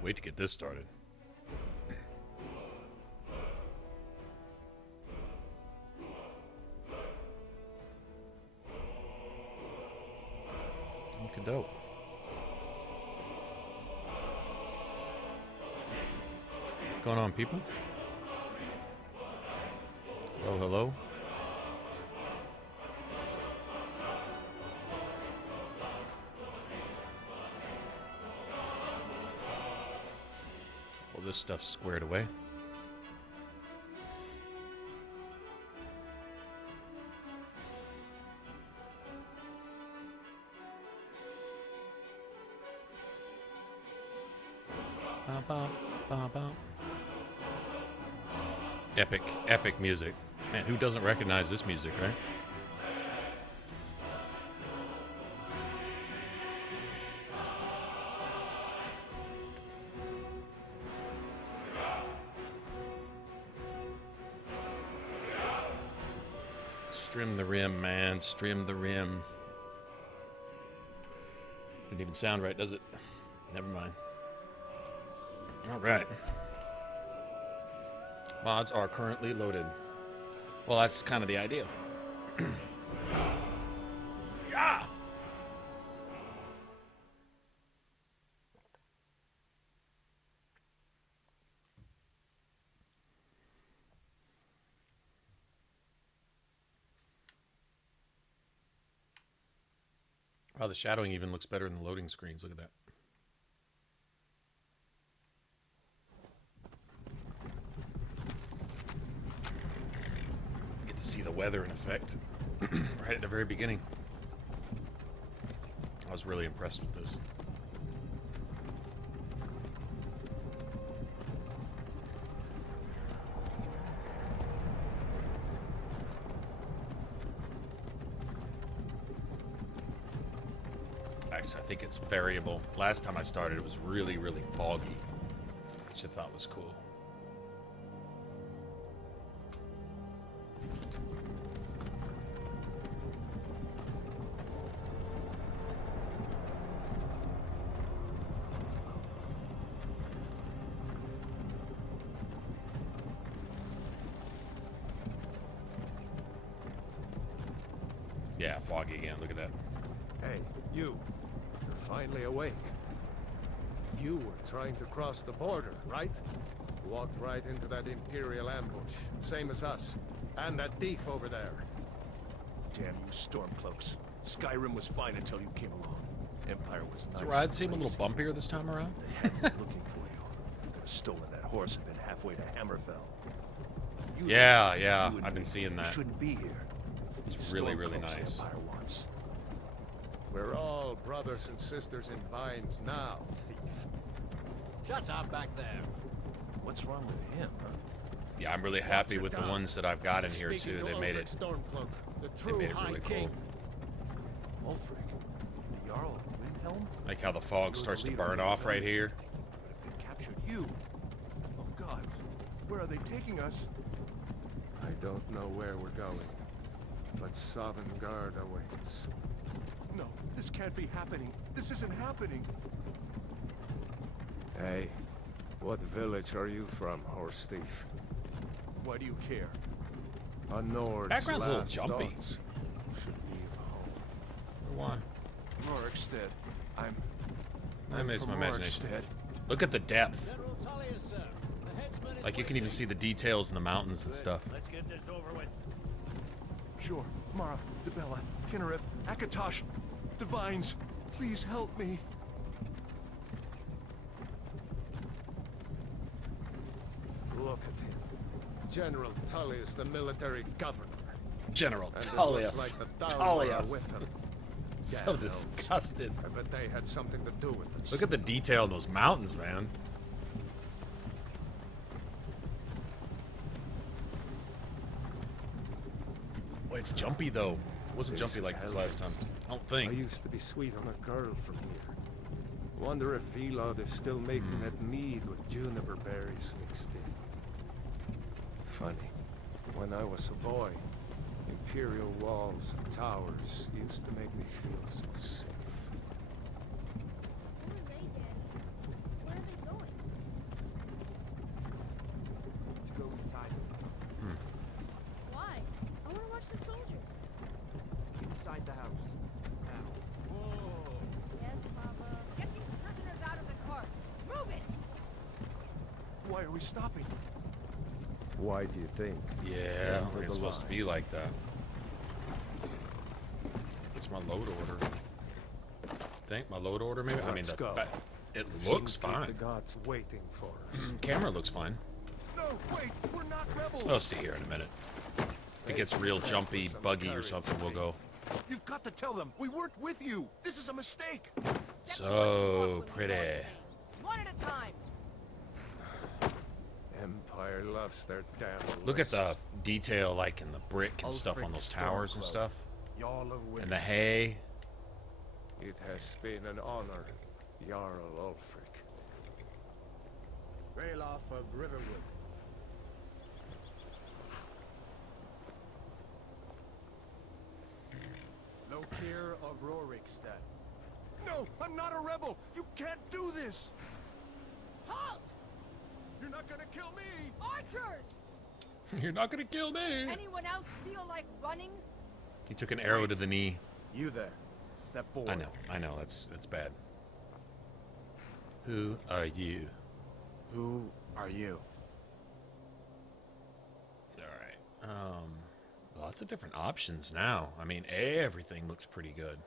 Can't wait to get this started. Looking dope. What's going on, people? Hello, hello. All this stuff's squared away. Epic, epic music. Man, who doesn't recognize this music, right? Strim the rim, man. Strim the rim. Didn't even sound right, does it? Never mind. All right. Mods are currently loaded. Well, that's kind of the idea. Yeah! Wow, the shadowing even looks better in the loading screens. Look at that. See the weather in effect right at the very beginning. I was really impressed with this. Actually, I think it's variable. Last time I started, it was really, really foggy, which I thought was cool. Yeah, foggy again. Look at that. Hey, you. You're finally awake. You were trying to cross the border, right? Walked right into that Imperial ambush. Same as us. And that thief over there. Damn you Stormcloaks. Skyrim was fine until you came along. Empire was nice. Does the ride seem a little bumpier this time around? They had been looking for you. Could have stolen that horse and been halfway to Hammerfell. Yeah, I've been seeing that. You shouldn't be here. It's really, really nice. Empire wants. We're all brothers and sisters in binds now, thief. Shut up back there. What's wrong with him, huh? Yeah, I'm really happy with the ones that I've got in here too. They made it. Stormcloak, the They true made it High really King. cool. Ulfric, the Jarl of Windhelm? Like how the fog starts to burn off right here. But if they captured you... Oh God, where are they taking us? I don't know where we're going, but Sovngarde awaits. No, this can't be happening. This isn't happening. Hey, what village are you from, horse thief? Why do you care? A Nord's Background's a little last jumpy. thoughts should leave home. Why? Rorikstead. I miss my from imagination. Rorikstead. Look at the depth. General Tullius, sir. The headsman is Like you can even see the details in the mountains and stuff. Let's get this over with. Sure. Mara, Debella, Kinnereth, Akatosh, Divines, please help me. Look at him. General Tullius, the military governor. General And it Tullius. looks like the Thalmor Tullius. are with him. So Damn knows. disgusted. I bet they had something to do with this. Look at the detail in those mountains, man. Boy, it's jumpy though. It wasn't This jumpy is like this Helgen. last time. I don't I think. used to be sweet on a girl from here. Wonder if Elod is still making that mead with juniper berries mixed in. Funny. When I was a boy, Imperial walls and towers used to make me feel so safe. Who are they, Daddy? Where are they going? we stopping? Why do you think? Yeah, I don't think the it's supposed to line. be like that. It's my load order. Think my load order maybe? I mean, Let's go. it Shouldn't looks keep fine. the gods waiting for us. Camera looks fine. No, wait, we're not rebels. We'll see here in a minute. If it gets real jumpy, buggy or something, we'll go. You've got to tell them we weren't with you. This is a mistake. So pretty. One at a time. Empire loves their damn Look at the lists. detail, like in the brick and stuff on those towers and stuff. Y'all of women. And the hay. It has been an honor, Jarl Ulfric. Ralof of Riverwood. Lokir of Rorikstead. No, I'm not a rebel. You can't do this. Halt! You're not gonna kill me. Archers! You're not gonna kill me. Anyone else feel like running? He took an arrow to the knee. You there. Step forward. I know, that's bad. Who are you? Who are you? Alright. Lots of different options now. I mean, everything looks pretty good.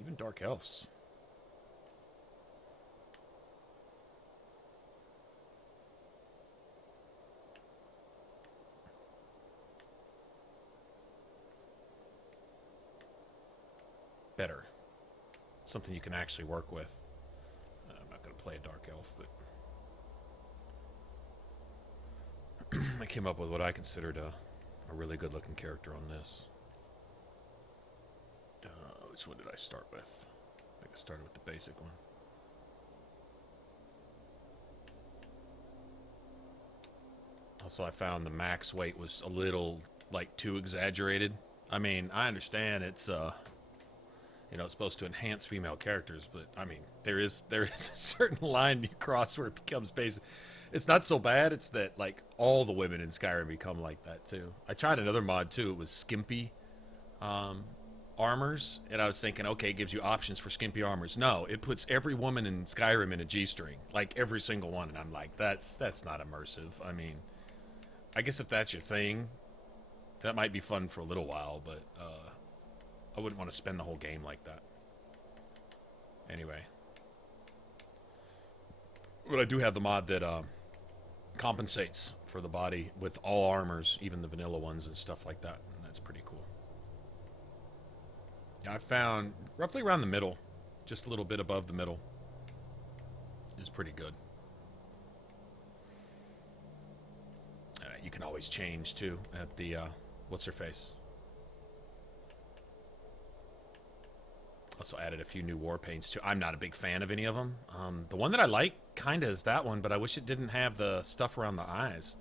Even dark elves. Better. Something you can actually work with. I'm not going to play a dark elf, but I came up with what I considered a really good looking character on this. Which one did I start with? I think I started with the basic one. Also, I found the max weight was a little, like, too exaggerated. I mean, I understand it's, you know, it's supposed to enhance female characters, but, I mean, there is a certain line you cross where it becomes basic. It's not so bad, it's that, like, all the women in Skyrim become like that, too. I tried another mod, too. It was skimpy armors, and I was thinking, okay, it gives you options for skimpy armors. No, it puts every woman in Skyrim in a G-string, like, every single one, and I'm like, that's not immersive. I mean, I guess if that's your thing, that might be fun for a little while, but I wouldn't want to spend the whole game like that. Anyway. But I do have the mod that compensates for the body with all armors, even the vanilla ones and stuff like that, and that's pretty cool. Yeah, I found roughly around the middle, just a little bit above the middle, is pretty good. You can always change, too, at the, what's-her-face. Also added a few new war paints, too. I'm not a big fan of any of them. The one that I like, kind of, is that one, but I wish it didn't have the stuff around the eyes.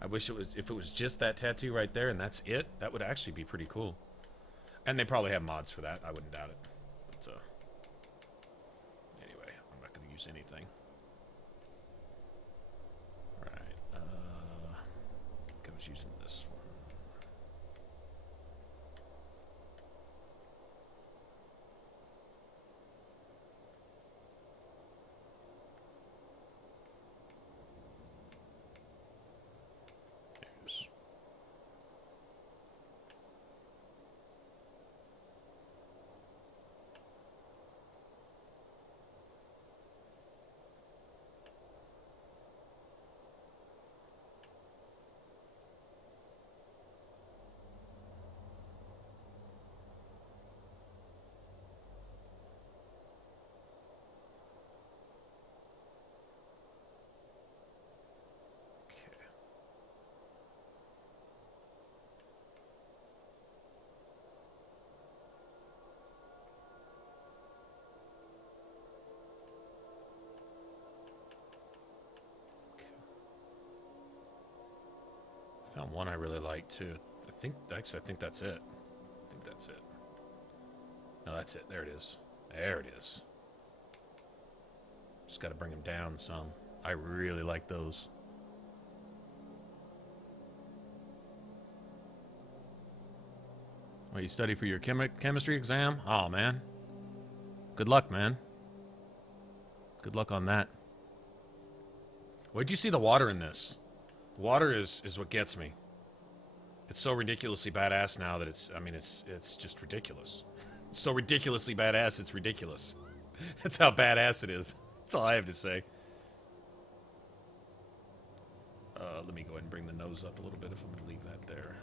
I wish it was, if it was just that tattoo right there and that's it, that would actually be pretty cool. And they probably have mods for that. I wouldn't doubt it. But, anyway, I'm not going to use anything. I was using this one. There's. Found one I really like too. I think that's it. I think that's it. No, that's it. There it is. There it is. Just got to bring them down some. I really like those. Well, you study for your chemistry exam? Oh, man. Good luck, man. Good luck on that. Where'd you see the water in this? The water is what gets me. It's so ridiculously badass now that it's just ridiculous. It's so ridiculously badass, it's ridiculous. That's how badass it is. That's all I have to say. Let me go ahead and bring the nose up a little bit if I'm going to leave that there.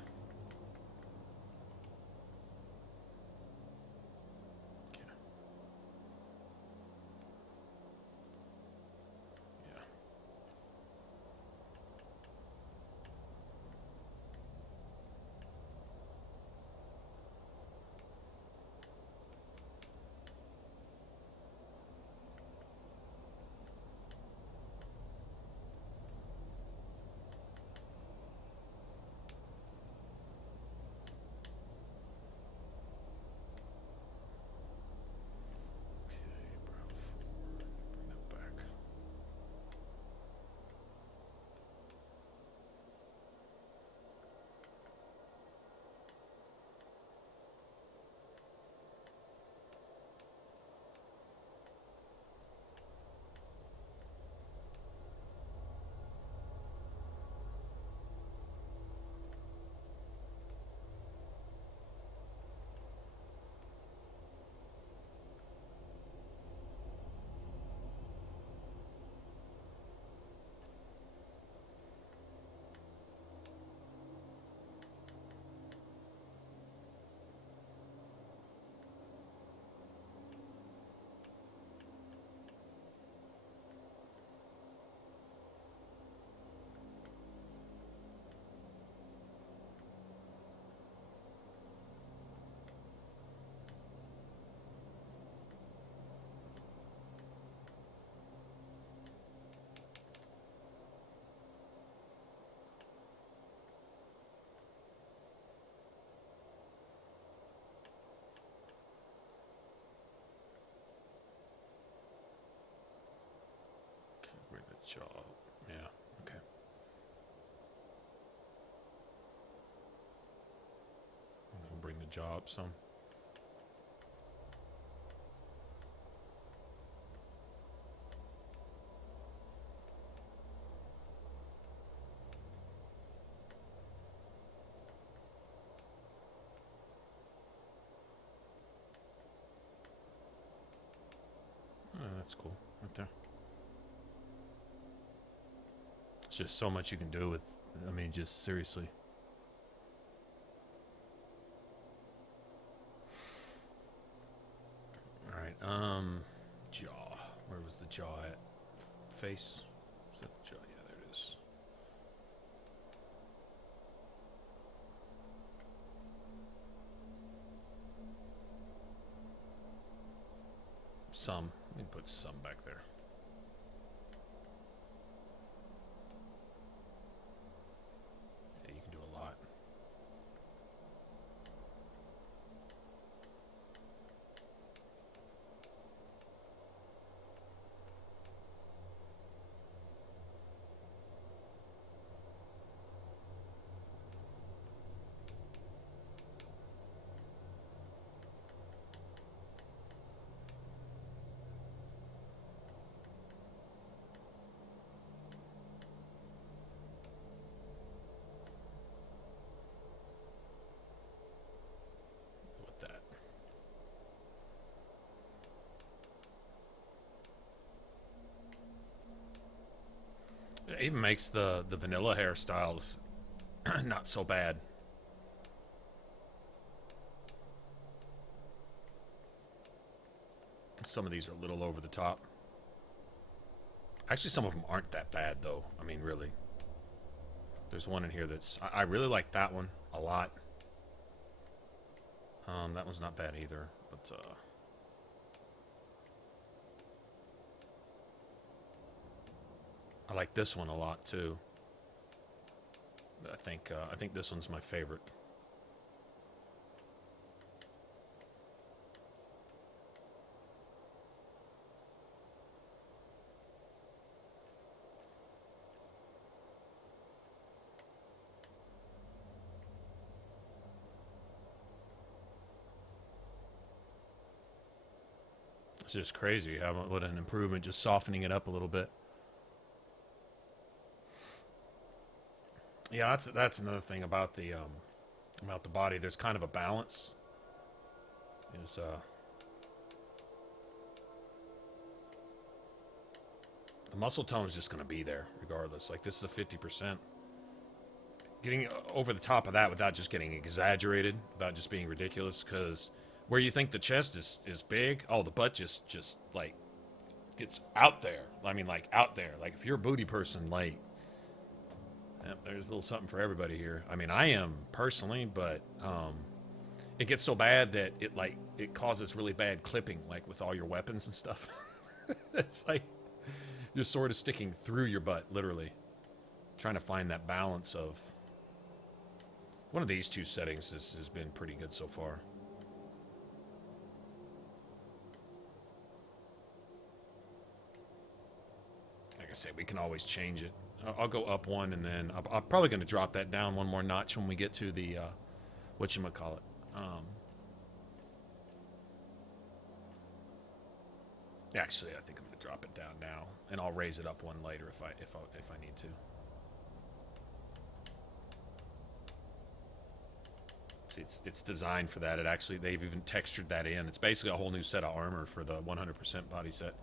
Okay. Yeah. Bring the jaw up. Yeah, okay. I'm going to bring the jaw up some. Oh, that's cool, right there. It's just so much you can do with, I mean, just seriously. Alright, jaw. Where was the jaw at? Face? Is that the jaw? Yeah, there it is. Some. Let me put some back there. Yeah, you can do a lot. It even makes the vanilla hairstyles not so bad. Some of these are a little over the top. Actually, some of them aren't that bad, though. I mean, really. There's one in here that's... I really like that one a lot. That one's not bad either, but... I like this one a lot, too. I think this one's my favorite. It's just crazy how what an improvement, just softening it up a little bit. Yeah, that's another thing about the body. There's kind of a balance. Is the muscle tone is just going to be there regardless. Like this is a 50%. Getting over the top of that without just getting exaggerated, without just being ridiculous, because where you think the chest is big, oh, the butt just like gets out there. I mean, like out there. Like if you're a booty person, like there's a little something for everybody here. I mean, I am personally, but it gets so bad that it causes really bad clipping, like with all your weapons and stuff. It's like your sword is sticking through your butt, literally. Trying to find that balance of one of these two settings has been pretty good so far. Like I said, we can always change it. I'll go up one, and then I'm probably going to drop that down one more notch when we get to the whatchamacallit. Actually, I think I'm going to drop it down now, and I'll raise it up one later if I need to. See, it's designed for that. They've even textured that in. It's basically a whole new set of armor for the 100% body set.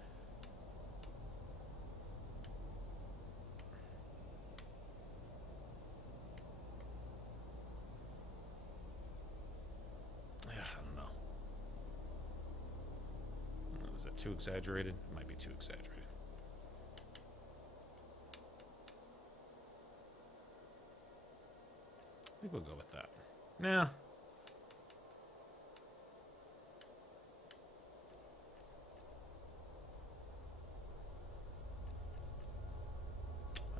Too exaggerated? It might be too exaggerated. I think we'll go with that. Nah.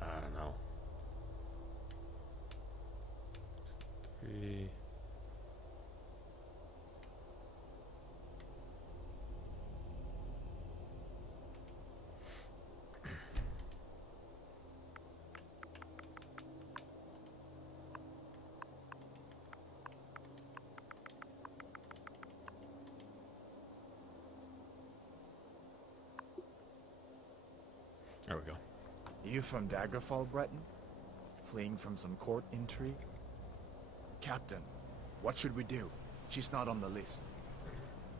I don't know. 3. There we go. You from Daggerfall, Breton? Fleeing from some court intrigue? Captain, what should we do? She's not on the list.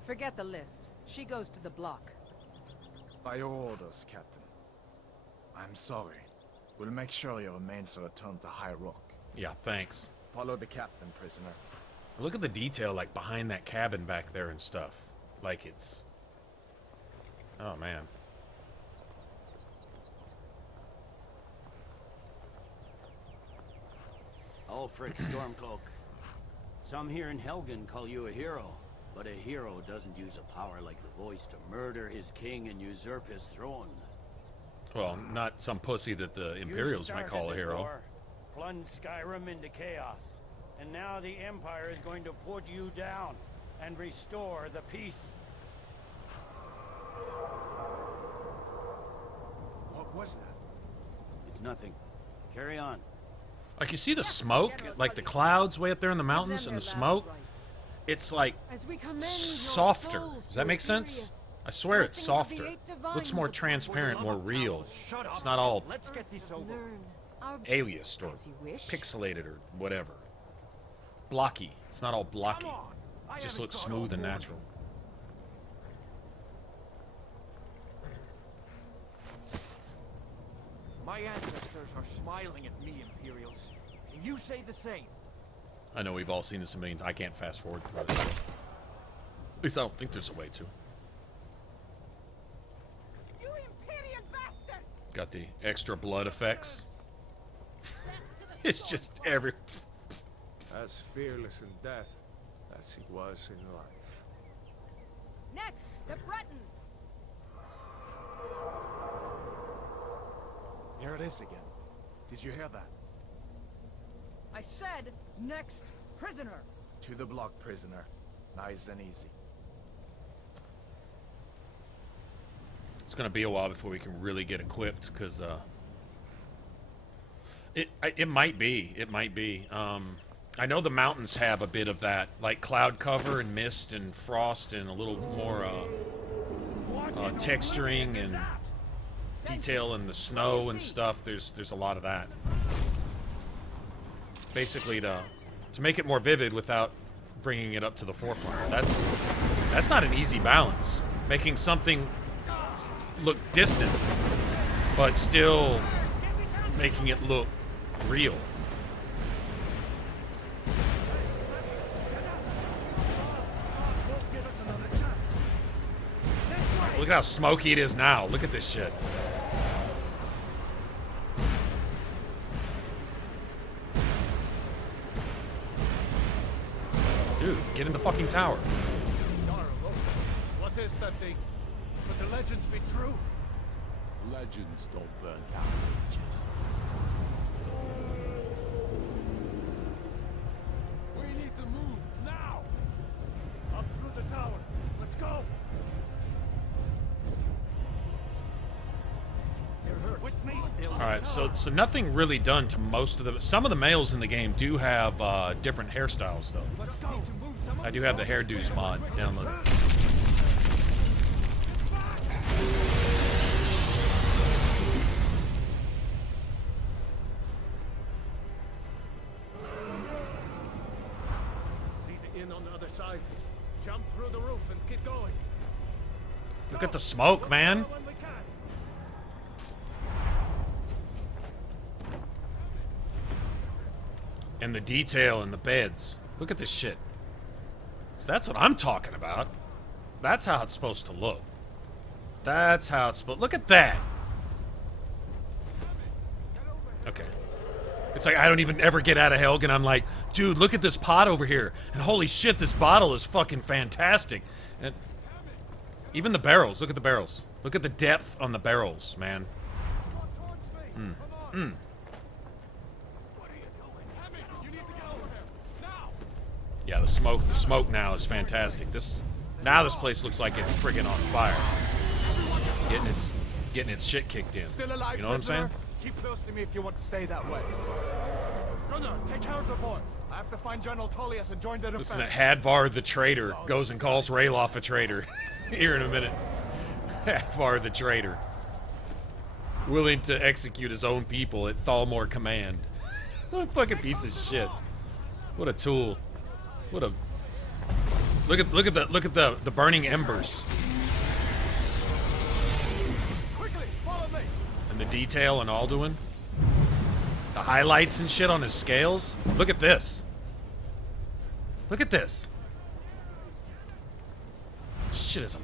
Forget the list. She goes to the block. By your orders, Captain. I'm sorry. We'll make sure your remains are returned to High Rock. Yeah, thanks. Follow the captain, prisoner. Look at the detail, like, behind that cabin back there and stuff. Like, it's... Oh, man. Ulfric Stormcloak. Some here in Helgen call you a hero, but a hero doesn't use a power like the voice to murder his king and usurp his throne. Well, not some pussy that the Imperials might call a hero. Plunged Skyrim into chaos, and now the Empire is going to put you down and restore the peace. What was that? It's nothing. Carry on. Like, you see the smoke? Like, the clouds way up there in the mountains and the smoke? It's, like, softer. Does that make sense? I swear it's softer. Looks more transparent, more real. It's not all Let's get this over. aliased or pixelated or whatever. Blocky. It's not all blocky. It just looks smooth and natural. My ancestors are smiling at me, Imperials. Can you say the same? I know we've all seen this a million times. I can't fast forward through it. At least I don't think there's a way to. You Imperial bastards! Got the extra blood effects. It's just every... As fearless in death as he was in life. Next, the Breton. Here it is again. Did you hear that? I said, next prisoner. To the block, prisoner. Nice and easy. It's gonna be a while before we can really get equipped, because it might be. It might be. I know the mountains have a bit of that, like cloud cover and mist and frost and a little more texturing and detail in the snow and stuff. There's a lot of that. basically to make it more vivid without bringing it up to the forefront. That's not an easy balance. Making something look distant, but still making it look real. Look at how smoky it is now. Look at this shit. Dude, get in the fucking tower. What is that thing? Could the legends be true? Legends don't burn down bridges. We need to move now. Up through the tower. Let's go. You're hurt. With me. All right, so nothing really done to most of the. Some of the males in the game do have different hairstyles, though. Let's go. I do have the Hairdos mod downloaded. See the inn on the other side. Jump through the roof and keep going. Look at the smoke, man. When we can. And the detail in the beds. Look at this shit. So that's what I'm talking about. That's how it's supposed to look. That's how it's supposed. Look at that. Okay. It's like I don't even ever get out of Helgen. I'm like, dude, look at this pot over here. And holy shit, this bottle is fucking fantastic. And even the barrels. Look at the barrels. Look at the depth on the barrels, man. Yeah, the smoke now is fantastic. Now this place looks like it's friggin' on fire. Getting its shit kicked in. Still alive, You know what I'm saying? Keep close to me if you want to stay that way. Gunnar, take care of the boy. I have to find General Tullius and join the defense. Listen to Hadvar the traitor goes and calls Rayloff a traitor. Here in a minute. Hadvar the traitor. Willing to execute his own people at Thalmor command. What a fucking piece of shit. What a tool. What a look at the burning embers. Quickly, follow me. And the detail in Alduin. The highlights and shit on his scales. Look at this. Look at this. This shit is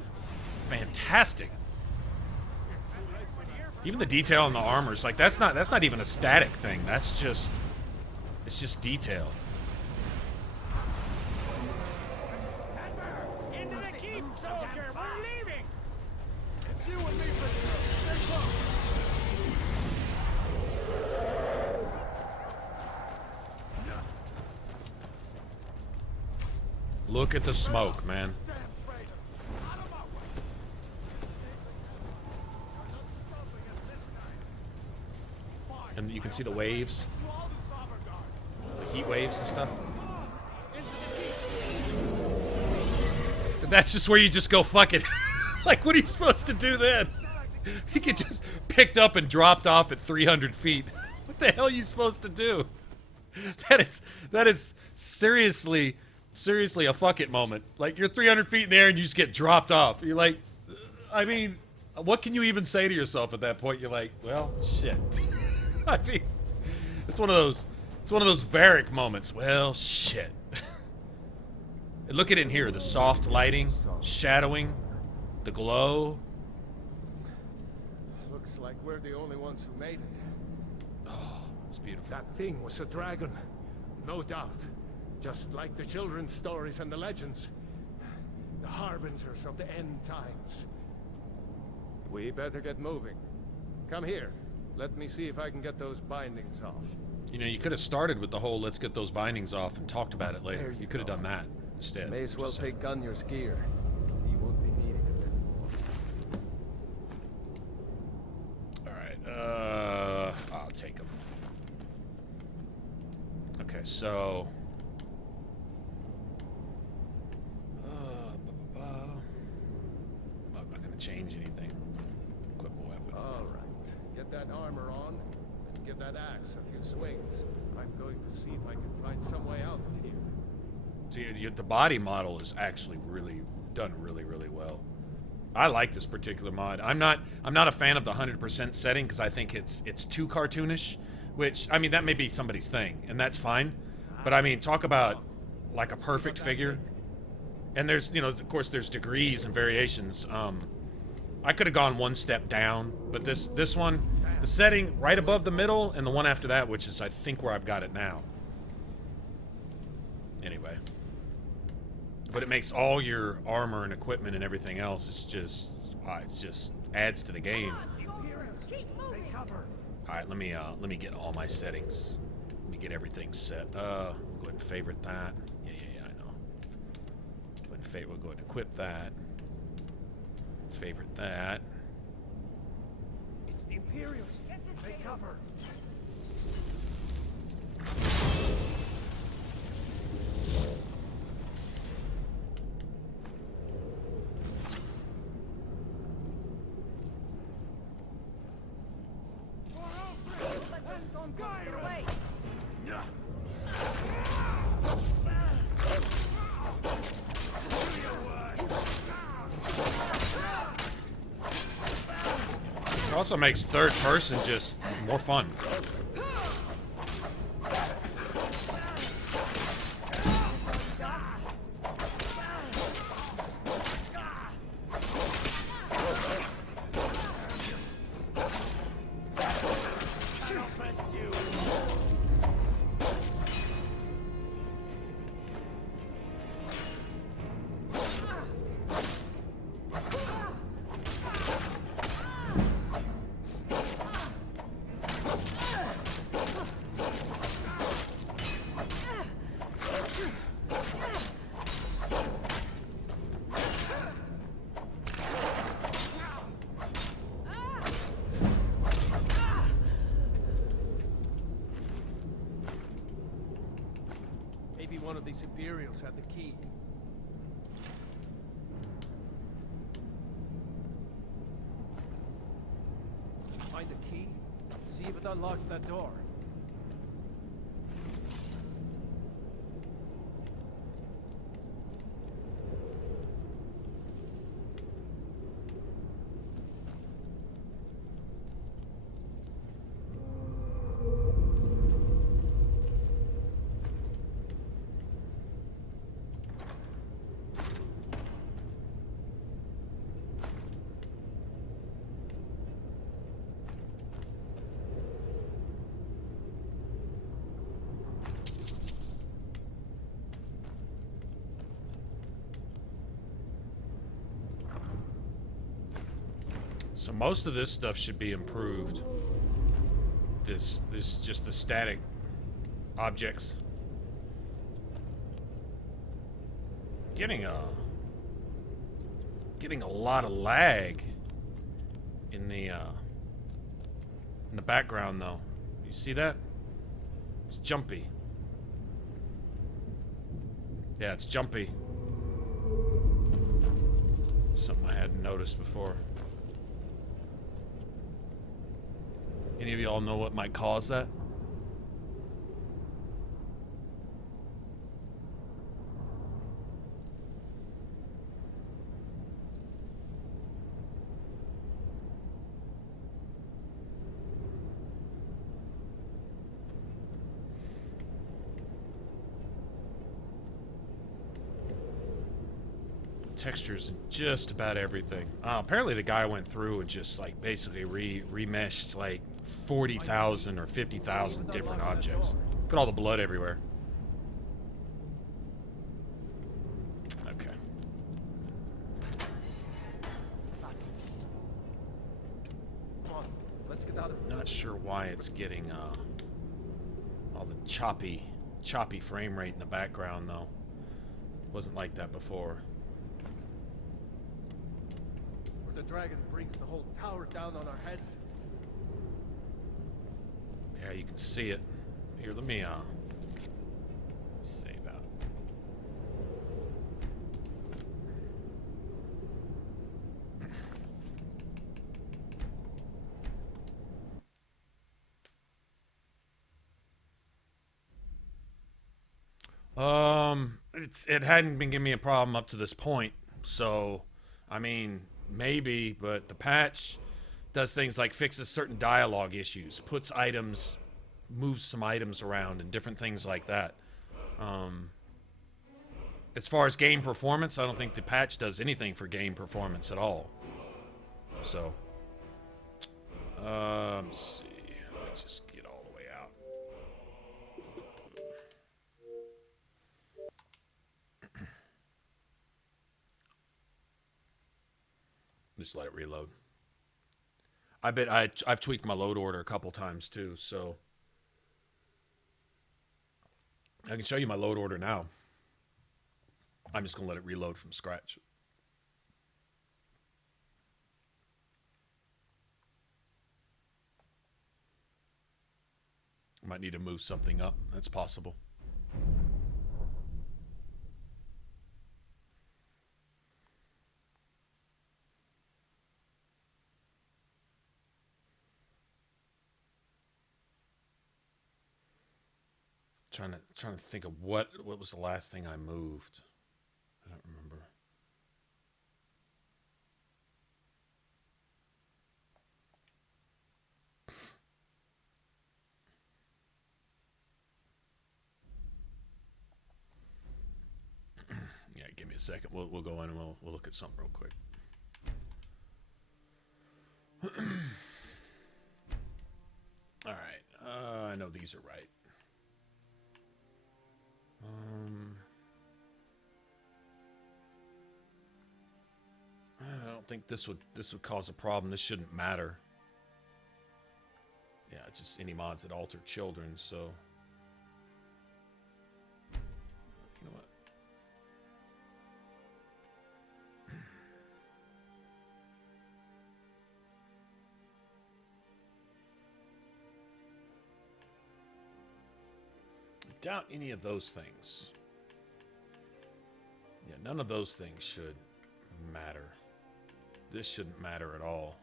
fantastic. Even the detail on the armors, like that's not even a static thing. It's just detail. Into the keep, soldier! We're leaving! It's you and me, prisoner. Stay close. Look at the smoke, man. Damn traitor. Out of my way. You're not stopping us this time. Fine. And you can see the waves, To all the Somber Guard. the heat waves and stuff. Into the keep. That's just where you just go, fuck it. Like, what are you supposed to do then? He get just picked up and dropped off at 300 feet. What the hell are you supposed to do? That is seriously a fuck it moment. Like, you're 300 feet in the air and you just get dropped off. You're like, I mean, what can you even say to yourself at that point? You're like, well, shit. I mean, it's one of those Varric moments. Well, shit. And look at it in here, the soft lighting, shadowing, the glow. Looks like we're the only ones who made it. Oh, it's beautiful. That thing was a dragon. No doubt. Just like the children's stories and the legends. The harbingers of the end times. We better get moving. Come here. Let me see if I can get those bindings off. You know, you could have started with the whole let's get those bindings off and talked about it later. There You you could have go. done that instead. May as well Just saying. take Gunnar's gear. He won't be needing it anymore. Alright, I'll take them. Okay, so... I'm not going to change anything. Equip a weapon. All right. Get that armor on, and give that axe a few swings. I'm going to see if I can find some way out of here. See, the body model is actually really done really well. I like this particular mod. I'm not a fan of the 100% setting because I think it's too cartoonish, which I mean that may be somebody's thing, and that's fine. But I mean, talk about like a perfect figure. And there's, you know, of course there's degrees and variations. I could have gone one step down, but this one, the setting right above the middle and the one after that, which is I think where I've got it now. Anyway. But it makes all your armor and equipment and everything else, it's just adds to the game. Alright, let me get all my settings. Let me get everything set. We'll go ahead and favorite that. Yeah, I know. We'll go ahead and equip that. Favorite that. It's the Imperials. Take cover. It also makes third person just more fun. Maybe one of these Imperials had the key. Did you find the key? See if it unlocks that door. So most of this stuff should be improved. This just the static objects. Getting a lot of lag in the background though. You see that? It's jumpy. Yeah, it's jumpy. Something I hadn't noticed before. Any of y'all know what might cause that? Textures and just about everything. Apparently the guy went through and just like basically remeshed like 40,000 or 50,000 different objects. Look at all the blood everywhere. Okay. Come on, let's get out of here. Not sure why it's getting all the choppy frame rate in the background though. Wasn't like that before. Where the dragon brings the whole tower down on our heads. Yeah, you can see it. Here, let me save out. It hadn't been giving me a problem up to this point, so I mean maybe, but the patch does things like fixes certain dialogue issues, puts items, moves some items around, and different things like that. As far as game performance, I don't think the patch does anything for game performance at all. So, let's see. Let me just get all the way out. Just let it reload. I bet I've tweaked my load order a couple times too, so I can show you my load order now. I'm just gonna let it reload from scratch. Might need to move something up. That's possible. Trying to think of what was the last thing I moved. I don't remember. Yeah, give me a second. We'll go in and we'll look at something real quick. All right. I know these are right. I don't think this would cause a problem. This shouldn't matter. Yeah, it's just any mods that alter children, so you know what? I doubt any of those things. Yeah, none of those things should matter. This shouldn't matter at all.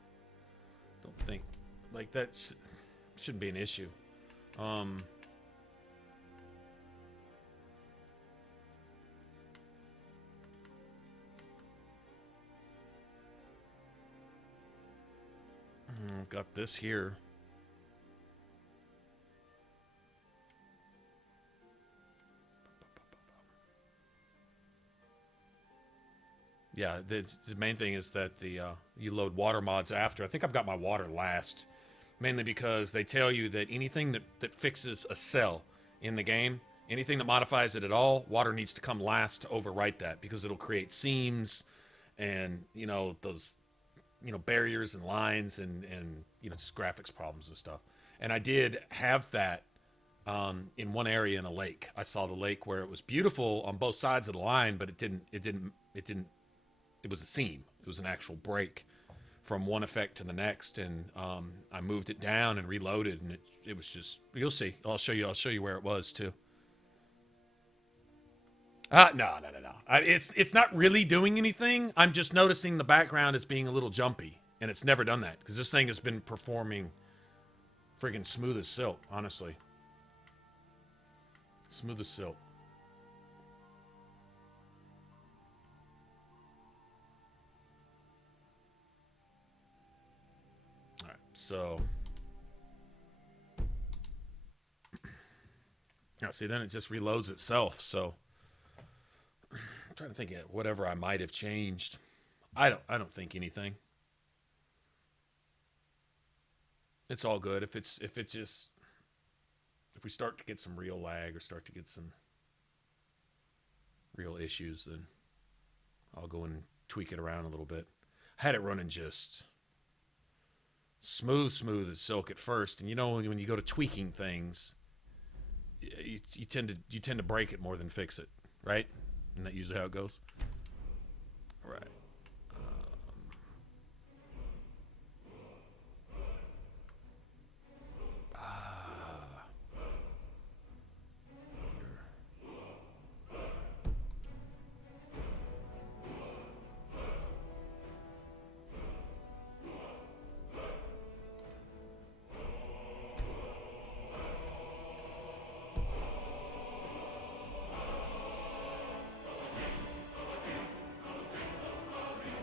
Don't think like that shouldn't be an issue. Got this here. Yeah, the main thing is that you load water mods after. I think I've got my water last, mainly because they tell you that anything that fixes a cell in the game, anything that modifies it at all, water needs to come last to overwrite that, because it'll create seams and, those, barriers and lines and just graphics problems and stuff. And I did have that in one area in a lake. I saw the lake where it was beautiful on both sides of the line, but it was a seam. It was an actual break from one effect to the next, and I moved it down and reloaded, and it was just, you'll see. I'll show you where it was too. No. It's not really doing anything. I'm just noticing the background as being a little jumpy, and it's never done that because this thing has been performing friggin' smooth as silk, honestly. Smooth as silk. So, now see, then it just reloads itself. So, I'm trying to think of whatever I might have changed. I don't think anything. It's all good. If we start to get some real lag or start to get some real issues, then I'll go and tweak it around a little bit. I had it running just smooth as silk at first, and when you go to tweaking things, you tend to break it more than fix it, right? Isn't that usually how it goes? Right.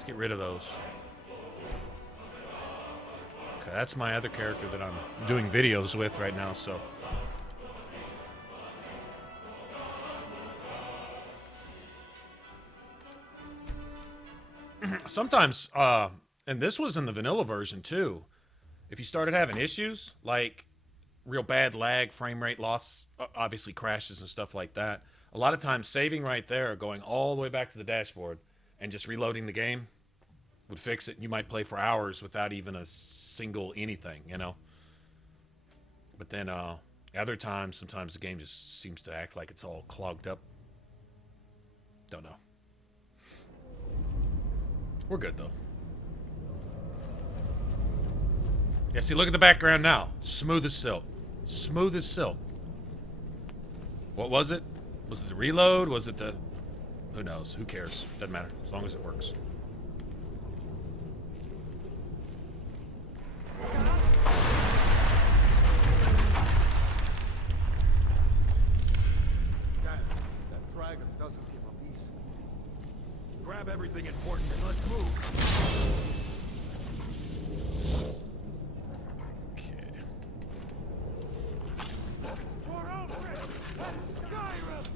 Let's get rid of those. Okay, that's my other character that I'm doing videos with right now, so. Sometimes, and this was in the vanilla version too, if you started having issues, like real bad lag, frame rate loss, obviously crashes and stuff like that, a lot of times saving right there, going all the way back to the dashboard, and just reloading the game would fix it. You might play for hours without even a single anything, you know? But then other times, sometimes the game just seems to act like it's all clogged up. Don't know. We're good, though. Yeah, see, look at the background now. Smooth as silk. Smooth as silk. What was it? Was it the reload? Was it the... Who knows? Who cares? Doesn't matter. As long as it works. Damn, that dragon doesn't give up easy. Grab everything important and let's move. Okay. For Alfred and Skyrim!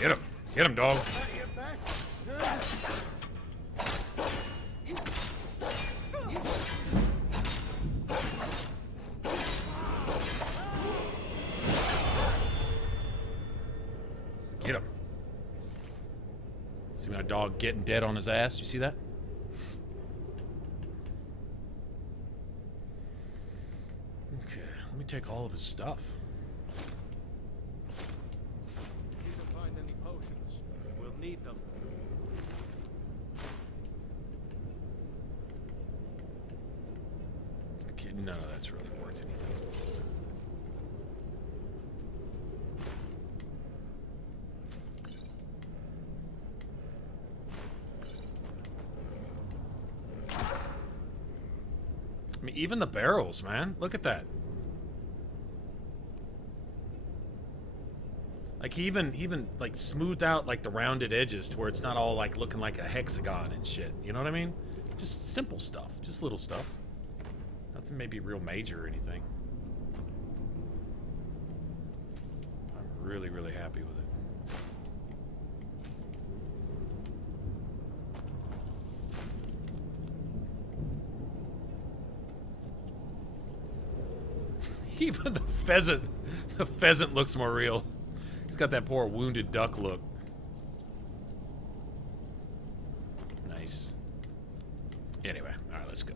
Get him. Get him, dog. Get him. See my dog getting dead on his ass? You see that? Okay, let me take all of his stuff. If you can find any potions, we'll need them. Okay, none of that's really worth anything. I mean, even the barrels, man. Look at that. Like, he even like smoothed out like the rounded edges to where it's not all like looking like a hexagon and shit. You know what I mean? Just simple stuff, just little stuff. Nothing maybe real major or anything. I'm really, really happy with it. Even the pheasant looks more real. He's got that poor wounded duck look. Nice. Anyway, all right, let's go.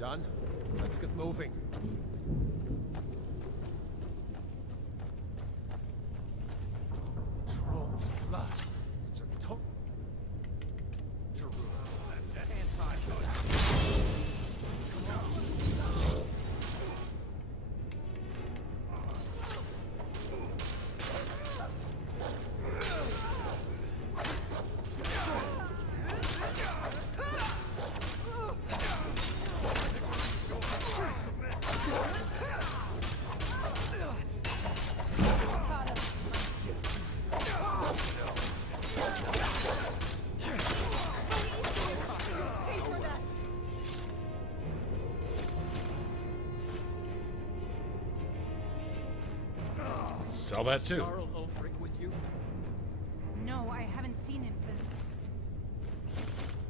Done? Let's get moving. Troll's blood. It's a top. Sell that too. Jarl Ulfric with you? No, I haven't seen him since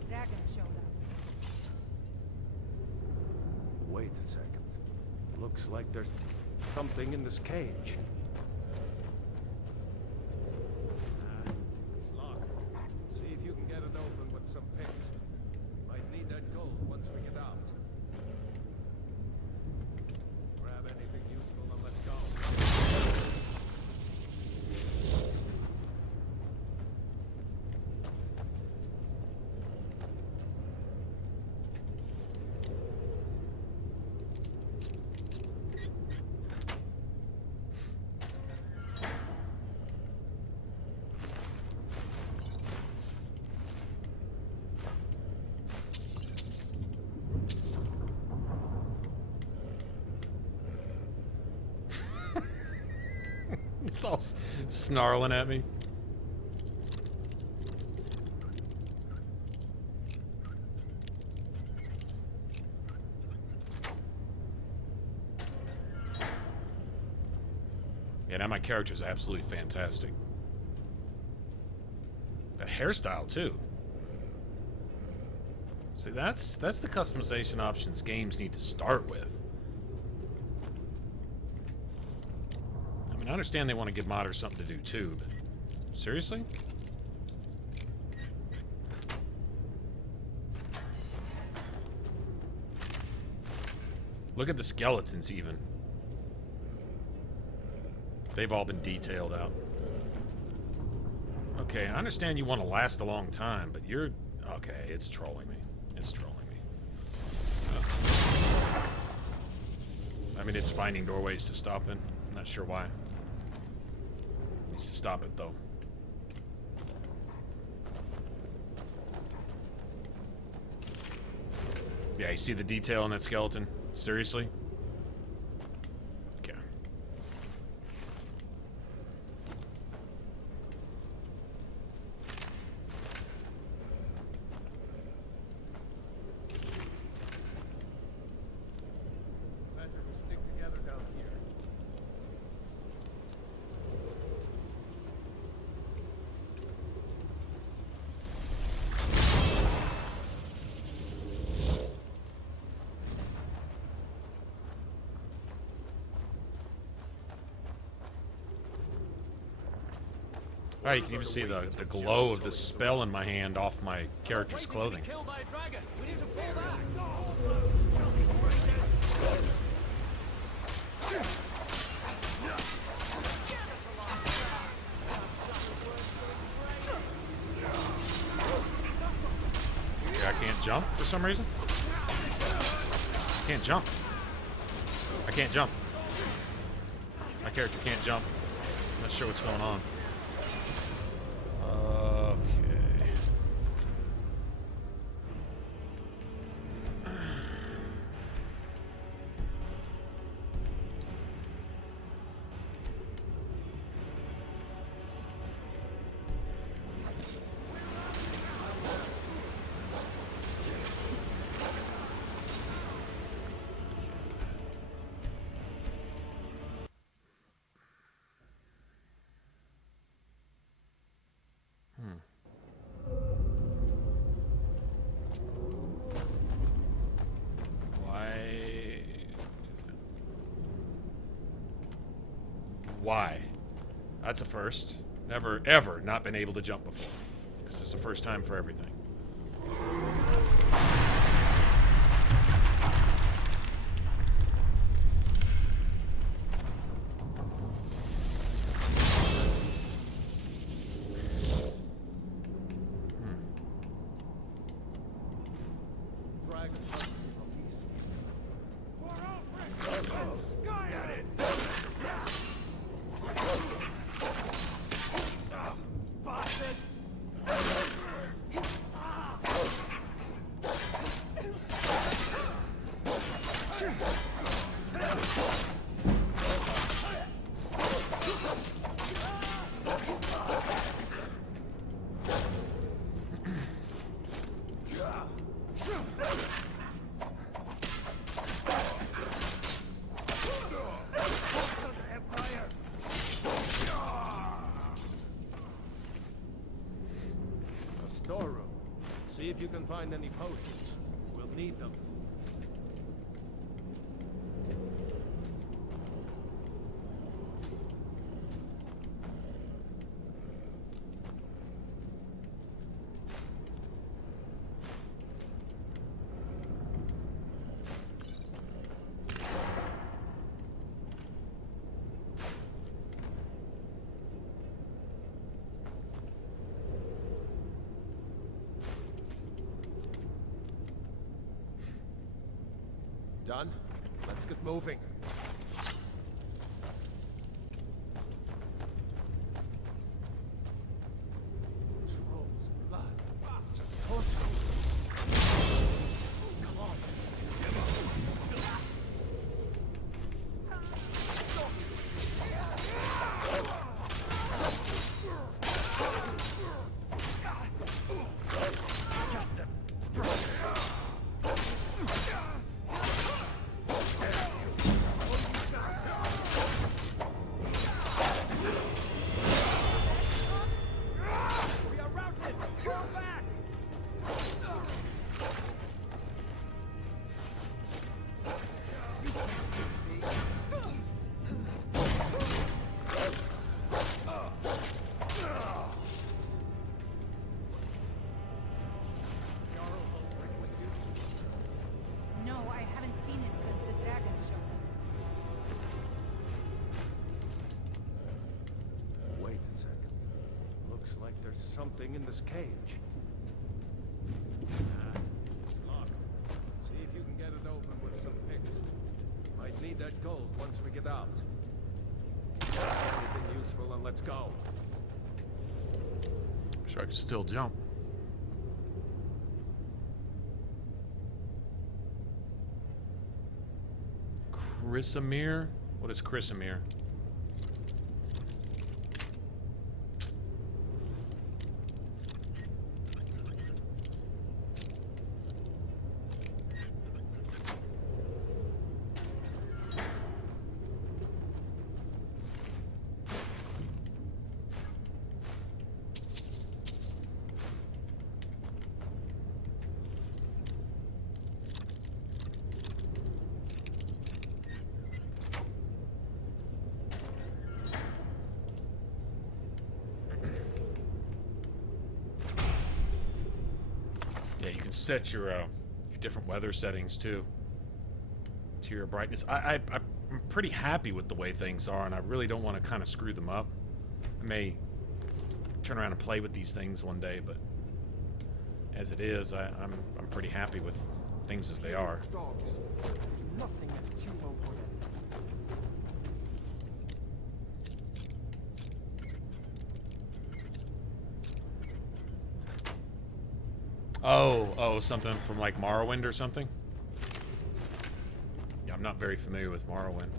Dragon showed up. Wait a second. Looks like there's something in this cage. It's locked. See if you can get it open with some picks. Might need that gold once we get out. Grab anything useful and let's go. all snarling at me. Yeah, now my character's absolutely fantastic. That hairstyle too. See, that's the customization options games need to start with. I mean, I understand they want to give modders something to do too, but seriously? Look at the skeletons even. They've all been detailed out. Okay, I understand you want to last a long time, but you're... Okay, it's trolling me. It's trolling me. I mean, it's finding doorways to stop in. I'm not sure why. Needs to stop it, though. Yeah, you see the detail in that skeleton? Seriously? Okay. Better we stick together down here. Alright, you can even see the glow of the spell in my hand off my character's clothing. Killed by a dragon. We need to pull back. Yeah, I can't jump for some reason. I can't jump. I can't jump. My character can't jump. I'm not sure what's going on. Okay. Why? That's a first. Never, ever not been able to jump before. This is the first time for everything. Storeroom. See if you can find any potions. We'll need them. Done? Let's get moving. Troll's blood. It's a torture. Come on. there's something in this cage. It's locked. See if you can get it open with some picks. Might need that gold once we get out. Anything useful and let's go. Sure, I can still jump. Chrysamere? What is Chrysamere? Set your different weather settings too to your brightness. I'm pretty happy with the way things are, and I really don't want to kind of screw them up. I may turn around and play with these things one day, but as it is, I'm pretty happy with things as they are. Dogs. Nothing is too low for them. Oh, something from like Morrowind or something? Yeah, I'm not very familiar with Morrowind.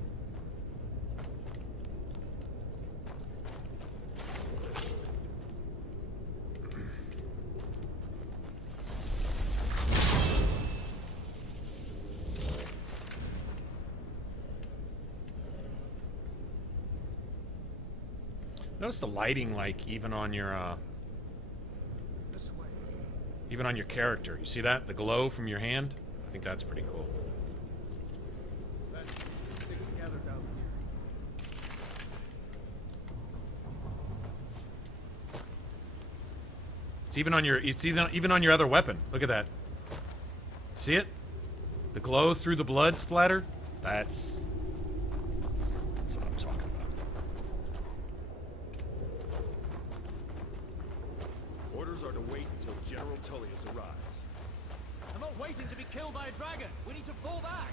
Notice the lighting, like, even on your, even on your character. You see that? The glow from your hand? I think that's pretty cool. Let's stick together down here. It's even on your other weapon. Look at that. See it? The glow through the blood splatter? That's what I'm talking about. Orders are to wait until General Tullius arrives. I'm not waiting to be killed by a dragon. We need to fall back.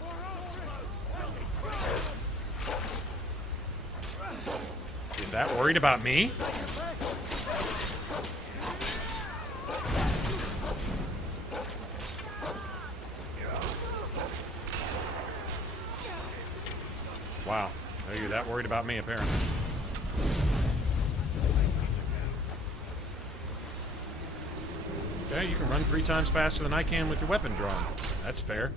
Is that worried about me? Wow. Oh, you're that worried about me, apparently. Okay, you can run 3 times faster than I can with your weapon drawn. That's fair.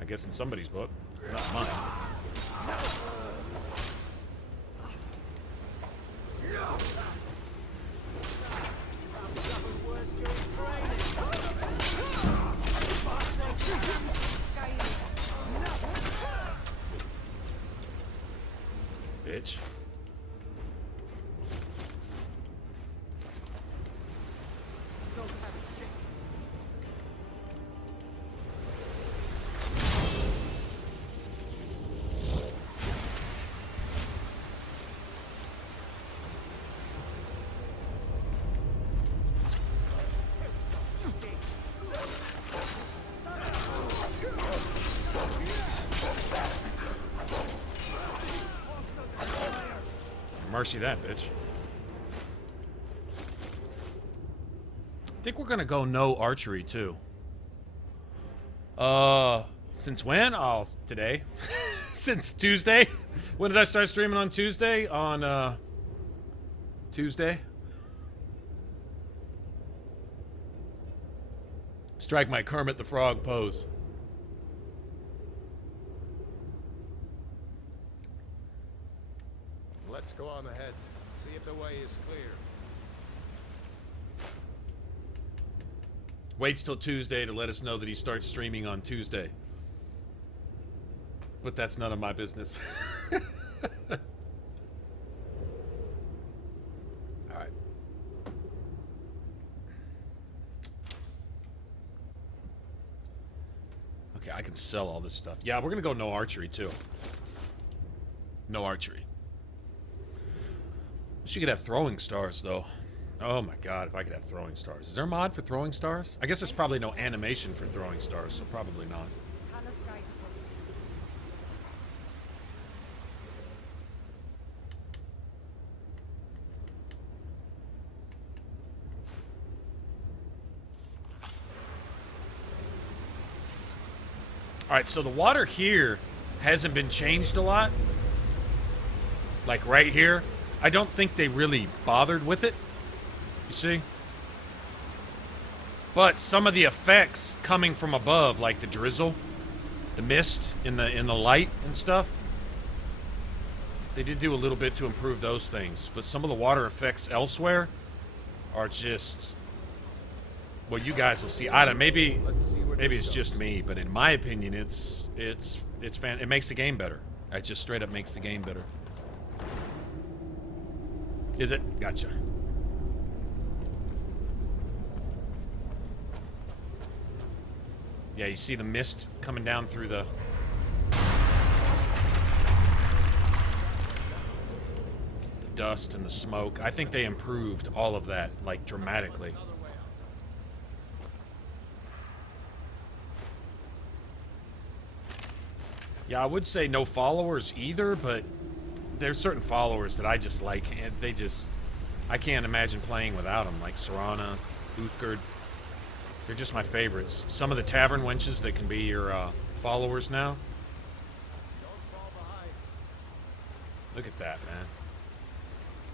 I guess in somebody's book. Not mine. Bitch. Mercy that, bitch. I think we're gonna go no archery too. Since when? Oh, today. Since Tuesday. When did I start streaming on Tuesday? On Tuesday. Strike my Kermit the Frog pose. Let's go on ahead. See if the way is clear. Waits till Tuesday to let us know that he starts streaming on Tuesday. But that's none of my business. Alright. Okay, I can sell all this stuff. Yeah, we're gonna go no archery too. No archery. She could have throwing stars though. Oh my god, if I could have throwing stars. Is there a mod for throwing stars? I guess there's probably no animation for throwing stars, so probably not. Alright, so the water here hasn't been changed a lot. Like right here. I don't think they really bothered with it. You see? But some of the effects coming from above, like the drizzle, the mist in the light and stuff, they did do a little bit to improve those things. But some of the water effects elsewhere are just, well, you guys will see. I don't. Maybe it's just me, but in my opinion, it makes the game better. It just straight up makes the game better. Is it? Gotcha. Yeah, you see the mist coming down through the dust and the smoke. I think they improved all of that, like, dramatically. Yeah, I would say no followers either, but there's certain followers that I just like, and I can't imagine playing without them, like Serana, Uthgard. They're just my favorites. Some of the tavern wenches that can be your followers now. Look at that, man.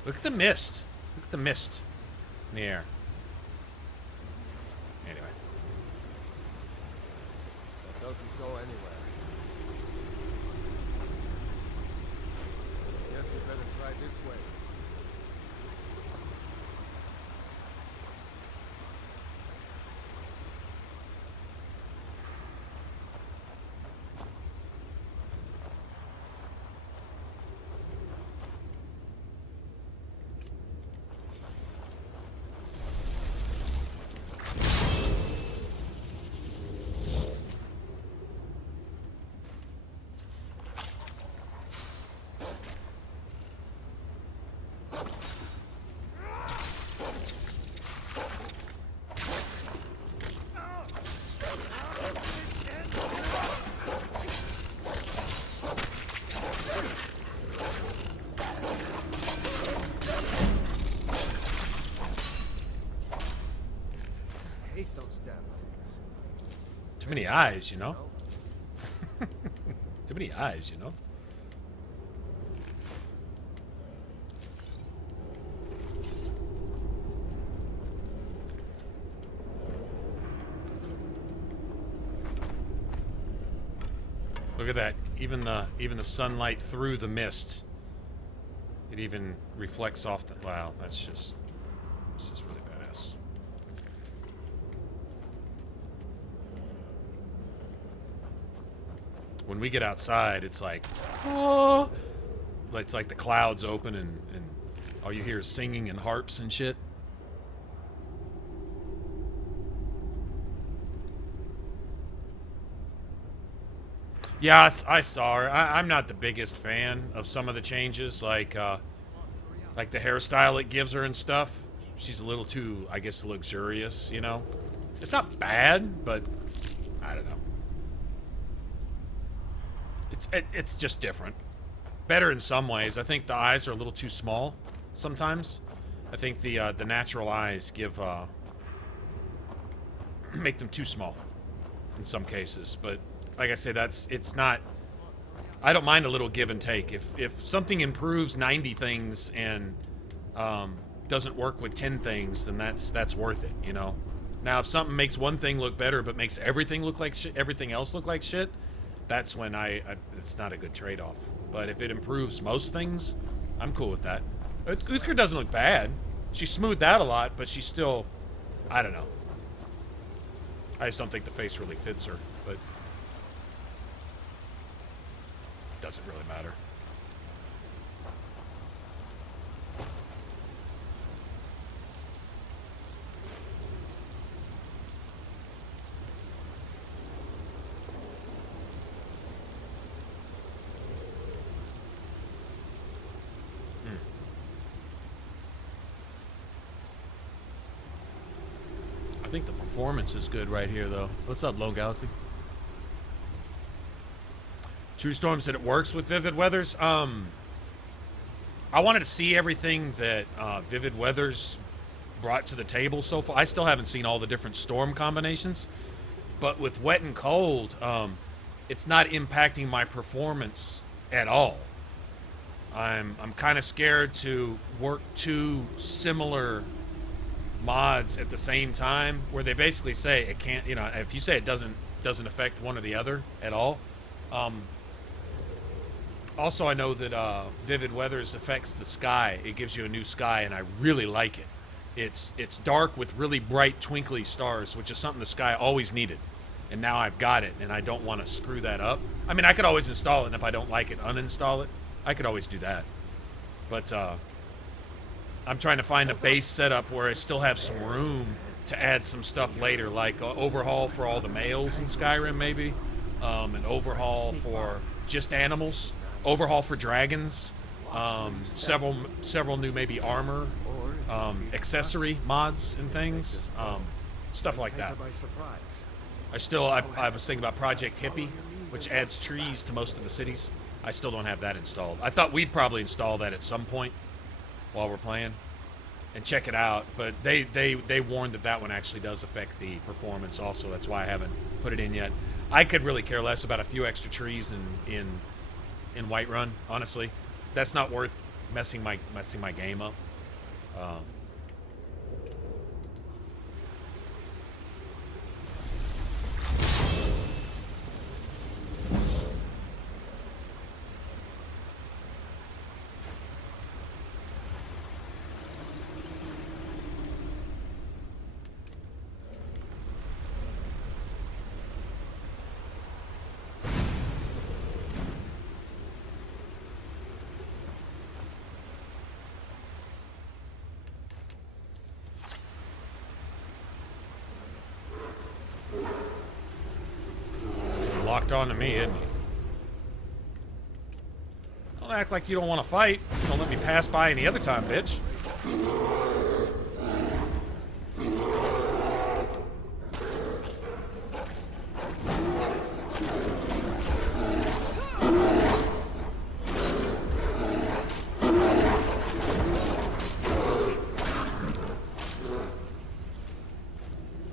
Look at the mist. Look at the mist in the air. Anyway. That doesn't go anywhere. Guess we better try this way. Too many eyes, you know? Too many eyes, you know? Look at that. Even the sunlight through the mist. It even reflects off the, wow, that's just really badass. When we get outside, it's like, oh, it's like the clouds open and all you hear is singing and harps and shit. Yeah, I saw her. I'm not the biggest fan of some of the changes, like the hairstyle it gives her and stuff. She's a little too, I guess, luxurious, you know? It's not bad, but I don't know. It's just different. Better in some ways. I think the eyes are a little too small sometimes. I think the natural eyes make them too small in some cases. But like I say, it's not. I don't mind a little give and take. If something improves 90 things and doesn't work with 10 things, then that's worth it, you know. Now, if something makes one thing look better but makes everything look like shit, everything else look like shit, that's when it's not a good trade-off. But if it improves most things, I'm cool with that. Uthgard doesn't look bad. She smoothed out a lot, but she's still, I don't know. I just don't think the face really fits her, but doesn't really matter. think the performance is good right here, though. What's up, Lone Galaxy? True Storm said it works with Vivid Weathers. I wanted to see everything that Vivid Weathers brought to the table so far. I still haven't seen all the different storm combinations, but with Wet and Cold, it's not impacting my performance at all. I'm kind of scared to work two similar mods at the same time, where they basically say it can't. You know, if you say it doesn't affect one or the other at all. Also, I know that Vivid Weathers affects the sky. It gives you a new sky, and I really like it. It's dark with really bright, twinkly stars, which is something the sky always needed. And now I've got it, and I don't want to screw that up. I mean, I could always install it, and if I don't like it, uninstall it. I could always do that. But I'm trying to find a base setup where I still have some room to add some stuff later, like overhaul for all the males in Skyrim, maybe. An overhaul for just animals. Overhaul for dragons, several new maybe armor, accessory mods and things, stuff like that. I was thinking about Project Hippie, which adds trees to most of the cities. I still don't have that installed. I thought we'd probably install that at some point while we're playing and check it out, but they warned that one actually does affect the performance also. That's why I haven't put it in yet. I could really care less about a few extra trees in Whiterun, honestly. That's not worth messing my game up. Locked on to me, isn't he? Don't act like you don't want to fight. Don't let me pass by any other time, bitch.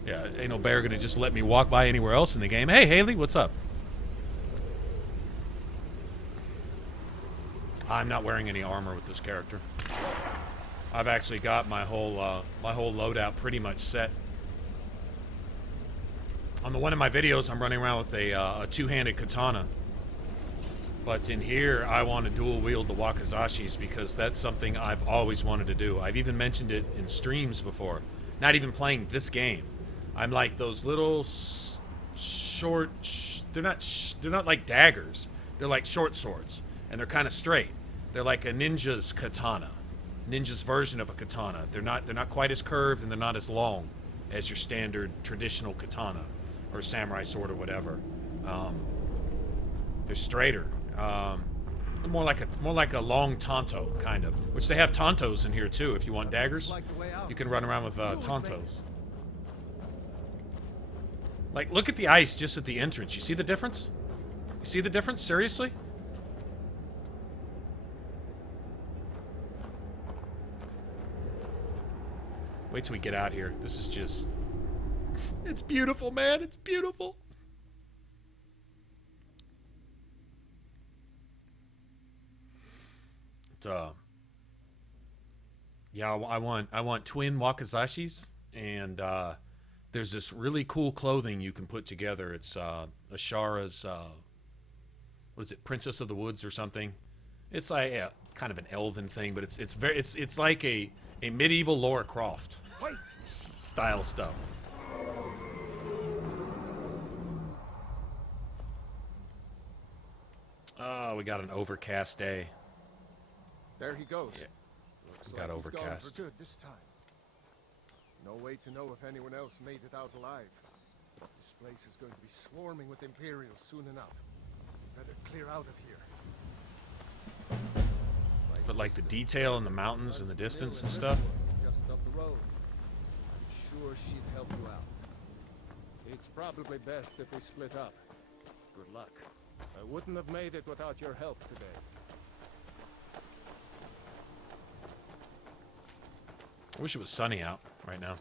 Yeah, ain't no bear gonna just let me walk by anywhere else in the game. Hey, Haley, what's up? I'm not wearing any armor with this character. I've actually got my whole loadout pretty much set. On the one of my videos, I'm running around with a two-handed katana. But in here, I want to dual wield the wakizashis because that's something I've always wanted to do. I've even mentioned it in streams before. Not even playing this game. I'm like those little short. They're not like daggers. They're like short swords, and they're kind of straight. They're like a ninja's katana, ninja's version of a katana. They're not quite as curved, and they're not as long as your standard traditional katana or samurai sword or whatever. They're straighter, more like a long tanto kind of. Which they have tantos in here too. If you want daggers, you can run around with tantos. Like, look at the ice just at the entrance. You see the difference? You see the difference? Seriously? Wait till we get out here. This is just... It's beautiful, man. It's beautiful. Yeah, I want twin wakizashis, and there's this really cool clothing you can put together. It's Ashara's what is it, Princess of the Woods or something. It's like kind of an elven thing, but it's like a medieval Lara Croft style stuff. Oh, we got an overcast day. There he goes. Yeah. Looks Got like overcast. He's gone for good this time. No way to know if anyone else made it out alive. This place is going to be swarming with Imperials soon enough. Better clear out of here. But like the detail in the mountains in the distance and stuff. Just up the road. I'm sure sure she'd help you out. It's probably best if we split up. Good luck. I wouldn't have made it without your help today. I wish it was sunny out right now.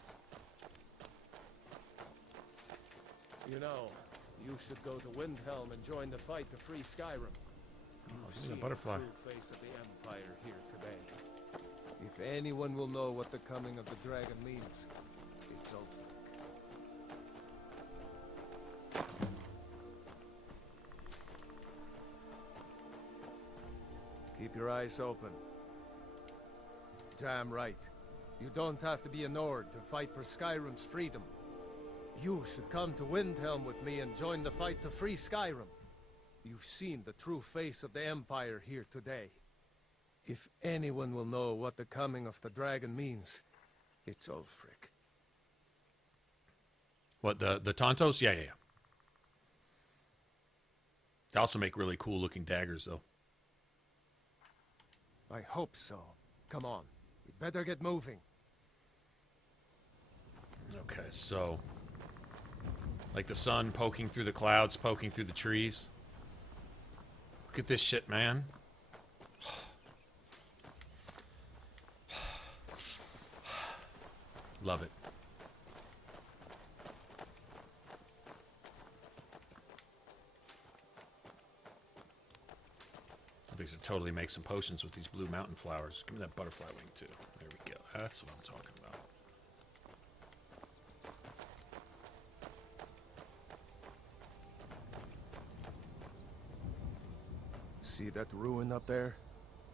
You know, you should go to Windhelm and join the fight to free Skyrim. You've see a seen butterfly. the true face of the Empire here today. If anyone will know what the coming of the dragon means, it's over. Keep your eyes open. Damn right. You don't have to be a Nord to fight for Skyrim's freedom. You should come to Windhelm with me and join the fight to free Skyrim. You've seen the true face of the Empire here today. If anyone will know what the coming of the dragon means, it's Ulfric. What, the Tontos? Yeah. They also make really cool looking daggers, though. I hope so. Come on. We better get moving. Okay, so... like the sun poking through the clouds, poking through the trees. Look at this shit, man. Love it. I think to totally make some potions with these blue mountain flowers. Give me that butterfly wing, too. There we go. That's what I'm talking about. See that ruin up there?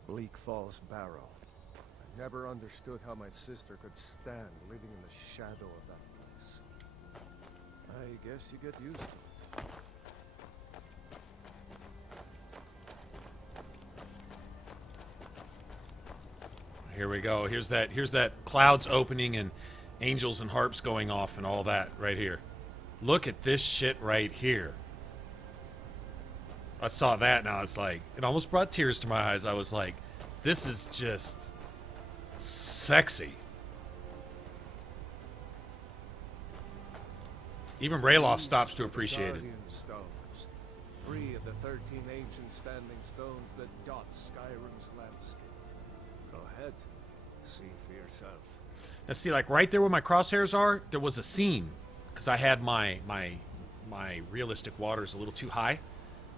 Bleak Falls Barrow. I never understood how my sister could stand living in the shadow of that place. I guess you get used to it. Here we go. Here's that clouds opening and angels and harps going off and all that right here. Look at this shit right here. I saw that and I was like, it almost brought tears to my eyes. I was like, this is just sexy. Even Rayloff stops to appreciate it. Guardian stones. 3 of the 13 ancient standing stones that dot Skyrim's landscape. Go ahead. See for yourself. Now see, like right there where my crosshairs are, there was a seam. Because I had my realistic waters a little too high.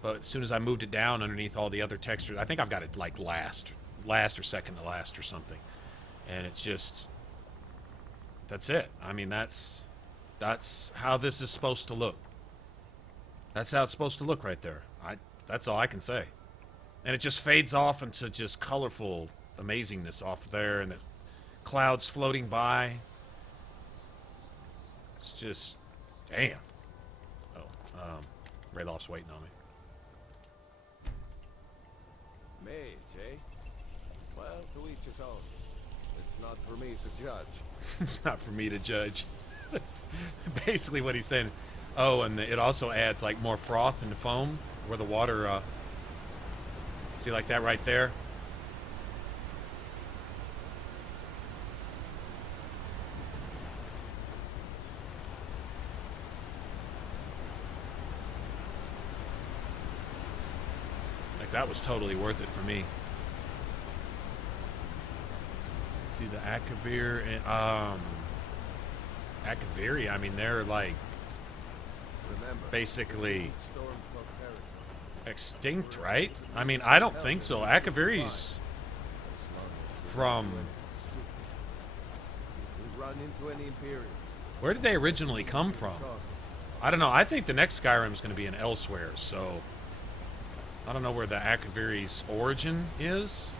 But as soon as I moved it down underneath all the other textures, I think I've got it like last or second to last or something. And it's just, that's it. I mean, that's how this is supposed to look. That's how it's supposed to look right there. That's all I can say. And it just fades off into just colorful amazingness off there, and the clouds floating by. It's just, damn. Oh, Rayloff's waiting on me. Mage, eh? Well, to each his own. It's not for me to judge. It's not for me to judge. Basically what he's saying. Oh, and it also adds like more froth in the foam where the water, see like that right there? Like that was totally worth it for me. See the Akavir and, Akaviri, I mean, they're like Remember, basically Stormcloak territory. extinct, right? I mean, I don't think so. Akaviri's from... We run into any Imperials. Where did they originally come from? I don't know. I think the next Skyrim is going to be in Elsewhere, so... I don't know where the Akaviri's origin is.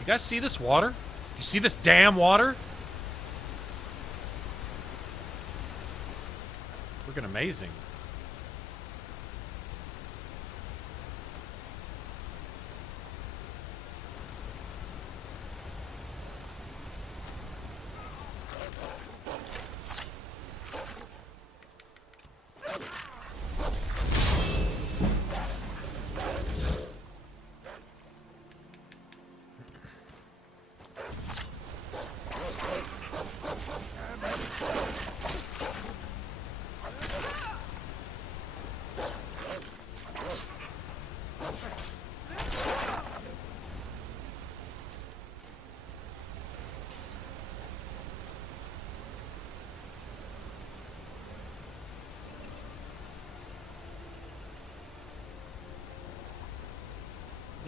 You guys see this water? You see this damn water? Looking amazing.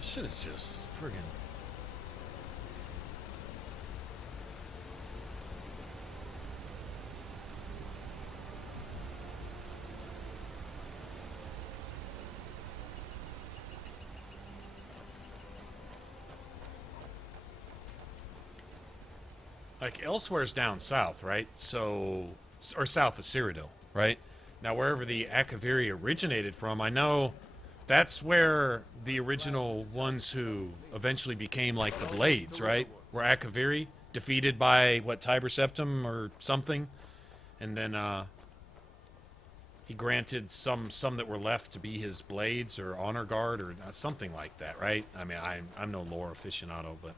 This shit is just friggin'. Like, elsewhere's down south, right? So, or south of Cyrodiil, right? Now, wherever the Akaviri originated from, I know that's where the original ones who eventually became, like, the Blades, right? Were Akaviri, defeated by, what, Tiber Septim or something? And then, he granted some that were left to be his Blades or Honor Guard or something like that, right? I mean, I'm no lore aficionado, but...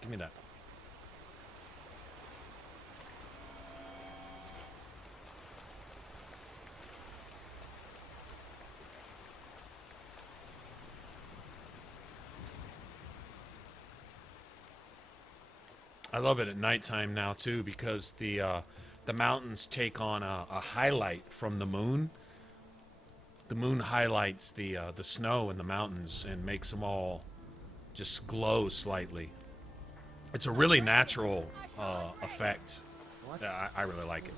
Give me that. I love it at nighttime now too, because the mountains take on a highlight from the moon. The moon highlights the snow in the mountains and makes them all just glow slightly. It's a really natural effect. I really like it.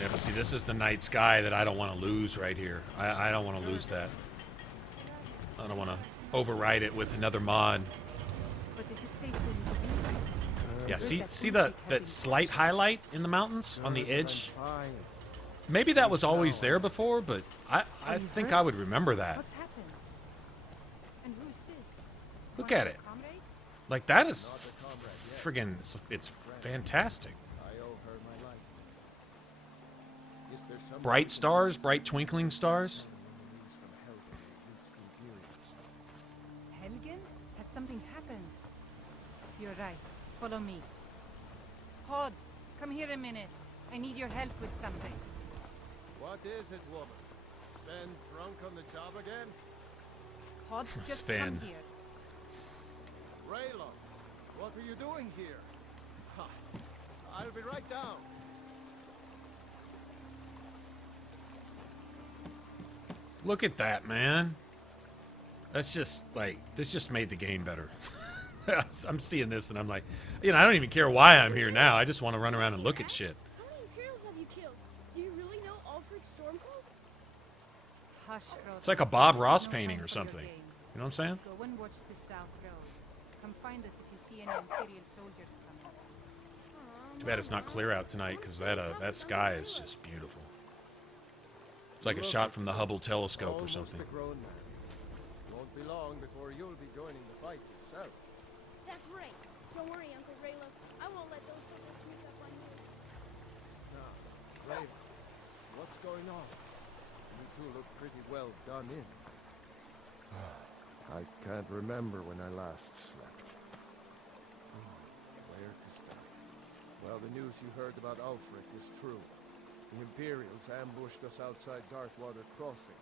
Yeah, but see, this is the night sky that I don't want to lose right here. I don't want to lose that. I don't want to override it with another mod. Yeah, see that slight highlight in the mountains on the edge? Maybe that was always there before, but I think I would remember that. What's happened? And who's this? Look at it. Like, that is friggin', it's fantastic. Bright stars, bright twinkling stars. Helgen? Has something happened? You're right. Follow me. Hod, come here a minute. I need your help with something. What is it, woman? Sven drunk on the job again? Hod, just Sven. come here. Raylo, what are you doing here? Ha, I'll be right down. Look at that, man. That's just, like, this just made the game better. I'm seeing this and I'm like, you know, I don't even care why I'm here now. I just want to run around and look at shit. How many Imperials have you killed? Do you really know Ulfric Stormcloak? Hush, Frodo. It's like a Bob Ross No painting time or for your something. games. You know what I'm saying? Go and watch the South Road. Come find us if you see any Imperial soldiers coming. Too bad it's not clear out tonight, because that sky is just beautiful. It's like a shot from the Hubble telescope or something. Almost a grown man. Won't be long before you'll be joining the fight yourself. That's right. Don't worry, Uncle Raylo. I won't let those soldiers sneak up on you. Now, Raylo, what's going on? You two look pretty well done in. I can't remember when I last slept. Where to start? Well, the news you heard about Ulfric is true. The Imperials ambushed us outside Darkwater Crossing.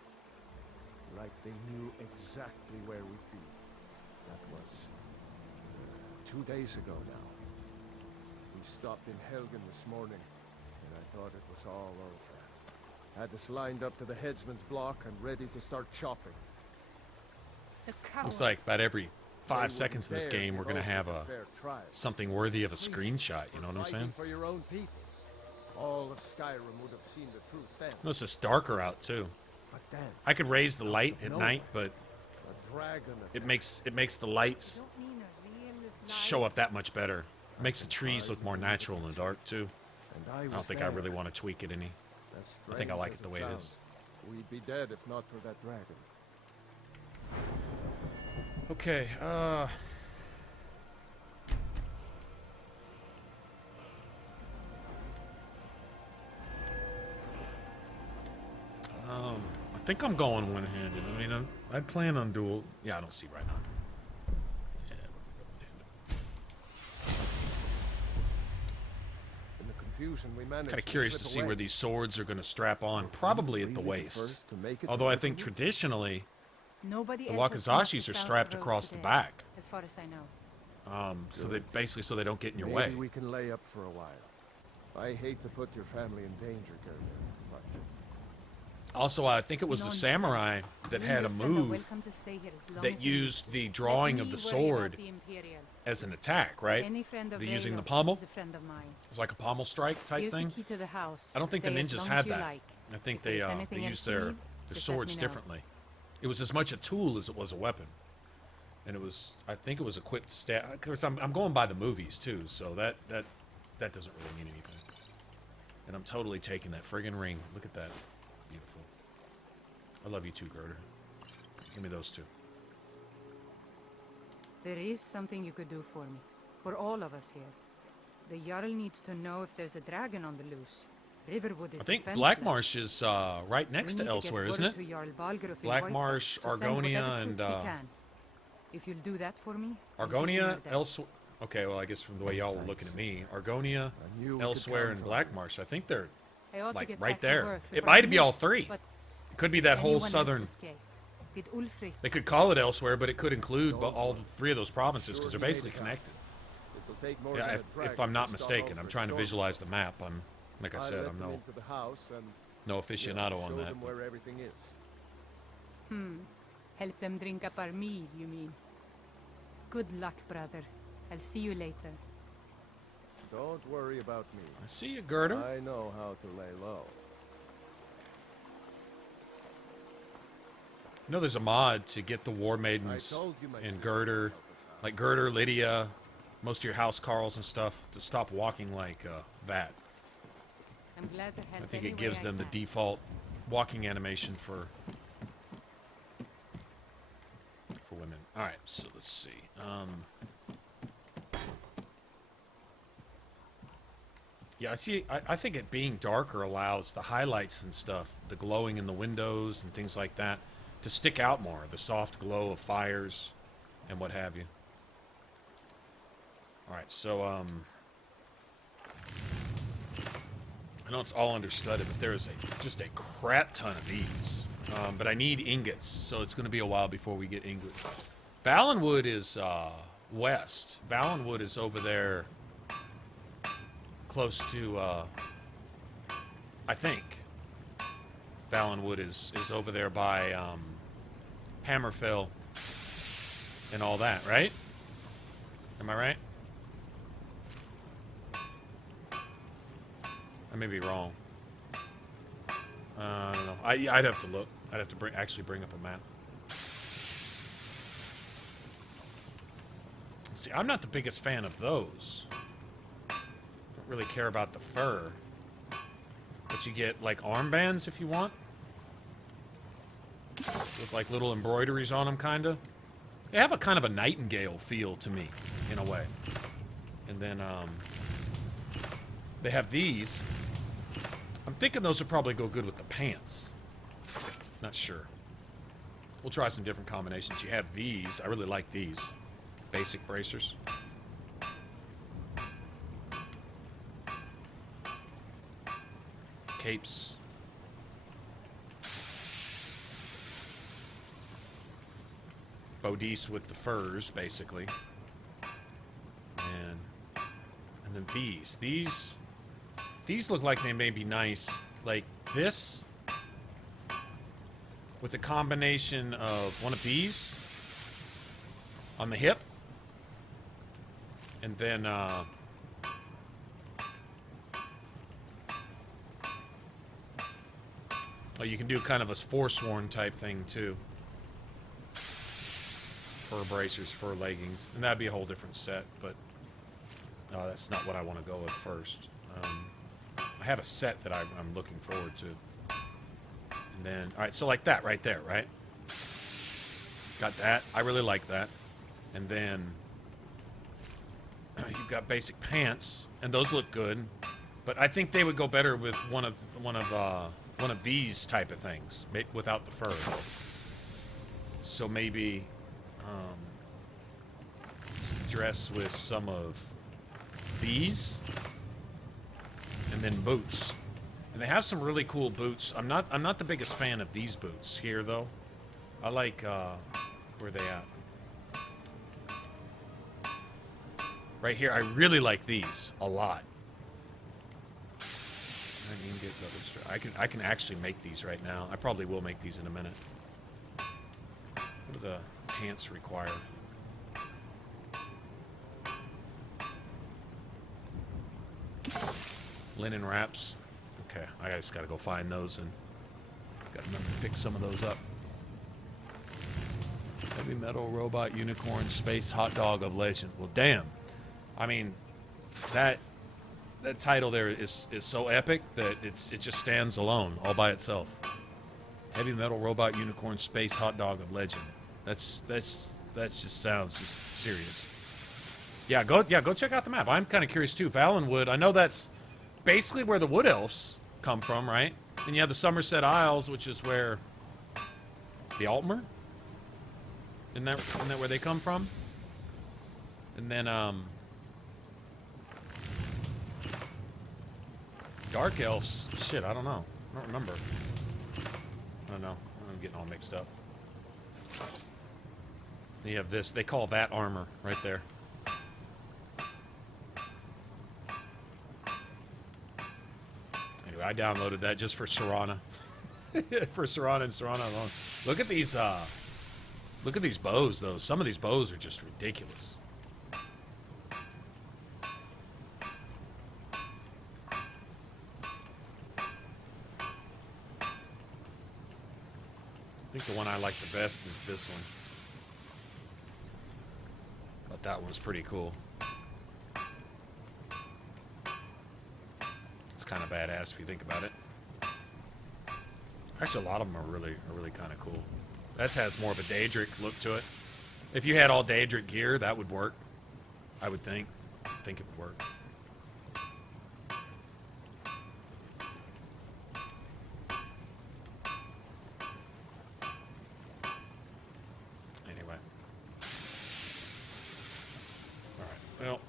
Like they knew exactly where we'd be. That was 2 days ago now. We stopped in Helgen this morning, and I thought it was all over. Had us lined up to the headsman's block and ready to start chopping. The cowards. Looks like about every 5 They seconds in this wouldn't dare game, we're give going to have Ulfric a fair trial. something worthy of a Please, screenshot, you know what I'm fighting saying? for your own people. All of Skyrim would have seen the truth then. Notice it's darker out, too. But then, I could raise the light at No. night, but a dragon it attacked. makes the lights Don't mean a real show light. up that much better. It makes the trees look more natural in the dark, too. And I don't was think I there. really want to tweak it any. As I think I strange like as it the way it is. sounds, We'd be dead if not for that dragon. Okay, I think I'm going one-handed. I mean, I plan on dual. Yeah, I don't see right now. Yeah, In the confusion, we managed Kind of curious to see where these swords are going to strap on. Probably at the waist. Although I think traditionally, Nobody the else has come up wakazashis the are south strapped road across the today, back. as far as I know. So they basically so they don't get in your Maybe way. we can lay up for a while. I hate to put your family in danger, Gerda, but Also, I think it was the Nonsense. samurai that You had a and your friend are move welcome to stay here as long that as you need. used the Let drawing me of the worry sword about the Imperials. as an attack, right? Any friend of They're using the Raylos pommel. is a friend of mine. It was like a pommel strike type Here's thing. the key to the house. I don't think the Stay as ninjas long had as you that. like. I think If they there's anything else used you their need, just let swords me know. differently. It was as much a tool as it was a weapon, and it was I think it was equipped to stab. Because I'm going by the movies too, so that doesn't really mean anything. And I'm totally taking that friggin' ring. Look at that, beautiful. I love you too, Gerda. Give me those two. There is something you could do for me. For all of us here. The Jarl needs to know if there's a dragon on the loose. Riverwood is I think defenseless. Blackmarsh is right next We to need Elsewhere, get isn't it? word to Jarl Balgruuf in Blackmarsh, Whitehall to send Argonia, whatever and troops he can. If you'll do that for me, I'll give you Argonia, your debt. Elsewhere. Okay, well, I guess from the way y'all were looking at me, Argonia, I knew we could Elsewhere, and count on it. Blackmarsh. I think they're I ought to like get right back to there. work It before might I be all miss, three. but It could be that whole anyone else southern. escape? Did Ulfric? They could call it Elsewhere, but it could include all three of those provinces because Sure they're he basically made it connected. it'll take more Yeah, than a if dragon I'm not to stop mistaken, I'm Ulfric's trying to storm. visualize the map. I'm like I I said, let I'm them no into the house and aficionado on show that. them where everything is. Help them drink up our mead, you mean? Good luck, brother. I'll see you later. Don't worry about me. I see you, Gerda. I know how to lay low. You know, there's a mod to get the War Maidens I told you my and sister Girder, would help us out. like Girder, Lydia, most of your housecarls and stuff, to stop walking like that. I'm glad to help. I think any it way gives I them the can. default walking animation for women. All right, so let's see. Yeah, I see. I think it being darker allows the highlights and stuff, the glowing in the windows and things like that, to stick out more. The soft glow of fires and what have you. All right, so I know it's all understudded, but there is just a crap ton of these. But I need ingots, so it's going to be a while before we get ingots. Valenwood is west. Valenwood is over there, close to. I think Valenwood is over there by Hammerfell and all that, right? Am I right? I may be wrong. I don't know. I'd have to look. I'd have to actually bring up a map. See, I'm not the biggest fan of those. Don't really care about the fur. But you get, like, armbands if you want. With, like, little embroideries on them, kind of. They have a kind of a nightingale feel to me, in a way. And then, they have these. I'm thinking those would probably go good with the pants. Not sure. We'll try some different combinations. You have these. I really like these. Basic bracers. Capes. Bodice with the furs, basically. And then these. These look like they may be nice. Like this, with a combination of one of these on the hip, and then oh, you can do kind of a forsworn type thing too. Fur bracers, fur leggings, and that'd be a whole different set, but that's not what I want to go with first. I have a set that I'm looking forward to. And then, all right, so like that right there, right? Got that. I really like that. And then you've got basic pants, and those look good. But I think they would go better with one of these type of things, without the fur. So maybe dress with some of these. and then boots. And they have some really cool boots. I'm not the biggest fan of these boots here though. I like where they at? Right here, I really like these a lot. I can actually make these right now. I probably will make these in a minute. What do the pants require? Linen wraps. Okay, I just gotta go find those and gotta remember to pick some of those up. Heavy metal robot unicorn space hot dog of legend. Well, damn. I mean, that title there is so epic that it just stands alone, all by itself. Heavy metal robot unicorn space hot dog of legend. That's just sounds just serious. Yeah, go check out the map. I'm kind of curious too. Valenwood, I know that's basically where the Wood Elves come from, right? And you have the Somerset Isles, which is where the Altmer. Isn't that where they come from? And then Dark Elves. Shit, I don't know. I don't remember. I don't know. I'm getting all mixed up. And you have this. They call that armor right there. Anyway, I downloaded that just for Serana. For Serana and Serana alone. Look at these bows, though. Some of these bows are just ridiculous. I think the one I like the best is this one. But that one's pretty cool. It's kind of badass if you think about it. Actually, a lot of them are really kind of cool. That has more of a Daedric look to it. If you had all Daedric gear, that would work. I would think. I think it would work. Anyway. Alright, well.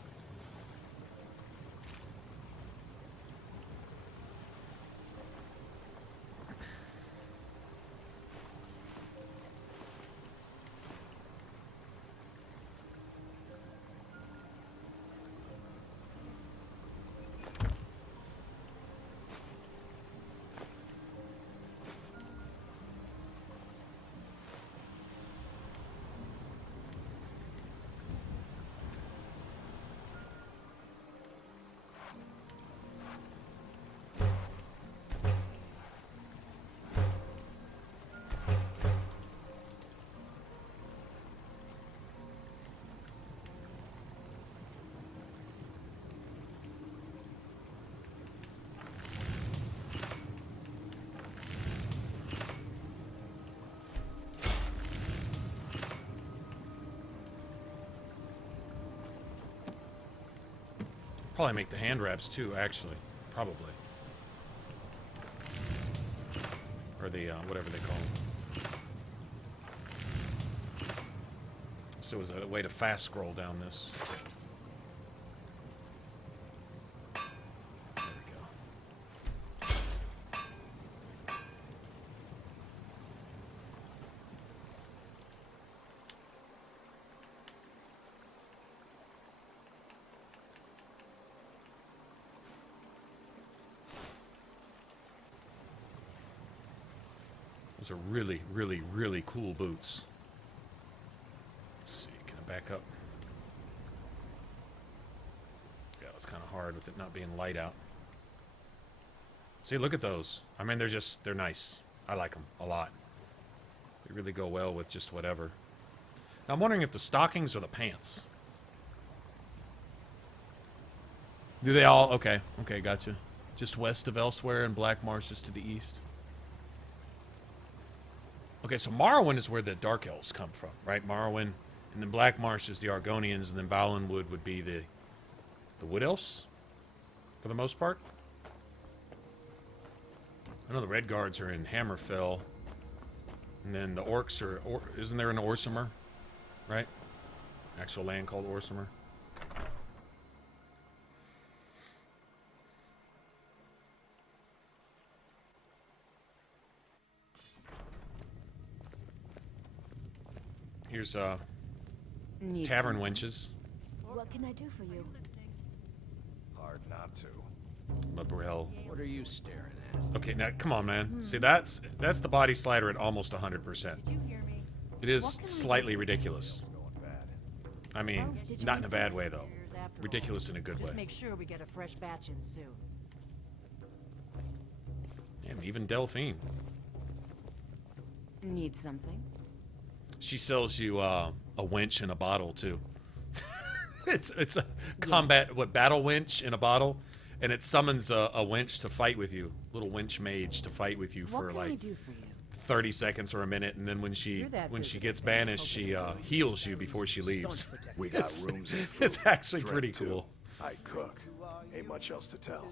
Probably make the hand wraps too, actually. Probably. Or the, whatever they call them. So it was a way to fast scroll down this. There we go. Those are really, really, really cool boots. Let's see, can I back up? Yeah, it's kind of hard with it not being light out. See, look at those. I mean, they're nice. I like them a lot. They really go well with just whatever. Now, I'm wondering if the stockings or the pants. Do they all? Okay, okay, gotcha. Just west of Elsewhere and Black Marsh just to the east. Okay, so Morrowind is where the Dark Elves come from, right? Morrowind, and then Black Marsh is the Argonians, and then Valenwood would be the Wood Elves, for the most part. I know the Red Guards are in Hammerfell, and then the Orcs are... isn't there an Orsimer, right? Actual land called Orsimer. Here's Need Tavern some- Wenches. What can I do for you? Hard not to. Mabrel. What are you staring at? Okay, now come on, man. See, that's the body slider at almost 100%. Did you hear me? It is What can we do slightly for ridiculous. Going bad. I mean, Well, did you not in a answer? bad way though. Here's after all. Ridiculous in a good way. Just make sure we get a fresh batch in soon. Damn, even Delphine. Need something? She sells you a winch in a bottle too. it's a combat battle winch in a bottle, and it summons a winch to fight with you, little winch mage to fight with you What for can I like do for you? 30 seconds or a minute, and then when she You're that gets visible. banished, she heals you before she leaves. We got rooms and food. It's actually Drink, pretty too. cool. I cook. Ain't much else to tell.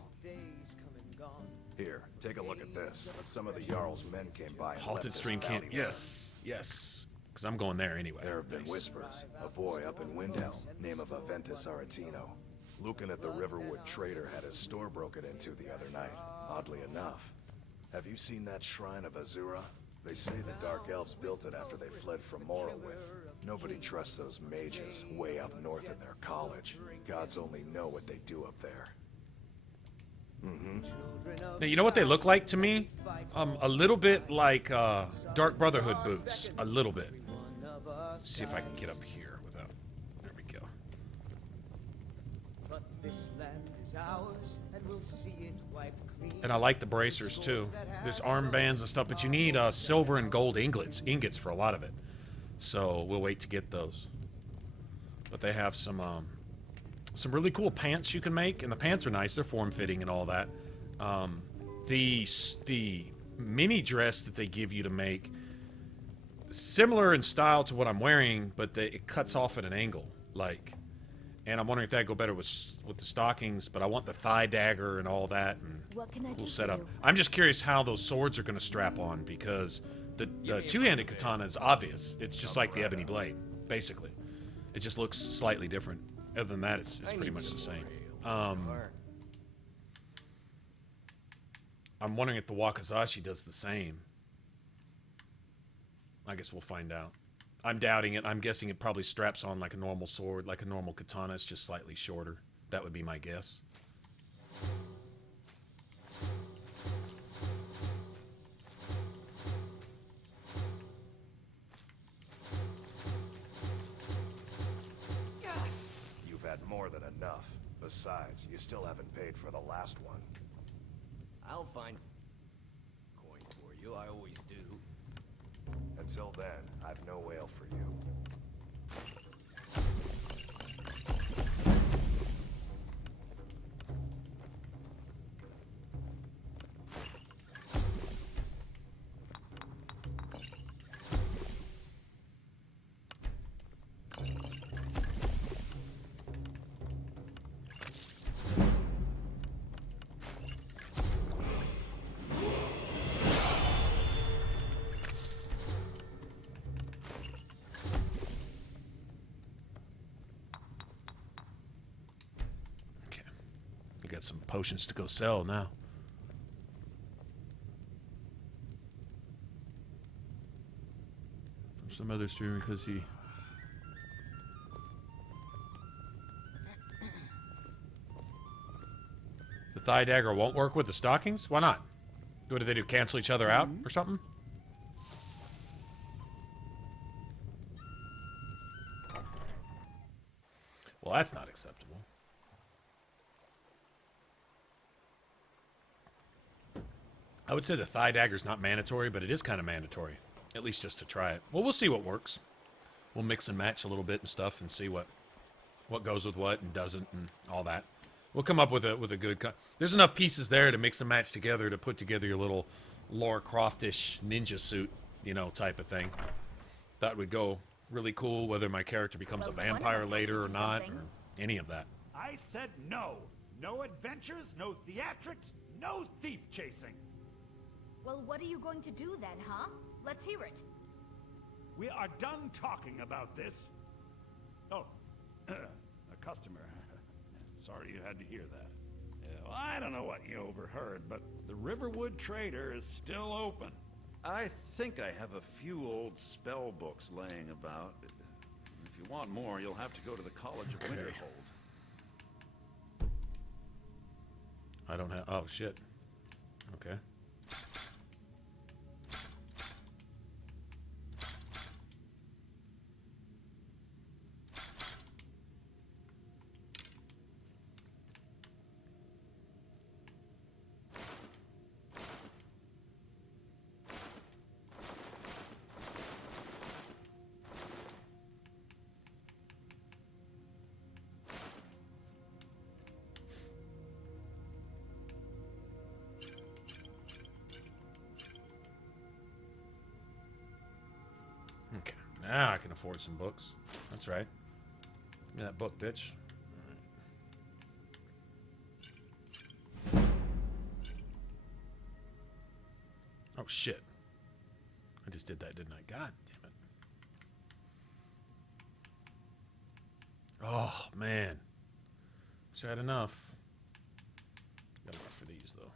Here, take a look at this. Some of the Jarl's men came by and left Halted this stream can't. bounty Yes, because I'm going there anyway. There have been whispers. A boy up in Windhelm, name of Aventus Aretino. Looking at the Riverwood trader had his store broken into the other night, oddly enough. Have you seen that shrine of Azura? They say the Dark Elves built it after they fled from Morrowind. Nobody trusts those mages way up north in their college. Gods only know what they do up there. Now, you know what they look like to me? A little bit like Dark Brotherhood boots. A little bit. Let's see if I can get up here without. There we go. And I like the bracers too. There's armbands and stuff, but you need silver and gold ingots for a lot of it. So we'll wait to get those. But they have some really cool pants you can make, and the pants are nice. They're form-fitting and all that. The mini dress that they give you to make, similar in style to what I'm wearing, but it cuts off at an angle, like. And I'm wondering if that'd go better with the stockings, but I want the thigh dagger and all that, and What can I do cool for setup. you? I'm just curious how those swords are going to strap on, because the two-handed katana is obvious. It's just like the ebony blade, basically. It just looks slightly different. Other than that, it's pretty much the same. I'm wondering if the Wakizashi does the same. I guess we'll find out. I'm doubting it. I'm guessing it probably straps on like a normal sword, like a normal katana. It's just slightly shorter. That would be my guess. You've had more than enough. Besides, you still haven't paid for the last one. I'll find coin for you. I always do. Until then, I've no ale for you. Got some potions to go sell now. From some other streamer because he... The thigh dagger won't work with the stockings? Why not? What do they do? Cancel each other out or something? Well, that's not acceptable. I would say the thigh dagger's not mandatory, but it is kind of mandatory. At least just to try it. Well, we'll see what works. We'll mix and match a little bit and stuff and see what goes with what and doesn't and all that. We'll come up with a good... There's enough pieces there to mix and match together to put together your little Lara Croftish ninja suit, you know, type of thing. That would go really cool, whether my character becomes a vampire later or not, or any of that. I said no. No adventures, no theatrics, no thief chasing. Well, what are you going to do then, huh? Let's hear it. We are done talking about this. Oh, a customer. Sorry you had to hear that. Yeah, well, I don't know what you overheard, but the Riverwood trader is still open. I think I have a few old spell books laying about. If you want more, you'll have to go to the College of Winterhold. I don't have... Oh, shit. Okay. Now I can afford some books. That's right. Give me that book, bitch. All right. Oh, shit. I just did that, didn't I? God damn it. Oh, man. Wish I had enough. Got enough for these, though.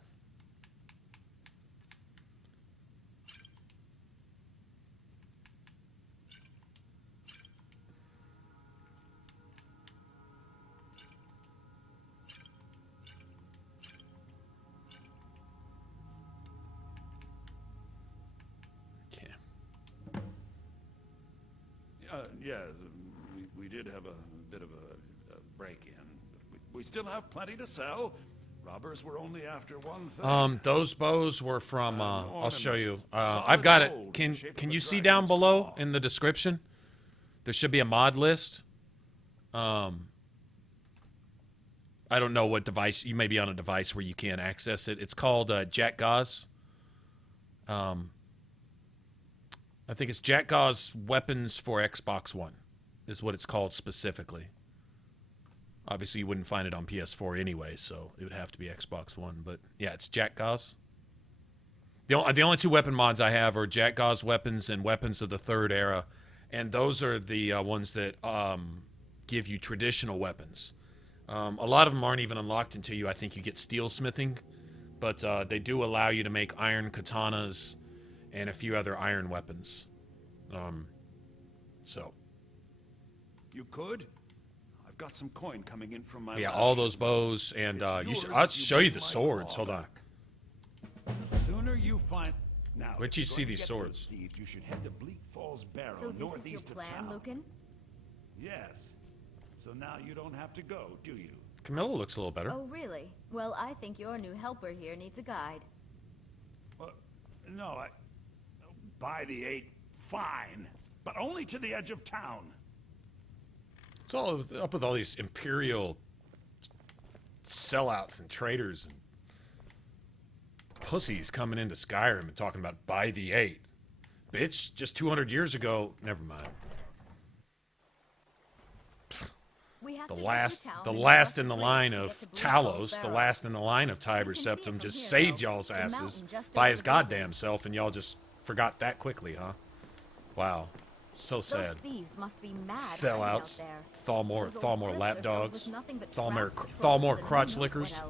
Yeah, we did have a bit of a break-in. We still have plenty to sell. Robbers were only after one thing. Those bows were from, I'll show you. I've got it. Can you see down below in the description? There should be a mod list. I don't know what device. You may be on a device where you can't access it. It's called JackGa's. I think it's JackGa's Weapons for Xbox One is what it's called specifically. Obviously, you wouldn't find it on PS4 anyway, so it would have to be Xbox One. But yeah, it's JackGa's. The only two weapon mods I have are JackGa's Weapons and Weapons of the Third Era. And those are the ones that give you traditional weapons. A lot of them aren't even unlocked until I think you get steel smithing. But they do allow you to make iron katanas and a few other iron weapons. So. You could? I've got some coin coming in from my Yeah, all those bows, and I'll show you the swords. Hold on. The sooner you find... Now, where'd you see these swords? Thieves, you should head to Bleak Falls Barrow, So this is your northeast of plan, town. Lucan? Yes. So now you don't have to go, do you? Camilla looks a little better. Oh, really? Well, I think your new helper here needs a guide. Well, no, by the 8, fine. But only to the edge of town. It's all up with all these Imperial sellouts and traitors and pussies coming into Skyrim and talking about by the 8. Bitch, just 200 years ago, never mind. The last in the line of Talos, the last in the line of Tiber Septim, just saved y'all's asses by his goddamn self, and y'all just forgot that quickly, huh? Wow. So sad. Sellouts. Thalmor lapdogs. Thalmor crotch lickers.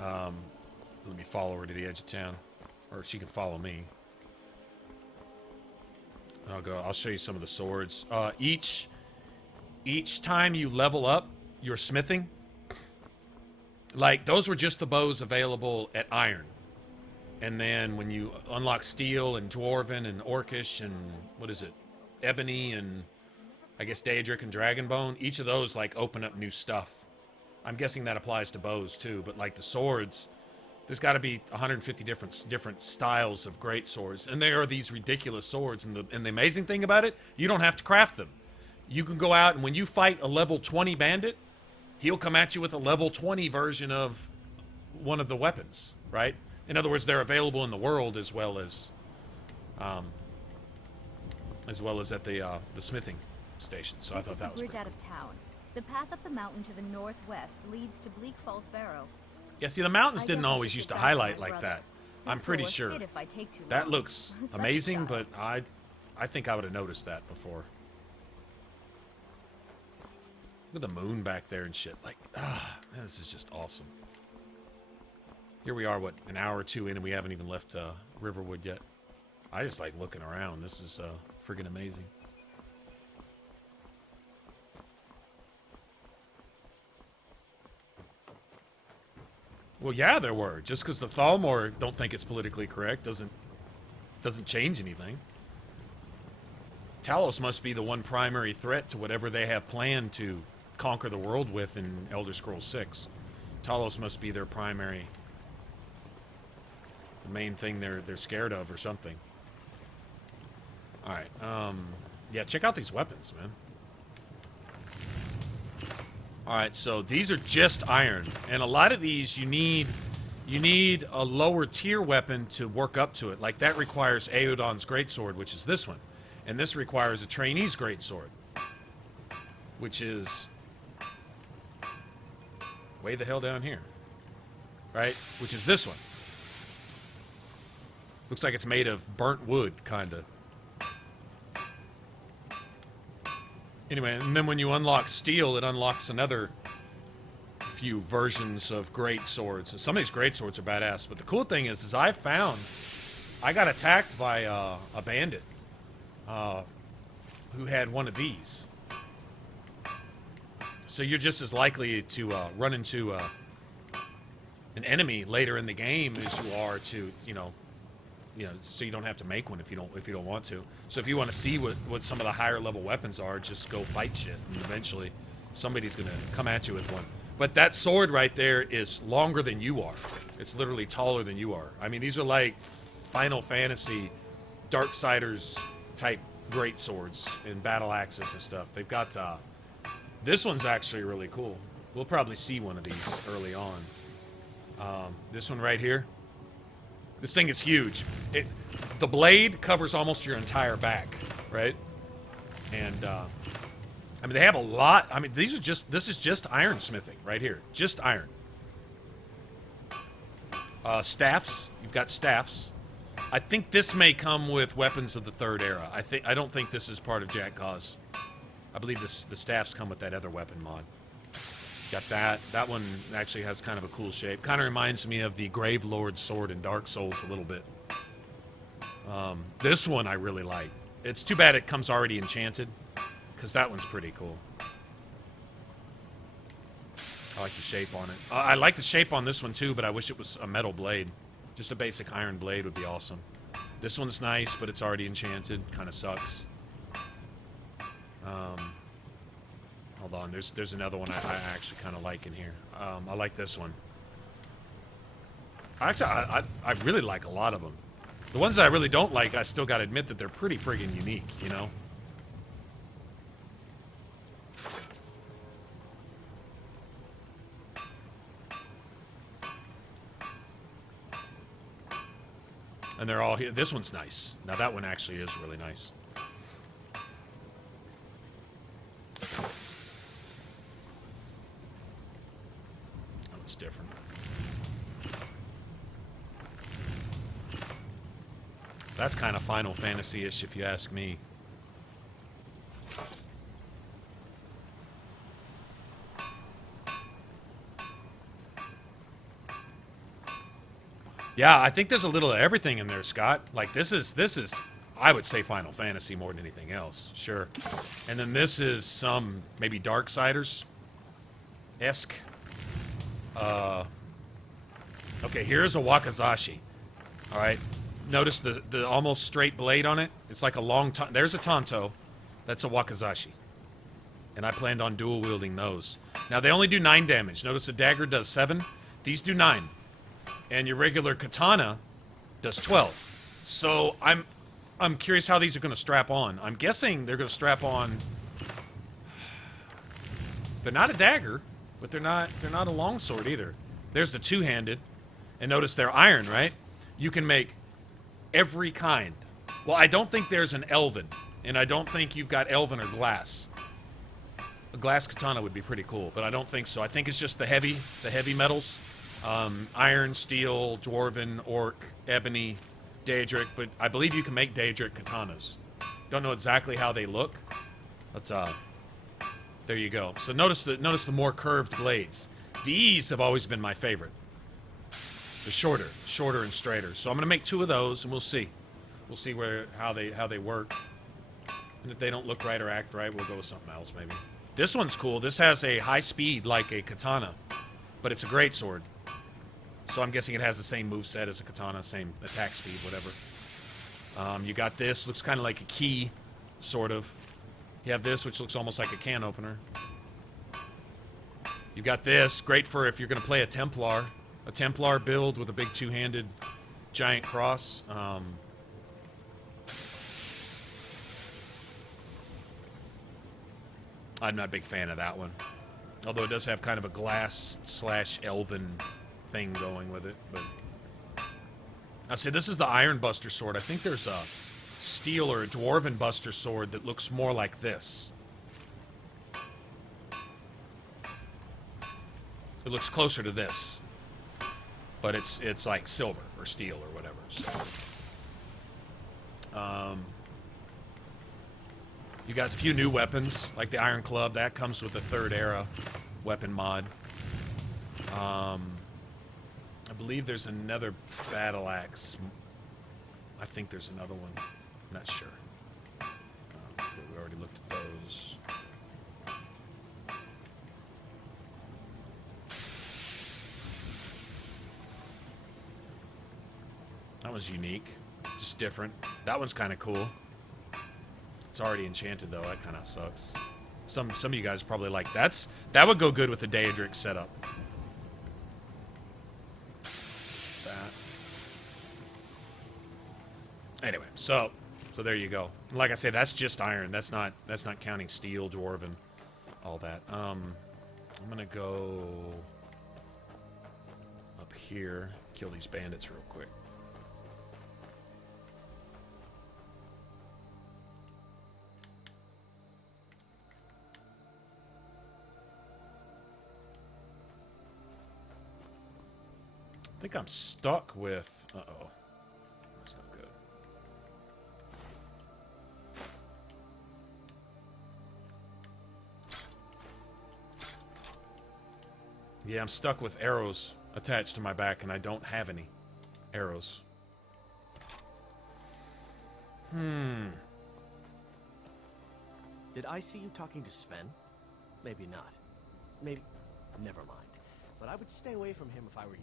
Let me follow her to the edge of town. Or she can follow me. I'll show you some of the swords. Each time you level up your smithing, like those were just the bows available at Iron. And then when you unlock Steel and Dwarven and Orcish and what is it? Ebony and I guess Daedric and Dragonbone, each of those like open up new stuff. I'm guessing that applies to bows too, but like the swords, there's got to be 150 different styles of great swords, and they are these ridiculous swords. And the amazing thing about it, you don't have to craft them. You can go out and when you fight a level 20 bandit, he'll come at you with a level 20 version of one of the weapons, right? In other words, they're available in the world as well as at the smithing station. So I thought that was pretty cool. This is the bridge out of town. The path up the mountain to the northwest leads to Bleak Falls Barrow. Yeah, see, the mountains didn't always used to highlight like that. I'm pretty sure. That looks amazing, but I think I would have noticed that before. Look at the moon back there and shit. Like, man, this is just awesome. Here we are, what, an hour or two in, and we haven't even left Riverwood yet. I just like looking around. This is friggin' amazing. Well, yeah, there were. Just because the Thalmor don't think it's politically correct doesn't change anything. Talos must be the one primary threat to whatever they have planned to conquer the world with in Elder Scrolls 6. Talos must be their primary, the main thing they're scared of or something. All right. Yeah, check out these weapons, man. All right, so these are just iron, and a lot of these you need a lower tier weapon to work up to it. Like that requires Aeodon's greatsword, which is this one, and this requires a trainee's greatsword, which is way the hell down here, right? Which is this one. Looks like it's made of burnt wood, kinda. Anyway, and then when you unlock steel, it unlocks another few versions of great swords. And some of these great swords are badass. But the cool thing is I got attacked by a bandit who had one of these. So you're just as likely to run into an enemy later in the game as you are to, you know, so you don't have to make one if you don't want to. So if you want to see what some of the higher level weapons are, just go fight shit, and eventually somebody's gonna come at you with one. But that sword right there is longer than you are. It's literally taller than you are. I mean, these are like Final Fantasy Darksiders type great swords and battle axes and stuff. They've got this one's actually really cool. We'll probably see one of these early on. This one right here. This thing is huge. The blade covers almost your entire back, right? And I mean, they have a lot. I mean, this is just ironsmithing right here, just iron. Staffs. You've got staffs. I think this may come with weapons of the Third Era. I don't think this is part of JackGa's. I believe the staffs come with that other weapon mod. Got that. That one actually has kind of a cool shape. Kind of reminds me of the Grave Lord's sword in Dark Souls a little bit. This one I really like. It's too bad it comes already enchanted, because that one's pretty cool. I like the shape on it. I like the shape on this one too, but I wish it was a metal blade. Just a basic iron blade would be awesome. This one's nice, but it's already enchanted. Kind of sucks. Hold on, there's another one I actually kind of like in here. I like this one. Actually, I really like a lot of them. The ones that I really don't like, I still got to admit that they're pretty friggin' unique, you know? And they're all here. This one's nice. Now that one actually is really nice. It's different. That's kind of Final Fantasy-ish, if you ask me. Yeah, I think there's a little of everything in there, Scott. Like this is I would say Final Fantasy more than anything else. Sure. And then this is some maybe Darksiders-esque. Okay, here's a Wakizashi. All right, notice the almost straight blade on it. It's like a long. There's a Tanto. That's a Wakizashi. And I planned on dual wielding those. Now they only do 9 damage. Notice the dagger does 7. These do 9, and your regular katana does 12. So I'm curious how these are going to strap on. I'm guessing they're going to strap on. They're not a dagger. But they're not a longsword either. There's the two-handed. And notice they're iron, right? You can make every kind. Well, I don't think there's an elven. And I don't think you've got elven or glass. A glass katana would be pretty cool, but I don't think so. I think it's just the heavy metals. Iron, steel, dwarven, orc, ebony, daedric. But I believe you can make daedric katanas. Don't know exactly how they look. But, there you go. So notice the more curved blades. These have always been my favorite. They're shorter and straighter. So I'm gonna make 2 of those, and we'll see. We'll see how they work. And if they don't look right or act right, we'll go with something else maybe. This one's cool. This has a high speed like a katana, but it's a great sword. So I'm guessing it has the same moveset as a katana, same attack speed, whatever. You got this, looks kind of like a key, sort of. You have this, which looks almost like a can opener. You got this, great for if you're going to play a Templar. A Templar build with a big 2-handed giant cross. I'm not a big fan of that one. Although it does have kind of a glass/elven thing going with it. But I say this is the Iron Buster sword. I think there's a steel or a Dwarven Buster sword that looks more like this. It looks closer to this. But it's like silver or steel or whatever. So, you got a few new weapons, like the Iron Club. That comes with the 3rd era weapon mod. I believe there's another battle axe. I think there's another one. I'm not sure. We already looked at those. That was unique. Just different. That one's kind of cool. It's already enchanted though. That kind of sucks. Some of you guys probably like that would go good with the Daedric setup. That. Anyway, so there you go. Like I said, that's just iron. That's not counting steel, dwarven, all that. I'm gonna go up here, kill these bandits real quick. I think I'm stuck with... Uh-oh. That's not good. Yeah, I'm stuck with arrows attached to my back, and I don't have any arrows. Did I see you talking to Sven? Maybe not. Maybe... Never mind. But I would stay away from him if I were you.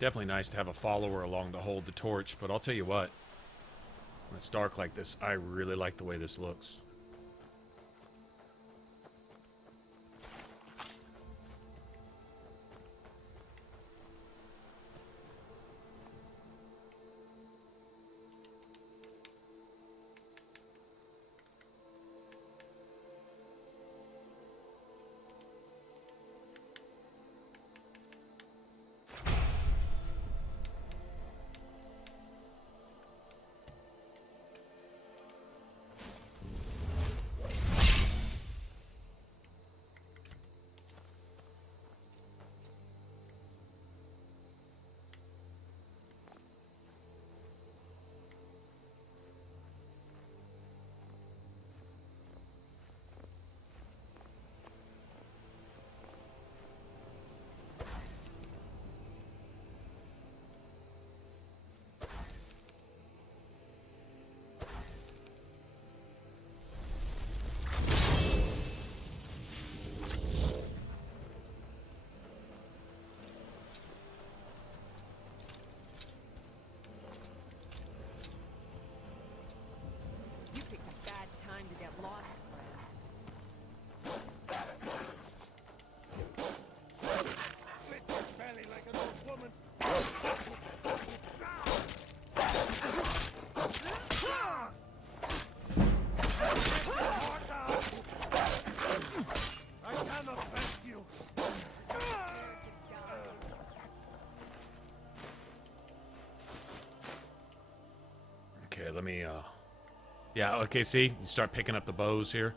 Definitely nice to have a follower along to hold the torch, but I'll tell you what, when it's dark like this, I really like the way this looks. Okay, let me, yeah, okay, see? You start picking up the bows here.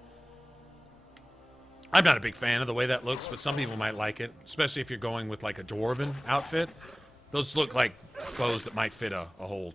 I'm not a big fan of the way that looks, but some people might like it, especially if you're going with, like, a dwarven outfit. Those look like bows that might fit a hole.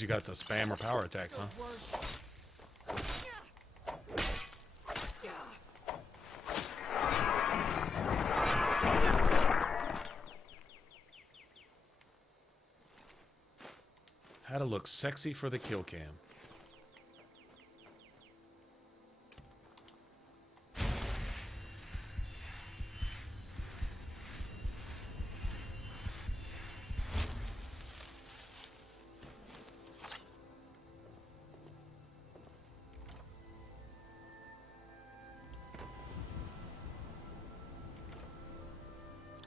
You got the spam or power attacks, huh? How to look sexy for the kill cam.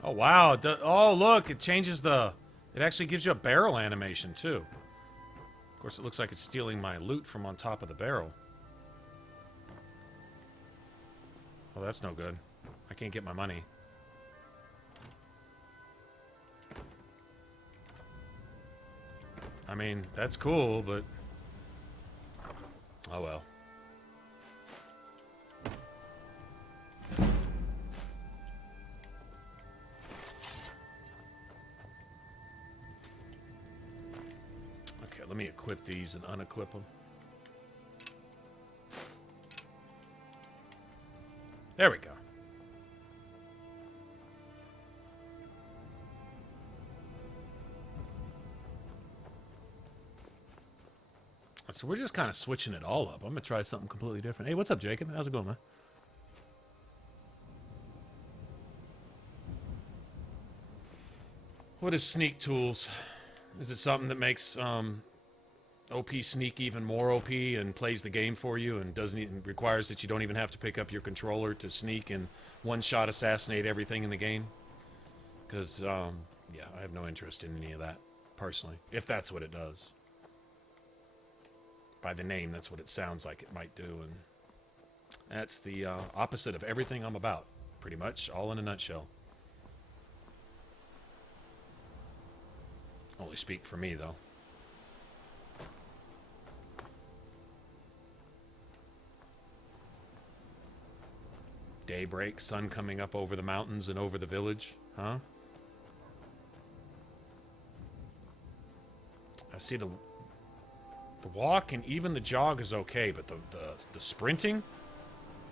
Oh, wow. Oh, look. It changes the... It actually gives you a barrel animation, too. Of course, it looks like it's stealing my loot from on top of the barrel. Well, that's no good. I can't get my money. I mean, that's cool, but... Oh, well. Let me equip these and unequip them. There we go. So we're just kind of switching it all up. I'm going to try something completely different. Hey, what's up, Jacob? How's it going, man? What is sneak tools? Is it something that makes... OP sneak even more OP and plays the game for you and doesn't even requires that you don't even have to pick up your controller to sneak and one-shot assassinate everything in the game? Because, yeah, I have no interest in any of that, personally, if that's what it does. By the name, that's what it sounds like it might do, and that's the opposite of everything I'm about, pretty much, all in a nutshell. Only speak for me, though. Daybreak, sun coming up over the mountains and over the village, huh? I see the walk and even the jog is okay, but the sprinting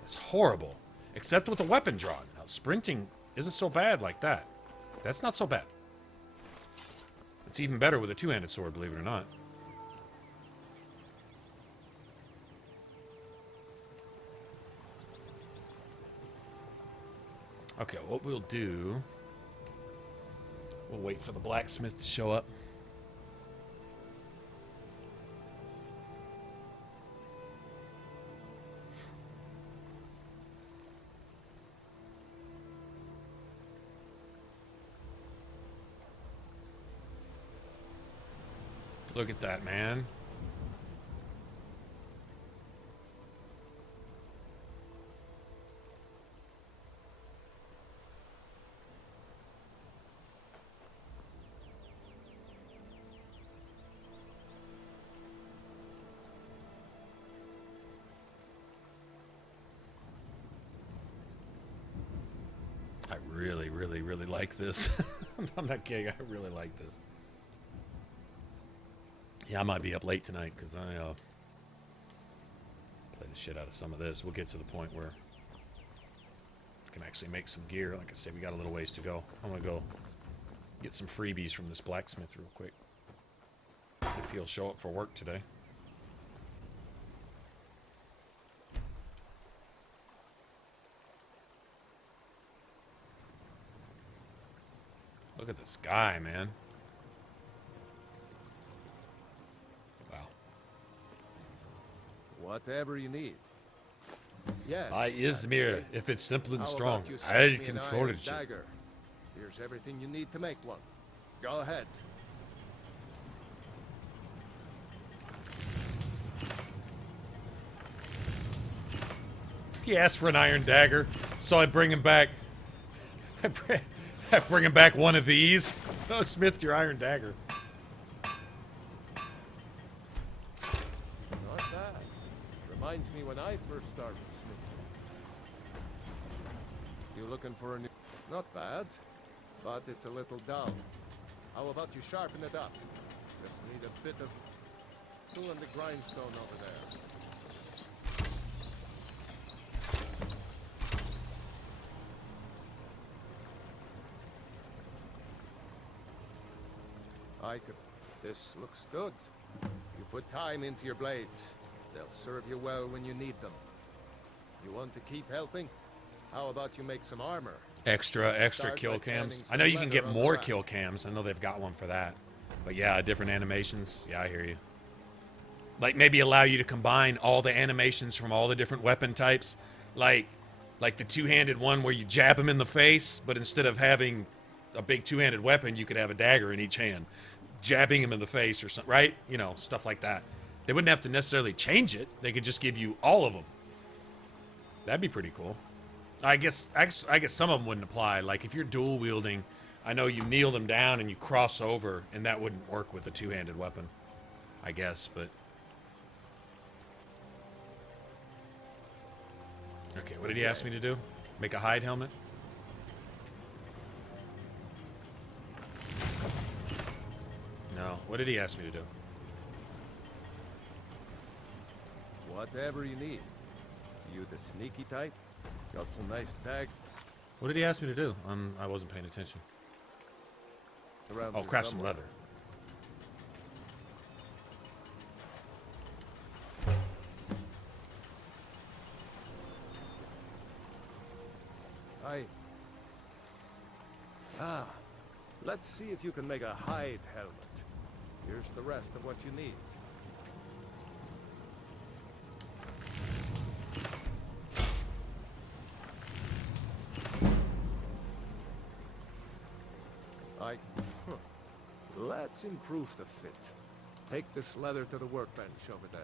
is horrible. Except with the weapon drawn. Now, sprinting isn't so bad like that. That's not so bad. It's even better with a two-handed sword, believe it or not. Okay, what we'll do... We'll wait for the blacksmith to show up. Look at that, man. I really, really, really like this. I'm not kidding. I really like this. Yeah, I might be up late tonight because I play the shit out of some of this. We'll get to the point where I can actually make some gear. Like I said, we got a little ways to go. I'm going to go get some freebies from this blacksmith real quick. If he'll show up for work today. Look at the sky, man. Whatever you need. Yes. I Izmir, if it's simple and How strong, about you I send me can an iron forge it. dagger? Here's everything you need to make one. Go ahead. He asked for an iron dagger, so I bring him back. I bring him back one of these. Oh, Smith, your iron dagger. Not bad. Reminds me when I first started smithing. You looking for a new... Not bad, but it's a little dull. How about you sharpen it up? Just need a bit of tool and the grindstone over there. This looks good. You put time into your blades. They'll serve you well when you need them. You want to keep helping? How about you make some armor? Extra Start kill by cams. tanning I know some you can leather get on the more rack. kill cams. I know they've got one for that. But yeah, different animations. Yeah, I hear you. Like maybe allow you to combine all the animations from all the different weapon types. Like the two-handed one where you jab him in the face, but instead of having a big two-handed weapon, you could have a dagger in each hand. Jabbing him in the face or something, right? You know, stuff like that. They wouldn't have to necessarily change it. They could just give you all of them. That'd be pretty cool. I guess some of them wouldn't apply. Like if you're dual wielding, I know you kneel them down and you cross over, and that wouldn't work with a two-handed weapon. I guess, but okay. What did he ask me to do? Make a hide helmet? No. What did he ask me to do? Whatever you need. You the sneaky type? Got some nice tag What did he ask me to do? I wasn't paying attention. around Oh, here craft some somewhere. leather. Let's see if you can make a hide helmet. Here's the rest of what you need. Let's improve the fit. Take this leather to the workbench over there.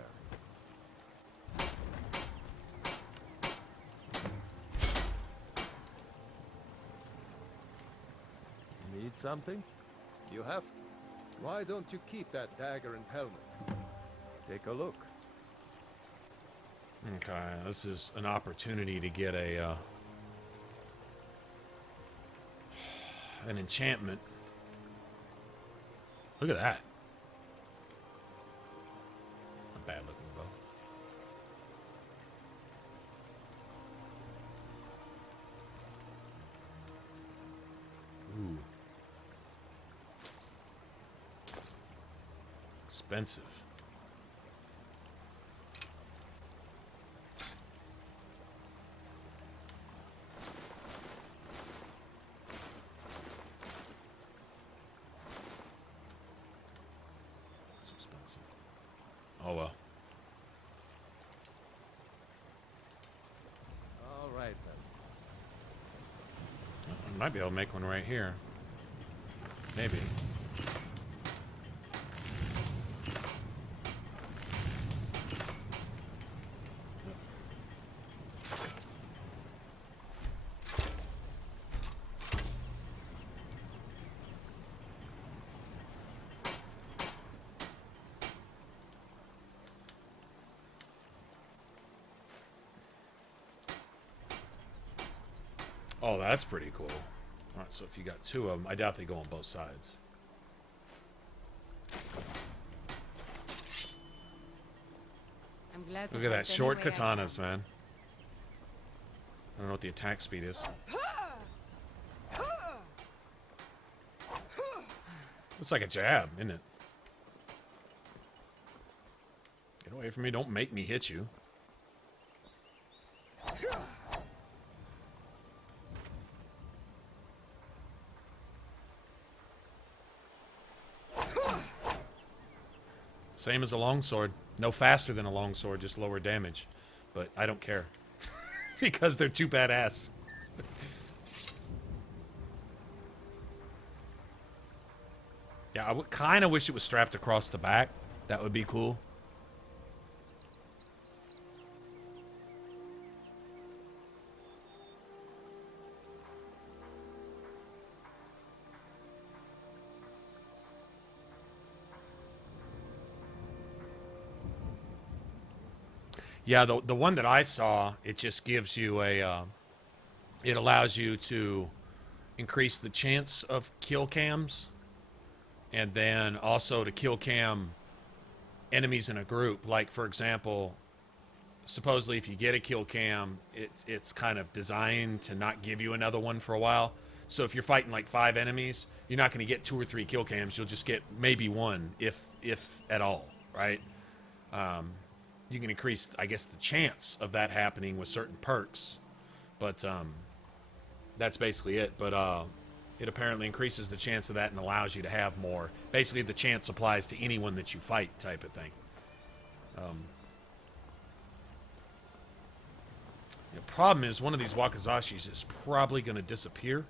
Need something? You have to. Why don't you keep that dagger and helmet? Take a look. Okay, this is an opportunity to get a an enchantment. Look at that. A bad looking bow. Ooh. Expensive. It's expensive. Oh well. All right then. I might be able to make one right here. Maybe. Oh, that's pretty cool. All right, so if you got two of them, I doubt they go on both sides. I'm glad to Look at that help short any way I katanas, man. I don't know what the attack speed is. Looks like a jab, isn't it? Get away from me, don't make me hit you. Same as a longsword. No faster than a longsword, just lower damage. But I don't care. Because they're too badass. Yeah, I would kind of wish it was strapped across the back. That would be cool. Yeah, the one that I saw, it just gives you a, it allows you to increase the chance of kill cams, and then also to kill cam enemies in a group. Like, for example, supposedly if you get a kill cam, it's kind of designed to not give you another one for a while. So if you're fighting like 5 enemies, you're not going to get 2 or 3 kill cams. You'll just get maybe 1, if at all, right? You can increase, I guess, the chance of that happening with certain perks, but that's basically it. But it apparently increases the chance of that and allows you to have more. Basically, the chance applies to anyone that you fight, type of thing. The problem is one of these Wakazashis is probably going to disappear.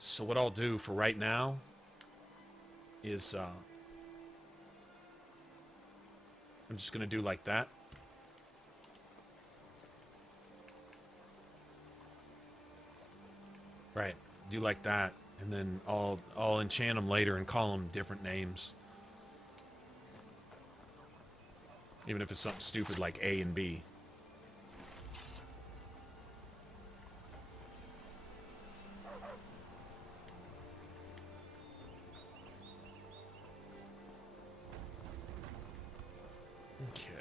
So what I'll do for right now is I'm just going to do like that. Right. Do like that. And then I'll enchant them later and call them different names. Even if it's something stupid like A and B. Okay.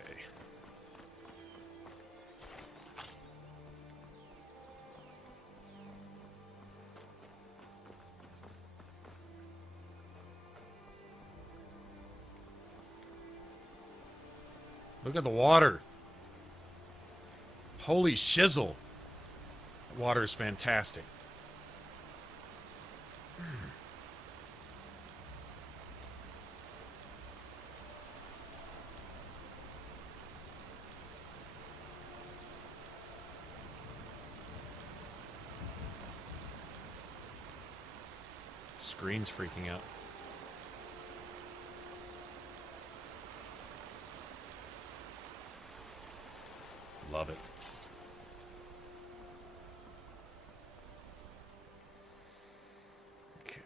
Look at the water. Holy shizzle. The water is fantastic. Screen's freaking out. Love it. Okay.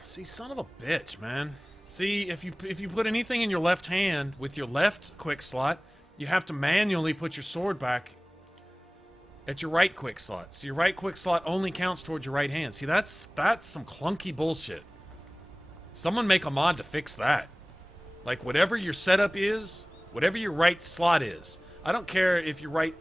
See, son of a bitch, man. See, if you put anything in your left hand with your left quick slot, you have to manually put your sword back at your right quick slot. So your right quick slot only counts towards your right hand. See, that's some clunky bullshit. Someone make a mod to fix that. Like, whatever your setup is, whatever your right slot is, I don't care if you're right.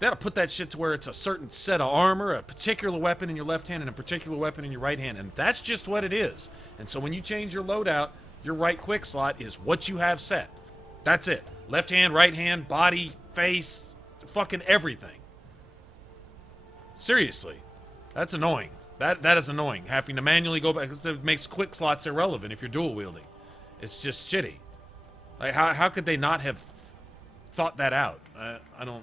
They gotta put that shit to where it's a certain set of armor, a particular weapon in your left hand and a particular weapon in your right hand, and that's just what it is. And so when you change your loadout, your right quick slot is what you have set. That's it. Left hand, right hand, body, face, fucking everything. Seriously. That's annoying. That is annoying. Having to manually go back, it makes quick slots irrelevant if you're dual wielding. It's just shitty. Like, how could they not have thought that out? I don't know.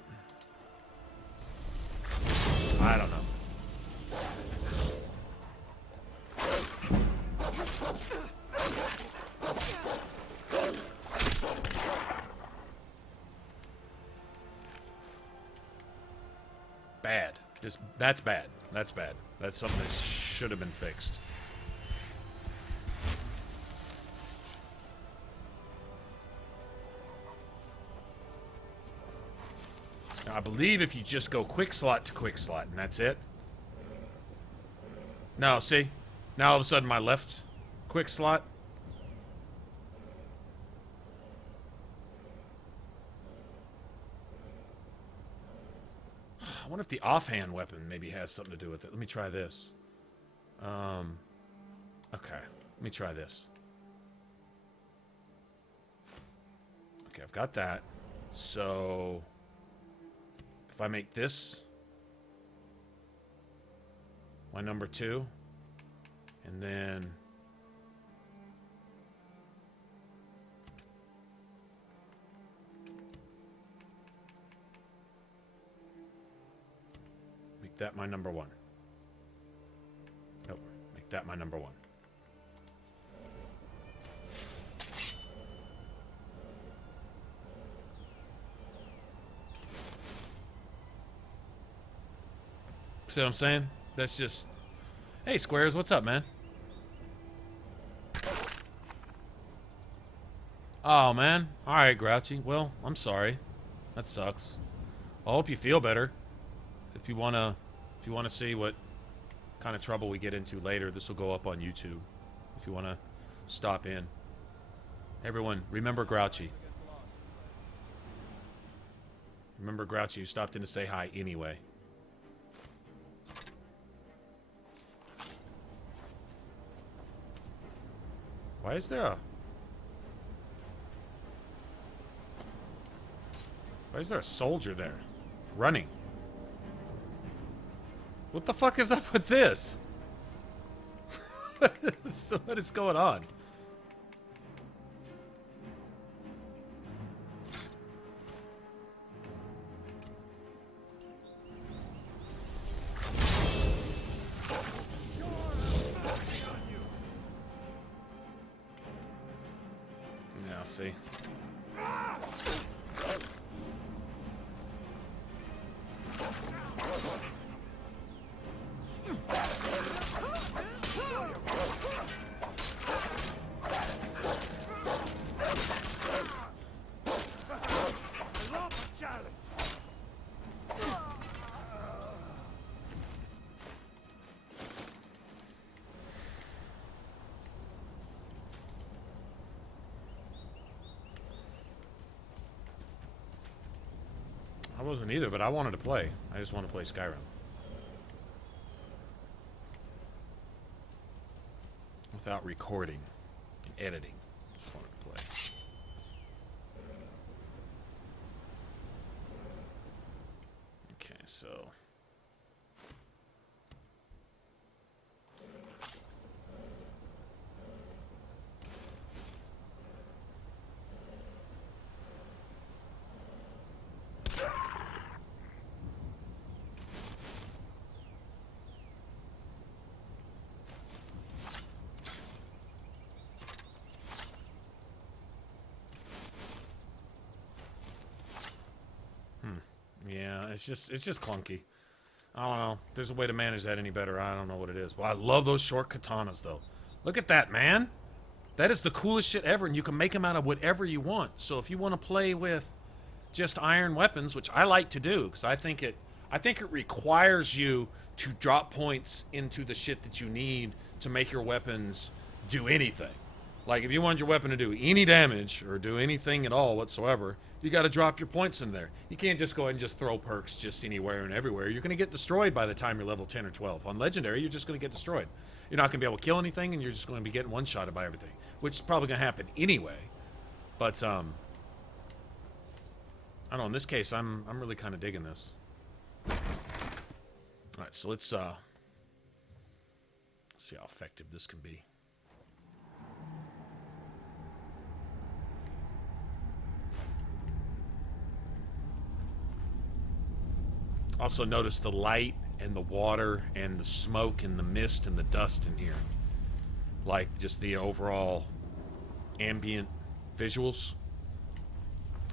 Bad. That's bad. That's bad. That's something that should have been fixed. Now, I believe if you just go quick slot to quick slot, and that's it. No, see? Now all of a sudden my left quick slot. I wonder if the offhand weapon maybe has something to do with it. Let me try this. Okay. Let me try this. Okay, I've got that. So if I make this my number 2, and then make that my number 1. Nope, make that my number 1. See what I'm saying? That's just... Hey, Squares, what's up, man? Oh, man. Alright, Grouchy. Well, I'm sorry. That sucks. I hope you feel better. If you wanna see what kind of trouble we get into later, this will go up on YouTube. If you wanna stop in. Everyone, remember Grouchy. Remember Grouchy, you stopped in to say hi anyway. Why is there a soldier there? Running. What the fuck is up with this? So what is going on? Yeah, see. I wasn't either, but I wanted to play. I just want to play Skyrim. Without recording and editing. Just wanted to play. Okay, so... Yeah, it's just clunky. I don't know. If there's a way to manage that any better. I don't know what it is. Well, I love those short katanas, though. Look at that, man. That is the coolest shit ever, and you can make them out of whatever you want. So if you want to play with just iron weapons, which I like to do, because I think it requires you to drop points into the shit that you need to make your weapons do anything. Like, if you want your weapon to do any damage or do anything at all whatsoever, you got to drop your points in there. You can't just go ahead and just throw perks just anywhere and everywhere. You're going to get destroyed by the time you're level 10 or 12. On Legendary, you're just going to get destroyed. You're not going to be able to kill anything, and you're just going to be getting one-shotted by everything, which is probably going to happen anyway. But, I don't know. In this case, I'm really kind of digging this. All right, so let's see how effective this can be. Also notice the light and the water and the smoke and the mist and the dust in here. Like just the overall ambient visuals.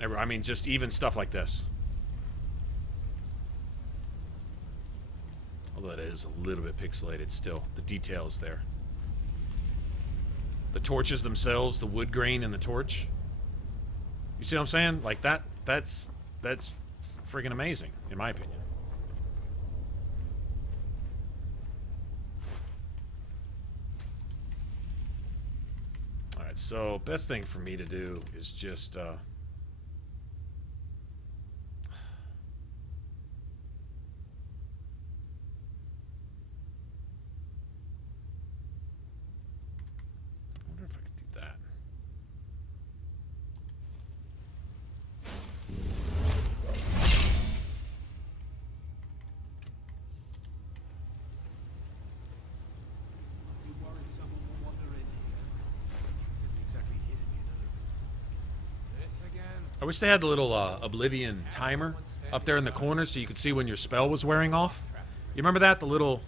I mean, just even stuff like this. Although it is a little bit pixelated still. The details there. The torches themselves, the wood grain in the torch. You see what I'm saying? Like that's friggin' amazing, in my opinion. Alright, so best thing for me to do is just I wonder if I could do that. I wish they had the little Oblivion timer up there in the corner so you could see when your spell was wearing off. You remember that? The little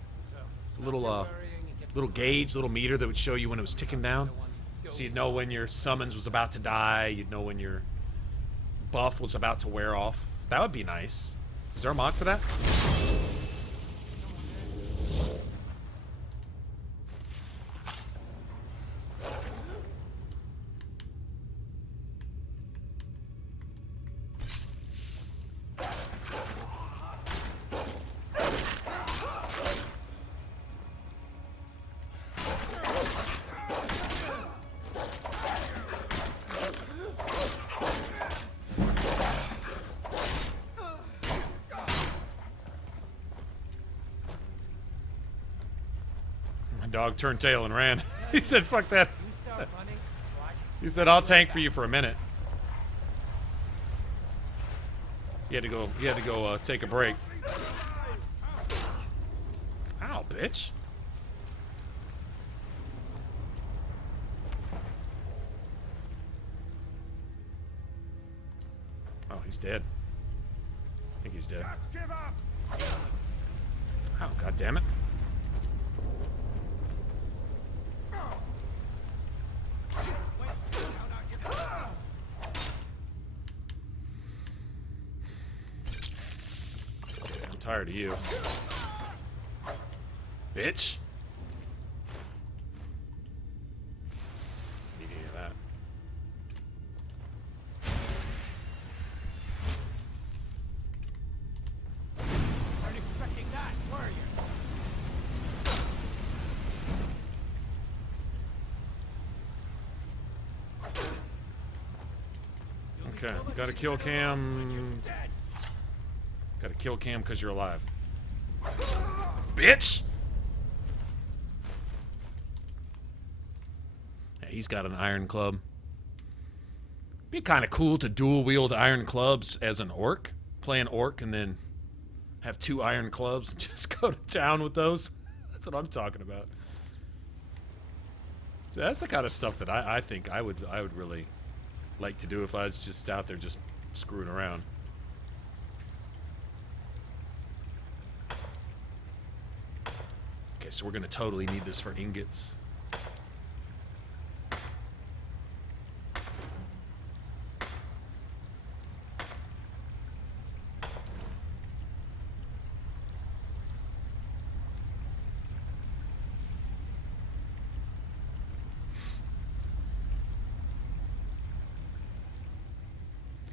gauge, little meter that would show you when it was ticking down? So you'd know when your summons was about to die. You'd know when your buff was about to wear off. That would be nice. Is there a mod for that? Dog turned tail and ran. He said, fuck that. He said, I'll tank for you for a minute. He had to go take a break. Ow, bitch. Oh, he's dead. I think he's dead. Oh, god damn it. I'm tired of you. Bitch. Need any of that. Weren't expecting that, were you? Okay, gotta kill Cam. Gotta kill Cam because you're alive. Bitch! Yeah, he's got an iron club. Be kind of cool to dual wield iron clubs as an orc. Play an orc and then have 2 iron clubs and just go to town with those. That's what I'm talking about. So that's the kind of stuff that I think I would really like to do if I was just out there just screwing around. Okay, so we're gonna totally need this for ingots.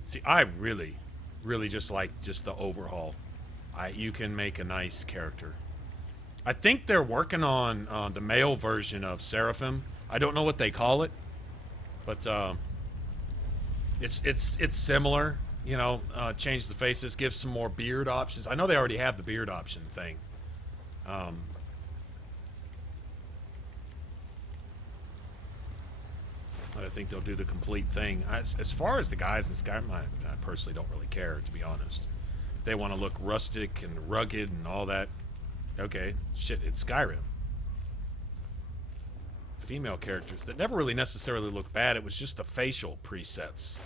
See, I really just like the overhaul. You can make a nice character. I think they're working on the male version of Seraphim. I don't know what they call it, but it's similar. You know, change the faces, give some more beard options. I know they already have the beard option thing. I think they'll do the complete thing. As far as the guys in Skyrim, I personally don't really care, to be honest. If they want to look rustic and rugged and all that, okay, shit, it's Skyrim. Female characters that never really necessarily look bad. It was just the facial presets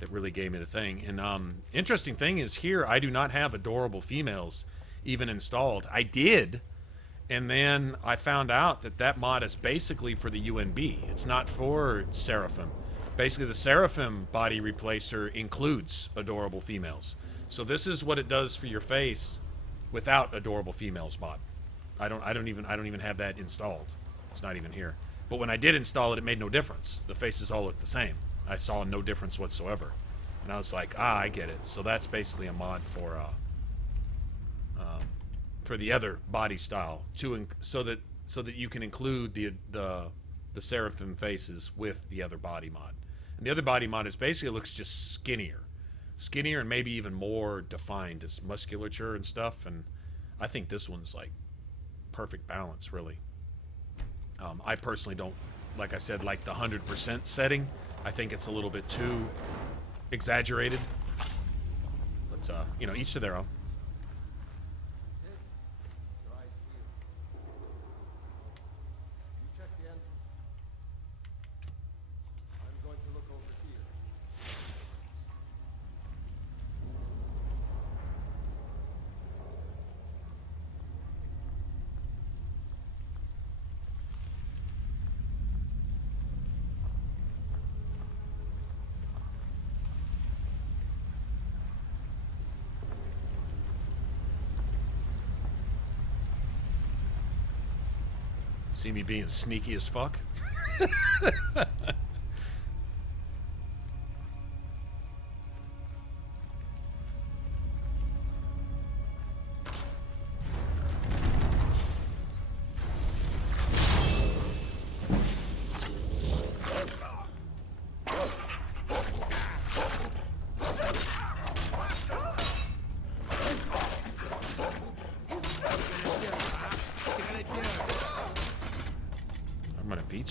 that really gave me the thing. And interesting thing is here, I do not have adorable females even installed. I did. And then I found out that mod is basically for the UNB. It's not for Seraphim. Basically, the Seraphim body replacer includes adorable females. So this is what it does for your face without adorable females mod. I don't even have that installed. It's not even here. But when I did install it, it made no difference. The faces all look the same. I saw no difference whatsoever. And I was like, I get it. So that's basically a mod for the other body style so that you can include the Seraphim faces with the other body mod. And the other body mod is basically looks just skinnier and maybe even more defined as musculature and stuff. And I think this one's like perfect balance, really. I personally don't, like I said, like the 100% setting. I think it's a little bit too exaggerated. But you know, each to their own. See me being sneaky as fuck?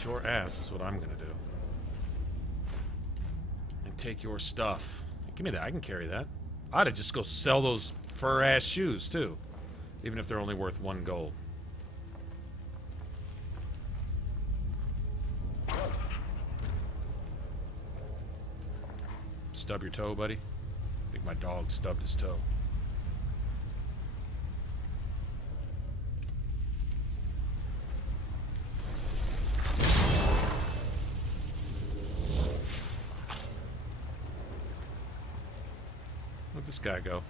Your ass is what I'm gonna do. And take your stuff. Give me that. I can carry that. I ought to just go sell those fur-ass shoes, too. Even if they're only worth 1 gold. Stub your toe, buddy. I think my dog stubbed his toe. Where'd this guy go?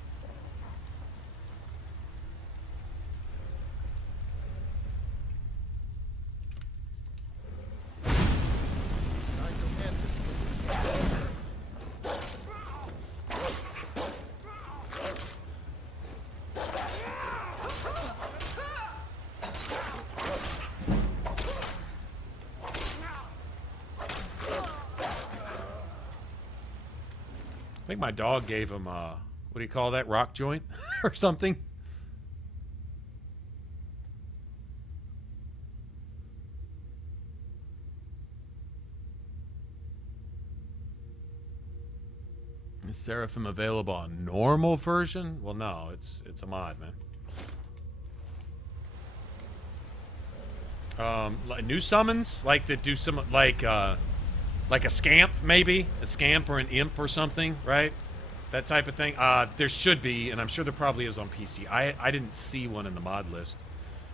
I think my dog gave him, what do you call that? Rock joint? Or something? Is Seraphim available on normal version? Well, no, it's a mod, man. Like new summons, like that do some like a scamp, maybe a scamp or an imp or something, right? That type of thing. There should be, and I'm sure there probably is on PC. I didn't see one in the mod list.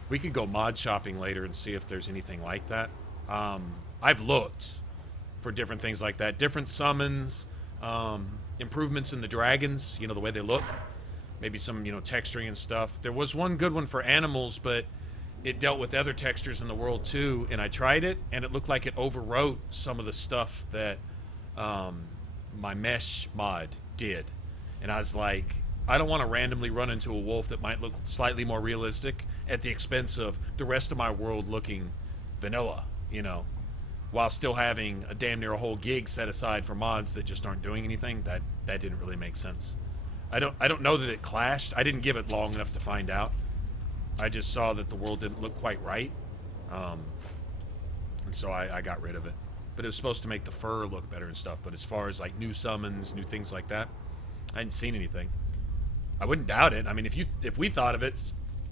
We could go mod shopping later and see if there's anything like that. I've looked for different things like that, different summons, improvements in the dragons. You know, the way they look, maybe some texturing and stuff. There was one good one for animals, but it dealt with other textures in the world too, and I tried it, and it looked like it overwrote some of the stuff that my mesh mod did. And I was like, I don't want to randomly run into a wolf that might look slightly more realistic at the expense of the rest of my world looking vanilla, while still having a damn near a whole gig set aside for mods that just aren't doing anything. That didn't really make sense. I don't know that it clashed. I didn't give it long enough to find out. I just saw that the world didn't look quite right, and so I got rid of it. But it was supposed to make the fur look better and stuff. But as far as like new summons, new things like that, I hadn't seen anything. I wouldn't doubt it. I mean, if we thought of it,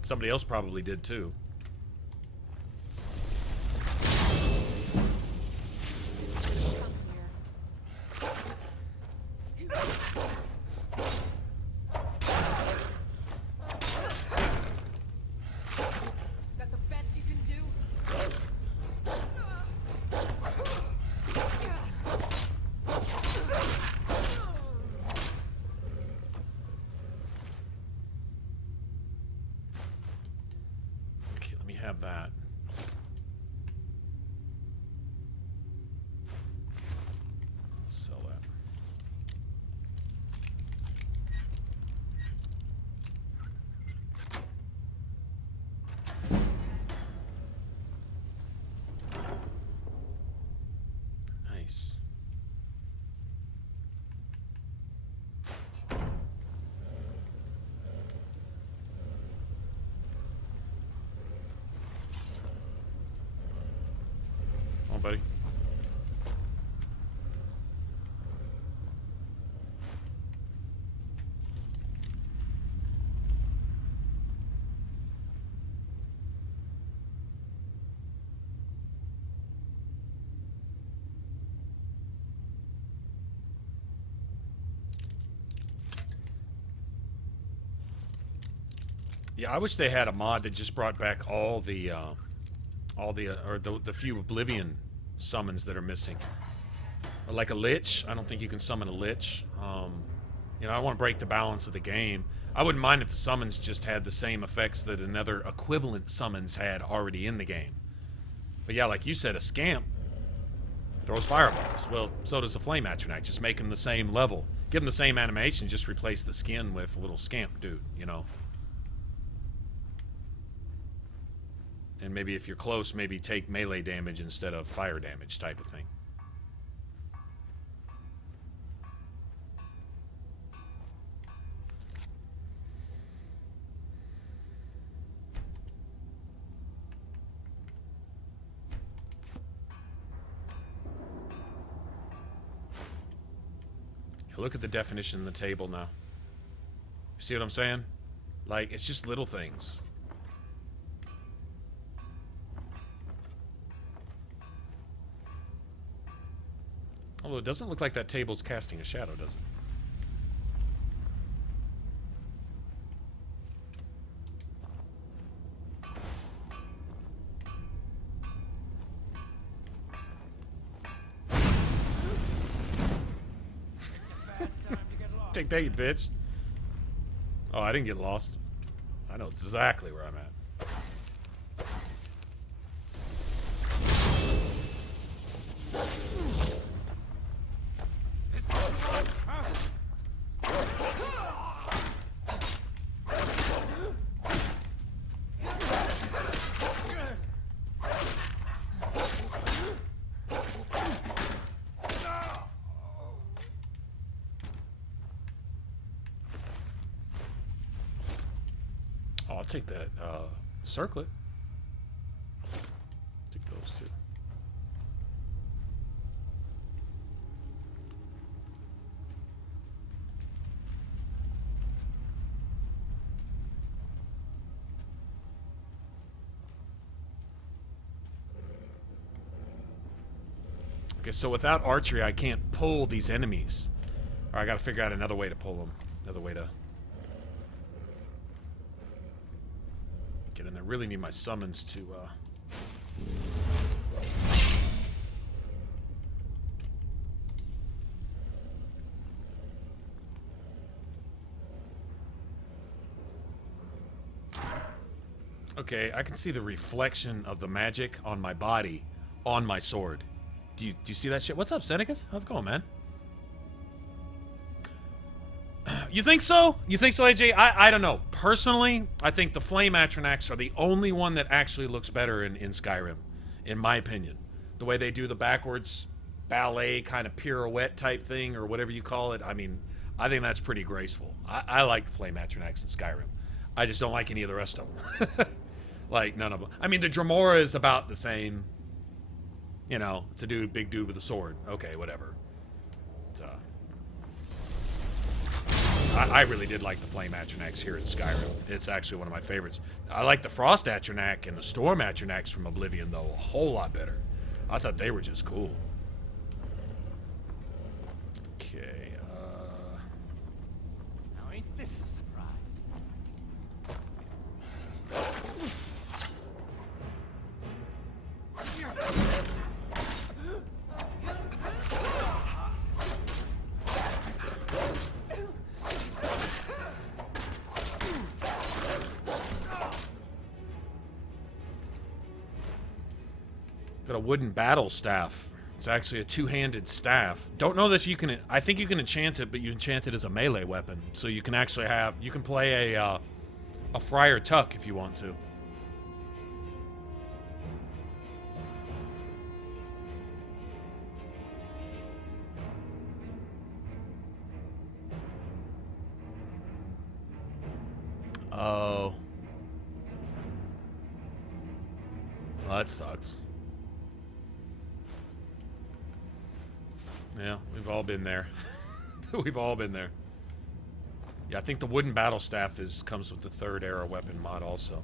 somebody else probably did too. Have that. Let's sell that. Nice. Buddy. Yeah, I wish they had a mod that just brought back all the few Oblivion summons that are missing. Or like a lich. I don't think you can summon a lich. I want to break the balance of the game. I wouldn't mind if the summons just had the same effects that another equivalent summons had already in the game. But yeah, like you said, a scamp throws fireballs. Well, so does a flame atronach. Just make them the same level. Give them the same animation, just replace the skin with a little scamp dude, you know? And maybe if you're close, maybe take melee damage instead of fire damage type of thing. Look at the definition in the table now. You see what I'm saying? Like, it's just little things. Although it doesn't look like that table's casting a shadow, does it? Take that, you bitch. Oh, I didn't get lost. I know exactly where I'm at. Take that circlet. Take those two. Okay, so without archery, I can't pull these enemies. Or I gotta figure out another way to pull them. Another way to get in there. Really need my summons to Okay, I can see the reflection of the magic on my body on my sword. Do you see that shit? What's up, Senecus? How's it going, man? You think so? You think so, AJ? I don't know. Personally, I think the Flame Atronachs are the only one that actually looks better in Skyrim, in my opinion. The way they do the backwards ballet kind of pirouette type thing, or whatever you call it. I mean, I think that's pretty graceful. I like the Flame Atronachs in Skyrim. I just don't like any of the rest of them. Like, none of them. I mean, the Dremora is about the same. You know, it's a dude, big dude with a sword. Okay, whatever. I really did like the Flame Atronachs here in Skyrim. It's actually one of my favorites. I like the Frost Atronach and the Storm Atronachs from Oblivion, though, a whole lot better. I thought they were just cool. Okay, Now ain't this a surprise? got a wooden battle staff. It's actually a two-handed staff. Don't know that you can. I think you can enchant it, but you enchant it as a melee weapon. So you can actually have. You can play a Friar Tuck if you want to. Oh. Well, that sucks. Yeah, we've all been there. We've all been there. Yeah, I think the wooden battle staff comes with the third era weapon mod also.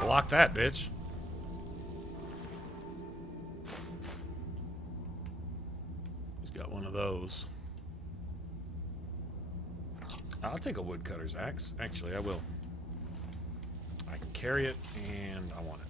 Block that, bitch. He's got one of those. I'll take a woodcutter's axe. Actually, I will. I can carry it, and I want it.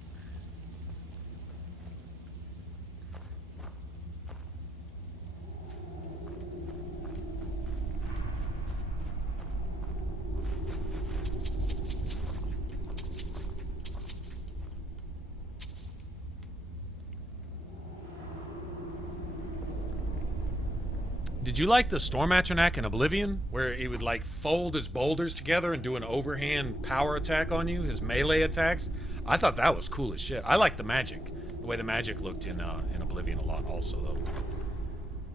Did you like the Storm Atronach in Oblivion, where he would like fold his boulders together and do an overhand power attack on you, his melee attacks? I thought that was cool as shit. I liked the magic, the way the magic looked in Oblivion a lot also, though.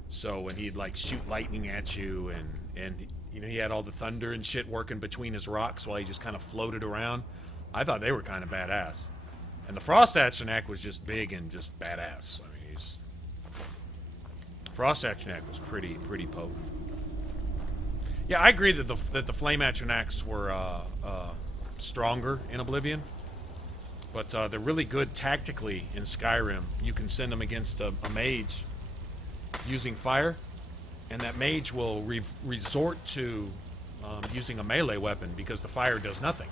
So when he'd like shoot lightning at you, and you know, he had all the thunder and shit working between his rocks while he just kind of floated around. I thought they were kind of badass. And the Frost Atronach was just big and just badass. I mean, Frost Atronach was pretty potent. Yeah, I agree that the Flame Atronachs were stronger in Oblivion, but they're really good tactically in Skyrim. You can send them against a mage using fire, and that mage will resort to using a melee weapon because the fire does nothing.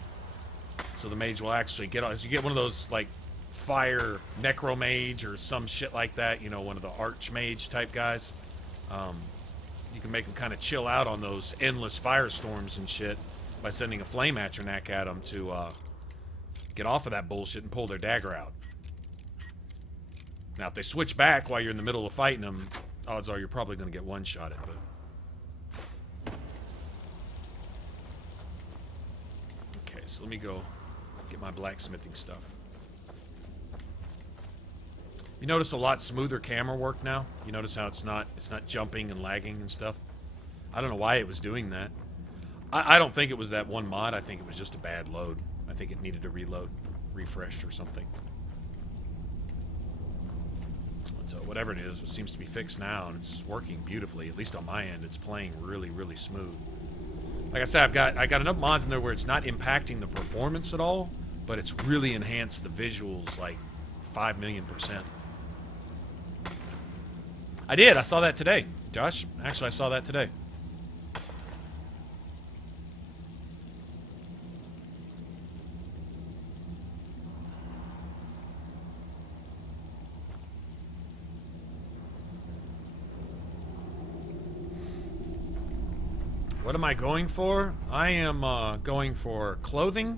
So the mage will actually get on. As you get one of those like fire necromage or some shit like that, you know, one of the archmage type guys, you can make them kind of chill out on those endless firestorms and shit by sending a flame atronach at them to get off of that bullshit and pull their dagger out. Now if they switch back while you're in the middle of fighting them, odds are you're probably going to get one-shotted. But okay, so let me go get my blacksmithing stuff. You notice a lot smoother camera work now? You notice how it's not jumping and lagging and stuff? I don't know why it was doing that. I don't think it was that one mod. I think it was just a bad load. I think it needed to reload, refresh or something. So whatever it is, it seems to be fixed now, and it's working beautifully. At least on my end, it's playing really, really smooth. Like I said, I got enough mods in there where it's not impacting the performance at all, but it's really enhanced the visuals like 5,000,000%. I did. I saw that today, Josh. Actually, I saw that today. What am I going for? I am going for clothing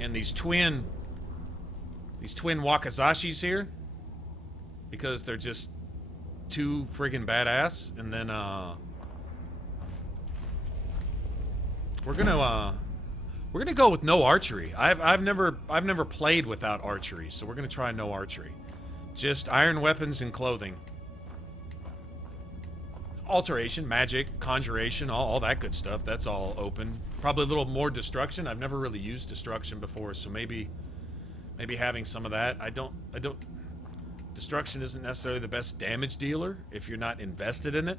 and these twin Wakazashis here, because they're just too friggin' badass. And then we're gonna go with no archery. I've never played without archery, so we're gonna try no archery. Just iron weapons and clothing. Alteration, magic, conjuration, all that good stuff. That's all open. Probably a little more destruction. I've never really used destruction before, so maybe having some of that. I don't. Destruction isn't necessarily the best damage dealer if you're not invested in it.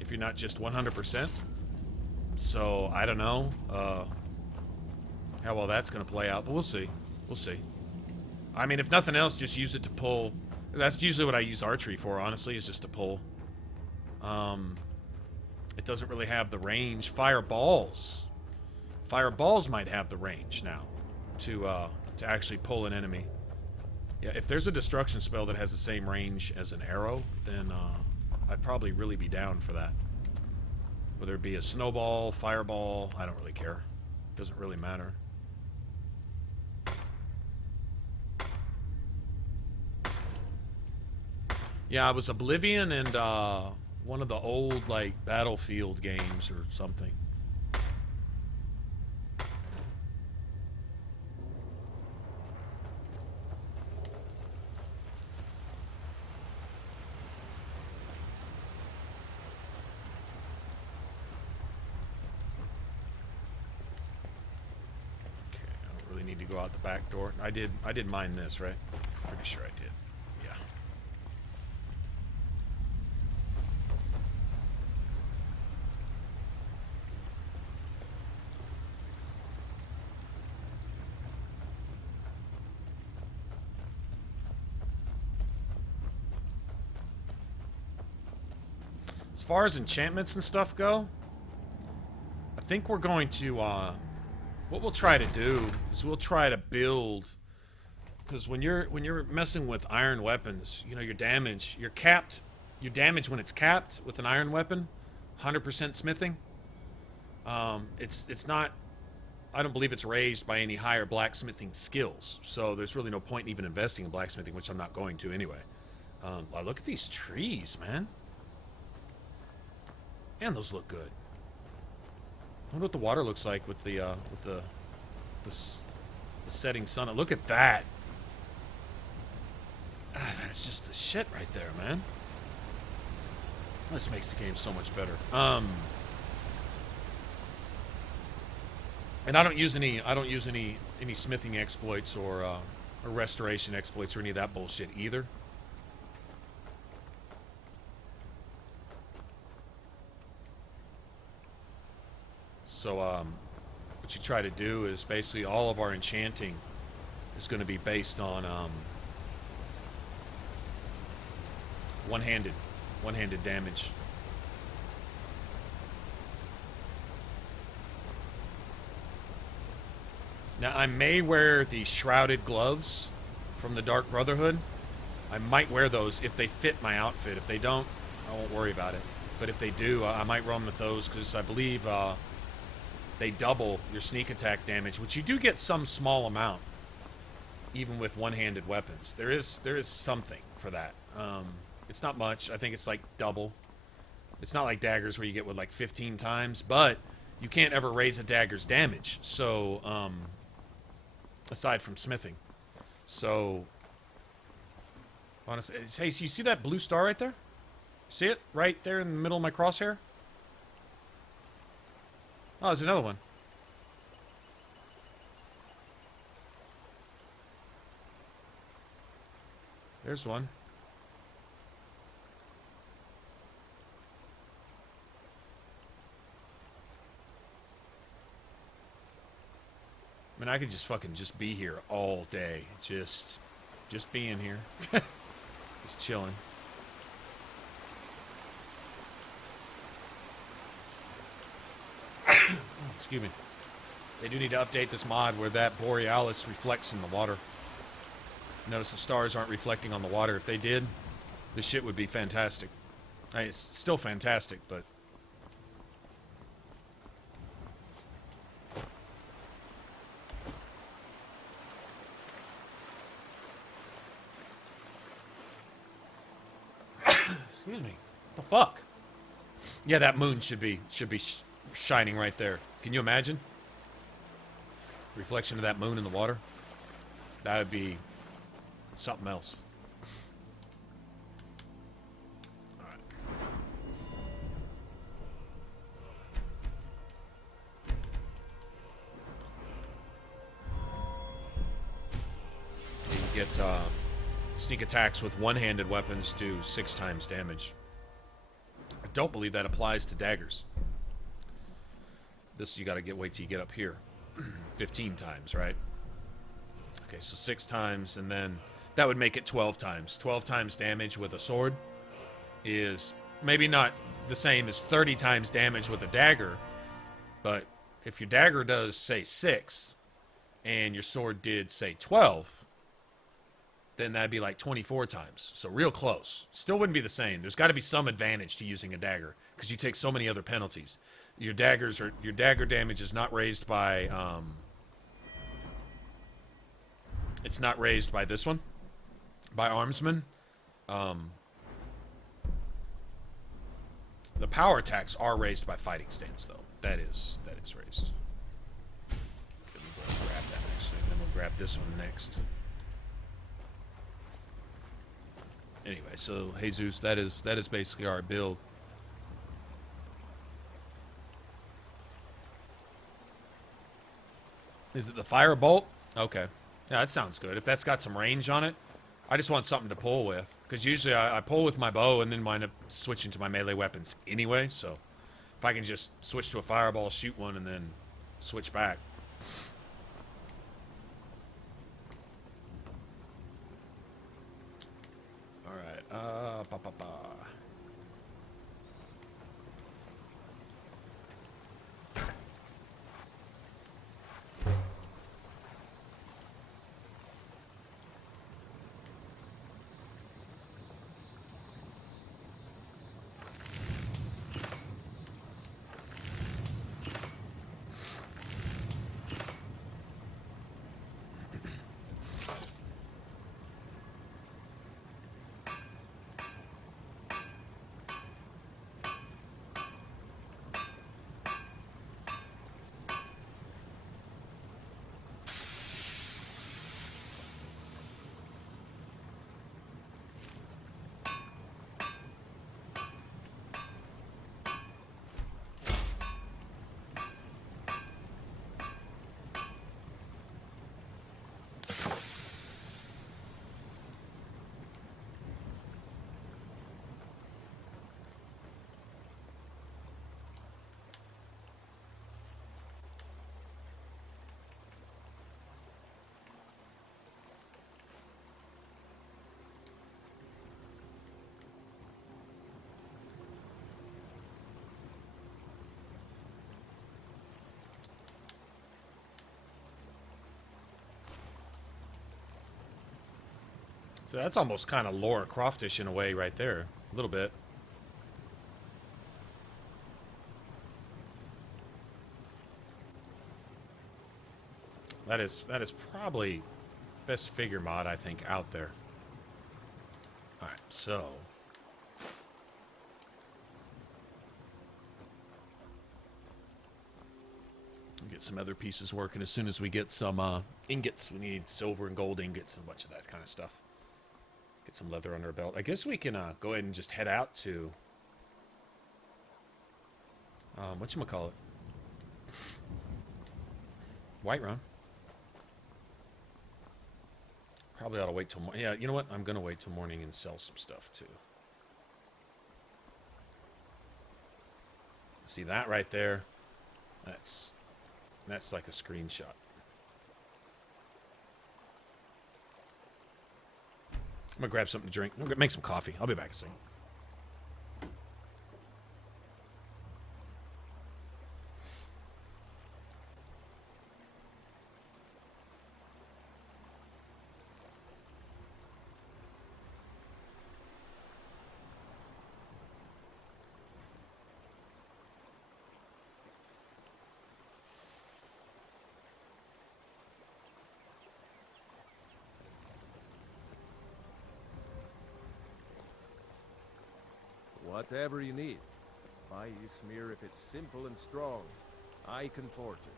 If you're not just 100%. So I don't know how well that's going to play out, but we'll see. We'll see. I mean, if nothing else, just use it to pull. That's usually what I use archery for. Honestly, is just to pull. It doesn't really have the range. Fireballs might have the range now to actually pull an enemy. Yeah, if there's a destruction spell that has the same range as an arrow, then I'd probably really be down for that. Whether it be a snowball, fireball, I don't really care. Doesn't really matter. Yeah, it was Oblivion and one of the old like Battlefield games or something. Go out the back door. I did mine this, right? Pretty sure I did. Yeah. As far as enchantments and stuff go, think we're going to, what we'll try to do is we'll try to build, because when you're messing with iron weapons, you know, your damage when it's capped with an iron weapon, 100% smithing. It's not, I don't believe it's raised by any higher blacksmithing skills, so there's really no point in even investing in blacksmithing, which I'm not going to anyway. Wow, look at these trees, man. Man, those look good. I wonder what the water looks like with the setting sun. Look at that. Ah, that's just the shit right there, man. This makes the game so much better. And I don't use any smithing exploits or restoration exploits or any of that bullshit either. So what you try to do is basically all of our enchanting is going to be based on one-handed damage. Now, I may wear the shrouded gloves from the Dark Brotherhood. I might wear those if they fit my outfit. If they don't, I won't worry about it. But if they do, I might run with those because I believe they double your sneak attack damage, which you do get some small amount, even with one-handed weapons. There is something for that. It's not much. I think it's like double. It's not like daggers where you get with like 15 times, but you can't ever raise a dagger's damage. So, aside from smithing. So, honestly, hey, so you see that blue star right there? See it? Right there in the middle of my crosshair? Oh, there's another one. There's one. I mean, I could just fucking just be here all day. Just being here. Just chilling. Oh, excuse me. They do need to update this mod where that Borealis reflects in the water. Notice the stars aren't reflecting on the water. If they did, this shit would be fantastic. It's still fantastic, but... Excuse me. What the fuck? Yeah, that moon should be shining right there. Can you imagine? Reflection of that moon in the water? That would be something else. Alright. You get sneak attacks with one-handed weapons do 6 times damage. I don't believe that applies to daggers. This you gotta wait till you get up here. 15 times, right? Okay, so 6 times, and then that would make it 12 times. 12 times damage with a sword is maybe not the same as 30 times damage with a dagger, but if your dagger does, say, 6, and your sword did, say, 12, then that'd be like 24 times. So real close. Still wouldn't be the same. There's got to be some advantage to using a dagger, because you take so many other penalties. Your dagger damage is not raised by, it's not raised by this one, by Armsman. The power attacks are raised by fighting stance, though. That is raised. Okay, we'll grab that actually, and then we'll grab this one next. Anyway, so Jesus, that is basically our build. Is it the firebolt? Okay. Yeah, that sounds good. If that's got some range on it, I just want something to pull with. Because usually I pull with my bow and then wind up switching to my melee weapons anyway. So if I can just switch to a fireball, shoot one, and then switch back. Alright. So that's almost kind of Lara Croftish in a way right there. A little bit. That is probably best figure mod I think out there. Alright, so we'll get some other pieces working as soon as we get some ingots. We need silver and gold ingots and a bunch of that kind of stuff. Get some leather under our belt. I guess we can go ahead and just head out to whatchamacallit? Whiterun. Probably ought to wait till yeah, you know what? I'm gonna wait till morning and sell some stuff too. See that right there? That's like a screenshot. I'm gonna grab something to drink. I'm gonna make some coffee. I'll be back soon. Whatever you need. Buy you smear if it's simple and strong. I can forge it.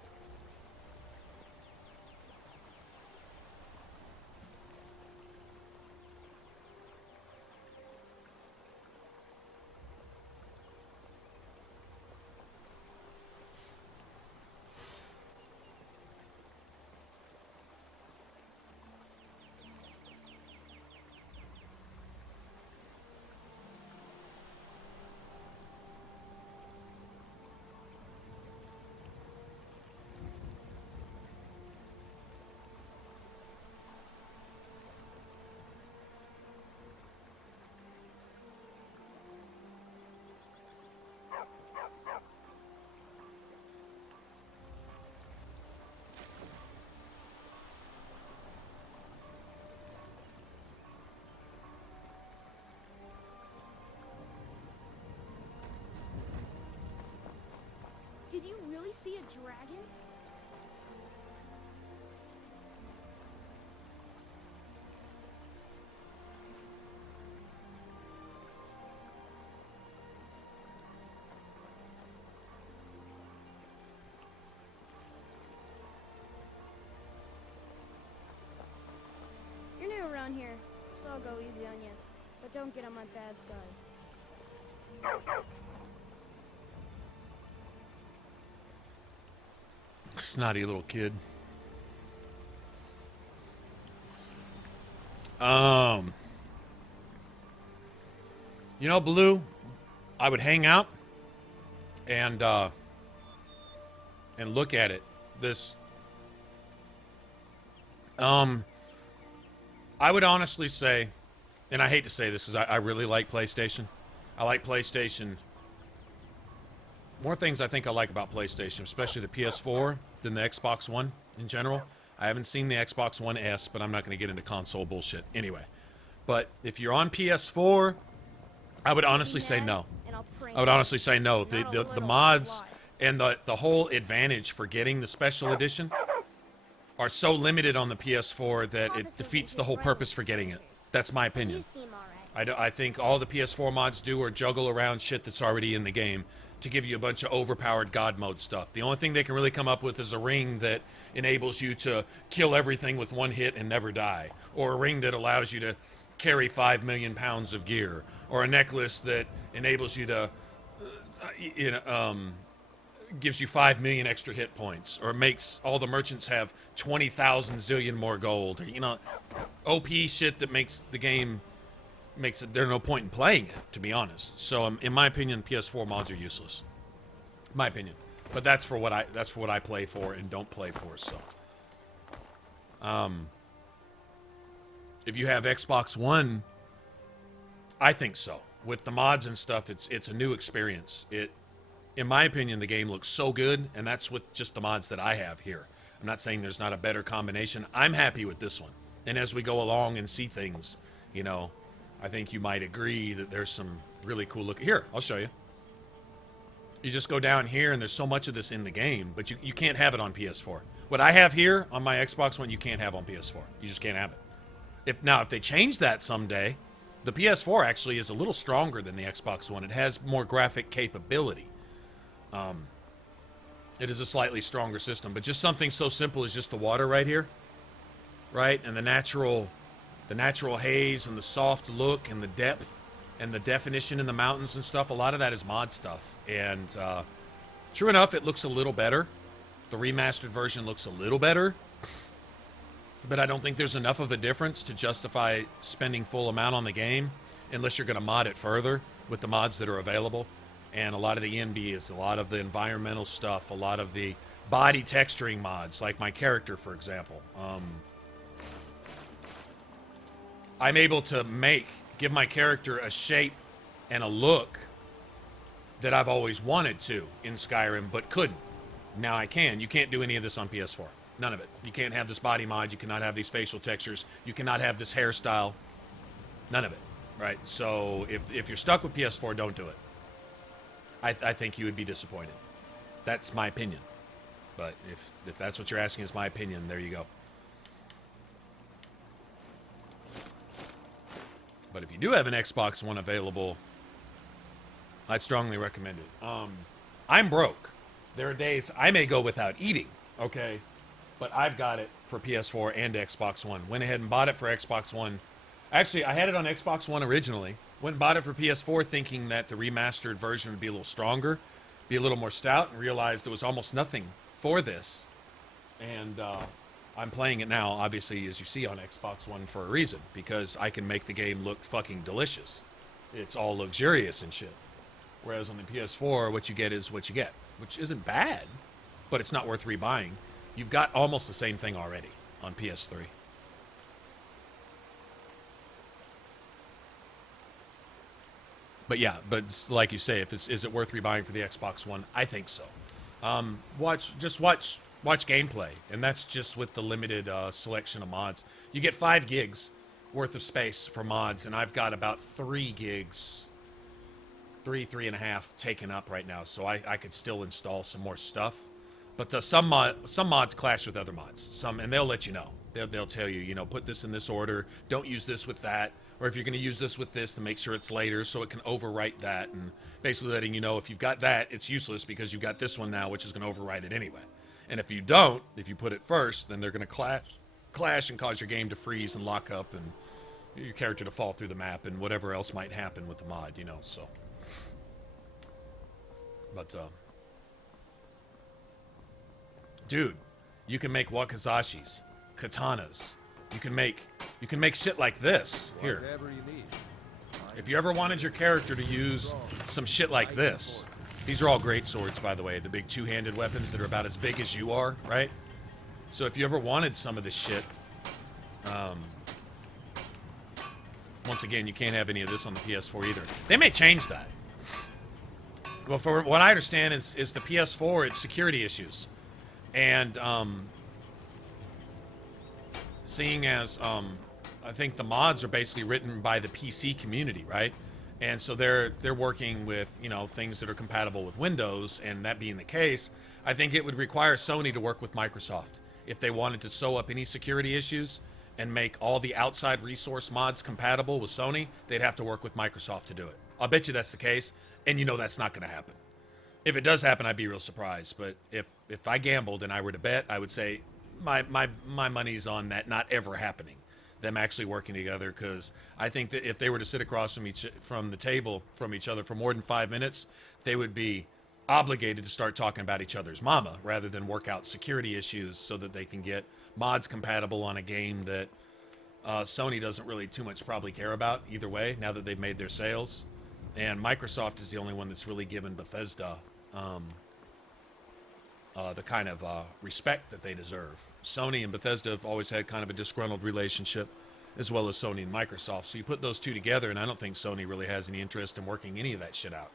Did you really see a dragon? You're new around here, so I'll go easy on you. But don't get on my bad side. Snotty little kid. You know, Blue, I would hang out and look at it. This I would honestly say, and I hate to say this because I really like PlayStation. I like PlayStation. More things I think I like about PlayStation, especially the PS4, than the Xbox One in general. I haven't seen the Xbox One S, but I'm not going to get into console bullshit anyway. But if you're on PS4, I would honestly say no. I would honestly say no. The mods and the whole advantage for getting the special edition are so limited on the PS4 that it defeats the whole purpose for getting it. That's my opinion. I think all the PS4 mods do are juggle around shit that's already in the game to give you a bunch of overpowered God mode stuff. The only thing they can really come up with is a ring that enables you to kill everything with one hit and never die, or a ring that allows you to carry 5 million pounds of gear, or a necklace that enables you to, gives you 5 million extra hit points, or makes all the merchants have 20,000 zillion more gold, or, OP shit that makes the game, there's no point in playing it, to be honest. So in my opinion, PS4 mods are useless. My opinion. But that's for what I play for and don't play for, so. If you have Xbox One, I think so. With the mods and stuff, it's a new experience. In my opinion, the game looks so good, and that's with just the mods that I have here. I'm not saying there's not a better combination. I'm happy with this one. And as we go along and see things you know, I think you might agree that there's some really cool look. Here, I'll show you. You just go down here, and there's so much of this in the game, but you can't have it on PS4. What I have here on my Xbox One, you can't have on PS4. You just can't have it. If they change that someday, the PS4 actually is a little stronger than the Xbox One. It has more graphic capability. It is a slightly stronger system, but just something so simple as just the water right here, right? And the natural haze and the soft look and the depth and the definition in the mountains and stuff. A lot of that is mod stuff. And true enough, it looks a little better. The remastered version looks a little better, but I don't think there's enough of a difference to justify spending full amount on the game unless you're going to mod it further with the mods that are available. And a lot of the NBs, a lot of the environmental stuff, a lot of the body texturing mods, like my character, for example. I'm able to give my character a shape and a look that I've always wanted to in Skyrim, but couldn't. Now I can. You can't do any of this on PS4. None of it. You can't have this body mod. You cannot have these facial textures. You cannot have this hairstyle. None of it. Right? So if you're stuck with PS4, don't do it. I think you would be disappointed. That's my opinion. But if that's what you're asking is my opinion, there you go. But if you do have an Xbox One available, I'd strongly recommend it. I'm broke. There are days I may go without eating, okay? But I've got it for PS4 and Xbox One. Went ahead and bought it for Xbox One. Actually, I had it on Xbox One originally. Went and bought it for PS4 thinking that the remastered version would be a little stronger, be a little more stout, and realized there was almost nothing for this. And I'm playing it now, obviously, as you see, on Xbox One for a reason, because I can make the game look fucking delicious. It's all luxurious and shit. Whereas on the PS4, what you get is what you get, which isn't bad, but it's not worth rebuying. You've got almost the same thing already on PS3. But yeah, but like you say, is it worth rebuying for the Xbox One? I think so. Watch gameplay, and that's just with the limited selection of mods. You get 5 gigs worth of space for mods, and I've got about 3 gigs, 3.5 taken up right now, so I could still install some more stuff. But some mods clash with other mods, and they'll let you know. They'll tell you, put this in this order, don't use this with that, or if you're going to use this with this, to make sure it's later so it can overwrite that, and basically letting you know if you've got that, it's useless because you've got this one now, which is going to overwrite it anyway. And if you don't, if you put it first, then they're going to clash and cause your game to freeze and lock up and your character to fall through the map and whatever else might happen with the mod, so. But, dude, you can make wakizashis, katanas. You can make shit like this. Here. If you ever wanted your character to use some shit like this, these are all great swords, by the way, the big 2-handed weapons that are about as big as you are, right? So if you ever wanted some of this shit, once again, you can't have any of this on the PS4 either. They may change that. Well, for what I understand is the PS4, it's security issues. And seeing as I think the mods are basically written by the PC community, right? And so they're working with, things that are compatible with Windows, and that being the case, I think it would require Sony to work with Microsoft. If they wanted to sew up any security issues and make all the outside resource mods compatible with Sony, they'd have to work with Microsoft to do it. I'll bet you that's the case, and that's not going to happen. If it does happen, I'd be real surprised, but if I gambled and I were to bet, I would say my money's on that not ever happening. Them actually working together, because I think that if they were to sit across from the table from each other for more than 5 minutes, they would be obligated to start talking about each other's mama rather than work out security issues so that they can get mods compatible on a game that Sony doesn't really too much probably care about either way now that they've made their sales. And Microsoft is the only one that's really given Bethesda the kind of respect that they deserve. Sony and Bethesda have always had kind of a disgruntled relationship, as well as Sony and Microsoft. So you put those two together, and I don't think Sony really has any interest in working any of that shit out.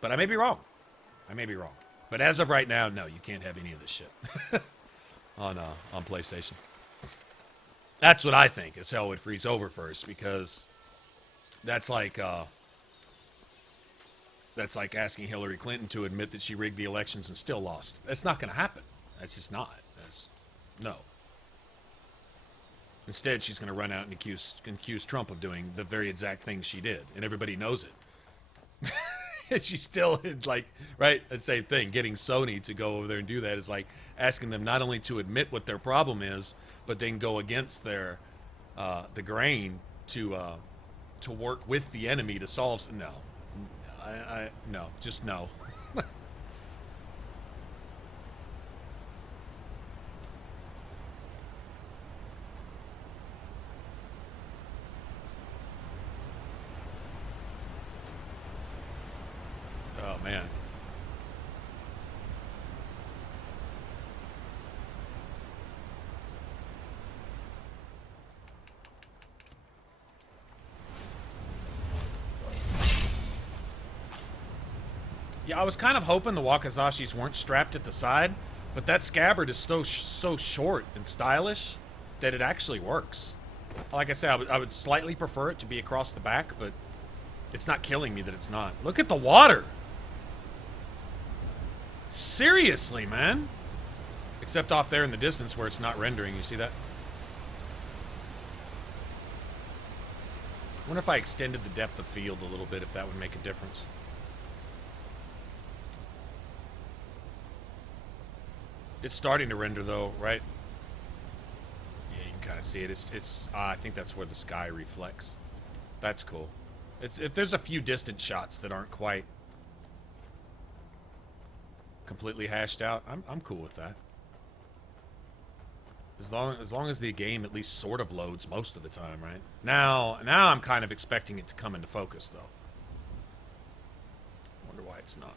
But I may be wrong. But as of right now, no, you can't have any of this shit on PlayStation. That's what I think, is hell would freeze over first, because that's like asking Hillary Clinton to admit that she rigged the elections and still lost. That's not going to happen. That's just not. No. Instead, she's going to run out and accuse Trump of doing the very exact thing she did, and everybody knows it. And she's still, like, right, the same thing. Getting Sony to go over there and do that is like asking them not only to admit what their problem is, but then go against their the grain to work with the enemy to solve. No, no, just no. Oh man. Yeah, I was kind of hoping the Wakazashis weren't strapped at the side, but that scabbard is so short and stylish that it actually works. Like I said, I would slightly prefer it to be across the back, but it's not killing me that it's not. Look at the water! Seriously, man! Except off there in the distance where it's not rendering, you see that? I wonder if I extended the depth of field a little bit, if that would make a difference. It's starting to render though, right? Yeah, you can kind of see it. It's I think that's where the sky reflects. That's cool. If there's a few distant shots that aren't quite completely hashed out, I'm cool with that. As long as the game at least sort of loads most of the time, right? Now I'm kind of expecting it to come into focus though. Wonder why it's not.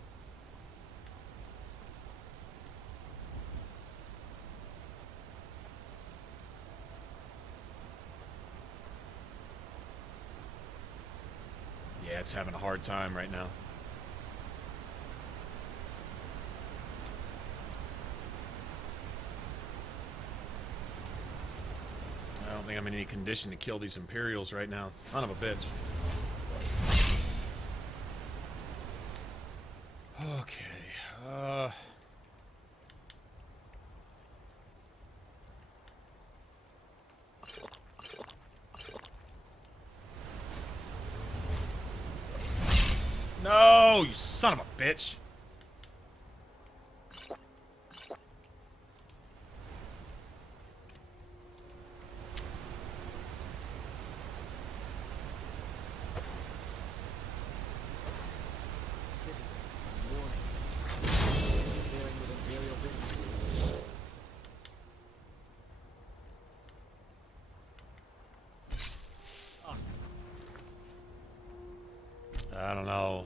Yeah, it's having a hard time right now. I don't think I'm in any condition to kill these Imperials right now. Son of a bitch. Okay. No, you son of a bitch. I don't know.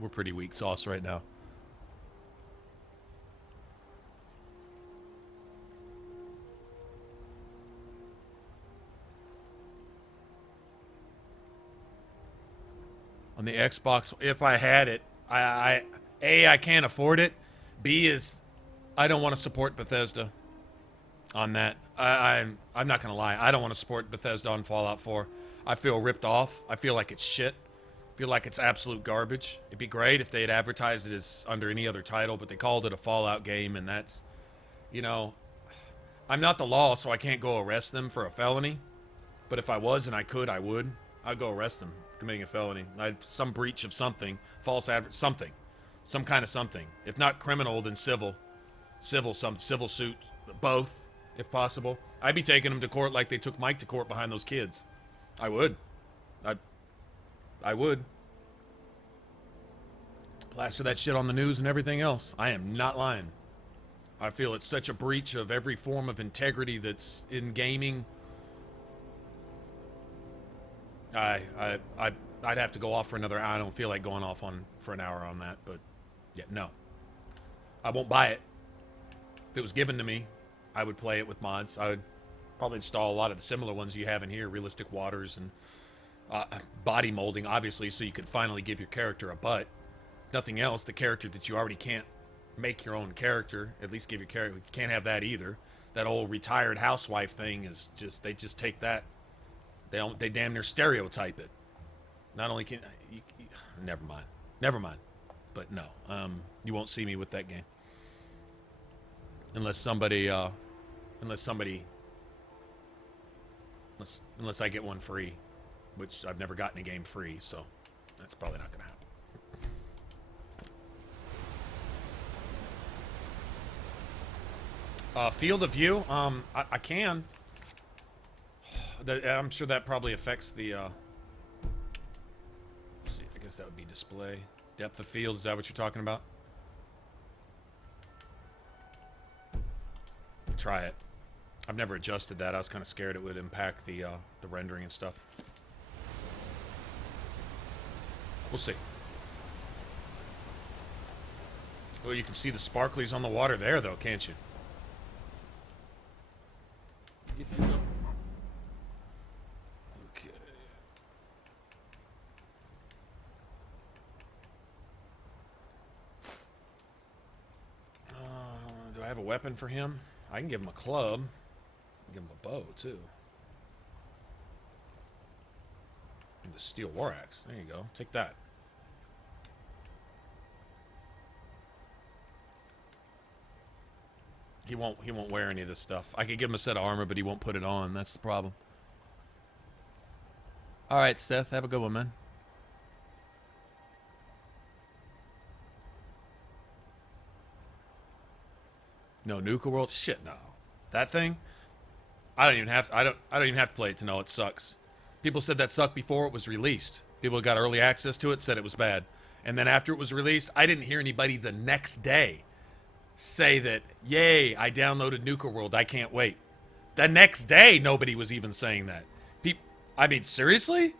We're pretty weak sauce right now. On the Xbox, if I had it, I can't afford it. B is, I don't want to support Bethesda on that. I'm not gonna lie. I don't want to support Bethesda on Fallout 4. I feel ripped off. I feel like it's shit. I feel like it's absolute garbage. It'd be great if they had advertised it as under any other title, but they called it a Fallout game, and that's, you know, I'm not the law, so I can't go arrest them for a felony. But if I was and I could, I would. I'd go arrest them committing a felony. Some breach of something, something, some kind of something. If not criminal, then civil suit, both, if possible. I'd be taking them to court like they took Mike to court behind those kids. I would. I would. Plaster that shit on the news and everything else. I am not lying. I feel it's such a breach of every form of integrity that's in gaming. I'd have to go off for another hour. I don't feel like going off for an hour on that, but yeah, no. I won't buy it. If it was given to me, I would play it with mods. I would probably install a lot of the similar ones you have in here, realistic waters and body molding, obviously, so you could finally give your character a butt. If nothing else, the character that you already can't make your own character, at least give your character, you can't have that either. that old retired housewife thing is just, they just take that, they damn near stereotype it. Not only can never mind, but no, you won't see me with that game unless I get one free, which I've never gotten a game free, so that's probably not gonna happen. Field of view, I can. I'm sure that probably affects the, let's see, I guess that would be display. Depth of field, is that what you're talking about? Try it. I've never adjusted that. I was kind of scared it would impact the rendering and stuff. We'll see. Well, you can see the sparklies on the water there, though, can't you? Okay. Do I have a weapon for him? I can give him a club. I can give him a bow, too. And the steel war axe. There you go. Take that. He won't wear any of this stuff. I could give him a set of armor, but he won't put it on. That's the problem. All right, Seth. Have a good one, man. No, Nuka World? Shit, no. That thing? I don't even have to play it to know it sucks. People said that sucked before it was released. People who got early access to it said it was bad. And then after it was released, I didn't hear anybody the next day say that, yay, I downloaded Nuka World, I can't wait. The next day, nobody was even saying that. I mean, seriously?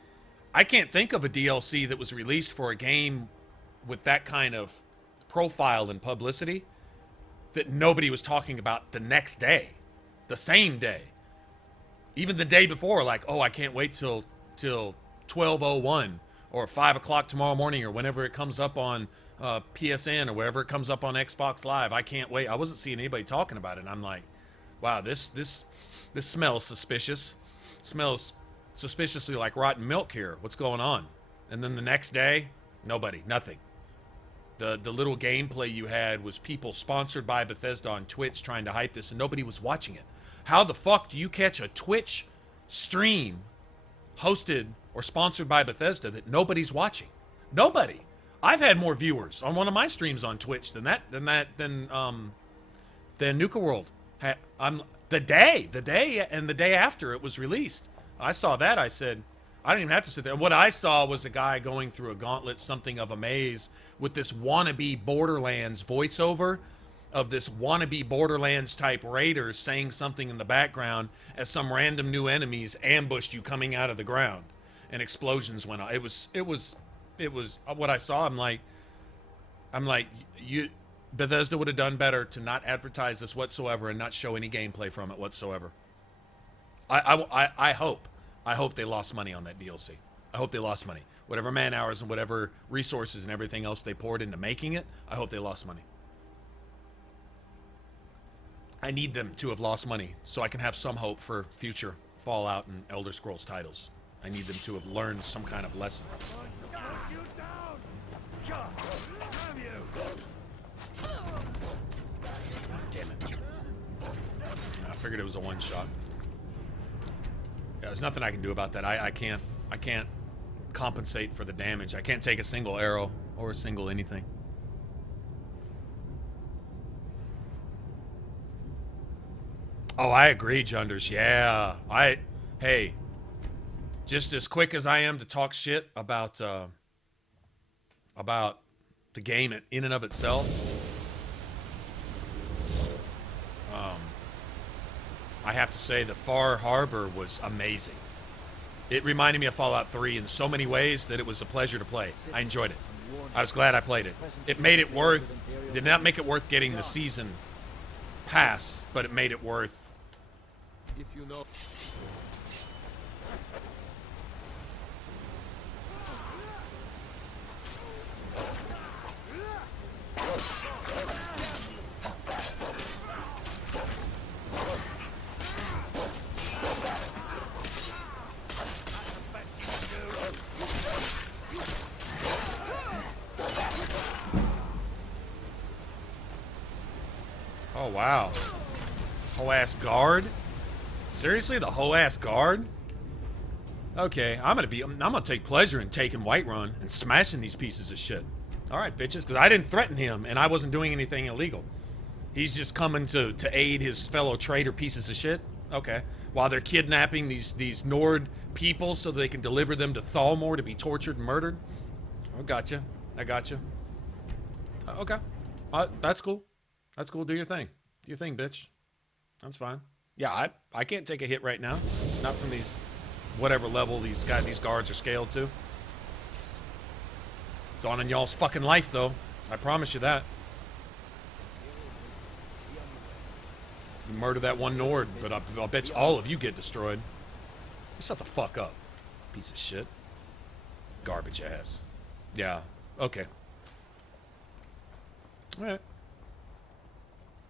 I can't think of a DLC that was released for a game with that kind of profile and publicity that nobody was talking about the next day, the same day. Even the day before, like, oh, I can't wait till 12:01 or 5 o'clock tomorrow morning or whenever it comes up on PSN or wherever it comes up on Xbox Live. I can't wait. I wasn't seeing anybody talking about it. And I'm like, wow, this smells suspicious. Smells suspiciously like rotten milk here. What's going on? And then the next day, nobody, nothing. The little gameplay you had was people sponsored by Bethesda on Twitch trying to hype this, and nobody was watching it. How the fuck do you catch a Twitch stream hosted or sponsored by Bethesda that nobody's watching? Nobody. I've had more viewers on one of my streams on Twitch than Nuka World. The day and the day after it was released. I saw that. I said, I didn't even have to sit there. What I saw was a guy going through a gauntlet, something of a maze, with this wannabe Borderlands voiceover of this wannabe Borderlands type raiders saying something in the background as some random new enemies ambushed you coming out of the ground, and explosions went on. It was what I saw. I'm like, Bethesda would have done better to not advertise this whatsoever and not show any gameplay from it whatsoever. I hope they lost money on that DLC. I hope they lost money. Whatever man hours and whatever resources and everything else they poured into making it, I hope they lost money. I need them to have lost money so I can have some hope for future Fallout and Elder Scrolls titles. I need them to have learned some kind of lesson. Damn it. I figured it was a one-shot. Yeah, there's nothing I can do about that. I can't compensate for the damage. I can't take a single arrow or a single anything. Oh, I agree, Junders. Yeah. Hey, just as quick as I am to talk shit about the game in and of itself, I have to say that Far Harbor was amazing. It reminded me of Fallout 3 in so many ways that it was a pleasure to play. I enjoyed it. I was glad I played it. It made it worth, did not make it worth getting the season pass, but it made it worth. If you know. Oh, wow. Whole ass guard? Seriously, the whole ass guard? Okay, I'm gonna take pleasure in taking Whiterun and smashing these pieces of shit. Alright, bitches, because I didn't threaten him and I wasn't doing anything illegal. He's just coming to aid his fellow traitor pieces of shit? Okay. While they're kidnapping these Nord people so they can deliver them to Thalmor to be tortured and murdered? I gotcha. I gotcha. Okay. That's cool. That's cool. Do your thing. Do your thing, bitch. That's fine. Yeah, I can't take a hit right now. Not from these... whatever level these guards are scaled to. It's on in y'all's fucking life, though. I promise you that. You murder that one Nord, but I'll bet you all of you get destroyed. You shut the fuck up, piece of shit. Garbage ass. Yeah. Okay. All right.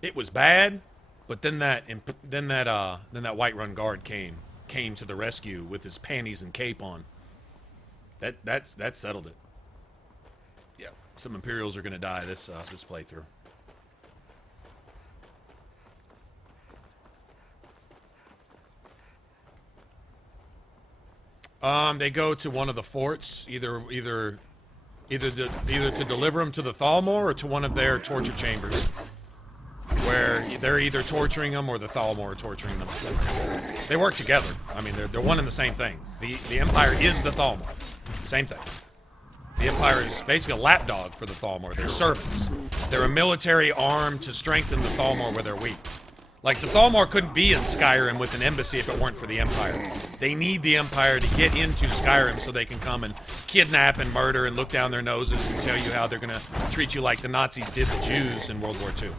It was bad, but then that Whiterun guard came to the rescue with his panties and cape on. That settled it. Yeah, some Imperials are gonna die this playthrough. They go to one of the forts, either to deliver them to the Thalmor or to one of their torture chambers, where they're either torturing them or the Thalmor are torturing them. They work together. I mean, they're one and the same thing. The Empire is the Thalmor. Same thing. The Empire is basically a lapdog for the Thalmor. They're servants. They're a military arm to strengthen the Thalmor where they're weak. Like, the Thalmor couldn't be in Skyrim with an embassy if it weren't for the Empire. They need the Empire to get into Skyrim so they can come and kidnap and murder and look down their noses and tell you how they're going to treat you like the Nazis did the Jews in World War II.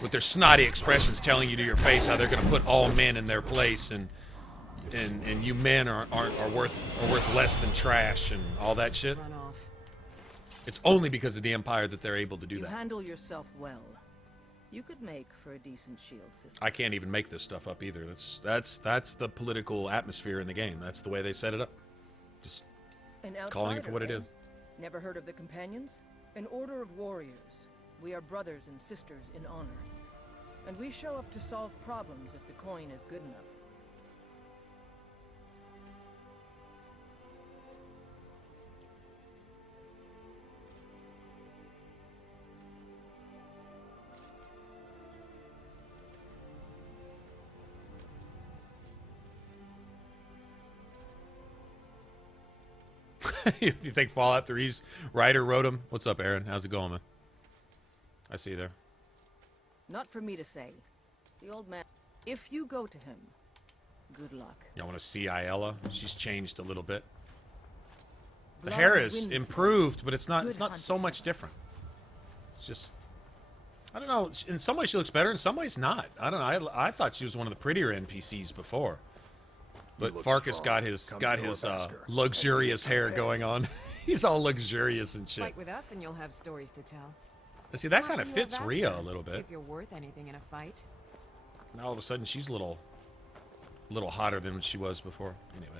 With their snotty expressions telling you to your face how they're going to put all men in their place and you men are worth less than trash and all that shit. It's only because of the Empire that they're able to do that. You handle yourself well. You could make for a decent shield system. I can't even make this stuff up either. That's the political atmosphere in the game. That's the way they set it up. Just calling it for what it is. Never heard of the Companions? An order of warriors. We are brothers and sisters in honor. And we show up to solve problems if the coin is good enough. You think Fallout 3's writer wrote him? What's up, Aaron? How's it going, man? I see you there. Not for me to say. The old man... If you go to him, good luck. Y'all want to see Ayala? She's changed a little bit. The hair is improved, but it's not so much different. It's just... I don't know. In some ways she looks better, in some ways not. I don't know. I thought she was one of the prettier NPCs before. But Farkas got his luxurious hair going on. He's all luxurious and shit. Fight with us and you'll have stories to tell. See, that kind of fits Rhea a little bit. If you're worth anything in a fight. Now all of a sudden she's a little hotter than she was before. Anyway.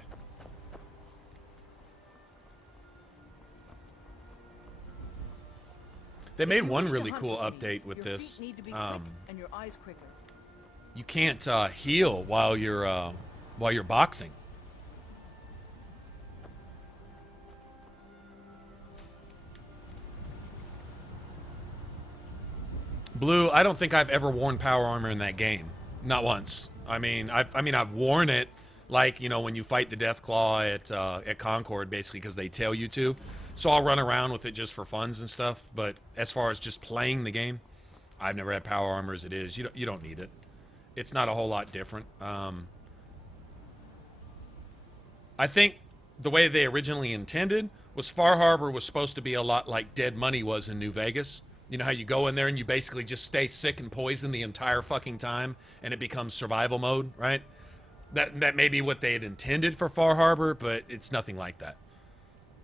They made one really cool update with this. You can't heal while you're boxing. Blue, I don't think I've ever worn power armor in that game. Not once. I mean, I've worn it, like, you know, when you fight the Deathclaw at Concord, basically, because they tell you to. So I'll run around with it just for funs and stuff. But as far as just playing the game, I've never had power armor as it is. You don't need it. It's not a whole lot different. I think the way they originally intended was Far Harbor was supposed to be a lot like Dead Money was in New Vegas. You know how you go in there and you basically just stay sick and poisoned the entire fucking time and it becomes survival mode, right? That may be what they had intended for Far Harbor, but it's nothing like that.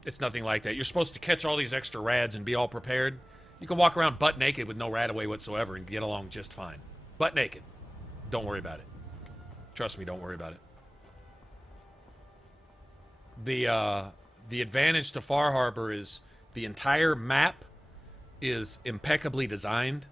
It's nothing like that. You're supposed to catch all these extra rads and be all prepared. You can walk around butt naked with no rad away whatsoever and get along just fine. Butt naked. Don't worry about it. Trust me, don't worry about it. The advantage to Far Harbor is the entire map is impeccably designed.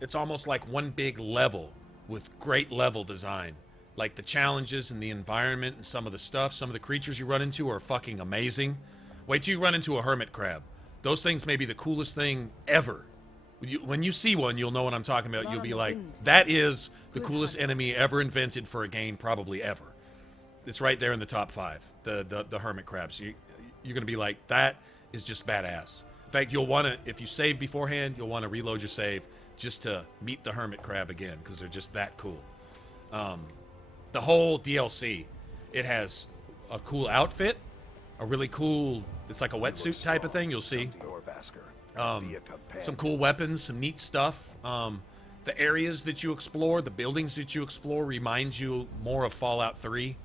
It's almost like one big level with great level design. Like the challenges and the environment and some of the stuff, some of the creatures you run into are fucking amazing. Wait till you run into a hermit crab. Those things may be the coolest thing ever. When you see one, you'll know what I'm talking about. You'll be like, that is the coolest enemy ever invented for a game, probably ever. It's right there in the top 5, the hermit crabs. You're going to be like, that is just badass. In fact, you'll want to, if you save beforehand, you'll want to reload your save just to meet the hermit crab again, because they're just that cool. The whole DLC, it has a cool outfit, a really cool, it's like a wetsuit type of thing, you'll see. Some cool weapons, some neat stuff. The areas that you explore, the buildings that you explore remind you more of Fallout 3.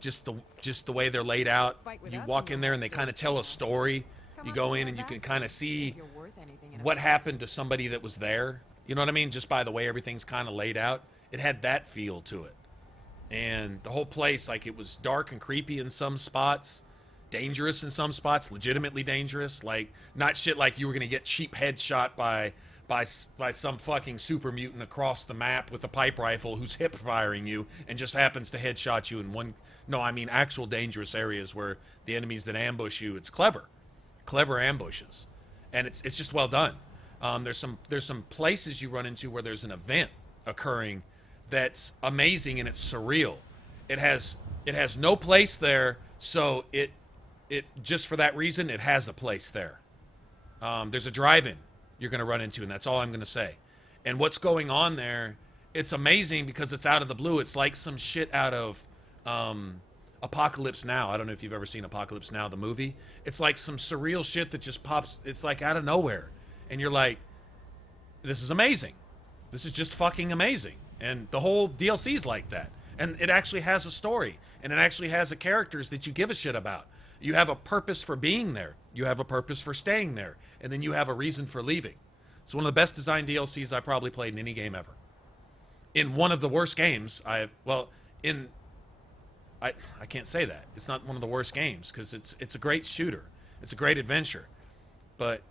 Just the way they're laid out. You walk in there and they kind of tell a story. You go in and you can kind of see what happened to somebody that was there. You know what I mean? Just by the way everything's kind of laid out. It had that feel to it. And the whole place, like, it was dark and creepy in some spots, dangerous in some spots, legitimately dangerous. Like, not shit like you were going to get cheap headshot by some fucking super mutant across the map with a pipe rifle who's hip firing you and just happens to headshot you in one. No, I mean actual dangerous areas where the enemies that ambush you, it's clever ambushes, and it's just well done. There's some places you run into where there's an event occurring that's amazing and it's surreal. It has no place there, so it just for that reason it has a place there. There's a drive-in you're going to run into, and that's all I'm going to say. And what's going on there, it's amazing because it's out of the blue. It's like some shit out of Apocalypse Now. I don't know if you've ever seen Apocalypse Now, the movie. It's like some surreal shit that just pops. It's like out of nowhere. And you're like, this is amazing. This is just fucking amazing. And the whole DLC is like that. And it actually has a story. And it actually has a characters that you give a shit about. You have a purpose for being there. You have a purpose for staying there. And then you have a reason for leaving. It's one of the best designed DLCs I probably played in any game ever. In one of the worst games, I can't say that. It's not one of the worst games because it's a great shooter. It's a great adventure. But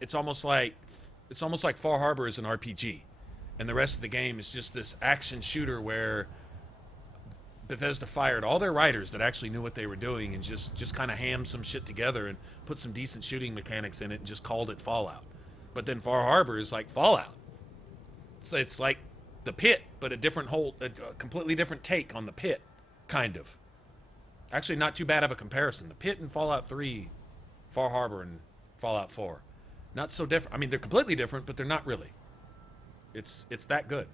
it's almost like Far Harbor is an RPG. And the rest of the game is just this action shooter where Bethesda fired all their writers that actually knew what they were doing and just kind of hammed some shit together and put some decent shooting mechanics in it and just called it Fallout. But then Far Harbor is like Fallout. So it's like the Pit, but a completely different take on the Pit, kind of. Actually, not too bad of a comparison. The Pit and Fallout 3, Far Harbor and Fallout 4. Not so different. I mean, they're completely different, but they're not really. It's that good.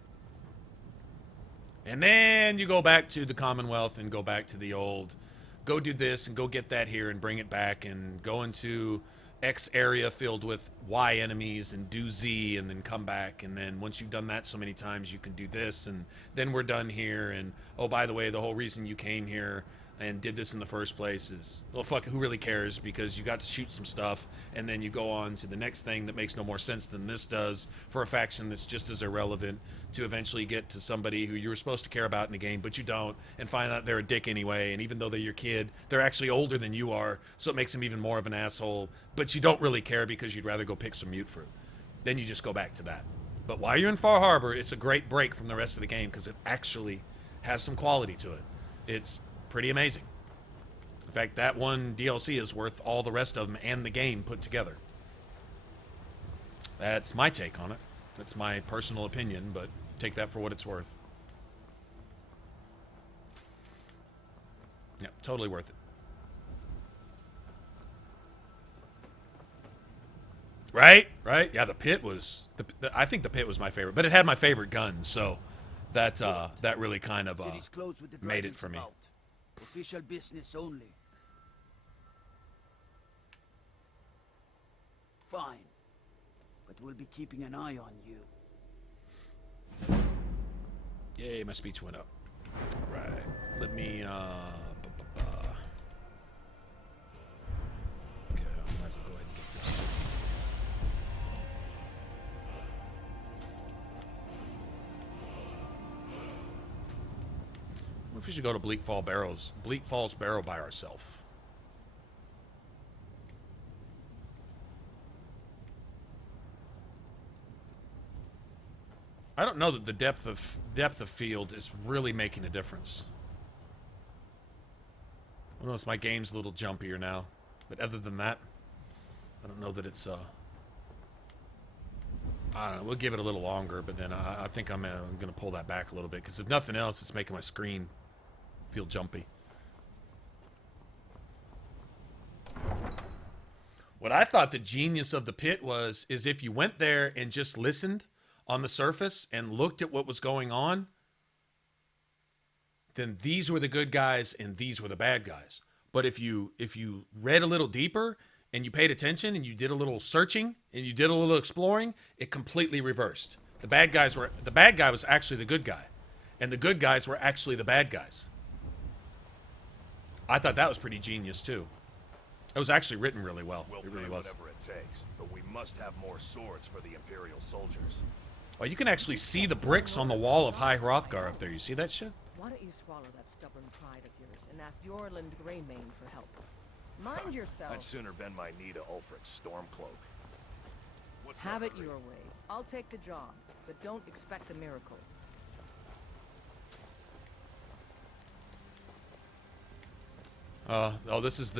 And then you go back to the Commonwealth and go back to the old, go do this and go get that here and bring it back and go into X area filled with Y enemies and do Z and then come back. And then once you've done that so many times, you can do this and then we're done here. And, oh, by the way, the whole reason you came here and did this in the first place is, well, fuck, who really cares? Because you got to shoot some stuff and then you go on to the next thing that makes no more sense than this does for a faction that's just as irrelevant to eventually get to somebody who you were supposed to care about in the game, but you don't, and find out they're a dick anyway, and even though they're your kid, they're actually older than you are, so it makes them even more of an asshole, but you don't really care because you'd rather go pick some mute fruit. Then you just go back to that. But while you're in Far Harbor, it's a great break from the rest of the game because it actually has some quality to it. It's pretty amazing. In fact, that one DLC is worth all the rest of them and the game put together. That's my take on it. That's my personal opinion, but take that for what it's worth. Yeah, totally worth it. Right? Yeah, the Pit was... I think the Pit was my favorite, but it had my favorite guns, so that really kind of made it for me. Official business only. Fine. But we'll be keeping an eye on you. Yay, my speech went up. Right. Let me, Okay, I might as well go ahead and get this. What if we should go to Bleak Falls Barrow by ourselves? I don't know that the depth of field is really making a difference. I notice my game's a little jumpier now, but other than that, I don't know that it's I don't know. We'll give it a little longer, but then I think I'm going to pull that back a little bit because if nothing else, it's making my screen feel jumpy. What I thought the genius of the pit is if you went there and just listened on the surface and looked at what was going on, then these were the good guys and these were the bad guys. But if you read a little deeper and you paid attention and you did a little searching and you did a little exploring, it completely reversed. The bad guy was actually the good guy, and the good guys were actually the bad guys. I thought that was pretty genius too. It was actually written really well. We'll it really pay was. whatever it takes, but we must have more swords for the Imperial soldiers. Well, you can actually see the bricks on the wall of High Hrothgar up there. You see that shit? Why don't you swallow that stubborn pride of yours and ask Yorland Greymane for help? Mind yourself. I'd sooner bend my knee to Ulfric's Stormcloak. Have it your way. I'll take the job, but don't expect a miracle. This is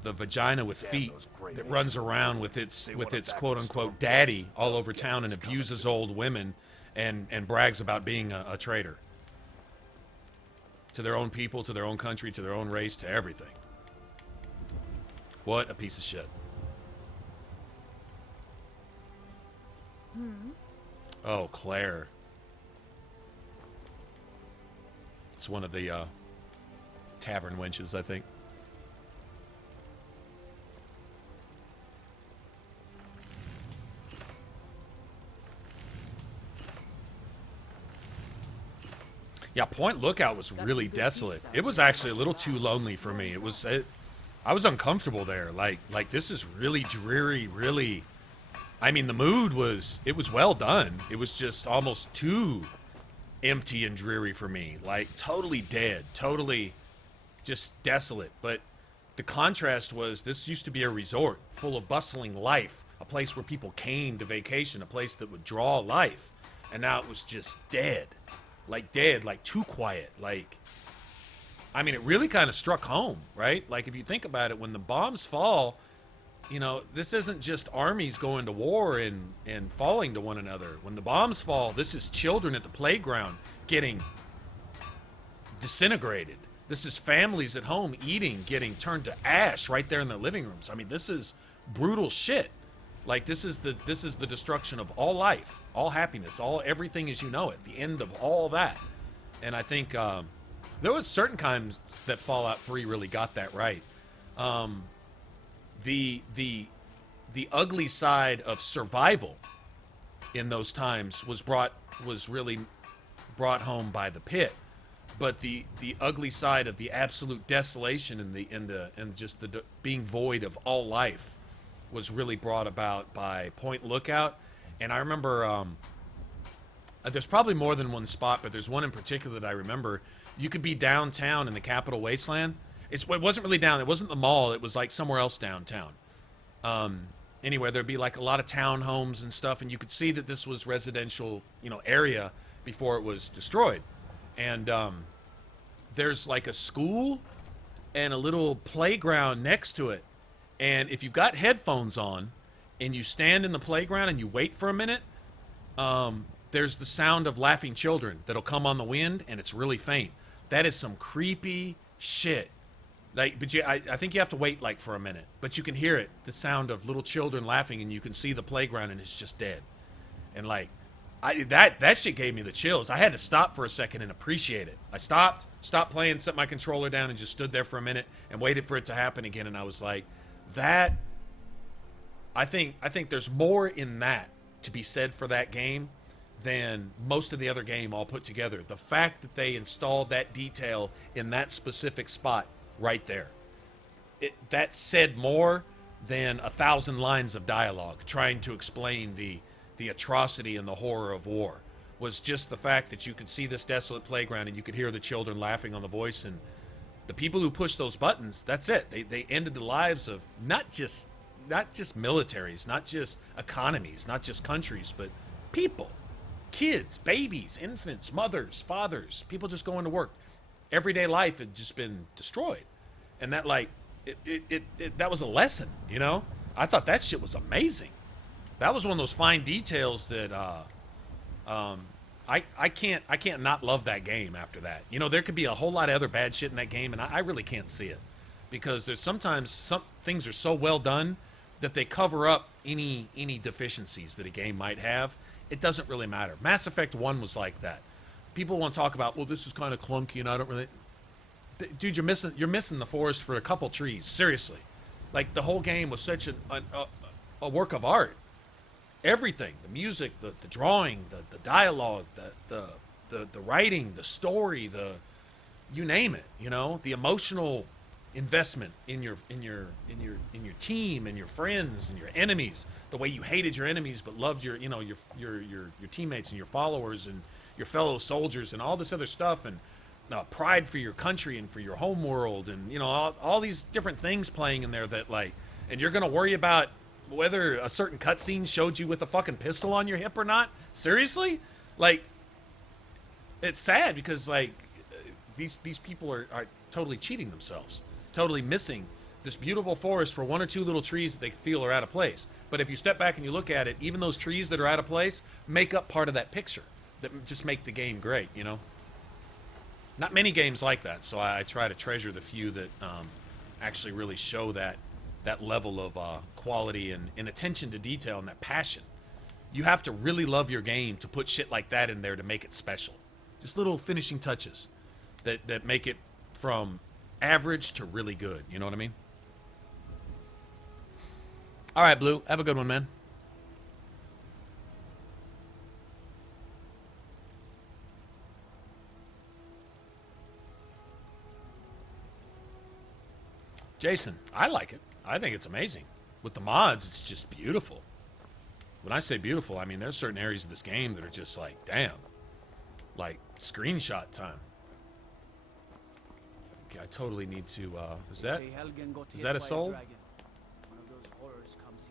the vagina with feet that runs around with its quote unquote daddy all over town and abuses old women and brags about being a traitor to their own people, to their own country, to their own race, to everything. What a piece of shit. Oh, Claire. It's one of the tavern wenches, I think. Yeah, Point Lookout was really desolate. It was actually a little too lonely for me. I was uncomfortable there. Like this is really dreary, really. I mean, the mood was well done. It was just almost too empty and dreary for me. Like totally dead, totally just desolate. But the contrast was this used to be a resort full of bustling life, a place where people came to vacation, a place that would draw life. And now it was just dead. Like dead, like too quiet. Like, I mean, it really kind of struck home, right? Like if you think about it, when the bombs fall, you know, this isn't just armies going to war and falling to one another. When the bombs fall, this is children at the playground getting disintegrated. This is families at home eating, getting turned to ash right there in their living rooms. I mean, this is brutal shit. Like this is the destruction of all life, all happiness, everything as you know it, the end of all that. And I think there were certain times that Fallout 3 really got that right. The ugly side of survival in those times was really brought home by the pit, but the ugly side of the absolute desolation and just the being void of all life was really brought about by Point Lookout. And I remember there's probably more than one spot, but there's one in particular that I remember. You could be downtown in the Capital Wasteland. It wasn't really down. It wasn't the mall. It was like somewhere else downtown. Anyway, there'd be like a lot of townhomes and stuff, and you could see that this was residential, area before it was destroyed. And there's like a school and a little playground next to it. And if you've got headphones on and you stand in the playground and you wait for a minute, there's the sound of laughing children that'll come on the wind, and it's really faint. That is some creepy shit. Like, but I think you have to wait like for a minute, but you can hear it, the sound of little children laughing, and you can see the playground, and it's just dead. And like, that shit gave me the chills. I had to stop for a second and appreciate it. I stopped playing, set my controller down, and just stood there for a minute and waited for it to happen again. And I was like, that. I think there's more in that to be said for that game than most of the other game all put together. The fact that they installed that detail in that specific spot right there, that said more than 1,000 lines of dialogue trying to explain the atrocity and the horror of war. Was just the fact that you could see this desolate playground and you could hear the children laughing on the voice, and the people who pushed those buttons, that's it. They ended the lives of not just not just militaries, not just economies, not just countries, but people, kids, babies, infants, mothers, fathers, people just going to work. Everyday life had just been destroyed, and that like that was a lesson, you know. I thought that shit was amazing. That was one of those fine details that I can't not love that game after that. You know, there could be a whole lot of other bad shit in that game, and I really can't see it, because there's sometimes some things are so well done that they cover up any deficiencies that a game might have. It doesn't really matter. Mass Effect 1 was like that. People want to talk about, well, this is kind of clunky, and I don't really. Dude, you're missing the forest for a couple trees. Seriously, like the whole game was such a work of art. Everything, the music, the drawing, the dialogue, the writing, the story, you name it, you know, the emotional investment in your team and your friends and your enemies, the way you hated your enemies but loved your teammates and your followers and your fellow soldiers and all this other stuff, and pride for your country and for your home world, and you know, all these different things playing in there that like, and you're gonna worry about whether a certain cutscene showed you with a fucking pistol on your hip or not? Seriously? Like, it's sad because like these people are totally cheating themselves, totally missing this beautiful forest for one or two little trees that they feel are out of place. But if you step back and you look at it, even those trees that are out of place make up part of that picture that just make the game great, you know? Not many games like that, so I try to treasure the few that actually really show that level of quality and attention to detail and that passion. You have to really love your game to put shit like that in there to make it special. Just little finishing touches that make it from average to really good. You know what I mean? All right, Blue. Have a good one, man. Jason, I like it. I think it's amazing. With the mods, it's just beautiful. When I say beautiful, I mean there's certain areas of this game that are just like, damn. Like, screenshot time. Okay, I totally need to, is that a soul?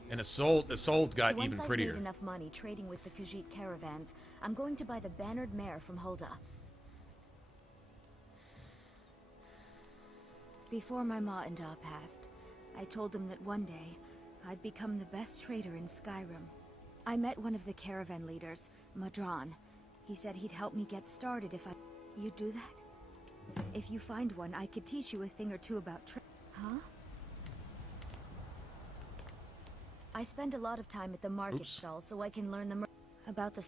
And a soul got even prettier. Once I've made enough money trading with the Khajiit caravans, I'm going to buy the bannered mare from Hulda. Before my ma and Da passed, I told them that one day, I'd become the best trader in Skyrim. I met one of the caravan leaders, Madran. He said he'd help me get started if You'd do that? If you find one, I could teach you a thing or two about Huh? I spend a lot of time at the market stall so I can learn about the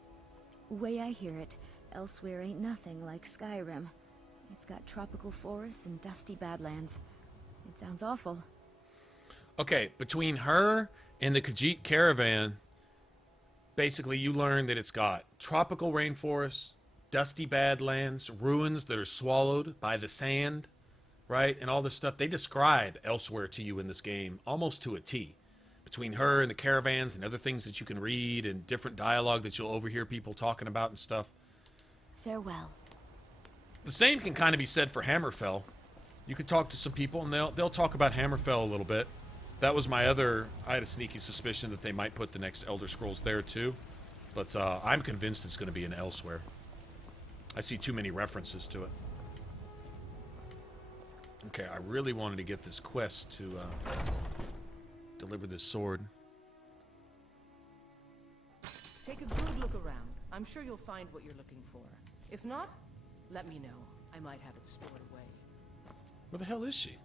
way I hear it. Elsewhere ain't nothing like Skyrim. It's got tropical forests and dusty badlands. It sounds awful. Okay, between her and the Khajiit caravan, basically you learn that it's got tropical rainforests, dusty badlands, ruins that are swallowed by the sand, right? And all this stuff. They describe Elsewhere to you in this game almost to a T. Between her and the caravans and other things that you can read and different dialogue that you'll overhear people talking about and stuff. Farewell. The same can kind of be said for Hammerfell. You could talk to some people and they'll talk about Hammerfell a little bit. That was my other... I had a sneaky suspicion that they might put the next Elder Scrolls there too. But I'm convinced it's going to be in Elsewhere. I see too many references to it. Okay, I really wanted to get this quest to deliver this sword. Take a good look around. I'm sure you'll find what you're looking for. If not, let me know. I might have it stored away. Where the hell is she?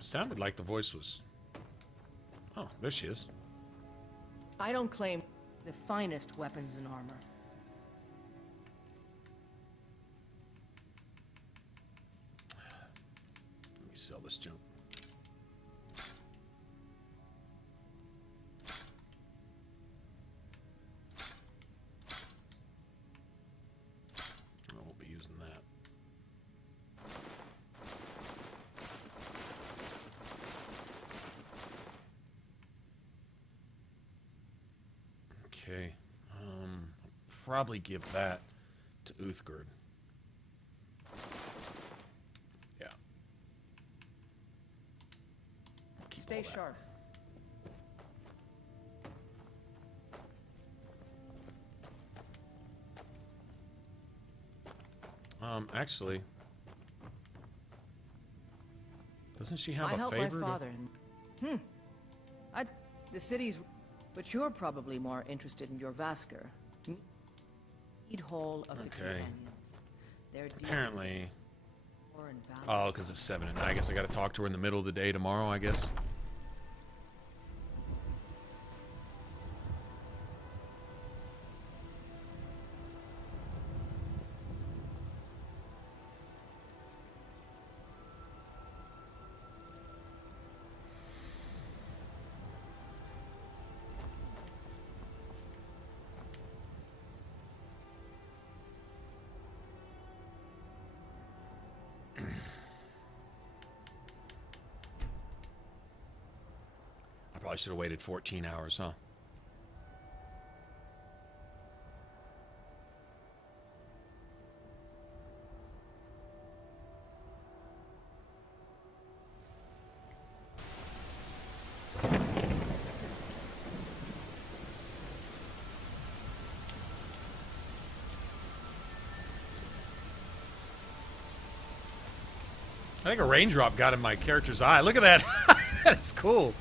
Sounded like the voice was... Oh, there she is. I don't claim the finest weapons and armor. Let me sell this junk. I won't be using that. Okay, probably give that to Uthgerd. Yeah. Stay sharp. Actually, doesn't she have I a helped favor? my father and... The city's... But you're probably more interested in your Vasker. Need Hall of the Companions. Their deeds, Apparently. war and valor. Oh, because it's 7 at night. I guess I got to talk to her in the middle of the day tomorrow, I guess. I should have waited 14 hours, huh? I think a raindrop got in my character's eye. Look at that. That's cool.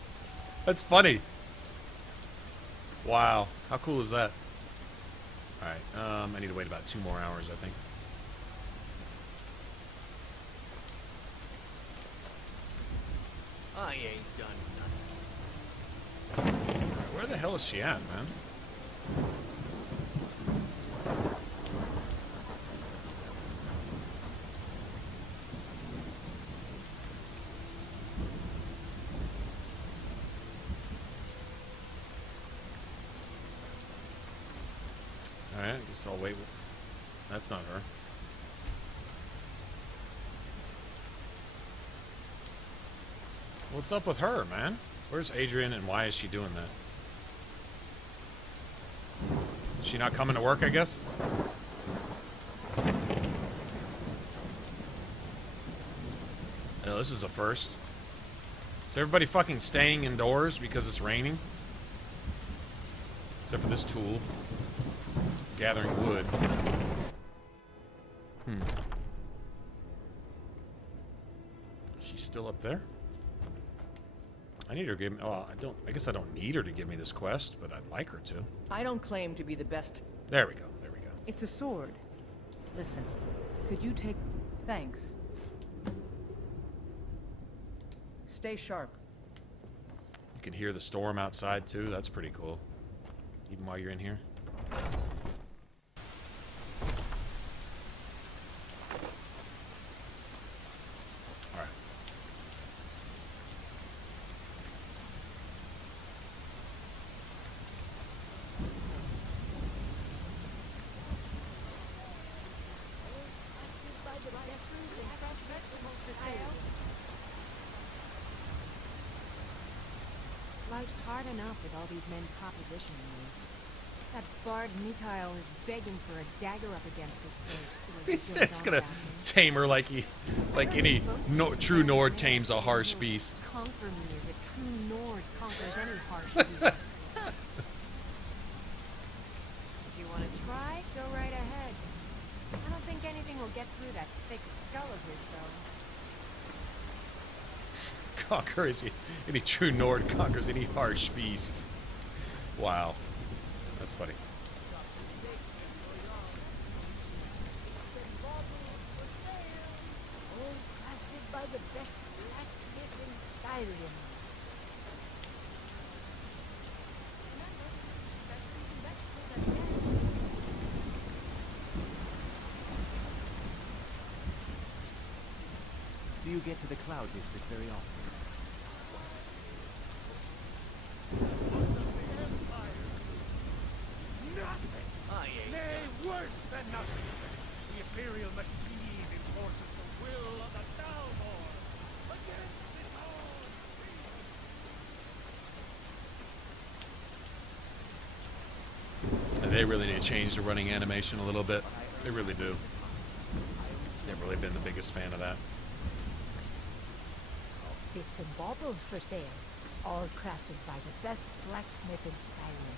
That's funny. Wow. How cool is that? Alright, I need to wait about 2 more hours, I think. I ain't done nothing. Where the hell is she at, man? Alright, I guess I'll wait. That's not her. What's up with her, man? Where's Adrian and why is she doing that? Is she not coming to work, I guess? Oh, this is a first. Is everybody fucking staying indoors because it's raining? Except for this tool. Gathering wood. She's still up there? I need her to give me... Oh, I guess I don't need her to give me this quest, but I'd like her to. I don't claim to be the best. There we go. There we go. It's a sword. Listen, could you take... Thanks. Stay sharp. You can hear the storm outside, too. That's pretty cool. Even while you're in here. Life's hard enough with all these men propositioning me. That bard Mikhail is begging for a dagger up against his throat. He's gonna tame her like any true Nord tames a harsh beast. Conquer me as a true Nord conquers any harsh beast. If you want to try, go right ahead. I don't think anything will get through that thick skull of his, though. Conquer any true Nord conquers any harsh beast. Wow. That's funny. By the best blacksmith in Skyrim. Do you get to the Cloud District very often? Nothing! Nay, worse than nothing! The Imperial machine enforces the will of the Dalmor against its own And they really need to change the running animation a little bit. They really do. Never really been the biggest fan of that. Bits and baubles for sale. all crafted by the best blacksmith in Skyrim.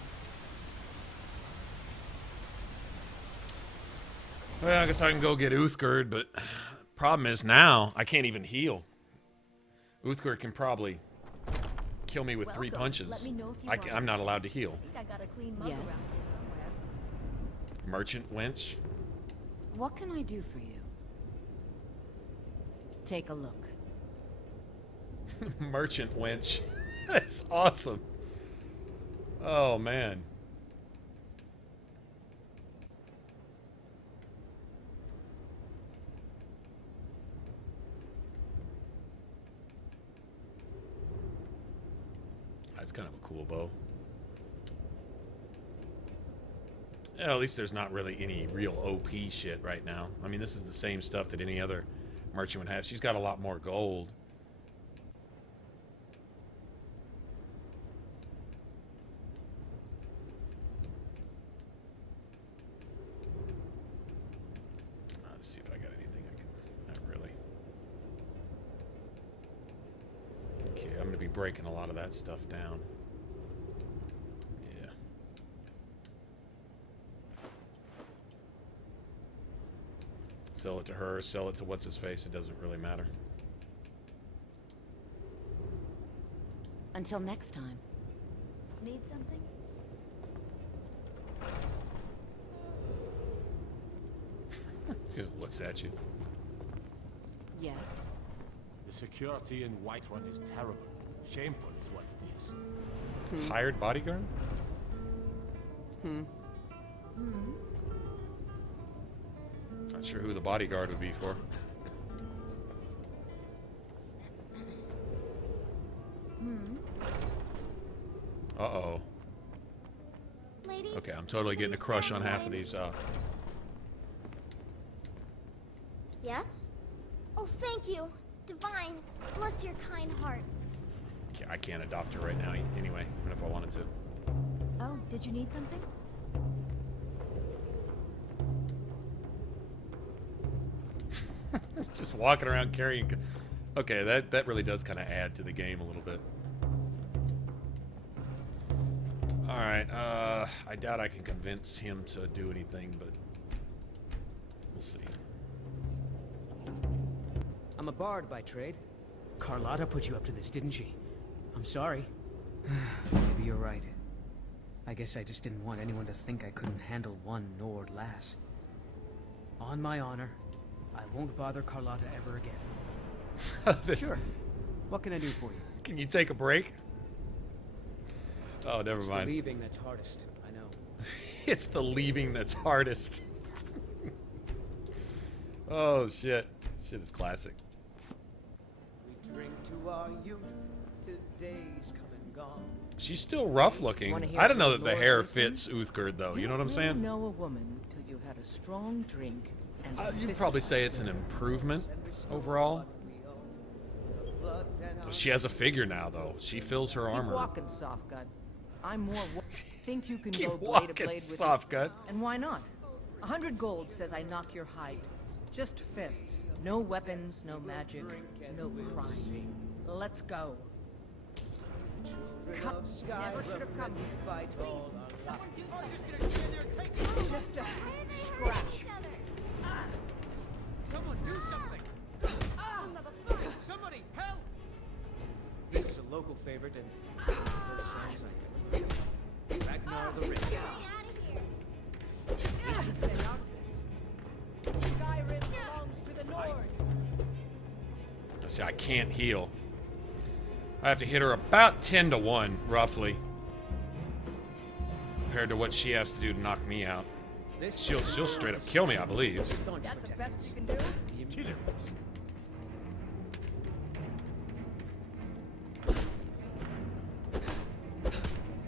Well, I guess I can go get Uthgerd, but problem is now I can't even heal. Uthgerd can probably kill me with 3 punches. Let me know if you want I'm not allowed to heal. I think I got a clean mug around here somewhere. Merchant wench. What can I do for you? Take a look. Merchant wench. That's awesome. Oh man. That's kind of a cool bow. Yeah, at least there's not really any real OP shit right now. I mean, this is the same stuff that any other merchant would have. She's got a lot more gold. Let's see if I got anything I can... Not really. Okay, I'm going to be breaking a lot of that stuff down. Yeah. Sell it to her, sell it to what's-his-face, it doesn't really matter. Until next time. Need something? She just looks at you. Yes. The security in Whiterun is terrible. Shameful is what it is. Hired bodyguard? Not sure who the bodyguard would be for. Uh-oh. Lady? Okay, I'm totally getting a crush on half of these. Yes? Oh, thank you. Divines, bless your kind heart. I can't adopt her right now anyway, even if I wanted to. Oh, did you need something? Just walking around carrying... Okay, that really does kind of add to the game a little bit. Alright, I doubt I can convince him to do anything, but... We'll see. I'm a bard by trade. Carlotta put you up to this, didn't she? I'm sorry. Maybe you're right. I guess I just didn't want anyone to think I couldn't handle one Nord lass. On my honor, I won't bother Carlotta ever again. Sure. What can I do for you? Can you take a break? Oh, never It's mind. the leaving that's hardest, I know. It's the leaving that's hardest. Oh, shit. Shit is classic. We drink to our youth, till days come and gone. She's still rough looking. I don't know that the hair fits Uthgerd, though. You know what I'm saying? You know a woman till you had a strong drink and a You'd fist probably fight. say it's an improvement overall. She has a figure now, though. She fills her Keep armor. walking, soft gut. I'm more. Think you can Keep go blade to walking, blade with soft gut. And why not? 100 gold says I knock your hide. Just fists. No weapons, no magic, no crime. Let's go. Never should have come. Fight all our Just a scratch. Someone do something! Somebody help! This is a local favorite and one of the first songs I ever heard. Ragnar the Red. This is the darkness. Skyrim belongs to the Nords. See, I can't heal. I have to hit her about 10 to 1, roughly. Compared to what she has to do to knock me out. She'll straight up kill me, I believe. That's the best you can do? Killers.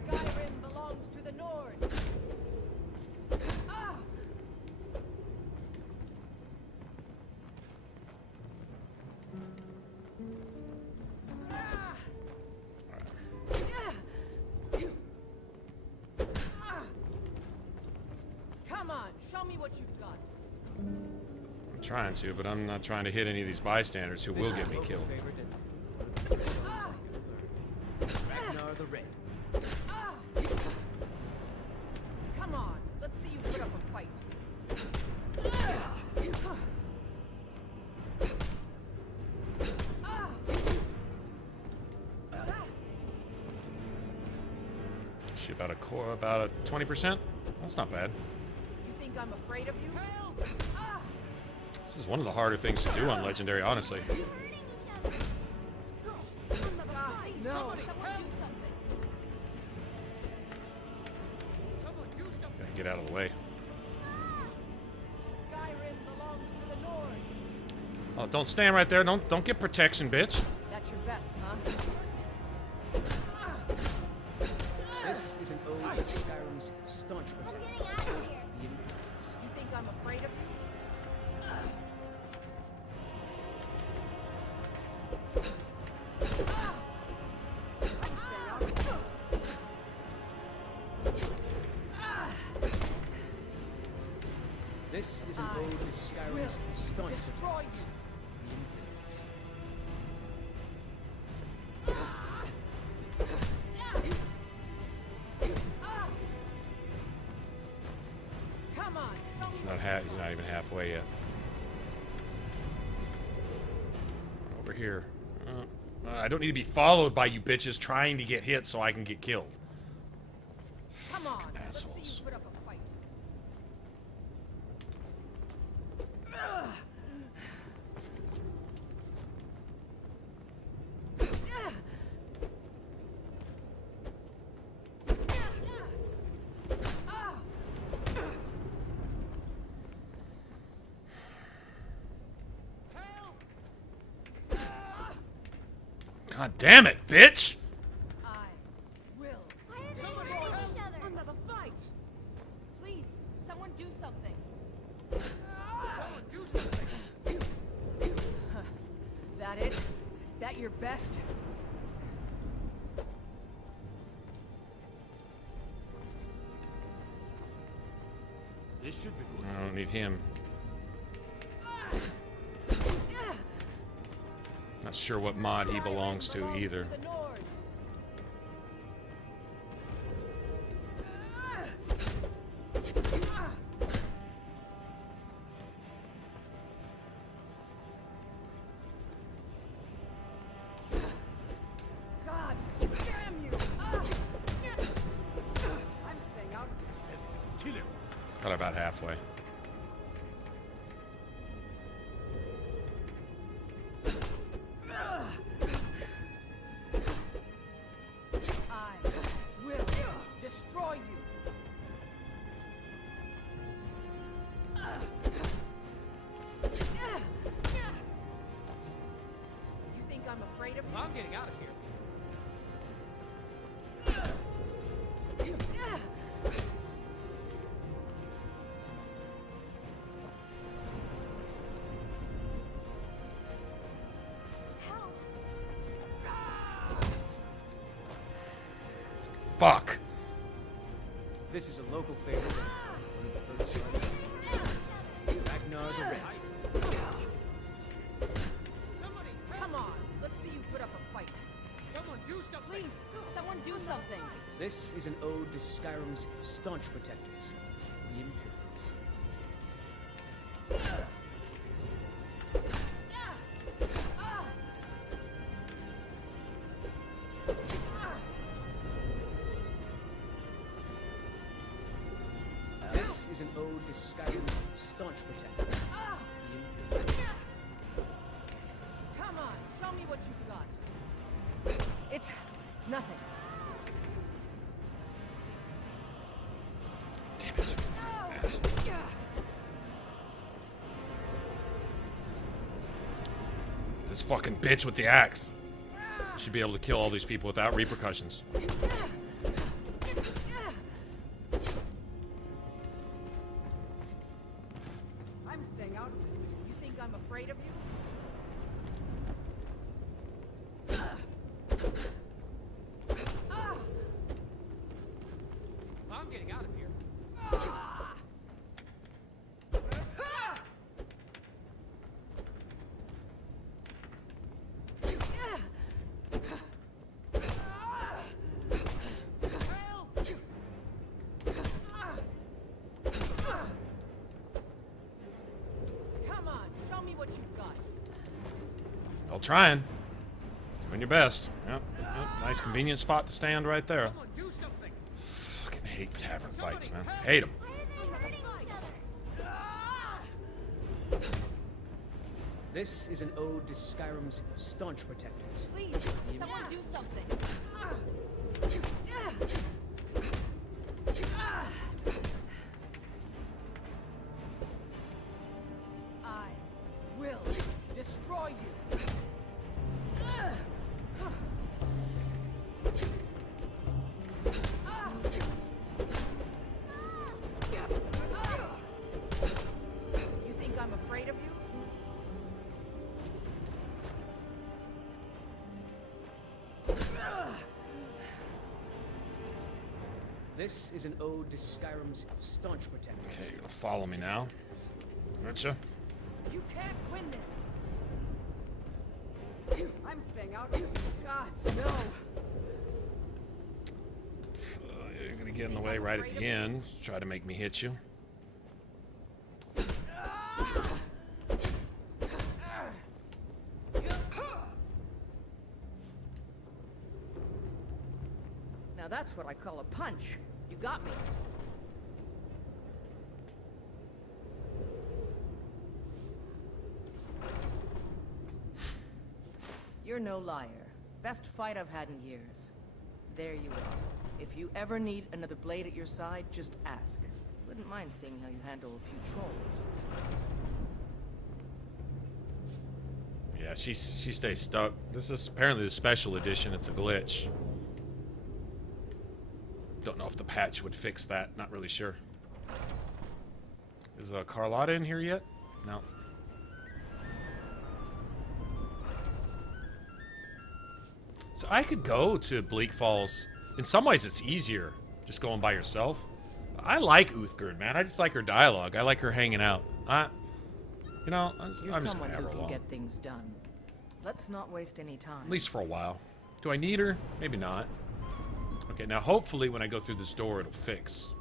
Skyrim belongs to the Nords. Come on, show me what you've got. I'm trying to, but I'm not trying to hit any of these bystanders who will get me killed. Get about a 20%. That's not bad. You think I'm afraid of you? This is one of the harder things to do on Legendary, honestly. No. Someone do something. Gotta get out of the way. Skyrim belongs to the Nords. Oh, don't stand right there. Don't get protection, bitch. That's your best, huh? This is an ode to Skyrim's staunch protectors. The Imperials. You think I'm afraid of you? This is an ode to Skyrim's staunch Destroy protectors. you. The Imperials. Come on, show It's me. not not even halfway yet. Over here. I don't need to be followed by you bitches trying to get hit so I can get killed. Come on, let's see Assholes. you put up a fight. God damn it, bitch! I will. Why are they hurting each other? Another fight. Please, someone do something. Someone do something. That it? That your best? This should be good. I don't need him. Not sure what mod he belongs to either. The Nords. God damn you! I'm staying out of this. Kill him. Got about halfway. I will destroy you. You think I'm afraid of you? I'm getting out of here. Fuck! This is a local favorite. One of the first songs. Ragnar the Red. Somebody, come on. Let's see you put up a fight. Someone do something. Please, someone do something. This is an ode to Skyrim's staunch protectors, the Imperials. This is an ode to Skyrim's staunch protectors, the Imperials. Come on, show me what you've got. It's nothing. Damn it, you asshole. This fucking bitch with the axe. Should be able to kill all these people without repercussions. I'm staying out of this. You think I'm afraid of you? I'm getting out of here. Come on, show me what you've got. Well, trying. Doing your best. Yep. Nice convenient spot to stand right there. Someone do something. hate tavern fights, man. Hate them. This is an ode to Skyrim's staunch protectors. Please, someone do something. I will destroy you. You think I'm afraid of you? This is an ode to Skyrim's staunch protectors. Okay, you're gonna follow me now. Gotcha. You can't win this. I'm staying out. God, no. You're gonna get in the way right at the end. Try to make me hit you. Now that's what I call a punch. You got me. You're no liar. Best fight I've had in years. There you are. If you ever need another blade at your side, just ask. Wouldn't mind seeing how you handle a few trolls. Yeah, she stays stuck. This is apparently the special edition. It's a glitch. Don't know if the patch would fix that. Not really sure. Is Carlotta in here yet? No. So I could go to Bleak Falls. In some ways, it's easier just going by yourself. I like Uthgerd, man. I just like her dialogue. I like her hanging out. You know, I'm You're just someone gonna have who her can along. get things done. Let's not waste any time. At least for a while. Do I need her? Maybe not. Okay, now hopefully when I go through this door, it'll fix.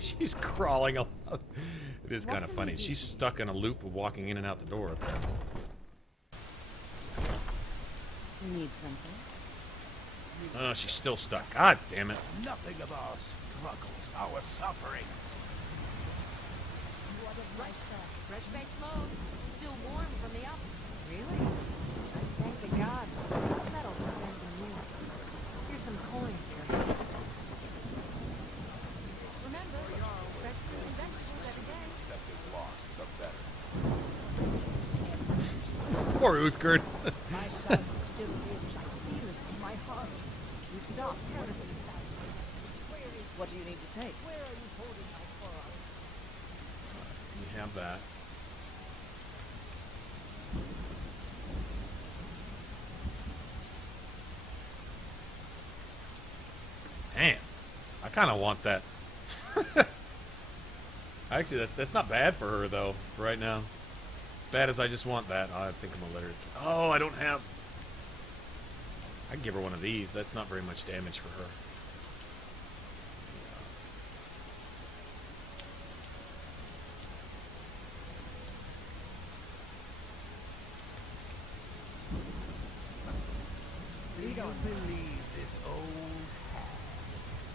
She's crawling along. It is kind of funny. She's stuck in a loop of walking in and out the door, apparently. Need something? Oh, she's still stuck. God damn it. Nothing of our struggles, our suffering. What a right fresh baked loaves, still warm from the oven. Really? I thank the gods. It's settled for them and you. Here's some coin for your hand. Remember, fresh fruit and vegetables every day. Accept his loss, the better. Poor Uthgerd. My son still lives. I feel it in my heart. You stopped. What do you need to take? Where are you holding my forearm? You have that. Damn. I kind of want that. Actually, that's not bad for her, though, right now. Bad as I just want that. I think I'm going to let her... Oh, I don't have... I can give her one of these. That's not very much damage for her. We don't believe this old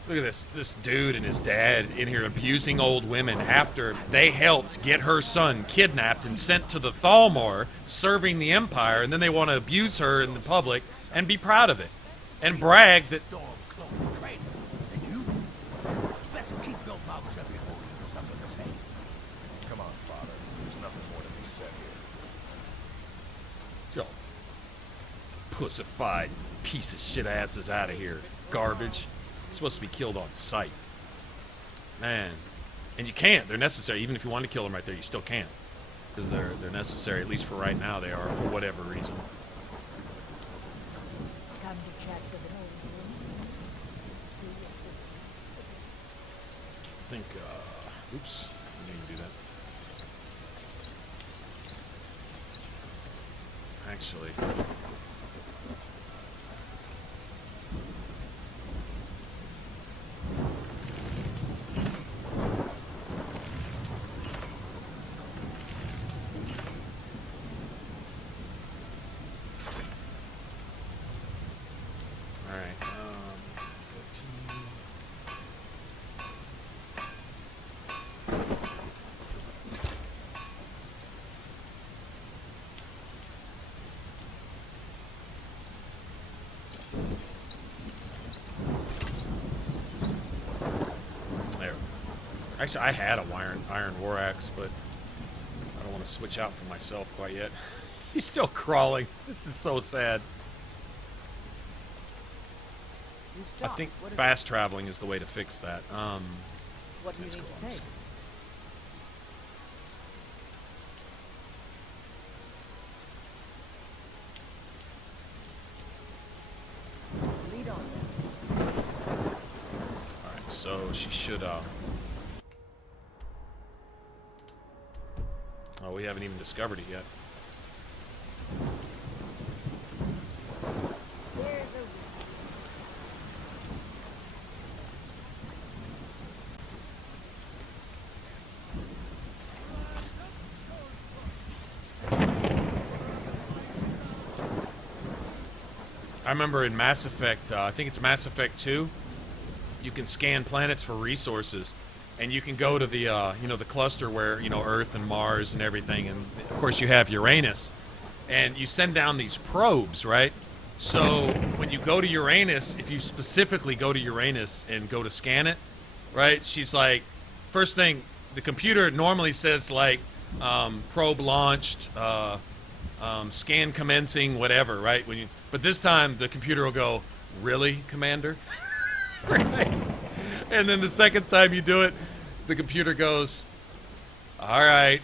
Look at this dude and his dad in here abusing old women after they helped get her son kidnapped and sent to the Thalmor, serving the Empire, and then they want to abuse her in the public and be proud of it. And brag that... And you? Best keep your mouth shut before you do something to say. Come on, Father. There's nothing more to be said here. Yo, pussified piece of shit asses out of here. Garbage. Supposed to be killed on sight. Man. And you can't. They're necessary. Even if you want to kill them right there, you still can't. Because they're necessary. At least for right now they are, for whatever reason. Come to chat with an old woman. I think, oops. I didn't do that. Actually... Actually, I had a iron war axe, but I don't want to switch out for myself quite yet. He's still crawling. This is so sad. I think fast traveling is the way to fix that. What do you need to take? Lead on then. Alright, so she should, oh, we haven't even discovered it yet. There's a I remember in Mass Effect, I think it's Mass Effect 2, you can scan planets for resources, and you can go to the, you know, the cluster where, you know, Earth and Mars and everything, and of course you have Uranus, and you send down these probes, right? So when you go to Uranus, if you specifically go to Uranus and go to scan it, right, she's like, first thing, the computer normally says, like, probe launched, scan commencing, whatever, right? But this time the computer will go, really, Commander? Right? And then the second time you do it, the computer goes, all right,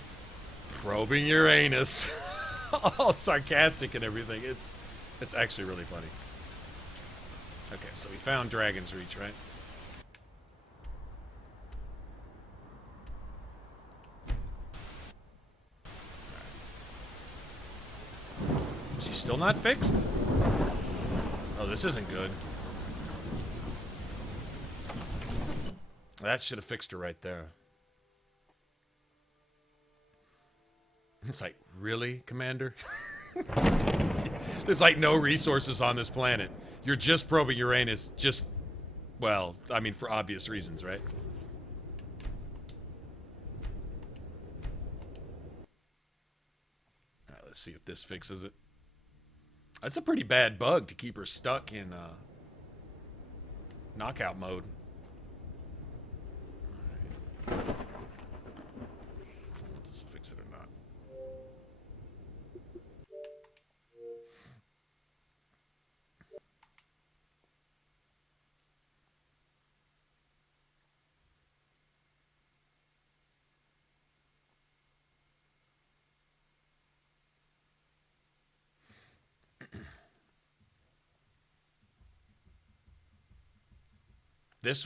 probing Uranus. All sarcastic and everything. It's actually really funny. Okay, so we found Dragon's Reach, right? She's still not fixed? Oh, this isn't good. That should have fixed her right there. It's like, really, Commander? There's like no resources on this planet. You're just probing Uranus, just, well, I mean, for obvious reasons, right? Alright, let's see if this fixes it. That's a pretty bad bug to keep her stuck in knockout mode. Alright. If this will fix it or not. This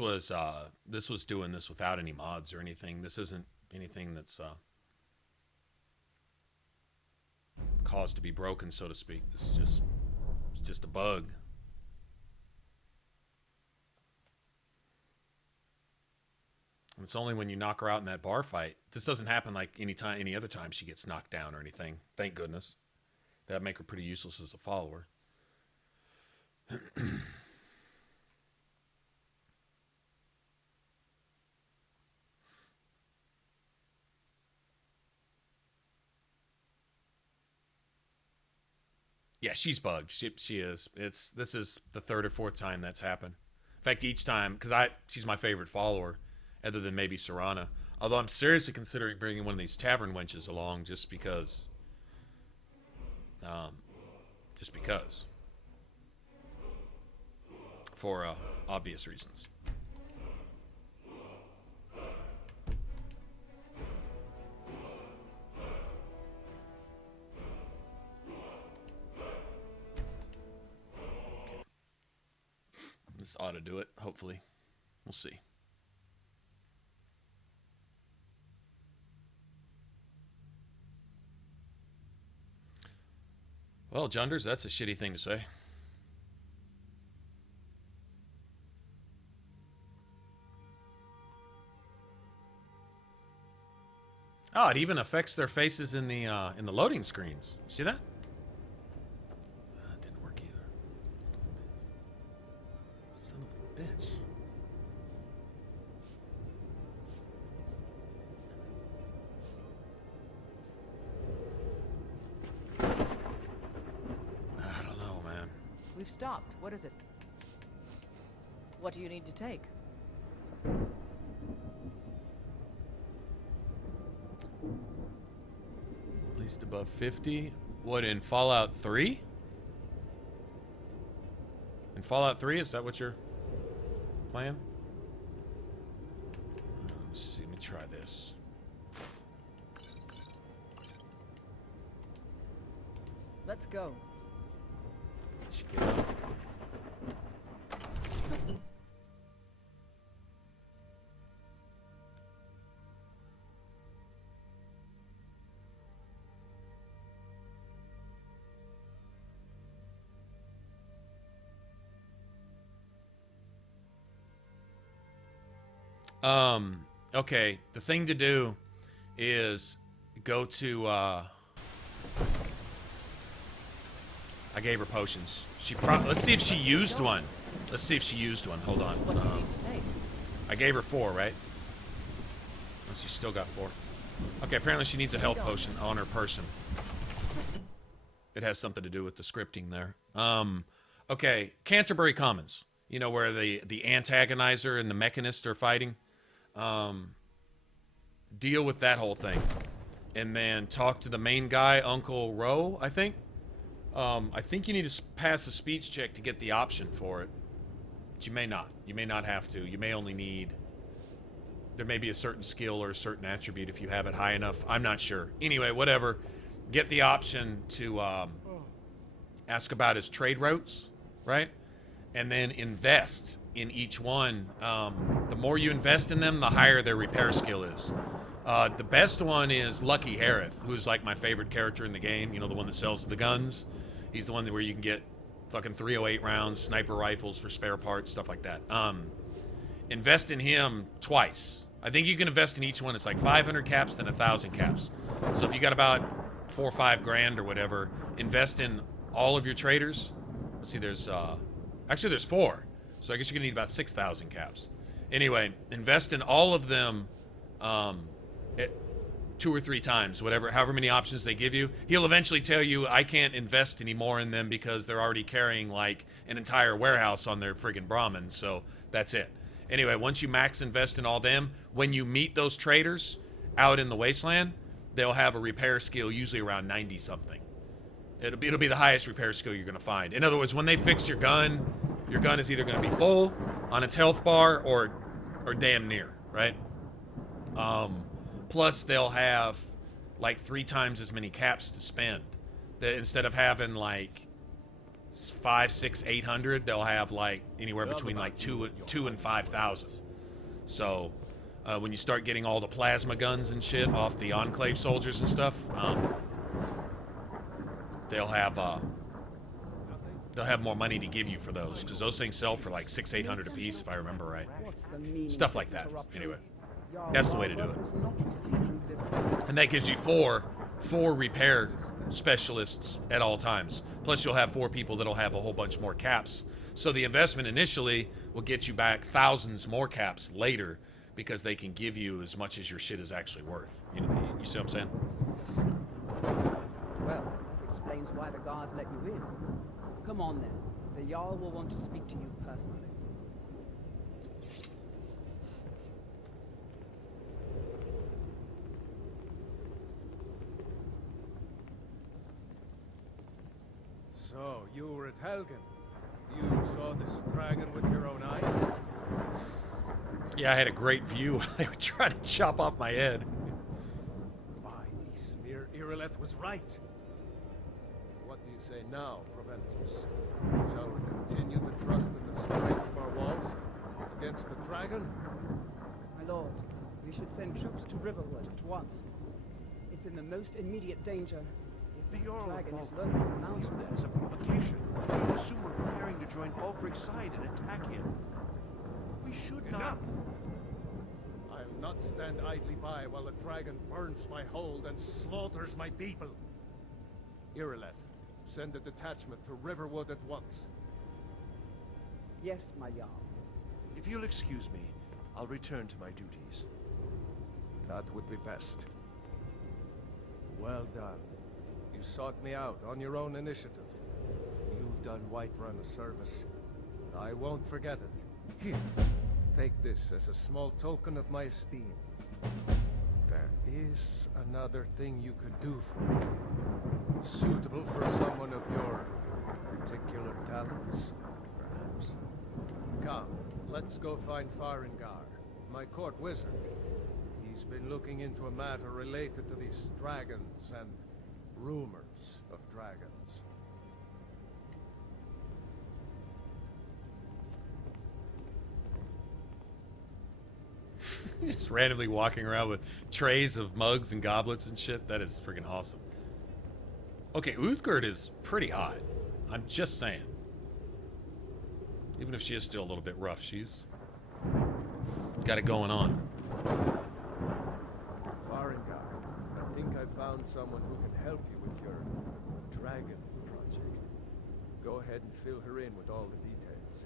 was doing this without any mods or anything. This isn't anything that's caused to be broken, so to speak. This is it's just a bug. And it's only when you knock her out in that bar fight. This doesn't happen like any other time she gets knocked down or anything. Thank goodness. That'd make her pretty useless as a follower. Yeah, she's bugged. She is. This is the third or fourth time that's happened. In fact, each time, because she's my favorite follower, other than maybe Serana. Although I'm seriously considering bringing one of these tavern wenches along, just because. For obvious reasons. This ought to do it, hopefully. We'll see. Well, Junders, that's a shitty thing to say. Oh, it even affects their faces in the loading screens. See that? That didn't work either. Son of a bitch. I don't know, man. We've stopped. What is it? What do you need to take? At least above 50. What, in Fallout 3? In Fallout 3, is that what you're playing? Let's see, let me try this. Let's go. Let's get up. Okay, the thing to do is go to, I gave her potions. Let's see if she used one. Let's see if she used one. Hold on. I gave her 4, right? Oh, she still got 4. Okay, apparently she needs a health potion on her person. It has something to do with the scripting there. Okay, Canterbury Commons. You know, where the antagonizer and the mechanist are fighting. Deal with that whole thing. And then talk to the main guy, Uncle Ro, I think. I think you need to pass a speech check to get the option for it. But you may not. You may not have to. You may only need... There may be a certain skill or a certain attribute if you have it high enough. I'm not sure. Anyway, whatever. Get the option to ask about his trade routes, right? And then invest in each one. The more you invest in them, the higher their repair skill is. The best one is Lucky Harith, who's like my favorite character in the game. You know, the one that sells the guns. He's the one where you can get fucking 308 rounds, sniper rifles for spare parts, stuff like that. Invest in him twice. I think you can invest in each one. It's like 500 caps, then 1,000 caps. So if you got about 4 or 5 grand or whatever, invest in all of your traders. Let's see, there's actually there's 4. So I guess you're gonna need about 6,000 caps. Anyway, invest in all of them 2 or 3 times, however many options they give you. He'll eventually tell you, I can't invest any more in them because they're already carrying like an entire warehouse on their friggin' Brahmins, so that's it. Anyway, once you max invest in all them, when you meet those traders out in the wasteland, they'll have a repair skill usually around 90 something. It'll be the highest repair skill you're gonna find. In other words, when they fix your gun is either gonna be full on its health bar or damn near, right? Plus they'll have like 3 times as many caps to spend. Instead of having like 5, 6, 800, they'll have like anywhere between like 2 and 5,000. So when you start getting all the plasma guns and shit off the Enclave soldiers and stuff, they'll have more money to give you for those, because those things sell for like 600, 800 a piece, if I remember right. Stuff like that. Anyway, that's the way to do it. And that gives you 4 repair specialists at all times. Plus you'll have 4 people that'll have a whole bunch more caps. So the investment initially will get you back thousands more caps later, because they can give you as much as your shit is actually worth. You see what I'm saying? Well, that explains why the guards let you in. Come on then. The Jarl will want to speak to you personally. So, you were at Helgen. You saw this dragon with your own eyes? Yeah, I had a great view. They would try to chop off my head. By Ysmir, Irileth was right. What do you say now, Proventus? Shall we continue to trust in the strength of our walls against the dragon? My lord, we should send troops to Riverwood at once. It's in the most immediate danger. If the dragon is lurking in the mountains. That as a provocation. You'll assume we're preparing to join Ulfric's side and attack him. We should not. I'll not stand idly by while the dragon burns my hold and slaughters my people. Irileth, send a detachment to Riverwood at once. Yes, my Jarl. If you'll excuse me, I'll return to my duties. That would be best. Well done. You sought me out on your own initiative. You've done Whiterun a service. I won't forget it. Here, take this as a small token of my esteem. There is another thing you could do for me. Suitable for someone of your particular talents, perhaps. Come, let's go find Farengar, my court wizard. He's been looking into a matter related to these dragons and rumors of dragons. Just randomly walking around with trays of mugs and goblets and shit. That is freaking awesome. Okay, Uthgerd is pretty hot. I'm just saying. Even if she is still a little bit rough, she's got it going on. Farengar, I think I found someone who can help you with your dragon project. Go ahead and fill her in with all the details.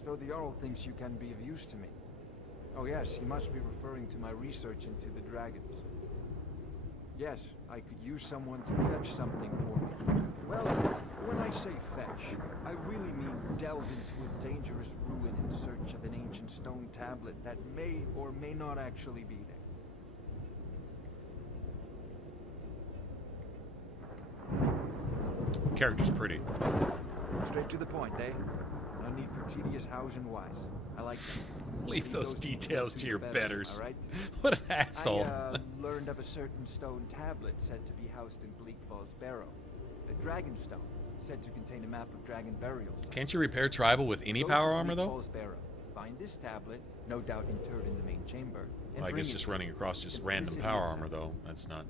So the Jarl thinks you can be of use to me. Oh yes, he must be referring to my research into the dragons. Yes, I could use someone to fetch something for me. Well, when I say fetch, I really mean delve into a dangerous ruin in search of an ancient stone tablet that may or may not actually be there. Character's pretty. Straight to the point, eh? No need for tedious hows and whys. I like that. Leave those details to your betters. All right? What an asshole. I learned of a certain stone tablet said to be housed in Bleak Falls Barrow. A dragon stone said to contain a map of dragon burials. Can't you repair tribal with any Go power to armor, Bleak though? Falls Barrow. Find this tablet, no doubt interred in the main chamber. Well, I guess just running across just random power armor, though. That's not...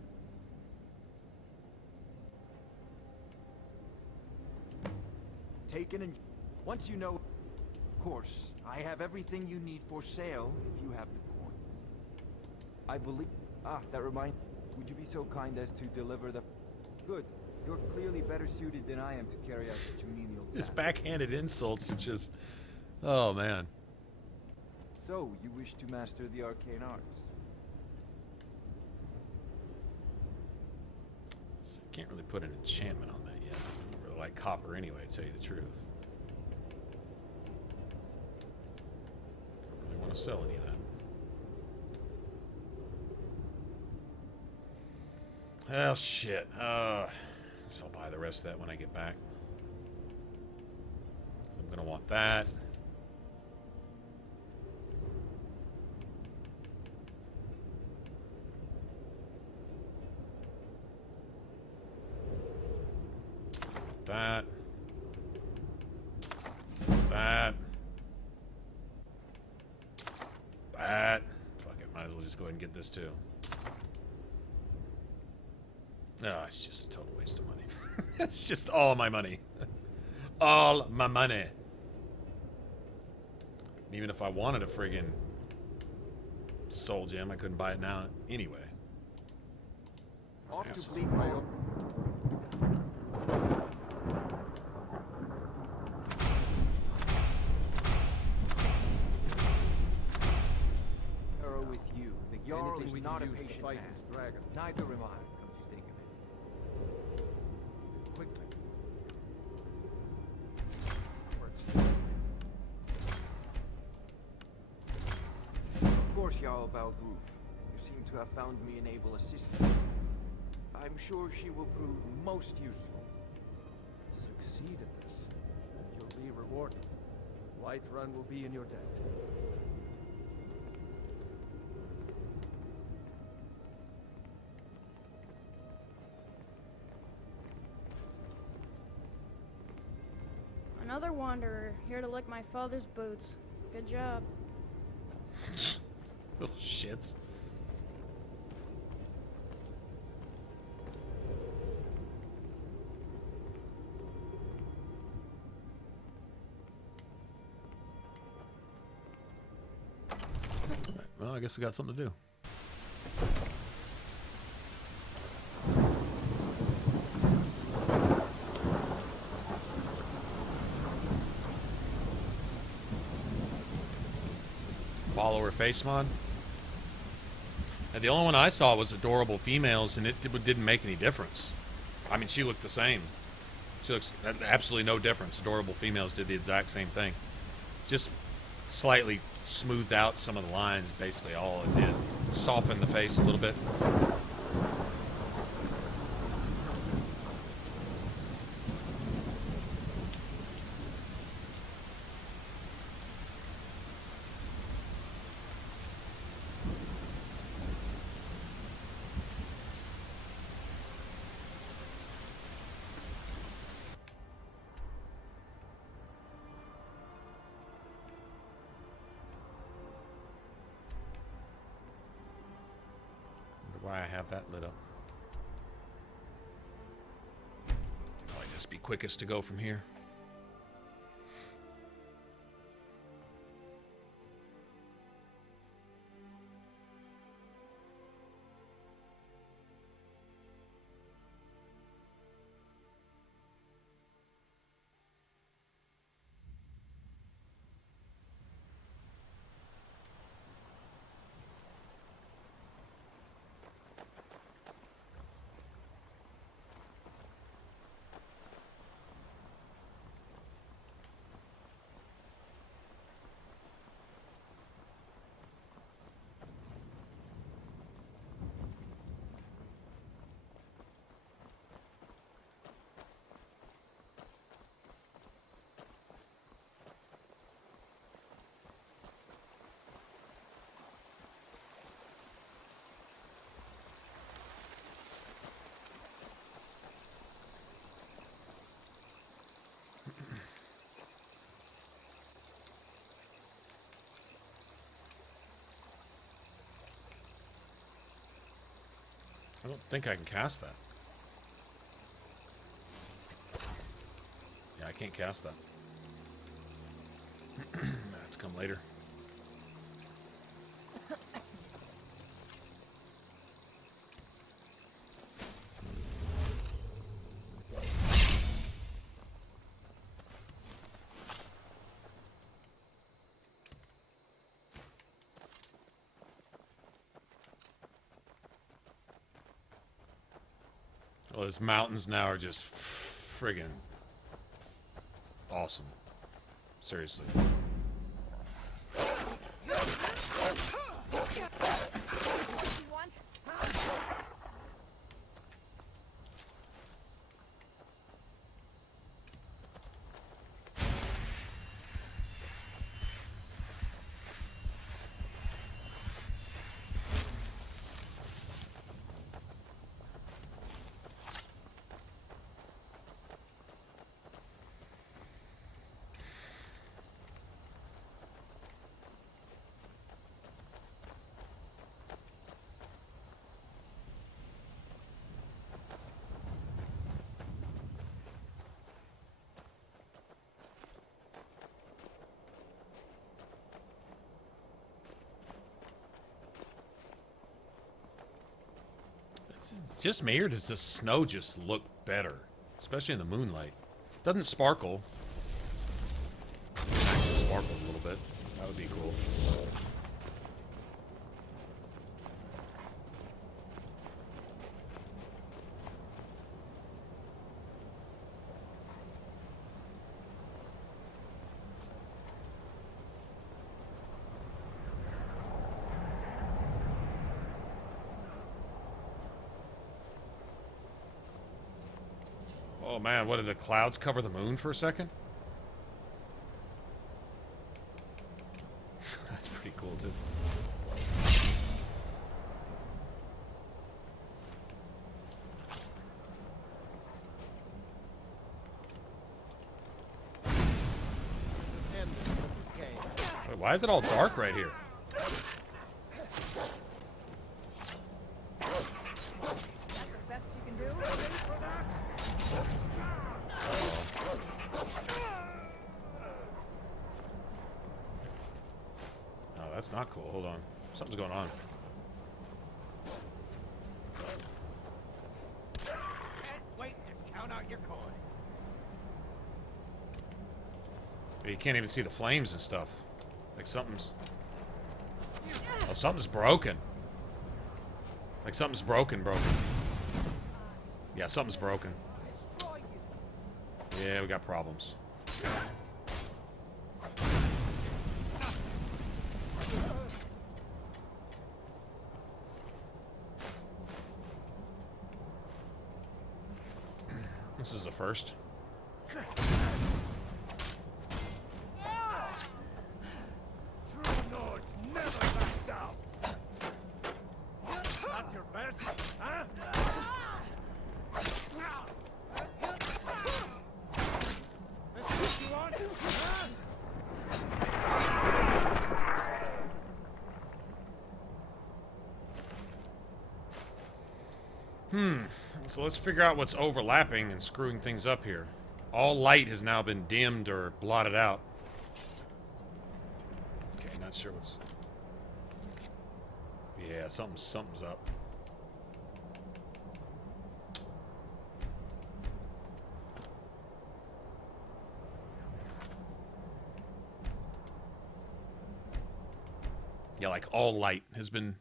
Taken and... Once you know... Of course, I have everything you need for sale if you have the coin. I believe... Ah, that reminds... Would you be so kind as to deliver the... Good. You're clearly better suited than I am to carry out such a menial task. His backhanded insults are just... Oh, man. So, you wish to master the arcane arts? Can't really put an enchantment on that yet. I really like copper anyway, to tell you the truth. Don't really want to sell any of that. Oh, shit. So I'll buy the rest of that when I get back. So I'm going to want that. That. That. That. Fuck it, might as well just go ahead and get this too. No, it's just a total waste of money. It's just all my money. All my money. And even if I wanted a friggin' soul gem, I couldn't buy it now anyway. Off Yes. to Bleak Falls. With you, the Jarl Anything is we not can a use to patient fight man. this dragon. Neither am I, come to think of it. Quickly. Of course, Jarl Balgruf. You seem to have found me an able assistant. I'm sure she will prove most useful. Succeed at this. You'll be rewarded. Whiterun will be in your debt. Another wanderer, here to lick my father's boots. Good job. Little shits. Right, well, I guess we got something to do. Follower face mod. And the only one I saw was adorable females, and it didn't make any difference. I mean, she looked the same. She looks absolutely no difference. Adorable females did the exact same thing. Just slightly smoothed out some of the lines, basically all it did. soften the face a little bit. Why I have that lit up. Probably just be quickest to go from here. I don't think I can cast that. Yeah, I can't cast that. I have to come later. Well, those mountains now are just friggin' awesome. Seriously. Just me, or does the snow just look better? Especially in the moonlight. Doesn't sparkle. Actually sparkle a little bit. That would be cool. Oh man, what did the clouds cover the moon for a second? That's pretty cool too. Wait, why is it all dark right here? That's not cool. Hold on. Something's going on. Can't wait to count out your coin. You can't even see the flames and stuff. Like something's... Oh, something's broken. Like something's broken. Yeah, something's broken. Yeah, we got problems. This is the first. True Nords never back down. That's your best, huh? This is what you want, huh? So let's figure out what's overlapping and screwing things up here. All light has now been dimmed or blotted out. Okay, not sure what's... Yeah, something's up. Yeah, like all light has been...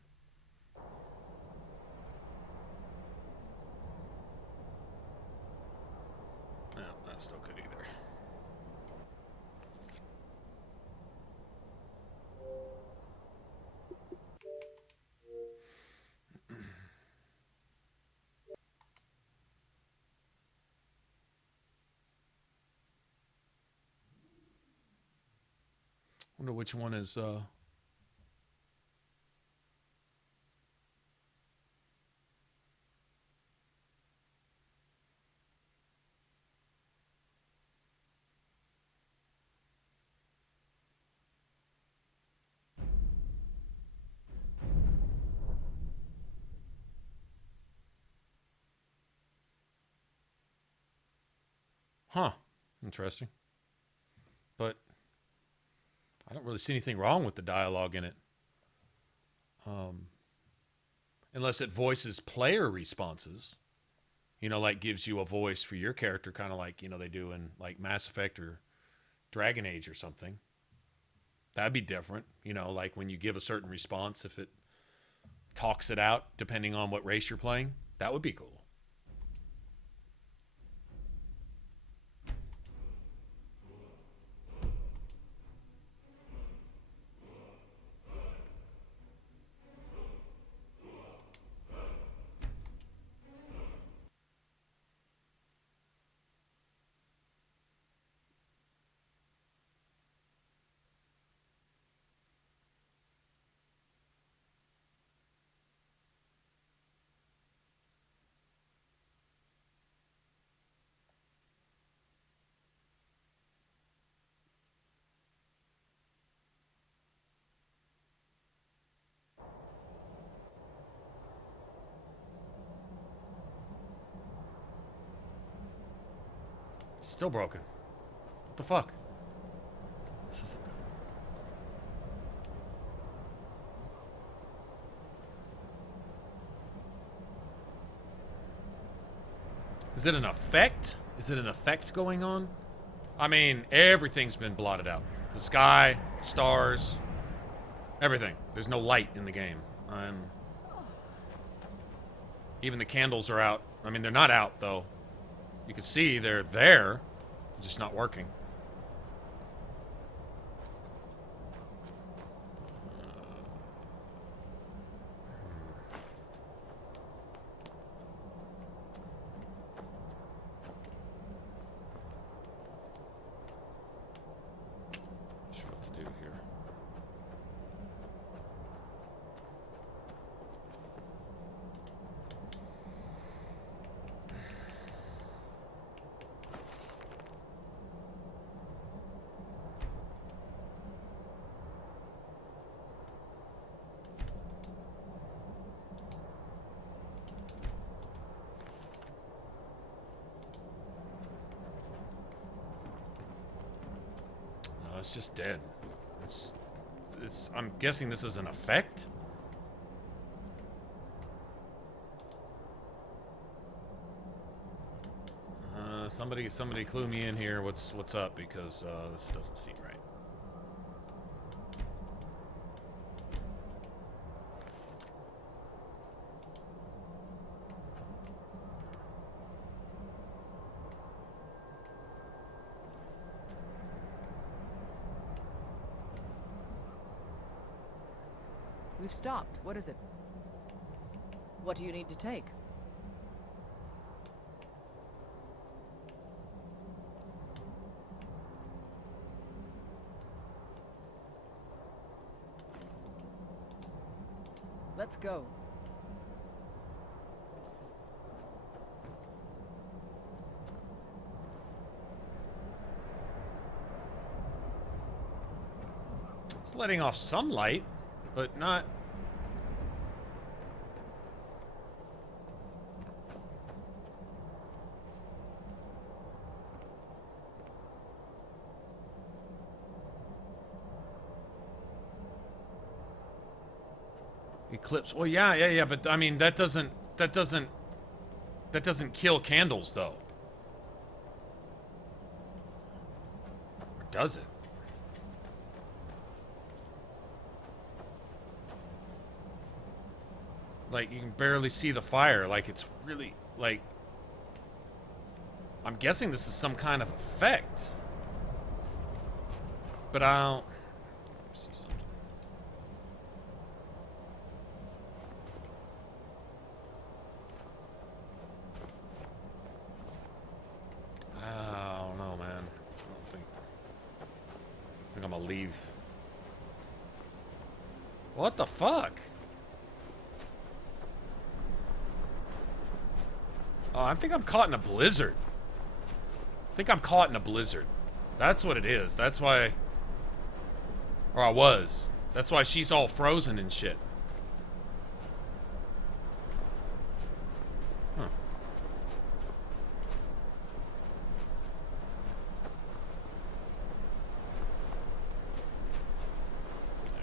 No, that's still good either. Wonder which one is, Huh. Interesting. But I don't really see anything wrong with the dialogue in it. Unless it voices player responses. You know, like gives you a voice for your character, kind of like, you know, they do in like Mass Effect or Dragon Age or something. That'd be different. You know, like when you give a certain response, if it talks it out, depending on what race you're playing, that would be cool. Still broken. What the fuck? This isn't good. Is it an effect? Is it an effect going on? I mean, everything's been blotted out. The sky, stars, everything. There's no light in the game. Even the candles are out. I mean, they're not out, though. You can see they're there, just not working. Not sure what to do here. It's just dead. I'm guessing this is an effect? Somebody clue me in here. What's up? Because this doesn't seem right. We've stopped. What is it? What do you need to take? Let's go. It's letting off some light, but not... Eclipse. Well, yeah, but I mean that doesn't kill candles though. Or does it? Like you can barely see the fire, like it's really like I'm guessing this is some kind of effect. But I don't see something. I don't know, man. I think I'm gonna leave. What the fuck? Oh, I think I'm caught in a blizzard. I think I'm caught in a blizzard. That's what it is. That's why... Or I was. That's why she's all frozen and shit. Huh.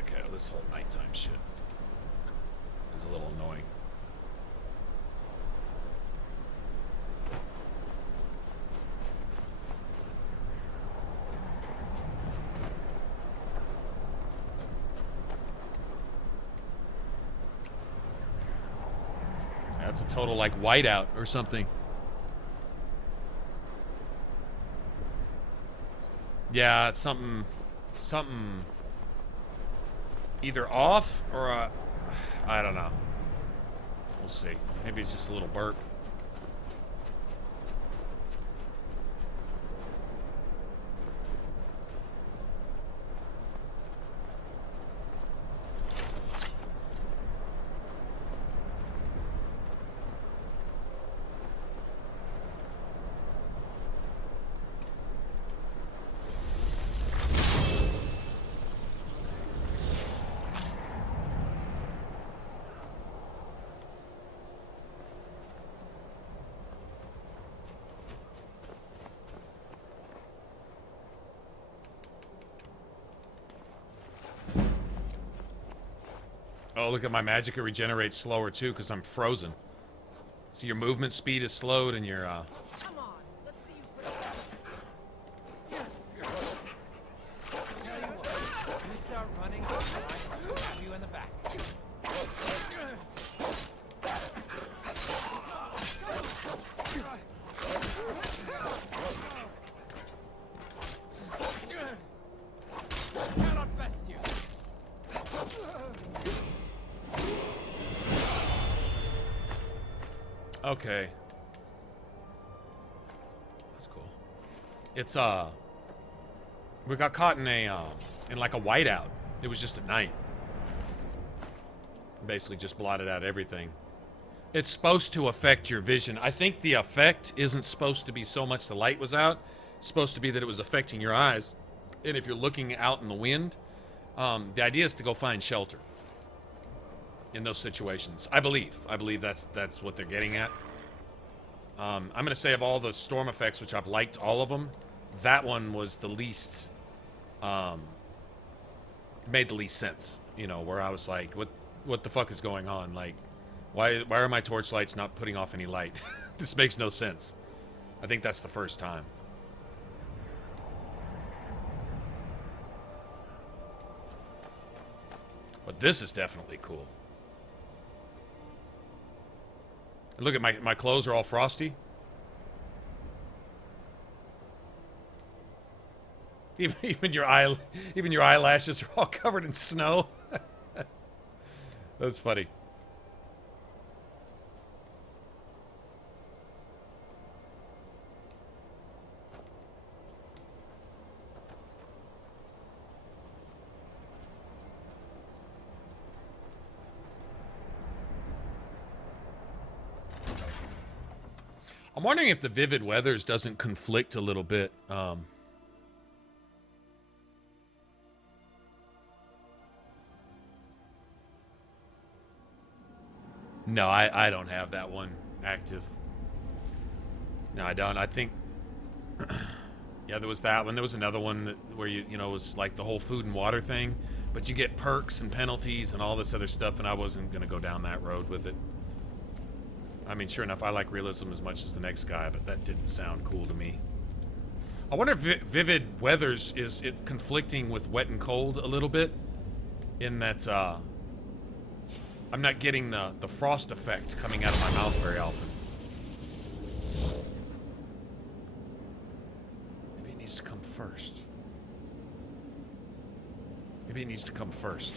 Okay, well, this whole nighttime shit is a little annoying. That's a total, like, whiteout or something. Yeah, it's something either off or, I don't know. We'll see. Maybe it's just a little burp. Oh, look at my magic. It regenerates slower, too, because I'm frozen. So your movement speed is slowed and your, Come on, let's see you put it. You start running, I'll stab you in the back. Cannot best you. Okay. That's cool. It's, we got caught in a, in like a whiteout. It was just a night. Basically just blotted out everything. It's supposed to affect your vision. I think the effect isn't supposed to be so much the light was out. It's supposed to be that it was affecting your eyes. And if you're looking out in the wind, the idea is to go find shelter in those situations. I believe that's what they're getting at. I'm going to say of all the storm effects, which I've liked all of them, that one was the least, made the least sense. You know, where I was like, what the fuck is going on? Like, why are my torchlights not putting off any light? This makes no sense. I think that's the first time. But this is definitely cool. And look at my clothes are all frosty. Even your eyelashes are all covered in snow. That's funny. I'm wondering if the vivid weathers doesn't conflict a little bit. No, I don't have that one active. No, I don't. I think... yeah, there was that one. There was another one that, where you know, it was like the whole food and water thing. But you get perks and penalties and all this other stuff, and I wasn't going to go down that road with it. I mean, sure enough, I like realism as much as the next guy, but that didn't sound cool to me. I wonder if vivid weathers is it conflicting with wet and cold a little bit, in that I'm not getting the frost effect coming out of my mouth very often. Maybe it needs to come first. Maybe it needs to come first.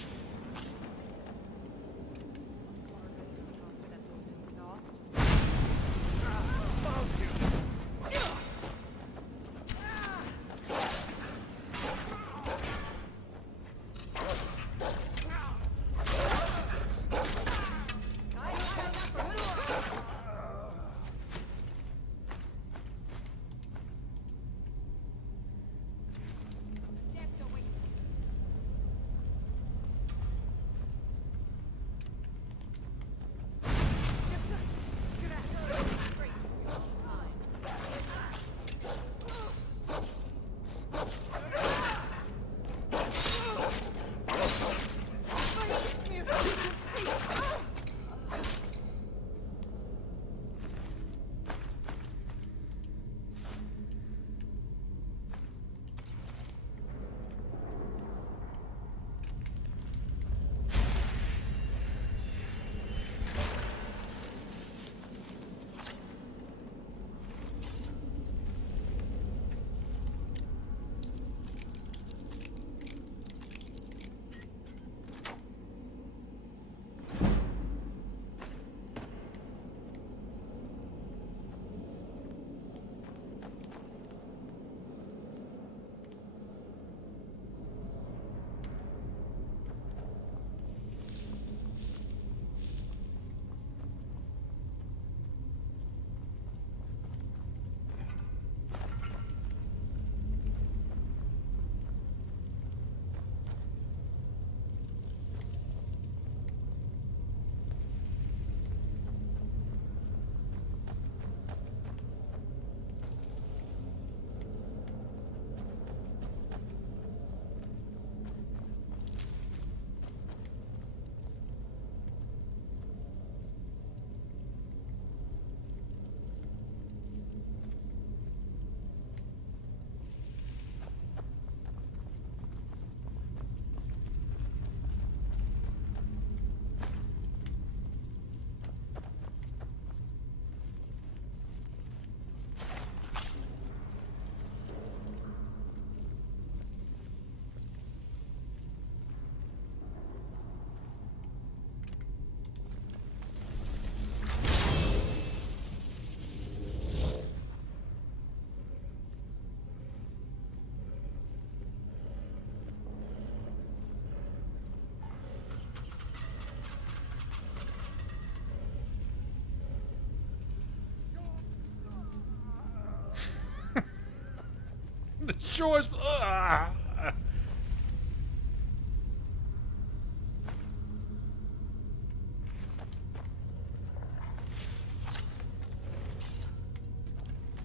The shores.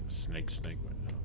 Snake went down.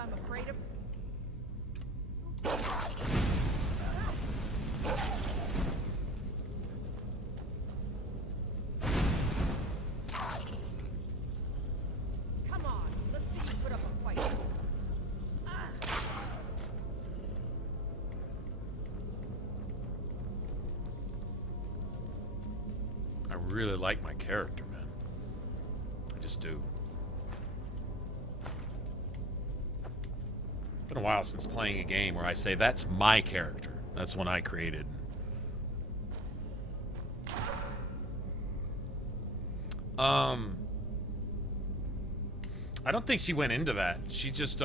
I'm afraid of... Come on, let's see you put up a fight. I really like my character, man. I just do. It's been a while since playing a game where I say that's my character. That's one I created. I don't think she went into that. She just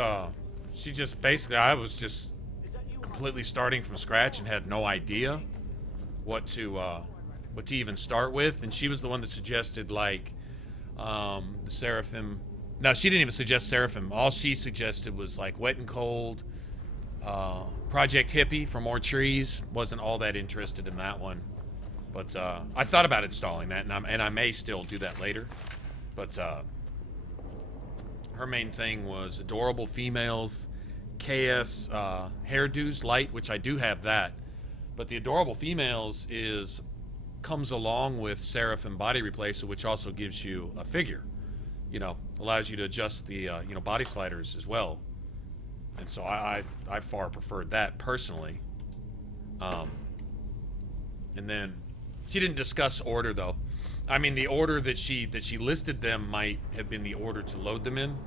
basically, I was just completely starting from scratch and had no idea what to even start with, and she was the one that suggested, like, the Seraphim. No, she didn't even suggest Seraphim. All she suggested was, like, Wet and Cold, Project Hippie for more trees. Wasn't all that interested in that one. But I thought about installing that, and I may still do that later. But her main thing was adorable females, KS Hairdos Lite, which I do have that. But the adorable females comes along with Seraphim Body Replacer, which also gives you a figure. You know, allows you to adjust the body sliders as well. And so I far preferred that personally. And then she didn't discuss order though. I mean, the order that she listed them might have been the order to load them in,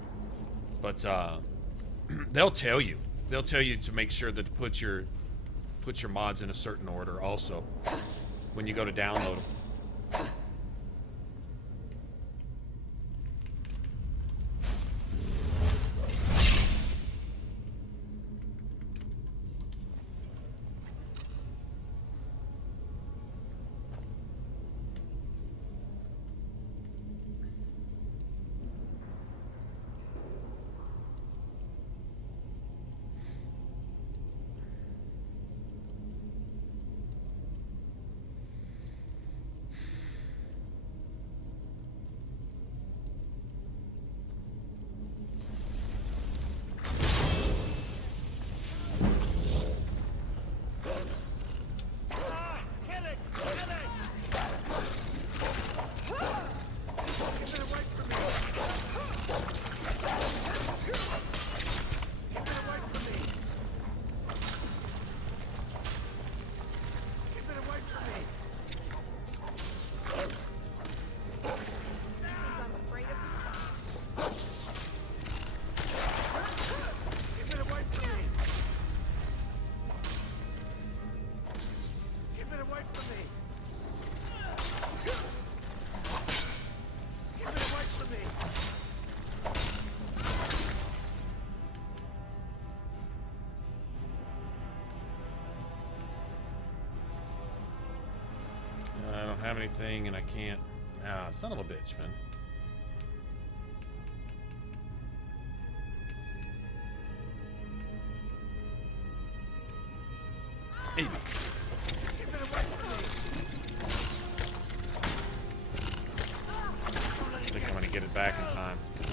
but they'll tell you to make sure that to put your mods in a certain order also when you go to download them. I don't have anything, and I can't. Ah, son of a bitch, man. Hey. I think I'm gonna get it back in time. Is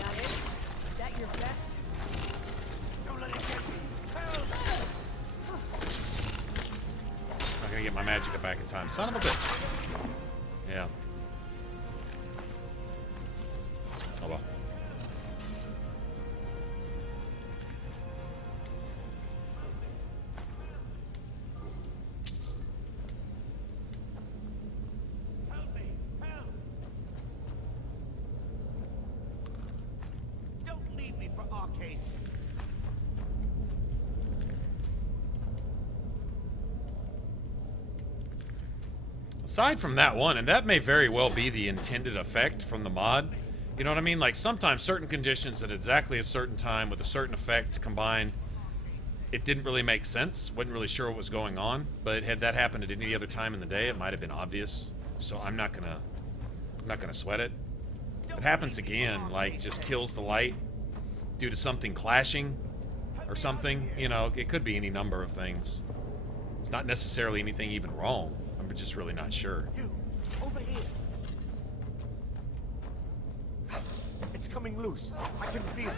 that your best? Don't let it get me. I'm not gonna get my magicka back in time. Son of a bitch. Yeah. Oh well. Help me! Help! Don't leave me for our case. Aside from that one, and that may very well be the intended effect from the mod, you know what I mean? Like sometimes certain conditions at exactly a certain time with a certain effect combined, it didn't really make sense. Wasn't really sure what was going on, but had that happened at any other time in the day, it might have been obvious. So I'm not gonna sweat it. If it happens again, like just kills the light due to something clashing or something, you know, it could be any number of things. It's not necessarily anything even wrong. I'm just really not sure. You, over here. It's coming loose. I can feel it.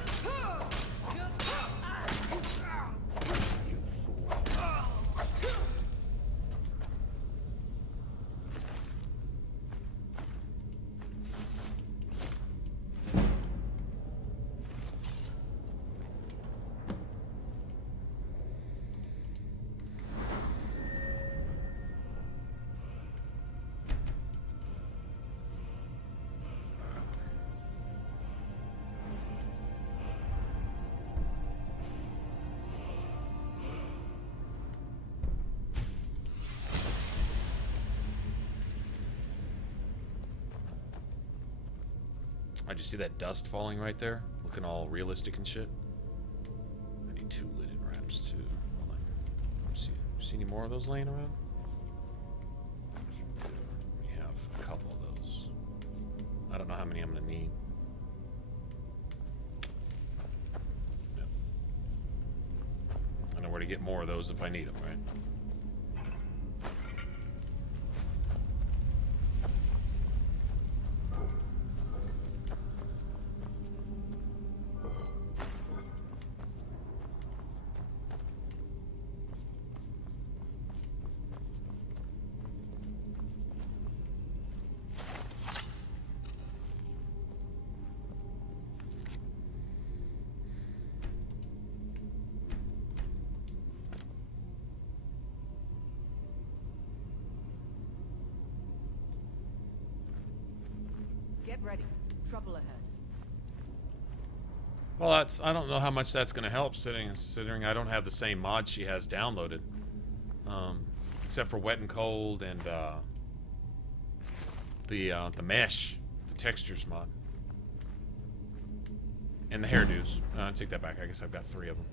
I just see that dust falling right there, looking all realistic and shit. I need 2 linen wraps too. Hold on. See any more of those laying around? We have a couple of those. I don't know how many I'm gonna need. Yep. I know where to get more of those if I need them, right? Get ready. Trouble ahead. Well, I don't know how much that's going to help, considering I don't have the same mod she has downloaded, except for Wet and Cold and the mesh, the textures mod, and the hairdos. Take that back. I guess I've got 3 of them.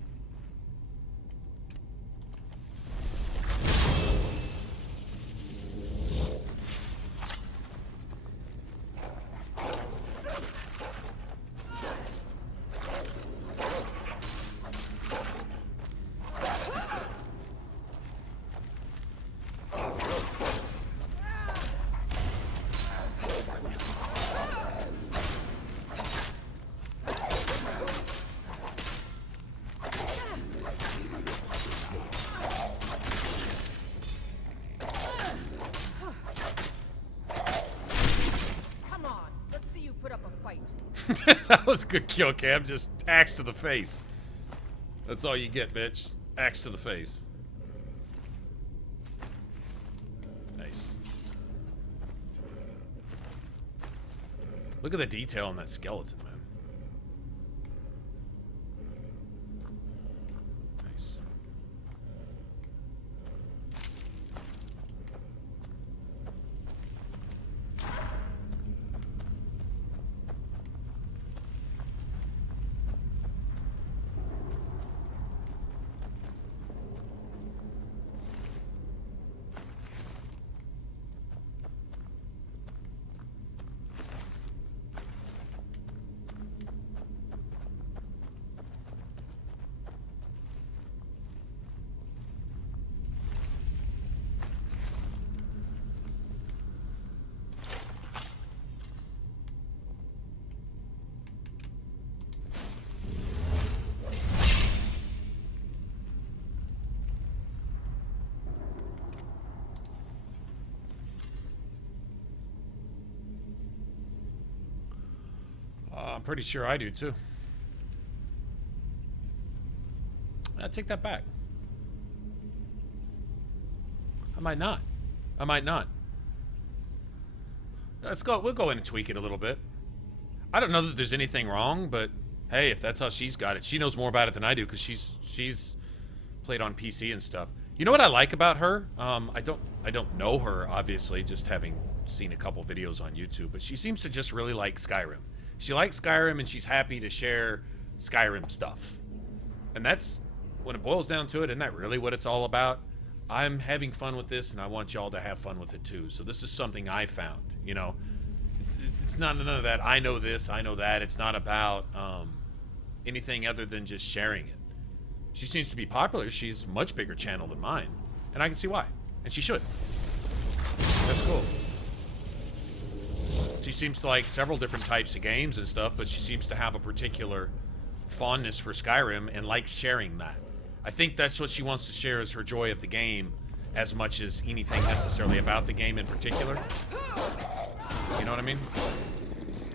That was a good kill, Cam. Just axe to the face. That's all you get, bitch. Axe to the face. Nice. Look at the detail on that skeleton, man. Nice. I'm pretty sure I do too. I take that back. I might not. I might not. Let's go. We'll go in and tweak it a little bit. I don't know that there's anything wrong, but hey, if that's how she's got it, she knows more about it than I do because she's played on PC and stuff. You know what I like about her? I don't know her, obviously, just having seen a couple videos on YouTube, but she seems to just really like Skyrim. She likes Skyrim and she's happy to share Skyrim stuff. And that's, when it boils down to it, isn't that really what it's all about? I'm having fun with this and I want y'all to have fun with it too. So this is something I found, you know. It's not none of that, I know this, I know that. It's not about anything other than just sharing it. She seems to be popular. She's a much bigger channel than mine. And I can see why. And she should. That's cool. She seems to like several different types of games and stuff, but she seems to have a particular fondness for Skyrim and likes sharing that. I think that's what she wants to share, is her joy of the game as much as anything necessarily about the game in particular. You know what I mean?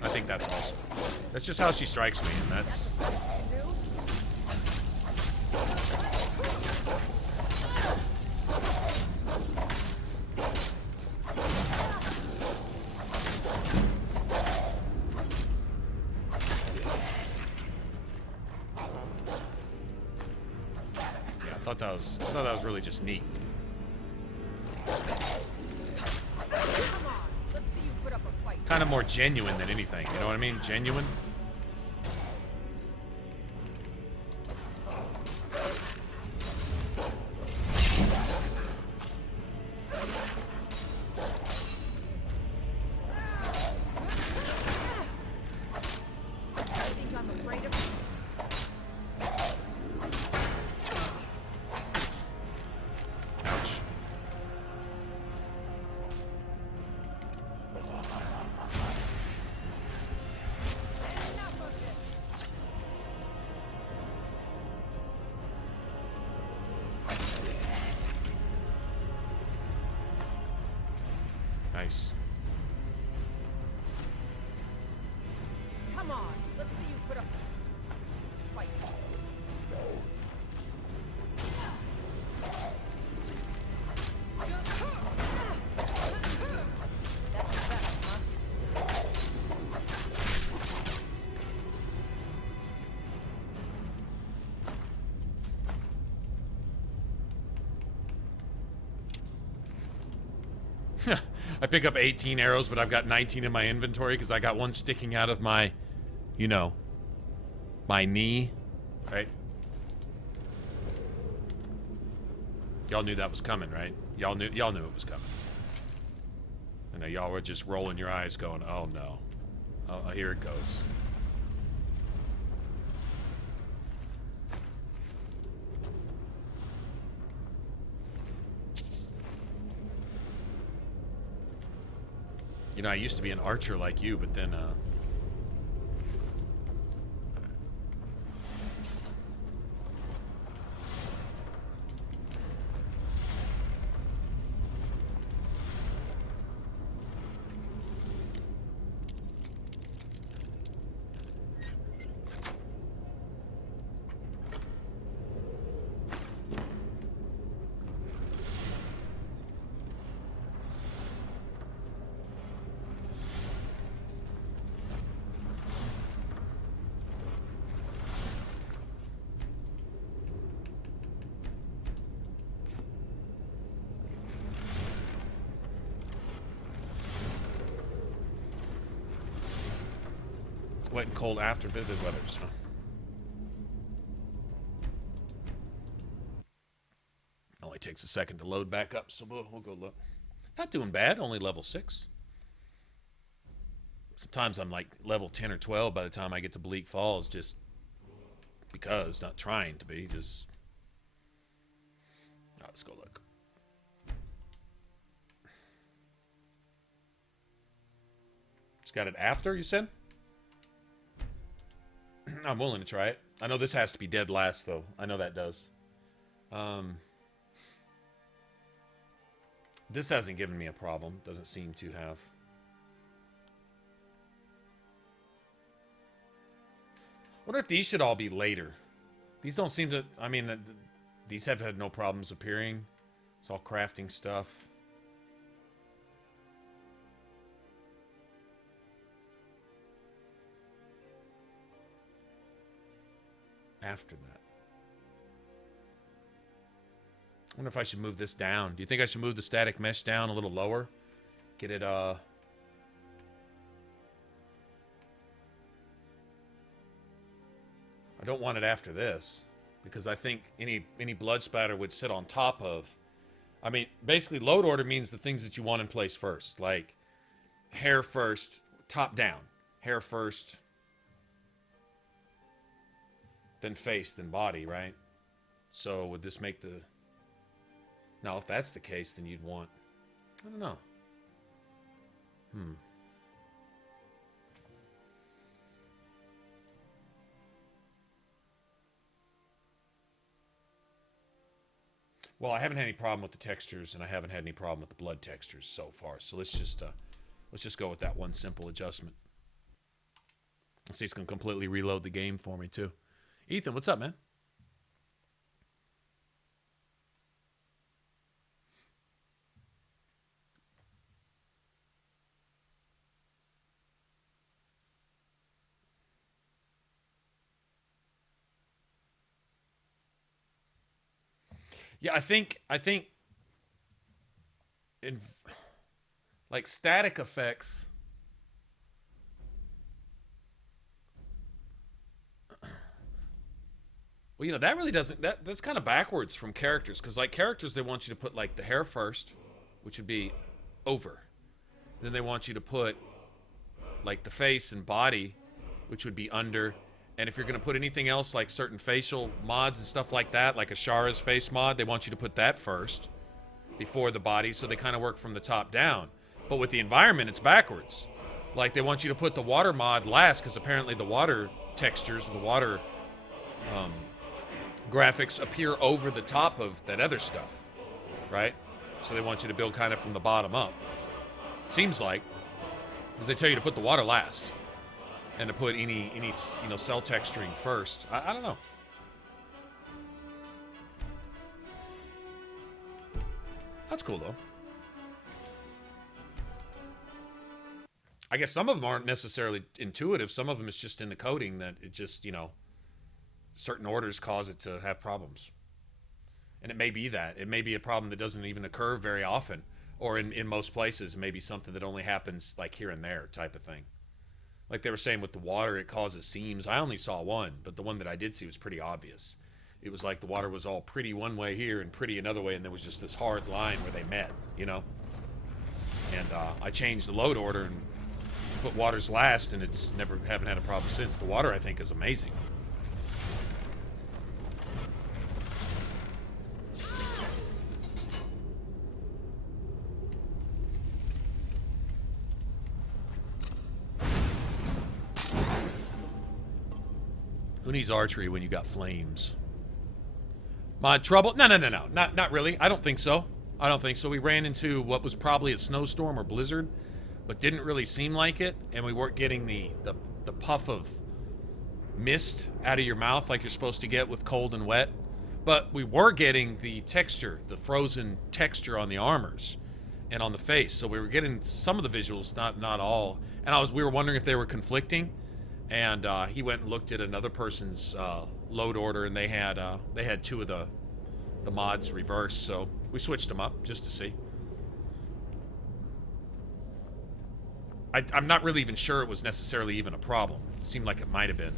I think that's awesome. That's just how she strikes me, and that's... I thought that was really just neat. Come on, let's see you put up a fight. Kind of more genuine than anything. You know what I mean? Genuine. Nice. Come on, let's see you put up a fight. That's the best, huh? I pick up 18 arrows, but I've got 19 in my inventory because I got one sticking out of my, you know, my knee. Right? Y'all knew that was coming, right? Y'all knew it was coming. I know y'all were just rolling your eyes going, oh no. Oh, here it goes. You know, I used to be an archer like you, but then, wet and cold after vivid weathers, huh? Only takes a second to load back up, so we'll go look. Not doing bad, only level 6. Sometimes I'm like level 10 or 12 by the time I get to Bleak Falls, just because, not trying to be, just... All right, let's go look. It's got it after, you said? I'm willing to try it. I know this has to be dead last, though. I know that does. This hasn't given me a problem. Doesn't seem to have. Wonder if these should all be later. These don't seem to... I mean, these have had no problems appearing. It's all crafting stuff. After that. I wonder if I should move this down. Do you think I should move the static mesh down a little lower? Get it, I don't want it after this, because I think any blood spatter would sit on top of... I mean, basically, load order means the things that you want in place first. Like, hair first, top down. Hair first... then face, then body, right? So would this make the... Now, if that's the case, then you'd want... I don't know. Well, I haven't had any problem with the textures, and I haven't had any problem with the blood textures so far. So let's just go with that one simple adjustment. Let's see, it's going to completely reload the game for me, too. Ethan, what's up, man? Yeah, I think in like static effects, Well, you know, that really doesn't... That's kind of backwards from characters. Because, like, characters, they want you to put, like, the hair first, which would be over. Then they want you to put, like, the face and body, which would be under. And if you're going to put anything else, like certain facial mods and stuff like that, like Ashara's face mod, they want you to put that first before the body, so they kind of work from the top down. But with the environment, it's backwards. Like, they want you to put the water mod last, because apparently the water textures, the water graphics appear over the top of that other stuff, right? So they want you to build kind of from the bottom up. Seems like, because they tell you to put the water last. And to put any you know, cell texturing first. I don't know. That's cool, though. I guess some of them aren't necessarily intuitive. Some of them is just in the coding that it just, you know, certain orders cause it to have problems. And it may be that. It may be a problem that doesn't even occur very often. Or in most places, maybe something that only happens, like, here and there type of thing. Like they were saying with the water, it causes seams. I only saw one, but the one that I did see was pretty obvious. It was like the water was all pretty one way here and pretty another way, and there was just this hard line where they met, you know? And I changed the load order and put waters last, and haven't had a problem since. The water, I think, is amazing. Who needs archery when you got flames? Mod trouble? No. Not really. I don't think so. We ran into what was probably a snowstorm or blizzard, but didn't really seem like it, and we weren't getting the puff of mist out of your mouth like you're supposed to get with cold and wet. But we were getting the texture, the frozen texture on the armors and on the face. So we were getting some of the visuals, not all. And we were wondering if they were conflicting. And he went and looked at another person's load order, and they had two of the mods reversed, so we switched them up just to see. I'm not really even sure it was necessarily even a problem. It seemed like it might have been.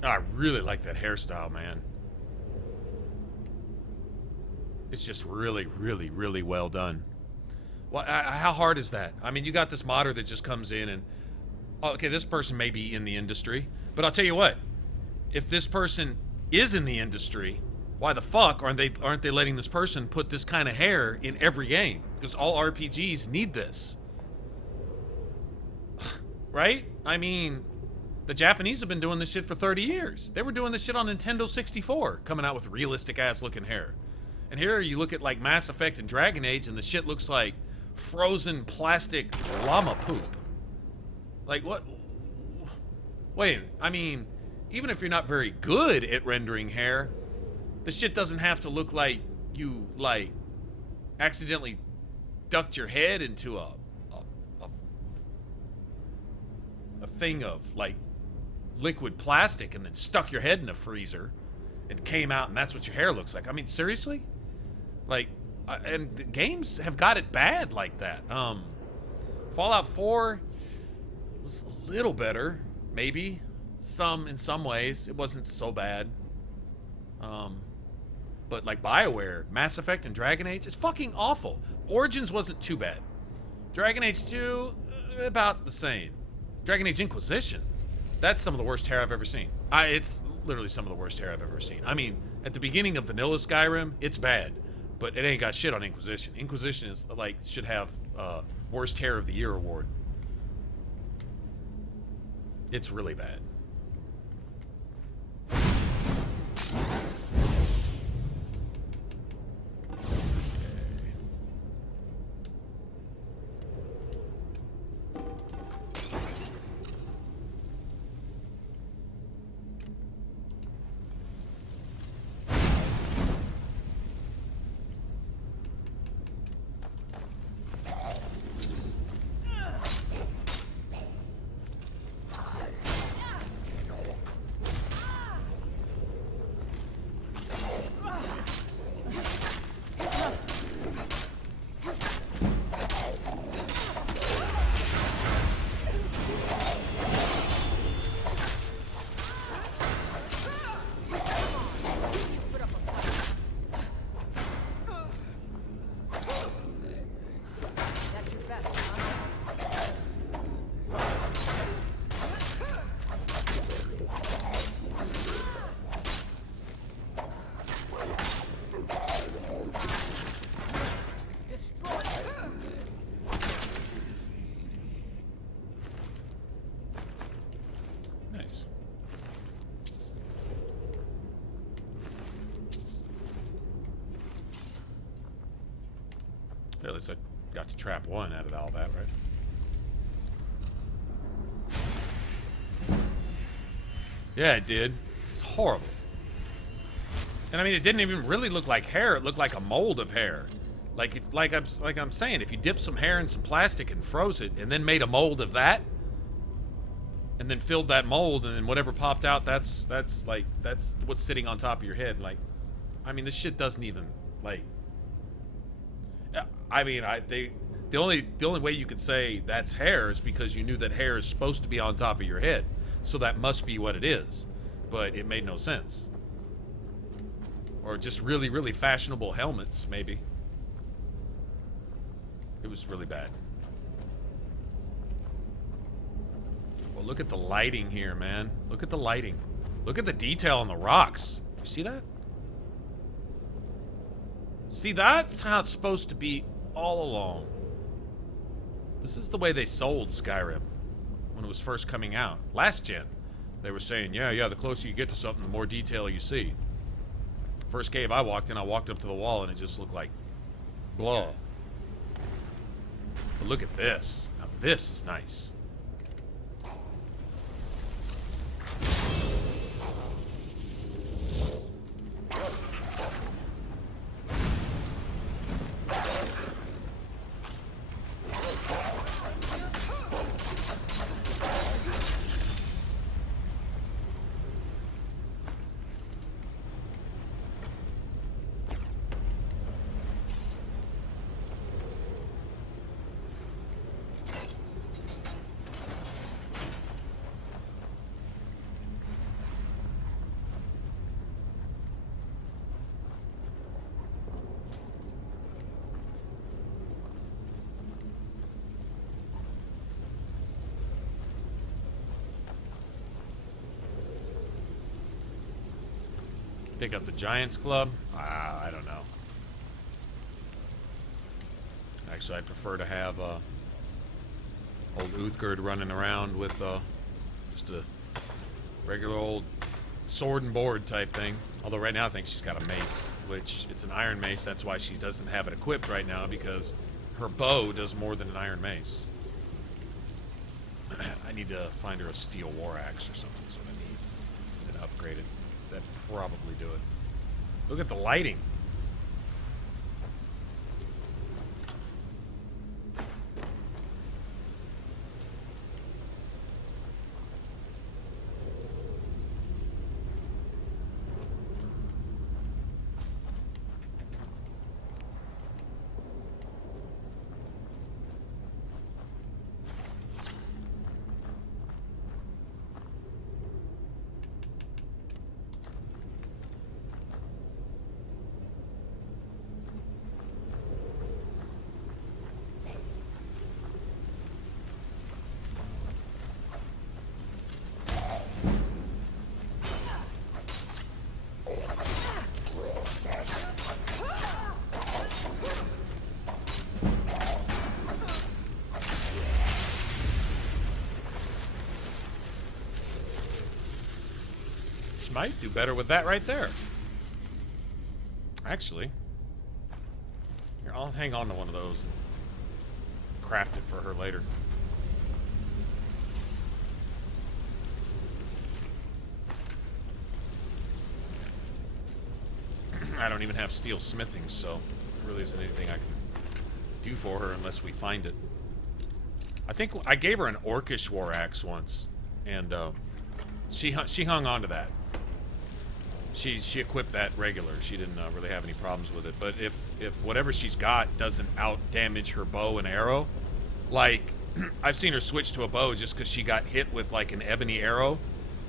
I really like that hairstyle, man. It's just really, really, really well done. Well, how hard is that? I mean, you got this modder that just comes in and... Okay, this person may be in the industry, but I'll tell you what. If this person is in the industry, why the fuck aren't they letting this person put this kind of hair in every game? Because all RPGs need this. Right? I mean... The Japanese have been doing this shit for 30 years. They were doing this shit on Nintendo 64, coming out with realistic-ass looking hair. And here you look at, like, Mass Effect and Dragon Age, and the shit looks like frozen plastic llama poop. Like, what? Wait, I mean, even if you're not very good at rendering hair, the shit doesn't have to look like you, like, accidentally ducked your head into a thing of, like, liquid plastic and then stuck your head in a freezer and came out and that's what your hair looks like. I mean, seriously? Like, and the games have got it bad like that. Fallout 4 was a little better, maybe. In some ways, it wasn't so bad. But like BioWare, Mass Effect, and Dragon Age, it's fucking awful. Origins wasn't too bad. Dragon Age 2, about the same. Dragon Age Inquisition, that's some of the worst hair I've ever seen. It's literally some of the worst hair I've ever seen. I mean, at the beginning of vanilla Skyrim, it's bad, but it ain't got shit on Inquisition. Inquisition is like should have worst hair of the year award. It's really bad. At least I got to trap one out of all that, right? Yeah, it did. It's horrible. And I mean, it didn't even really look like hair. It looked like a mold of hair. Like I'm saying, if you dip some hair in some plastic and froze it, and then made a mold of that, and then filled that mold, and then whatever popped out, that's what's sitting on top of your head. Like, I mean, this shit doesn't even like. I mean, the only way you could say that's hair is because you knew that hair is supposed to be on top of your head, so that must be what it is. But it made no sense. Or just really, really fashionable helmets, maybe. It was really bad. Well, look at the lighting here, man. Look at the lighting. Look at the detail on the rocks. You see that? See, that's how it's supposed to be all along. This is the way they sold Skyrim when it was first coming out. Last gen. They were saying, yeah, the closer you get to something, the more detail you see. First cave I walked in, I walked up to the wall and it just looked like blah. But look at this. Now this is nice. Pick up the Giants Club? I don't know. Actually, I'd prefer to have old Uthgerd running around with just a regular old sword and board type thing. Although right now I think she's got a mace, which it's an iron mace. That's why she doesn't have it equipped right now, because her bow does more than an iron mace. I need to find her a steel war axe or something. Is what I need. And upgrade it. That'd probably do it. Look at the lighting. Might do better with that right there. Actually, here, I'll hang on to one of those and craft it for her later. I don't even have steel smithing, so there really isn't anything I can do for her unless we find it. I think I gave her an orcish war axe once, and she hung on to that. She equipped that regular. She didn't really have any problems with it. But if whatever she's got doesn't out damage her bow and arrow, like I've seen her switch to a bow just because she got hit with like an ebony arrow,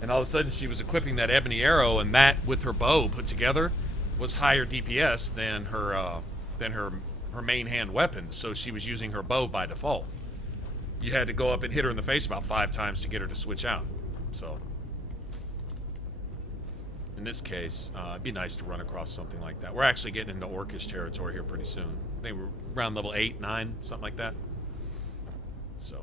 and all of a sudden she was equipping that ebony arrow, and that with her bow put together was higher DPS than her main hand weapon. So she was using her bow by default. You had to go up and hit her in the face about 5 times to get her to switch out. So in this case, it'd be nice to run across something like that. We're actually getting into orcish territory here pretty soon. They were around level 8, 9, something like that. So,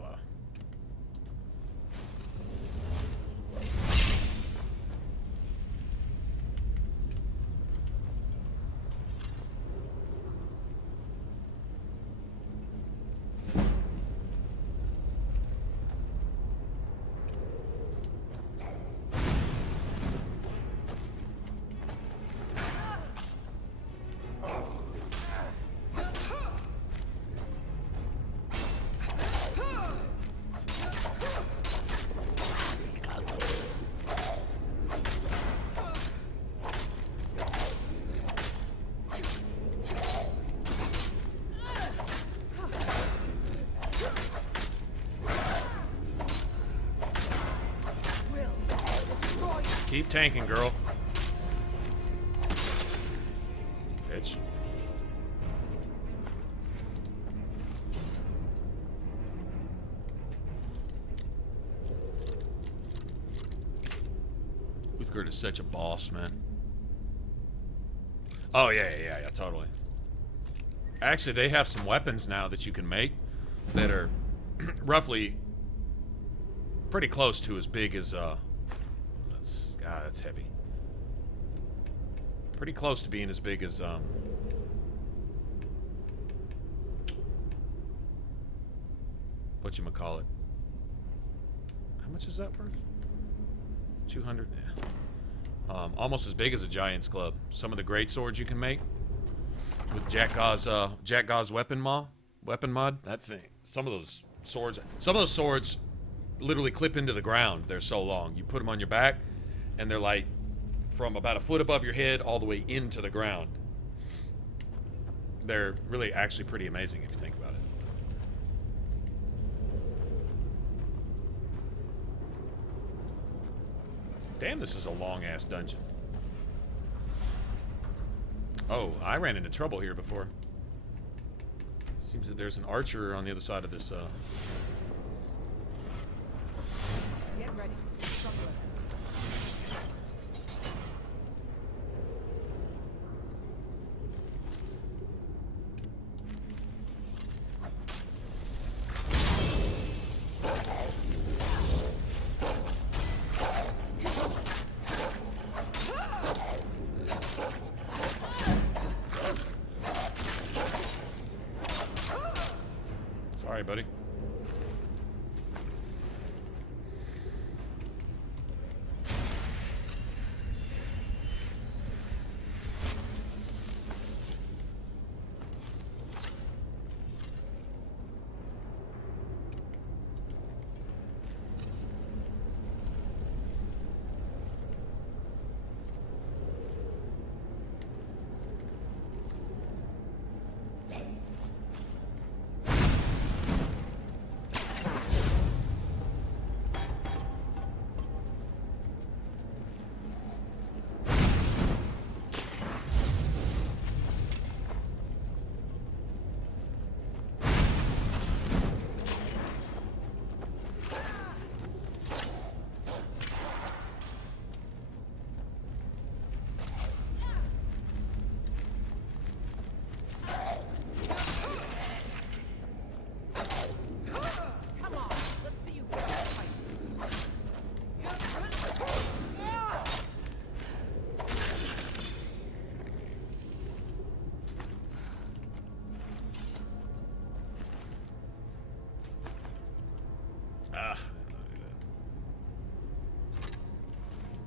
Keep tanking, girl. Bitch. Uthgerd is such a boss, man. Oh, yeah, totally. Actually, they have some weapons now that you can make that are roughly pretty close to as big as, that's heavy. Pretty close to being as big as, whatchamacallit. How much is that worth? 200? Yeah. Almost as big as a giant's club. Some of the great swords you can make with JackGa's weapon mod. That thing. Some of those swords literally clip into the ground. They're so long. You put them on your back, and they're like from about a foot above your head all the way into the ground. They're really actually pretty amazing if you think about it. Damn, this is a long-ass dungeon. Oh, I ran into trouble here before. Seems that there's an archer on the other side of this, Get ready. Trouble ahead. Sorry, buddy.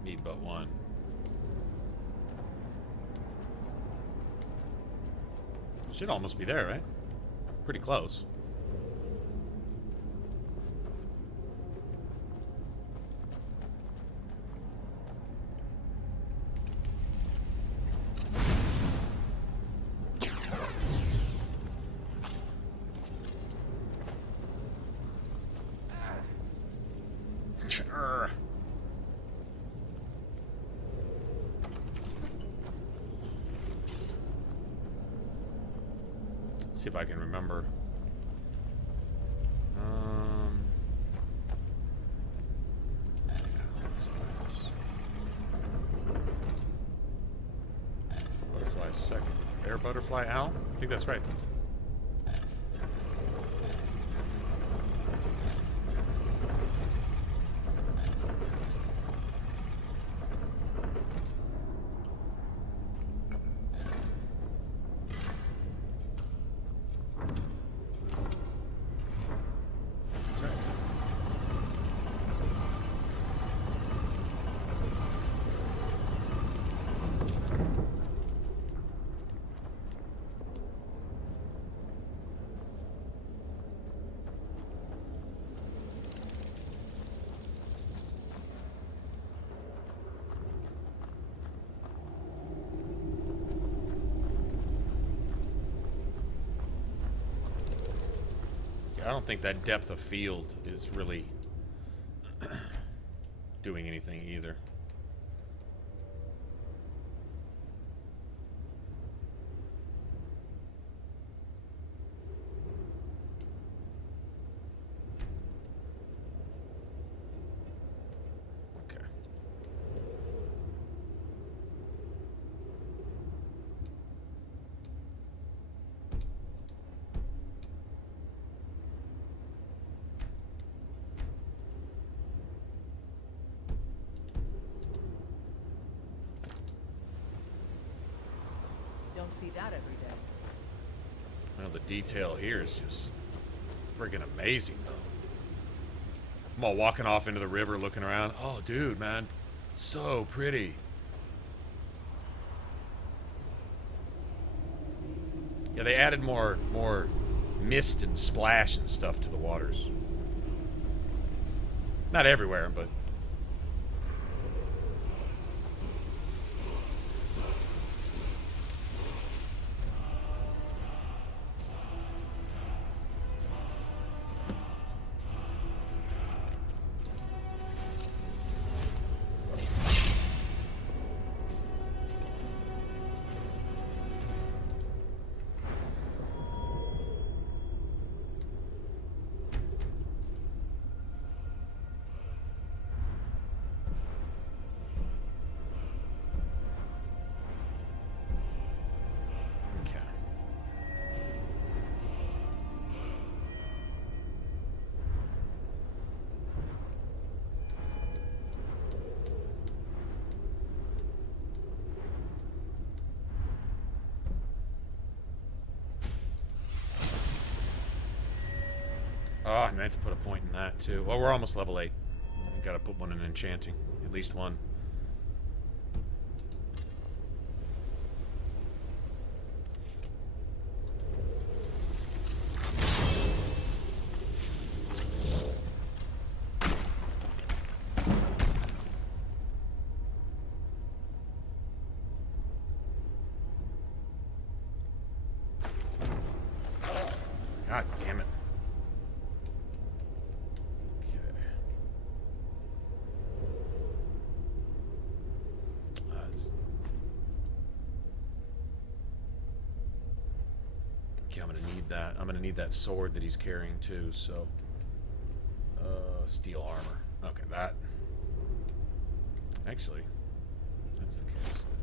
Need but one. Should almost be there, right? Pretty close. See if I can remember. Butterfly second. Air butterfly owl? I think that's right. I don't think that depth of field is really doing anything either. don't see that every day. Well, the detail here is just friggin' amazing, though. I'm all walking off into the river, looking around. Oh, dude, man, so pretty. Yeah, they added more mist and splash and stuff to the waters. Not everywhere, but... Oh, I meant to put a point in that, too. Well, we're almost level 8. I gotta put one in enchanting. At least one. God damn it. Okay, I'm gonna need that. I'm gonna need that sword that he's carrying too, so... steel armor. Okay, that... Actually, that's the case then.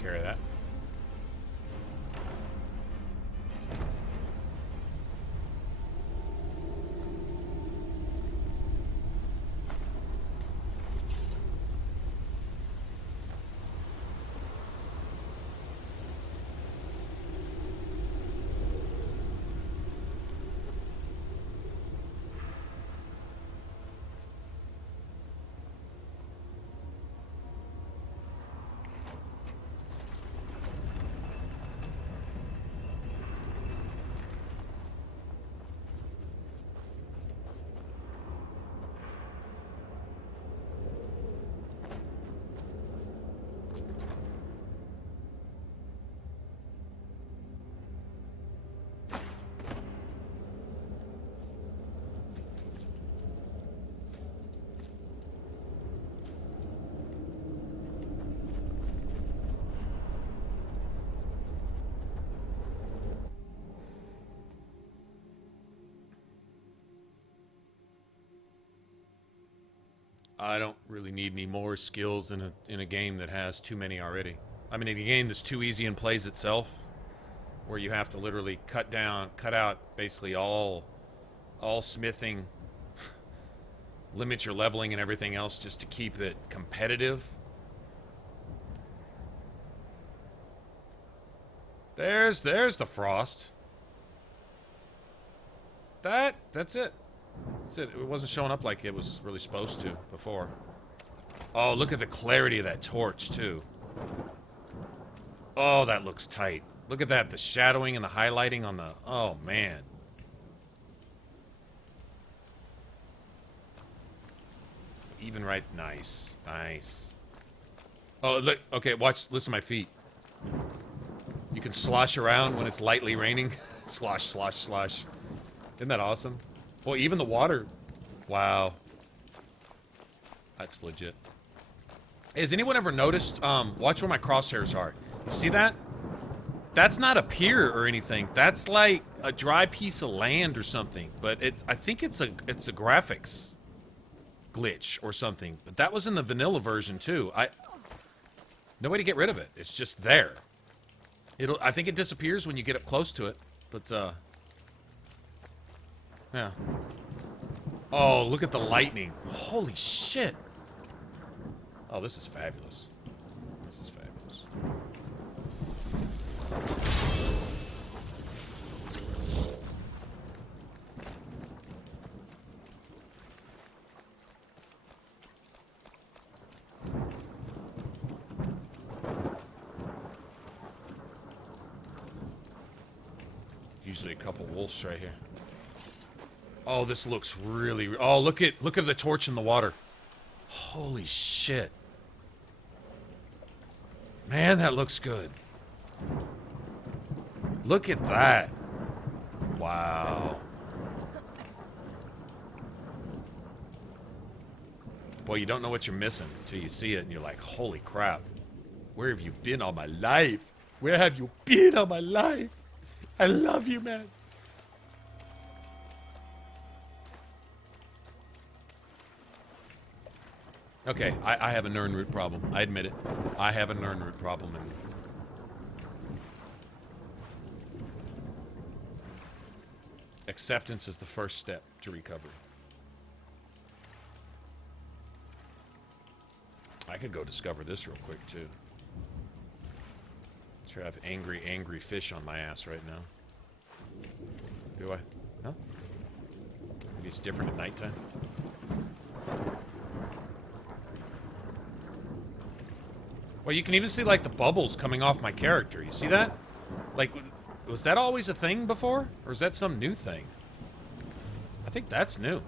Carry that. I don't really need any more skills in a game that has too many already. I mean, in a game that's too easy and plays itself, where you have to literally cut out basically all smithing, limit your leveling and everything else just to keep it competitive. There's the frost. That's it. That's it. It wasn't showing up like it was really supposed to before. Oh, look at the clarity of that torch, too. Oh, that looks tight. Look at that, the shadowing and the highlighting on the... Oh, man. even right. Nice. Nice. Oh, look. Okay, watch. Listen to my feet. You can slosh around when it's lightly raining. Slosh, slosh, slosh. Isn't that awesome? Well, even the water. Wow. That's legit. Has anyone ever noticed, watch where my crosshairs are. You see that? That's not a pier or anything. That's like a dry piece of land or something. But I think it's a graphics glitch or something. But that was in the vanilla version too. No way to get rid of it. It's just there. I think it disappears when you get up close to it. But yeah. Oh, look at the lightning. Holy shit. Oh, this is fabulous. This is fabulous. Usually a couple wolves right here. Oh, this looks really... Oh, look at the torch in the water. Holy shit. Man, that looks good. Look at that. Wow. Well, you don't know what you're missing until you see it and you're like, holy crap. Where have you been all my life? Where have you been all my life? I love you, man. Okay, I have a Nernroot problem. I admit it. I have a Nernroot problem. And acceptance is the first step to recovery. I could go discover this real quick, too. Sure, I have angry fish on my ass right now. Do I? No? Maybe it's different at nighttime. Well, you can even see, like, the bubbles coming off my character. You see that? Like, was that always a thing before? Or is that some new thing? I think that's new.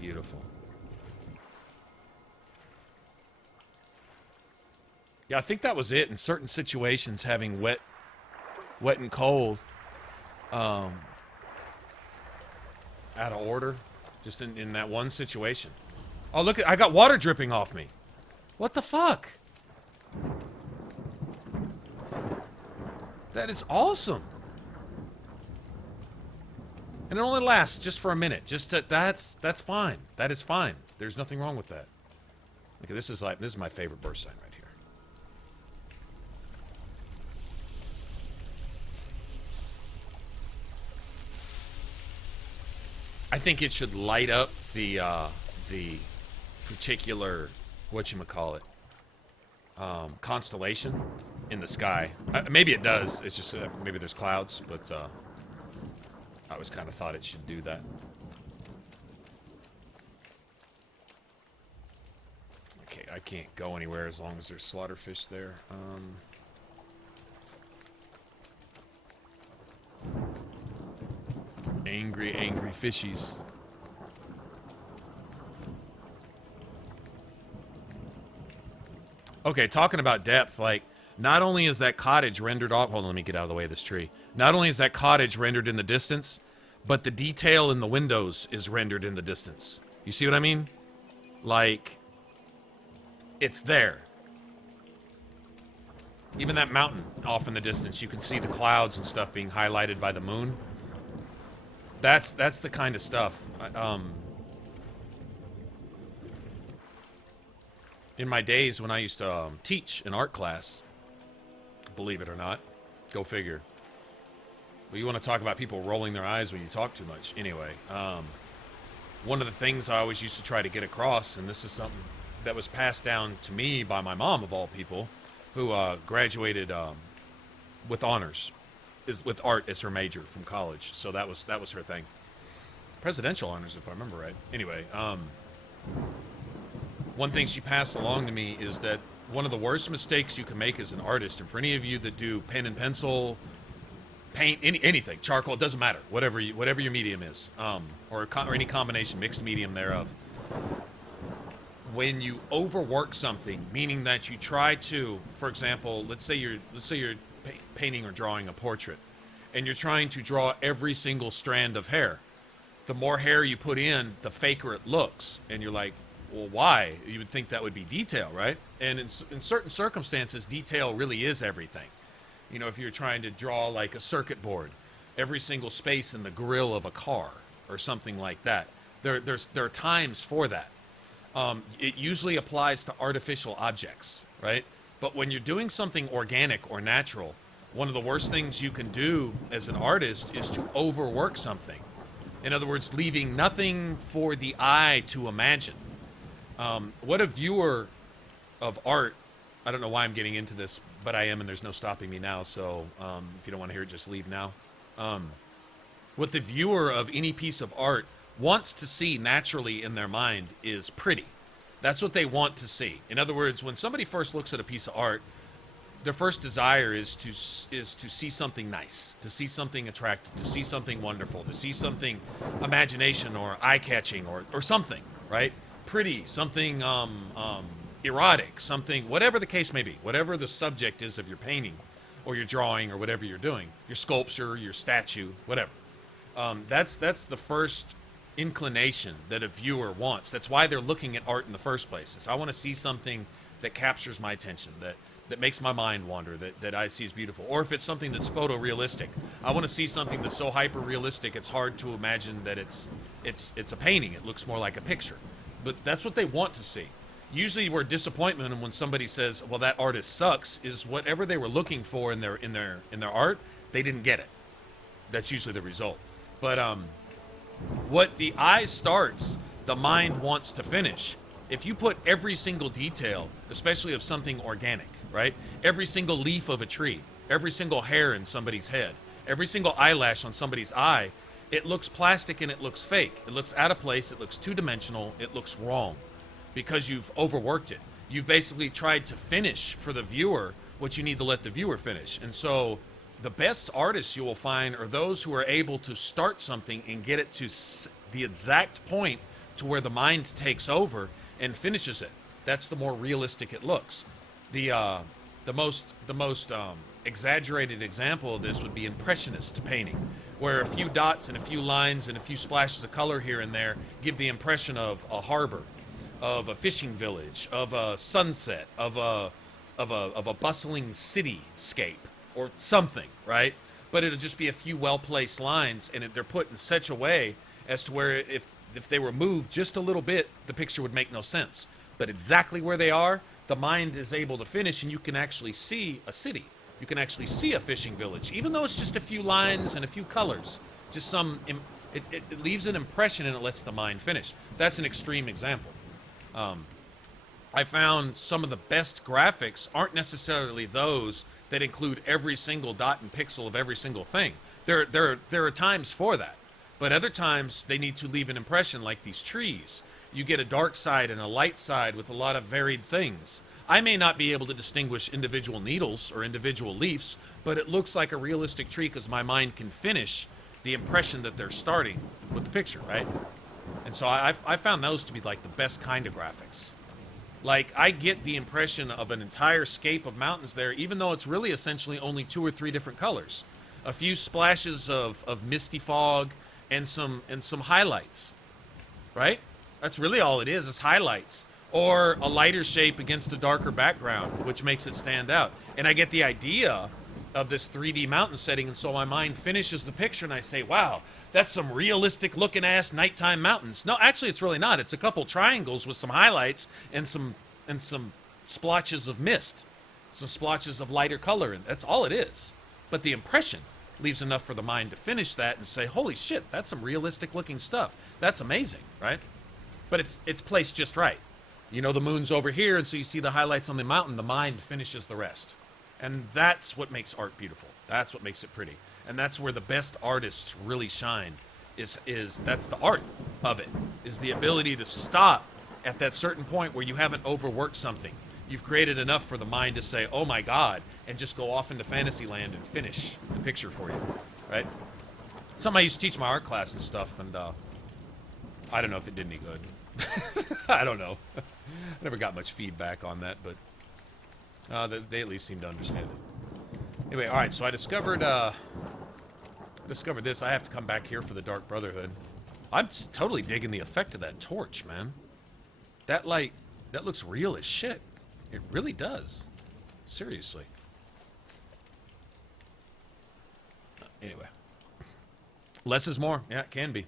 Beautiful. Yeah, I think that was it. In certain situations, having wet and cold, out of order, just in that one situation. Oh, look, I got water dripping off me. What the fuck? That is awesome. And it only lasts just for a minute. That's fine. That is fine. There's nothing wrong with that. Okay, this is my favorite burst sign right here. I think it should light up the particular whatchamacallit constellation in the sky. Maybe it does. It's just maybe there's clouds, but I always kind of thought it should do that. Okay, I can't go anywhere as long as there's slaughterfish there. Angry fishies. Okay, talking about depth, like, not only is that cottage rendered off... Hold on, let me get out of the way of this tree. Not only is that cottage rendered in the distance, but the detail in the windows is rendered in the distance. You see what I mean? Like, it's there. Even that mountain off in the distance, you can see the clouds and stuff being highlighted by the moon. That's the kind of stuff. In my days when I used to teach an art class, believe it or not, go figure. Well, you want to talk about people rolling their eyes when you talk too much. Anyway, one of the things I always used to try to get across, and this is something that was passed down to me by my mom, of all people, who graduated with honors, with art as her major from college. So that was her thing. presidential honors, if I remember right. Anyway, one thing she passed along to me is that one of the worst mistakes you can make as an artist, and for any of you that do pen and pencil, paint, anything, charcoal, it doesn't matter, whatever your medium is, or any combination, mixed medium thereof. When you overwork something, meaning that you try to, for example, let's say you're painting or drawing a portrait, and you're trying to draw every single strand of hair. The more hair you put in, the faker it looks, and you're like, well, why? You would think that would be detail, right? And in certain circumstances, detail really is everything. You know, if you're trying to draw like a circuit board, every single space in the grill of a car or something like that, there are times for that. It usually applies to artificial objects, right? But when you're doing something organic or natural, one of the worst things you can do as an artist is to overwork something. In other words, leaving nothing for the eye to imagine. What a viewer of art, I don't know why I'm getting into this, but I am, and there's no stopping me now, so if you don't want to hear it, just leave now. What the viewer of any piece of art wants to see naturally in their mind is pretty. That's what they want to see. In other words, when somebody first looks at a piece of art, their first desire is to see something nice, to see something attractive, to see something wonderful, to see something imagination or eye-catching or something, right? Pretty, something erotic, something, whatever the case may be, whatever the subject is of your painting or your drawing or whatever you're doing, your sculpture, your statue, whatever. That's the first inclination that a viewer wants. That's why they're looking at art in the first place. Is I want to see something that captures my attention, that makes my mind wander, that I see as beautiful. Or if it's something that's photorealistic, I want to see something that's so hyper-realistic it's hard to imagine that it's a painting. It looks more like a picture. But that's what they want to see. Usually where disappointment and when somebody says, well, that artist sucks, is whatever they were looking for in their art, they didn't get it. That's usually the result. But what the eye starts, the mind wants to finish. If you put every single detail, especially of something organic, right? Every single leaf of a tree, every single hair in somebody's head, every single eyelash on somebody's eye, it looks plastic and it looks fake. It looks out of place, it looks two-dimensional, it looks wrong because you've overworked it. You've basically tried to finish for the viewer what you need to let the viewer finish. And so the best artists you will find are those who are able to start something and get it to the exact point to where the mind takes over and finishes it. That's the more realistic it looks. The most exaggerated example of this would be Impressionist painting, where a few dots and a few lines and a few splashes of color here and there give the impression of a harbor, of a fishing village, of a sunset, of a bustling cityscape or something, right? But it'll just be a few well-placed lines, and they're put in such a way as to where if they were moved just a little bit, the picture would make no sense. But exactly where they are, the mind is able to finish, and you can actually see a city. You can actually see a fishing village, even though it's just a few lines and a few colors. Just it leaves an impression and it lets the mind finish. That's an extreme example. I found some of the best graphics aren't necessarily those that include every single dot and pixel of every single thing. There are times for that, but other times they need to leave an impression, like these trees. You get a dark side and a light side with a lot of varied things. I may not be able to distinguish individual needles or individual leaves, but it looks like a realistic tree because my mind can finish the impression that they're starting with the picture, right? And so I found those to be like the best kind of graphics. Like, I get the impression of an entire scape of mountains there, even though it's really essentially only 2 or 3 different colors. A few splashes of misty fog and some highlights, right? That's really all it is highlights. Or a lighter shape against a darker background, which makes it stand out. And I get the idea of this 3D mountain setting, and so my mind finishes the picture, and I say, wow, that's some realistic-looking-ass nighttime mountains. No, actually, it's really not. It's a couple triangles with some highlights and some splotches of mist, some splotches of lighter color, and that's all it is. But the impression leaves enough for the mind to finish that and say, holy shit, that's some realistic-looking stuff. That's amazing, right? But it's placed just right. You know, the moon's over here, and so you see the highlights on the mountain. The mind finishes the rest. And that's what makes art beautiful. That's what makes it pretty. And that's where the best artists really shine, is that's the art of it, is the ability to stop at that certain point where you haven't overworked something. You've created enough for the mind to say, oh my God, and just go off into fantasy land and finish the picture for you, right? Something I used to teach my art class and stuff, and I don't know if it did any good. I don't know. I never got much feedback on that, but they at least seem to understand it. Anyway, all right, so I discovered this. I have to come back here for the Dark Brotherhood. I'm totally digging the effect of that torch, man. That light, that looks real as shit. It really does. Seriously. Anyway. Less is more. Yeah, it can be.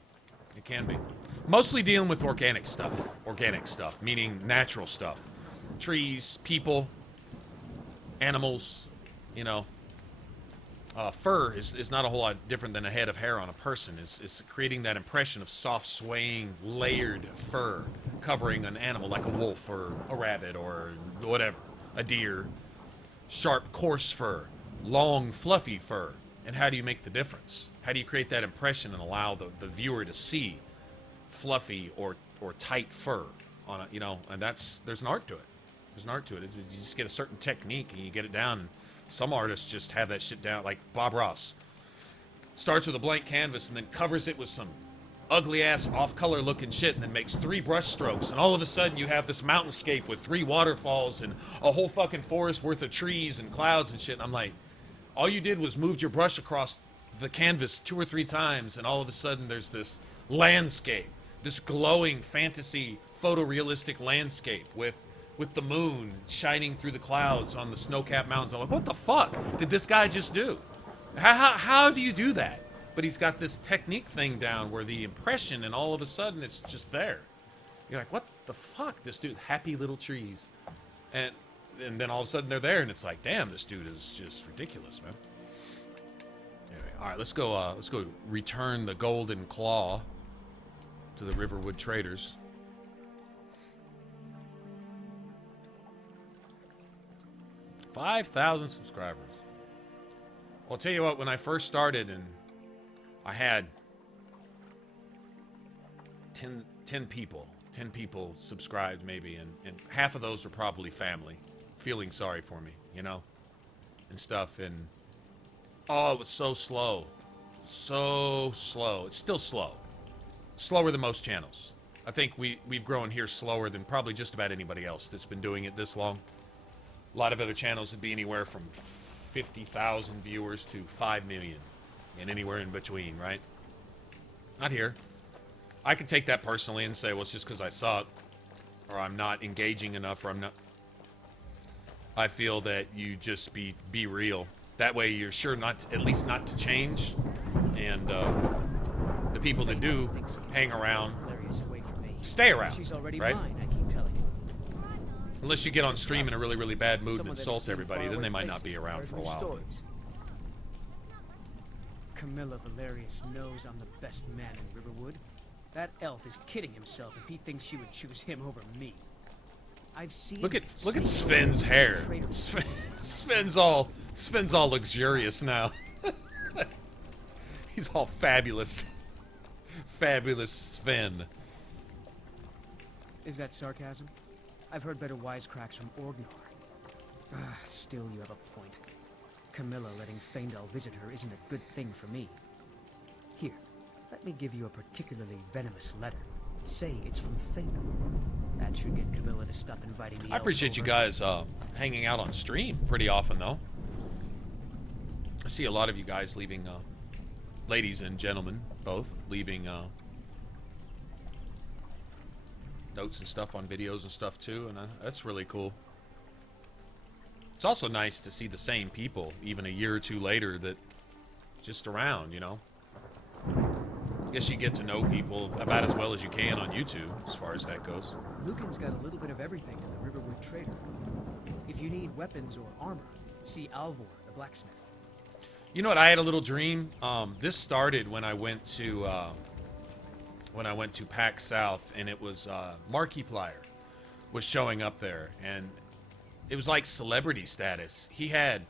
It can be. Mostly dealing with organic stuff. Organic stuff, meaning natural stuff. Trees, people, animals, you know. Fur is not a whole lot different than a head of hair on a person. It's creating that impression of soft, swaying, layered fur covering an animal like a wolf or a rabbit or whatever, a deer. Sharp, coarse fur, long, fluffy fur. And how do you make the difference? How do you create that impression and allow the viewer to see fluffy or tight fur on a, you know? And there's an art to it. There's an art to it. You just get a certain technique and you get it down. And some artists just have that shit down, like Bob Ross. Starts with a blank canvas and then covers it with some ugly-ass, off-color looking shit and then makes 3 brush strokes. And all of a sudden you have this mountainscape with 3 waterfalls and a whole fucking forest worth of trees and clouds and shit. And I'm like, all you did was moved your brush across the canvas 2 or 3 times and all of a sudden there's this landscape, this glowing fantasy photorealistic landscape with the moon shining through the clouds on the snow-capped mountains. I'm like, what the fuck did this guy just do? How do you do that? But he's got this technique thing down where the impression and all of a sudden it's just there. You're like, what the fuck? This dude, happy little trees. And then all of a sudden they're there and it's like, damn, this dude is just ridiculous, man. Anyway, all right, let's go return the golden claw to the Riverwood traders. 5,000 subscribers. Well, I'll tell you what, when I first started and I had 10 people subscribed maybe, and half of those were probably family feeling sorry for me, you know, and stuff. And oh, it was so slow. So slow. It's still slow. Slower than most channels. I think we've grown here slower than probably just about anybody else that's been doing it this long. A lot of other channels would be anywhere from 50,000 viewers to 5 million and anywhere in between, right? Not here. I could take that personally and say, well, it's just because I suck or I'm not engaging enough or I'm not. I feel that you just be real. That way you're sure not to, at least not to change. And the people that do hang around stay around, right? Unless you get on stream in a really, really bad mood and insult everybody, then they might not be around for a while. Camilla Valerius knows I'm the best man in Riverwood. That elf is kidding himself if he thinks she would choose him over me. I've seen. Look at Sven's hair. Sven's all luxurious now. He's all fabulous. Fabulous Sven. Is that sarcasm? I've heard better wisecracks from Orgnar. Still you have a point. Camilla letting Faendal visit her isn't a good thing for me. Here, let me give you a particularly venomous letter. Say it's from Faendal. That should get Camilla to stop inviting the I appreciate you guys hanging out on stream pretty often, though. I see a lot of you guys leaving, ladies and gentlemen, both, leaving notes and stuff on videos and stuff, too, and that's really cool. It's also nice to see the same people, even a year or two later, that just around, you know. I guess you get to know people about as well as you can on YouTube, as far as that goes. Lucan's got a little bit of everything in the Riverwood Trader. If you need weapons or armor, see Alvor, the blacksmith. You know what? I had a little dream. This started when I went to PAX South, and it was Markiplier was showing up there, and it was like celebrity status. He had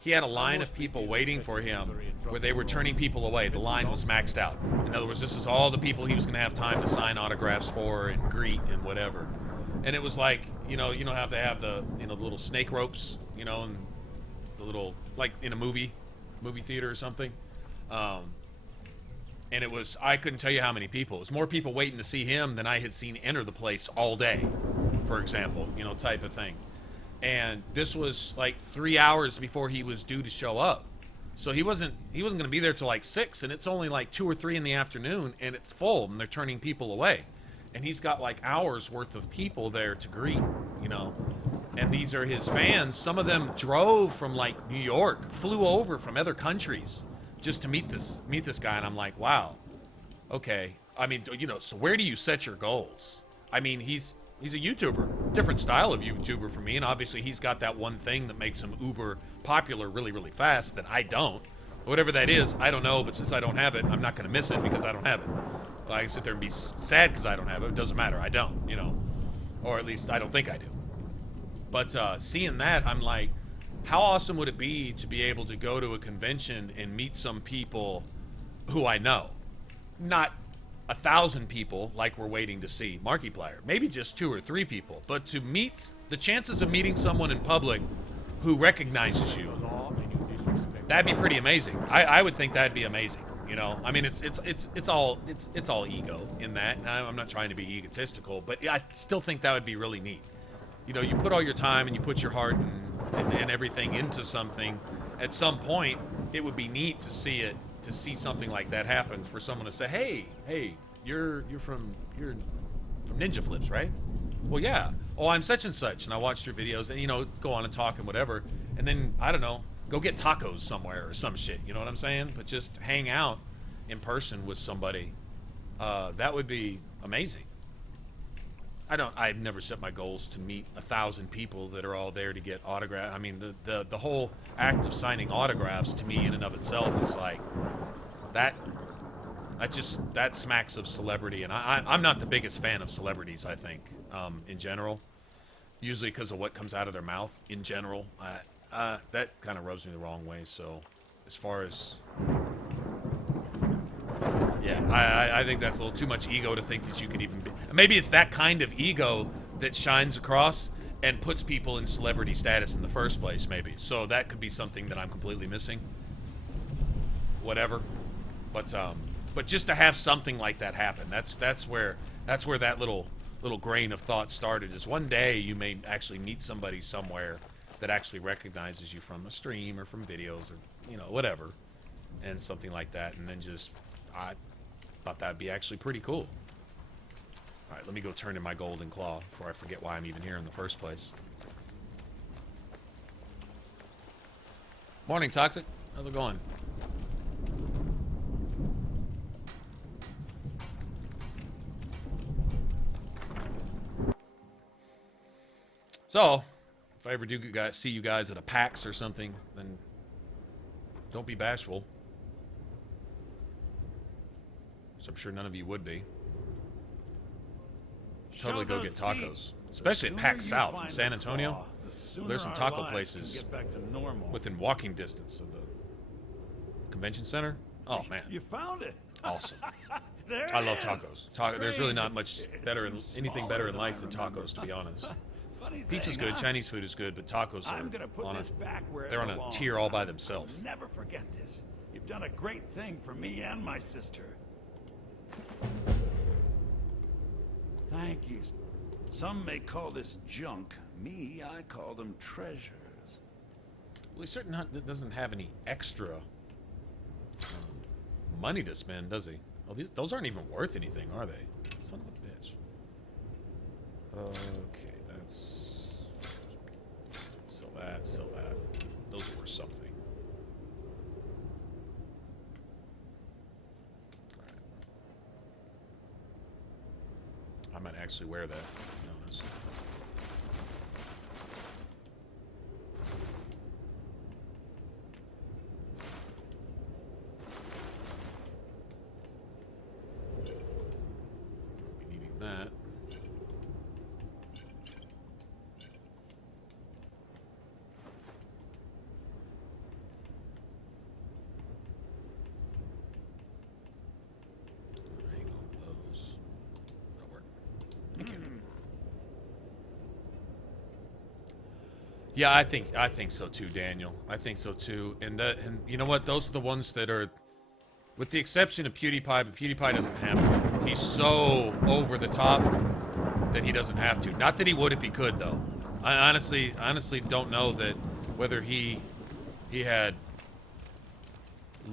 he had a line of people waiting for him where they were turning people away. The line was maxed out. In other words, this is all the people he was going to have time to sign autographs for and greet and whatever. And it was like, you know how they have the, the little snake ropes, and the little, like in a movie theater or something. And it was, I couldn't tell you how many people. It was more people waiting to see him than I had seen enter the place all day, for example, type of thing. And this was like 3 hours before he was due to show up. So he wasn't going to be there till like 6, and it's only like 2 or 3 in the afternoon, and it's full, and they're turning people away. And he's got like hours worth of people there to greet, And these are his fans. Some of them drove from like New York, flew over from other countries just to meet this guy. And I'm like, wow, okay. I mean, so where do you set your goals? I mean, he's a YouTuber, different style of YouTuber for me. And obviously he's got that one thing that makes him uber popular really, really fast that I don't. Whatever that is, I don't know. But since I don't have it, I'm not going to miss it because I don't have it. I can sit there and be sad because I don't have it. It doesn't matter. I don't, or at least I don't think I do. But seeing that, I'm like, how awesome would it be to be able to go to a convention and meet some people who I know? Not 1,000 people like we're waiting to see Markiplier. Maybe just 2 or 3 people. But to meet, the chances of meeting someone in public who recognizes you, that'd be pretty amazing. I would think that'd be amazing. I mean, it's all ego in that. I'm not trying to be egotistical, but I still think that would be really neat. You put all your time and you put your heart and everything into something. At some point, it would be neat to see something like that happen, for someone to say, hey, you're from Ninja Flips, right? Well, yeah. Oh, I'm such and such, and I watched your videos, and go on and talk and whatever, and then I don't know, go get tacos somewhere or some shit. You know what I'm saying? But just hang out in person with somebody. That would be amazing. I've never set my goals to meet 1,000 people that are all there to get autographs. I mean, the whole act of signing autographs to me in and of itself is like that smacks of celebrity. And I'm not the biggest fan of celebrities, I think, in general, usually because of what comes out of their mouth in general. That kind of rubs me the wrong way. So as far as, yeah, I think that's a little too much ego to think that you could even be. Maybe it's that kind of ego that shines across and puts people in celebrity status in the first place, maybe. So that could be something that I'm completely missing. Whatever. But just to have something like that happen, that's where that little grain of thought started, is one day you may actually meet somebody somewhere that actually recognizes you from a stream or from videos or, whatever, and something like that. And then I thought that'd be actually pretty cool. All right, let me go turn in my golden claw before I forget why I'm even here in the first place. Morning, Toxic. How's it going? So, if I ever do see you guys at a PAX or something, then don't be bashful. So I'm sure none of you would be. Totally go get tacos. Especially at PAX South in San Antonio. There's some taco places within walking distance of the convention center. Oh, man. You found it. Awesome. I love tacos. There's really not much anything better in life than tacos, to be honest. Pizza's good, Chinese food is good, but tacos are they're on a tier all by themselves. I'll never forget this. You've done a great thing for me and my sister. Thank you. Some may call this junk. Me, I call them treasures. Well, he certainly doesn't have any extra money to spend, does he? Oh, those aren't even worth anything, are they? Son of a bitch. Okay, that's... Sell that. Those are worth something. I might actually wear that, to be honest. Be needing that. Yeah, I think so too, Daniel. I think so too. And you know what? Those are the ones that are, with the exception of PewDiePie, but PewDiePie doesn't have to. He's so over the top that he doesn't have to. Not that he would if he could, though. I honestly don't know that whether he had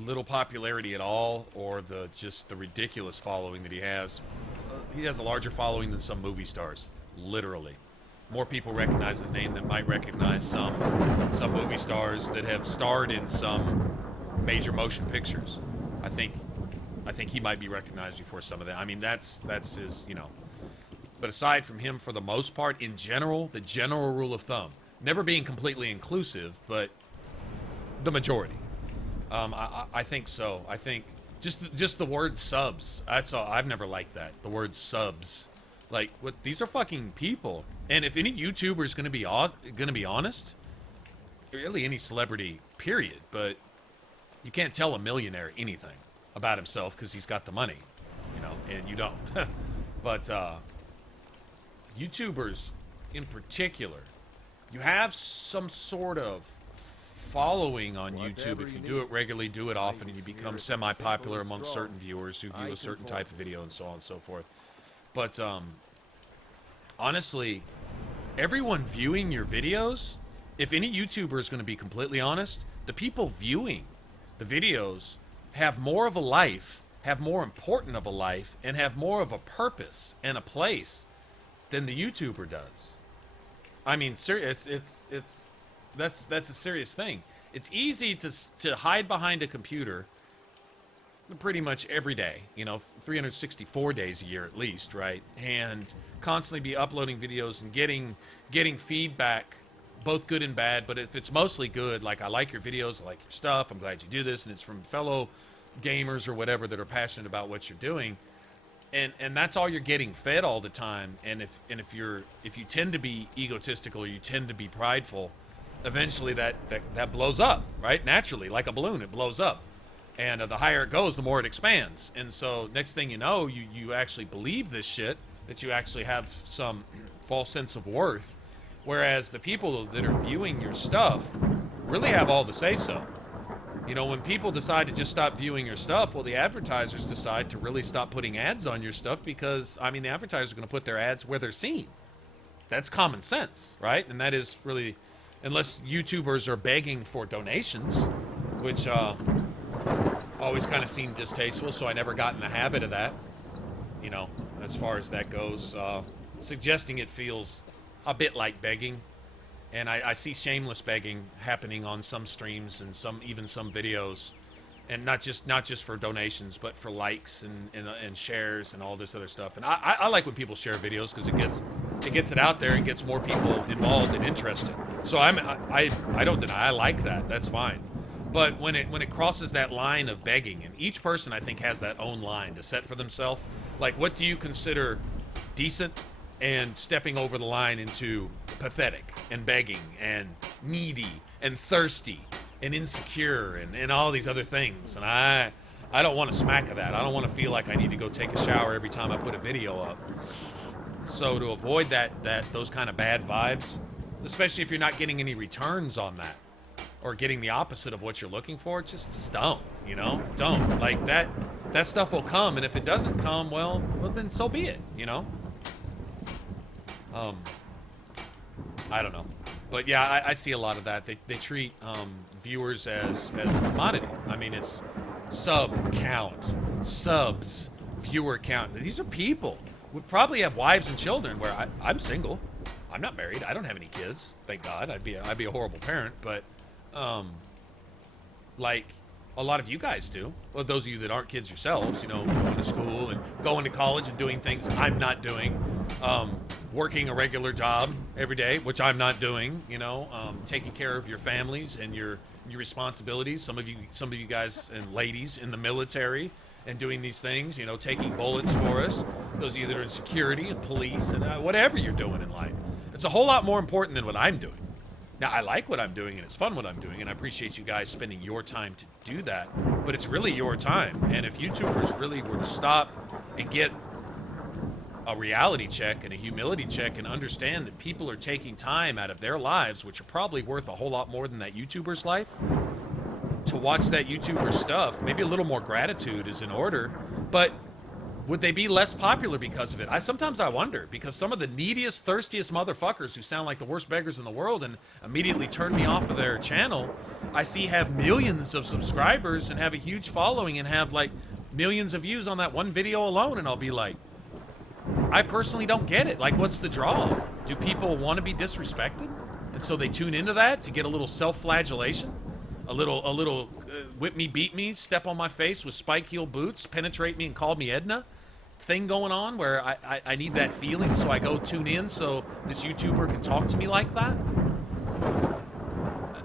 little popularity at all, or just the ridiculous following that he has. He has a larger following than some movie stars, literally. More people recognize his name than might recognize some movie stars that have starred in some major motion pictures. I think he might be recognized before some of that. I mean, that's his, you know. But aside from him, for the most part, in general, the general rule of thumb, never being completely inclusive, but the majority. I think so. I think just the word subs. That's all. I've never liked that. The word subs. Like, what? These are fucking people. And if any YouTuber is going to be honest, really any celebrity, period. But you can't tell a millionaire anything about himself because he's got the money, you know, and you don't. But YouTubers, in particular, you have some sort of following on YouTube. If you do it regularly, do it often, and you become semi-popular among certain viewers who view a certain type of video and so on and so forth. But honestly, everyone viewing your videos, if any YouTuber is going to be completely honest, the people viewing the videos have more of a life, have more important of a life, and have more of a purpose and a place than the YouTuber does. I mean, that's a serious thing. It's easy to hide behind a computer pretty much every day, you know, 364 days a year at least, right? And constantly be uploading videos and getting feedback, both good and bad. But if it's mostly good, like, I like your videos, I like your stuff, I'm glad you do this, and it's from fellow gamers or whatever that are passionate about what you're doing, and that's all you're getting fed all the time. And if you tend to be egotistical, or you tend to be prideful, eventually that blows up, right? Naturally, like a balloon, it blows up. And the higher it goes, the more it expands. And so next thing you know, you actually believe this shit, that you actually have some false sense of worth. Whereas the people that are viewing your stuff really have all the say-so. You know, when people decide to just stop viewing your stuff, well, the advertisers decide to really stop putting ads on your stuff because, I mean, the advertisers are going to put their ads where they're seen. That's common sense, right? And that is really, unless YouTubers are begging for donations, which always kind of seemed distasteful, so I never got in the habit of that. You know, as far as that goes, suggesting it feels a bit like begging. And I see shameless begging happening on some streams and even some videos, and not just for donations, but for likes and shares and all this other stuff. And I like when people share videos because it gets it out there and gets more people involved and interested. So I don't deny, I like that. That's fine. But when it crosses that line of begging, and each person I think has that own line to set for themselves. Like, what do you consider decent? And stepping over the line into pathetic and begging and needy and thirsty and insecure and all these other things. And I don't want a smack of that. I don't want to feel like I need to go take a shower every time I put a video up. So to avoid those kind of bad vibes, especially if you're not getting any returns on that or getting the opposite of what you're looking for, just don't, you know? Don't. Like, that stuff will come, and if it doesn't come, well then so be it, you know? I don't know, but yeah, I see a lot of that. They treat viewers as a commodity. I mean, it's sub count, subs, viewer count. These are people. We probably have wives and children. Where I'm single, I'm not married. I don't have any kids. Thank God. I'd be a horrible parent. But like a lot of you guys do. Well, those of you that aren't kids yourselves, you know, going to school and going to college and doing things I'm not doing. Working a regular job every day, which I'm not doing, you know, taking care of your families and your responsibilities. Some of you guys and ladies in the military and doing these things, you know, taking bullets for us. Those of you that are in security and police and whatever you're doing in life. It's a whole lot more important than what I'm doing. Now, I like what I'm doing and it's fun what I'm doing, and I appreciate you guys spending your time to do that, but it's really your time. And if YouTubers really were to stop and get a reality check and a humility check and understand that people are taking time out of their lives, which are probably worth a whole lot more than that YouTuber's life, to watch that YouTuber's stuff. Maybe a little more gratitude is in order, but would they be less popular because of it? Sometimes I wonder, because some of the neediest, thirstiest motherfuckers who sound like the worst beggars in the world and immediately turn me off of their channel, I see have millions of subscribers and have a huge following and have like millions of views on that one video alone, and I'll be like, I personally don't get it. Like, what's the draw? Do people want to be disrespected? And so they tune into that to get a little self-flagellation? A little whip me, beat me, step on my face with spike heel boots, penetrate me and call me Edna thing going on where I need that feeling, so I go tune in so this YouTuber can talk to me like that?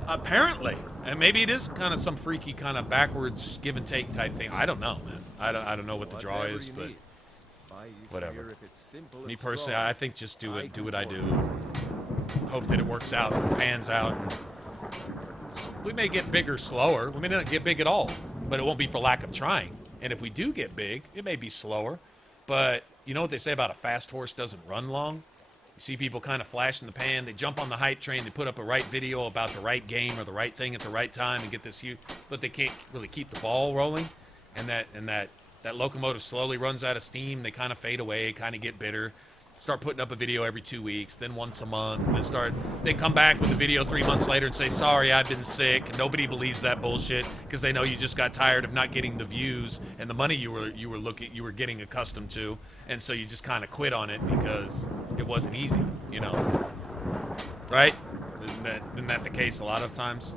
Apparently. And maybe it is kind of some freaky kind of backwards give and take type thing. I don't know, man. I don't know what the draw is, but whatever. Me personally, I think just do what I do. Hope that it works out, pans out. And we may get bigger slower. We may not get big at all, but it won't be for lack of trying. And if we do get big, it may be slower. But you know what they say about a fast horse doesn't run long? You see people kind of flash in the pan. They jump on the hype train. They put up a right video about the right game or the right thing at the right time and get this huge, but they can't really keep the ball rolling. And that locomotive slowly runs out of steam. They kind of fade away, kind of get bitter. Start putting up a video every 2 weeks, then once a month, and then come back with a video 3 months later and say, sorry, I've been sick. And nobody believes that bullshit because they know you just got tired of not getting the views and the money you were getting accustomed to. And so you just kind of quit on it because it wasn't easy, you know? Right? Isn't that the case a lot of times?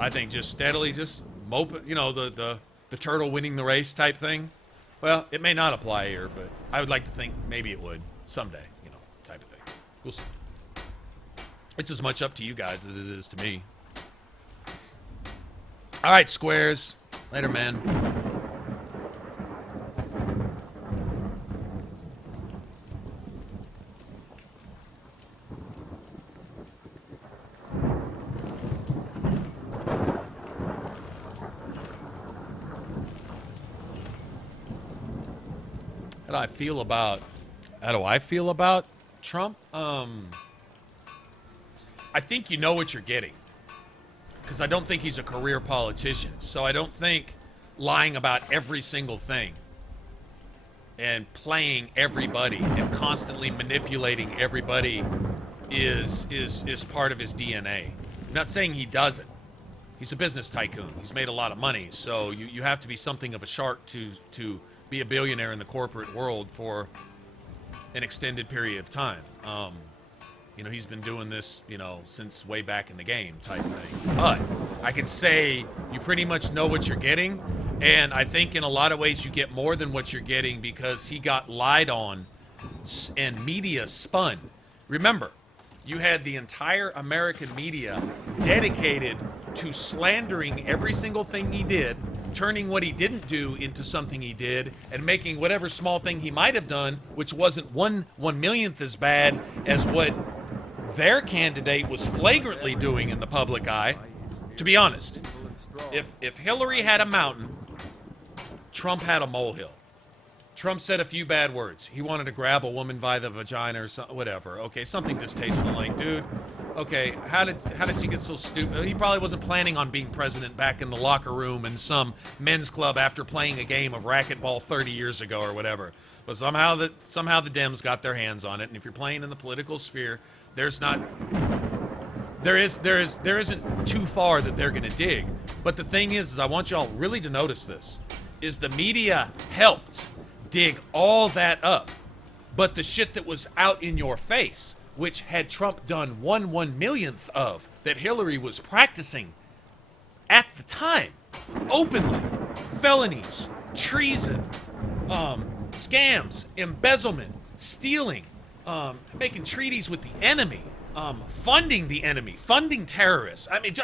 I think just steadily, just mope, you know, the turtle winning the race type thing. Well, it may not apply here, but I would like to think maybe it would someday, you know, type of thing. We'll see. It's as much up to you guys as it is to me. All right, squares. Later, man. How do I feel about Trump? I think you know what you're getting, because I don't think he's a career politician. So I don't think lying about every single thing and playing everybody and constantly manipulating everybody is part of his DNA. I'm not saying he doesn't. He's a business tycoon. He's made a lot of money, so you have to be something of a shark to be a billionaire in the corporate world for an extended period of time. You know, he's been doing this, you know, since way back in the game type thing. But I can say you pretty much know what you're getting, and I think in a lot of ways you get more than what you're getting because he got lied on and media spun. Remember, you had the entire American media dedicated to slandering every single thing he did, turning what he didn't do into something he did, and making whatever small thing he might have done, which wasn't one millionth as bad as what their candidate was flagrantly doing in the public eye. To be honest, if Hillary had a mountain, Trump had a molehill. Trump said a few bad words. He wanted to grab a woman by the vagina or something, whatever. Okay, something distasteful. Like, dude, okay, how did you get so stupid? He probably wasn't planning on being president back in the locker room in some men's club after playing a game of racquetball 30 years ago or whatever. But somehow the Dems got their hands on it. And if you're playing in the political sphere, there isn't too far that they're going to dig. But the thing is I want y'all really to notice this, is the media helped dig all that up. But the shit that was out in your face, which had Trump done 1/1,000,000th of, that Hillary was practicing at the time, openly, felonies, treason, scams, embezzlement, stealing, making treaties with the enemy, funding the enemy, funding terrorists. I mean,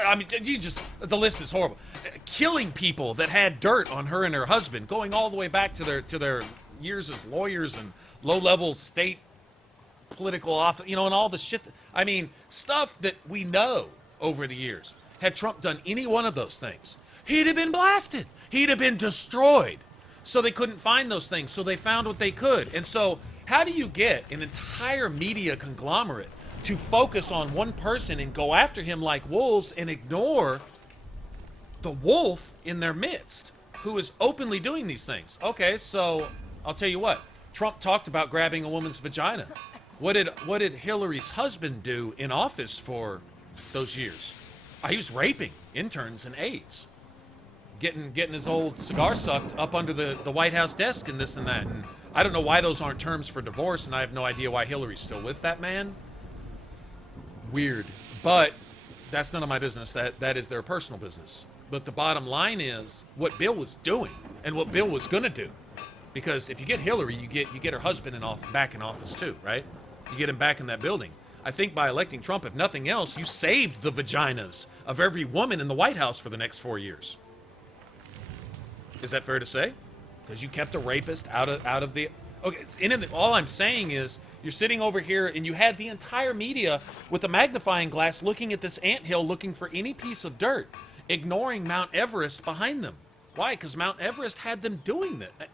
you just, the list is horrible. Killing people that had dirt on her and her husband, going all the way back to their years as lawyers and low-level state political office, you know, and all the shit. I mean, stuff that we know over the years. Had Trump done any one of those things, he'd have been blasted. He'd have been destroyed. So they couldn't find those things. So they found what they could. And so how do you get an entire media conglomerate to focus on one person and go after him like wolves and ignore the wolf in their midst who is openly doing these things? Okay, so I'll tell you what. Trump talked about grabbing a woman's vagina. What did Hillary's husband do in office for those years? He was raping interns and aides. Getting his old cigar sucked up under the White House desk and this and that. And I don't know why those aren't terms for divorce, and I have no idea why Hillary's still with that man. Weird. But that's none of my business. That is their personal business. But the bottom line is what Bill was doing and what Bill was going to do. Because if you get Hillary, you get her husband back in office too, right? You get him back in that building. I think by electing Trump, if nothing else, you saved the vaginas of every woman in the White House for the next 4 years. Is that fair to say? Because you kept a rapist out of the... Okay, all I'm saying is you're sitting over here and you had the entire media with a magnifying glass looking at this anthill looking for any piece of dirt, ignoring Mount Everest behind them. Why? Because Mount Everest had them doing that.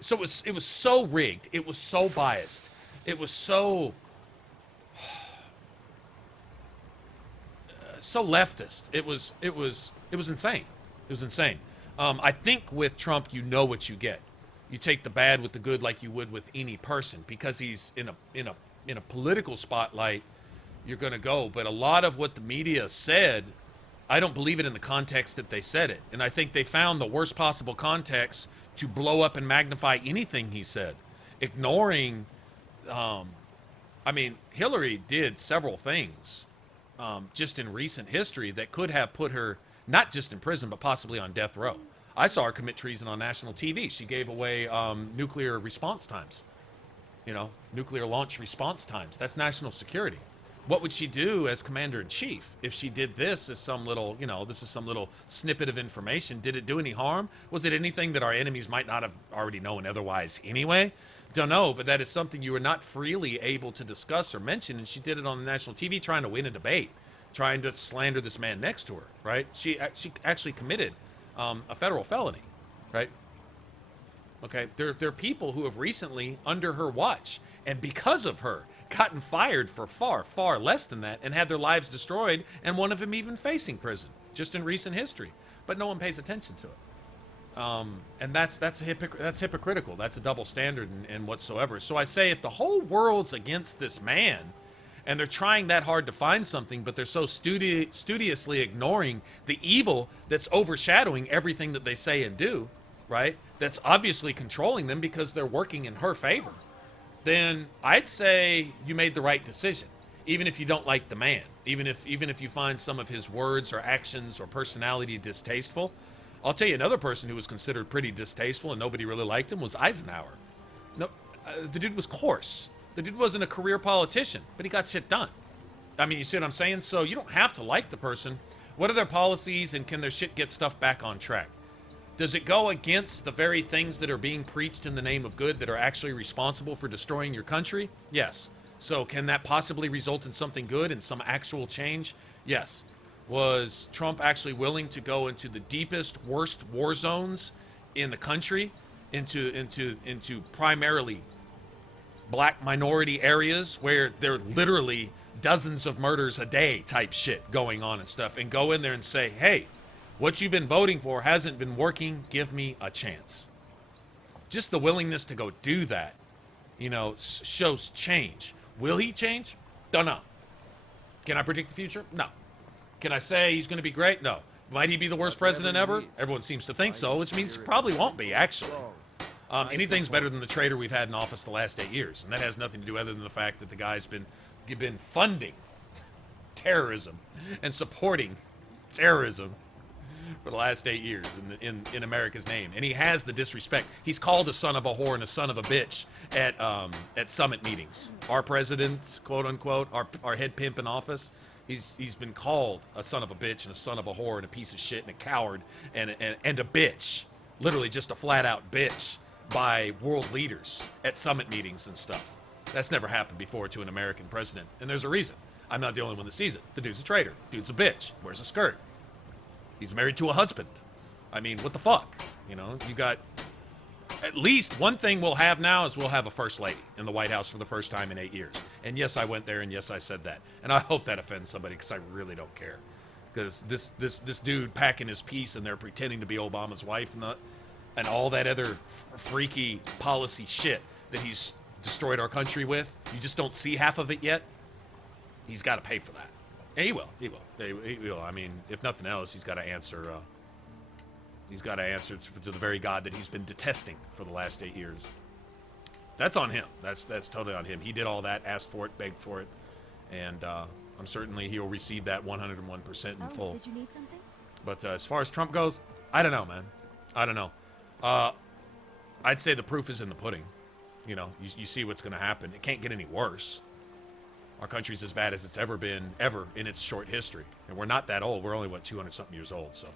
So it was so rigged. It was so biased. It was so leftist. It was insane. It was insane. I think with Trump, you know what you get. You take the bad with the good, like you would with any person, because he's in a political spotlight. You're going to go, but a lot of what the media said, I don't believe it in the context that they said it, and I think they found the worst possible context to blow up and magnify anything he said, ignoring. I mean, Hillary did several things just in recent history that could have put her not just in prison, but possibly on death row. I saw her commit treason on national TV. She gave away nuclear response times, nuclear launch response times. That's national security. What would she do as commander-in-chief if she did this as some little, this is some little snippet of information? Did it do any harm? Was it anything that our enemies might not have already known otherwise anyway? Don't know, but that is something you were not freely able to discuss or mention, and she did it on the national TV trying to win a debate, trying to slander this man next to her, right? She actually committed a federal felony, right? Okay, there are people who have recently, under her watch, and because of her, gotten fired for far, far less than that and had their lives destroyed, and one of them even facing prison, just in recent history. But no one pays attention to it. And that's hypocritical. That's a double standard and whatsoever. So I say if the whole world's against this man, and they're trying that hard to find something, but they're so studiously ignoring the evil that's overshadowing everything that they say and do, right? That's obviously controlling them because they're working in her favor. Then I'd say you made the right decision, even if you don't like the man, even if you find some of his words or actions or personality distasteful. I'll tell you another person who was considered pretty distasteful and nobody really liked him was Eisenhower. No, the dude was coarse. The dude wasn't a career politician, but he got shit done. I mean, you see what I'm saying? So you don't have to like the person. What are their policies, and can their shit get stuff back on track? Does it go against the very things that are being preached in the name of good that are actually responsible for destroying your country? Yes. So can that possibly result in something good and some actual change? Yes. Was Trump actually willing to go into the deepest, worst war zones in the country, into primarily black minority areas where there are literally dozens of murders a day type shit going on and stuff, and go in there and say, hey, what you've been voting for hasn't been working. Give me a chance. Just the willingness to go do that, shows change. Will he change? Don't know. Can I predict the future? No. Can I say he's going to be great? No. Might he be the worst president ever? Everyone seems to think so, which means he probably won't be, actually. Anything's better than the traitor we've had in office the last 8 years, and that has nothing to do other than the fact that the guy's been funding terrorism and supporting terrorism for the last 8 years in America's name. And he has the disrespect. He's called a son of a whore and a son of a bitch at summit meetings. Our president, quote unquote, our head pimp in office, he's been called a son of a bitch and a son of a whore and a piece of shit and a coward and a bitch. Literally just a flat out bitch by world leaders at summit meetings and stuff. That's never happened before to an American president. And there's a reason. I'm not the only one that sees it. The dude's a traitor. Dude's a bitch. Wears a skirt. He's married to a husband. I mean, what the fuck? You got At least one thing we'll have now is we'll have a first lady in the White House for the first time in 8 years. And yes, I went there, and yes, I said that. And I hope that offends somebody, because I really don't care. Because this dude packing his piece and they're pretending to be Obama's wife and all that other freaky policy shit that he's destroyed our country with, you just don't see half of it yet. He's got to pay for that. And he will. He will. I mean, if nothing else, he's got to answer. He's got to answer to the very God that he's been detesting for the last 8 years. That's on him. That's totally on him. He did all that, asked for it, begged for it, and I'm certainly he'll receive that 101% in full. Did you need something? But as far as Trump goes, I don't know, man. I don't know. I'd say the proof is in the pudding. You know, you see what's going to happen. It can't get any worse. Our country's as bad as it's ever been, ever in its short history. And we're not that old. We're only, 200-something years old, so.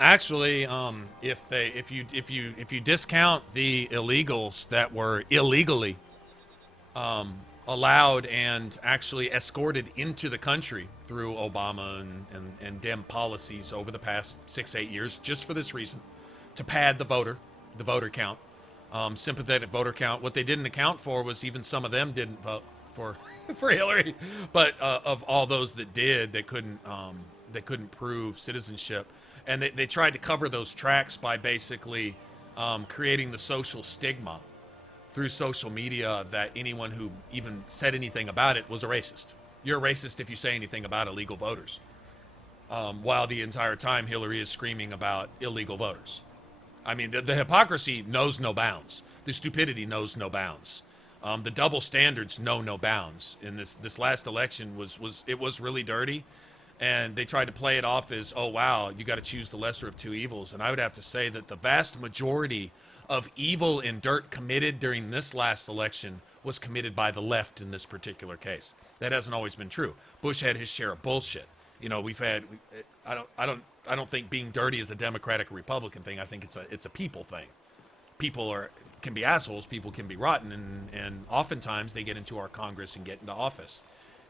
Actually, if you discount the illegals that were illegally allowed and actually escorted into the country through Obama and Dem policies over the past 6-8 years, just for this reason, to pad the voter count, sympathetic voter count. What they didn't account for was even some of them didn't vote for Hillary, but of all those that did, they couldn't prove citizenship. And they tried to cover those tracks by basically creating the social stigma through social media that anyone who even said anything about it was a racist. You're a racist if you say anything about illegal voters. While the entire time Hillary is screaming about illegal voters. I mean, the hypocrisy knows no bounds. The stupidity knows no bounds. The double standards know no bounds. In this last election was really dirty. And they tried to play it off as, oh, wow, you got to choose the lesser of two evils. And I would have to say that the vast majority of evil and dirt committed during this last election was committed by the left in this particular case. That hasn't always been true. Bush had his share of bullshit. You know, I don't think being dirty is a Democratic or Republican thing. I think it's a people thing. People can be assholes. People can be rotten. And oftentimes they get into our Congress and get into office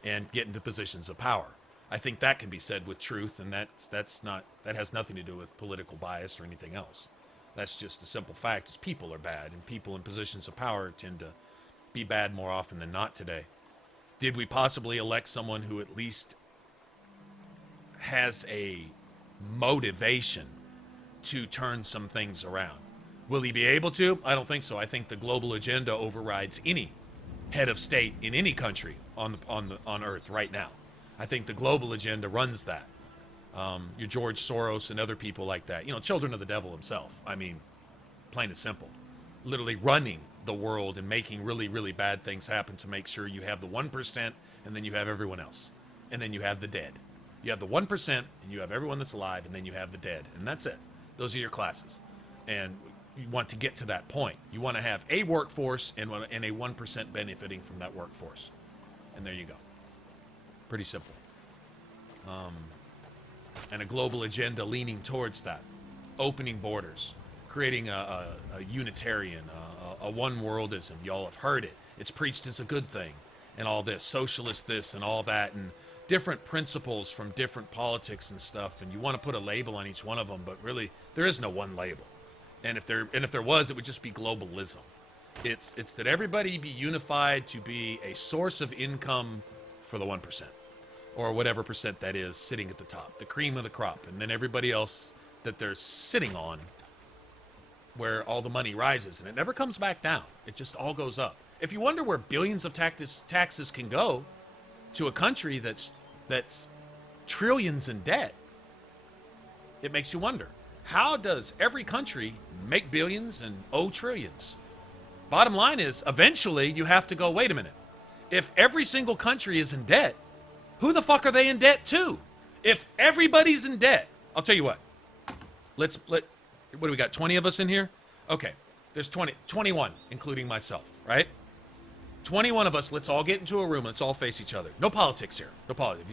and get into positions of power. I think that can be said with truth, and that has nothing to do with political bias or anything else. That's just a simple fact, is people are bad, and people in positions of power tend to be bad more often than not today. Did we possibly elect someone who at least has a motivation to turn some things around? Will he be able to? I don't think so. I think the global agenda overrides any head of state in any country on Earth right now. I think the global agenda runs that. Your George Soros and other people like that. You know, children of the devil himself. I mean, plain and simple. Literally running the world and making really, really bad things happen to make sure you have the 1% and then you have everyone else. And then you have the dead. You have the 1% and you have everyone that's alive, and then you have the dead. And that's it. Those are your classes. And you want to get to that point. You want to have a workforce and a 1% benefiting from that workforce. And there you go. Pretty simple. And a global agenda leaning towards that. Opening borders. Creating a Unitarian, a one-worldism. Y'all have heard it. It's preached as a good thing. And all this. Socialist this and all that. And different principles from different politics and stuff. And you want to put a label on each one of them. But really, there is no one label. And if there was, it would just be globalism. It's that everybody be unified to be a source of income for the 1%. Or whatever percent that is sitting at the top, the cream of the crop, and then everybody else that they're sitting on where all the money rises, and it never comes back down. It just all goes up. If you wonder where billions of taxes can go to a country that's trillions in debt, it makes you wonder, how does every country make billions and owe trillions? Bottom line is, eventually you have to go, wait a minute. If every single country is in debt, who the fuck are they in debt to? If everybody's in debt, I'll tell you what. What do we got, 20 of us in here? Okay, there's 21, including myself, right? 21 of us, let's all get into a room, let's all face each other. No politics here, no politics.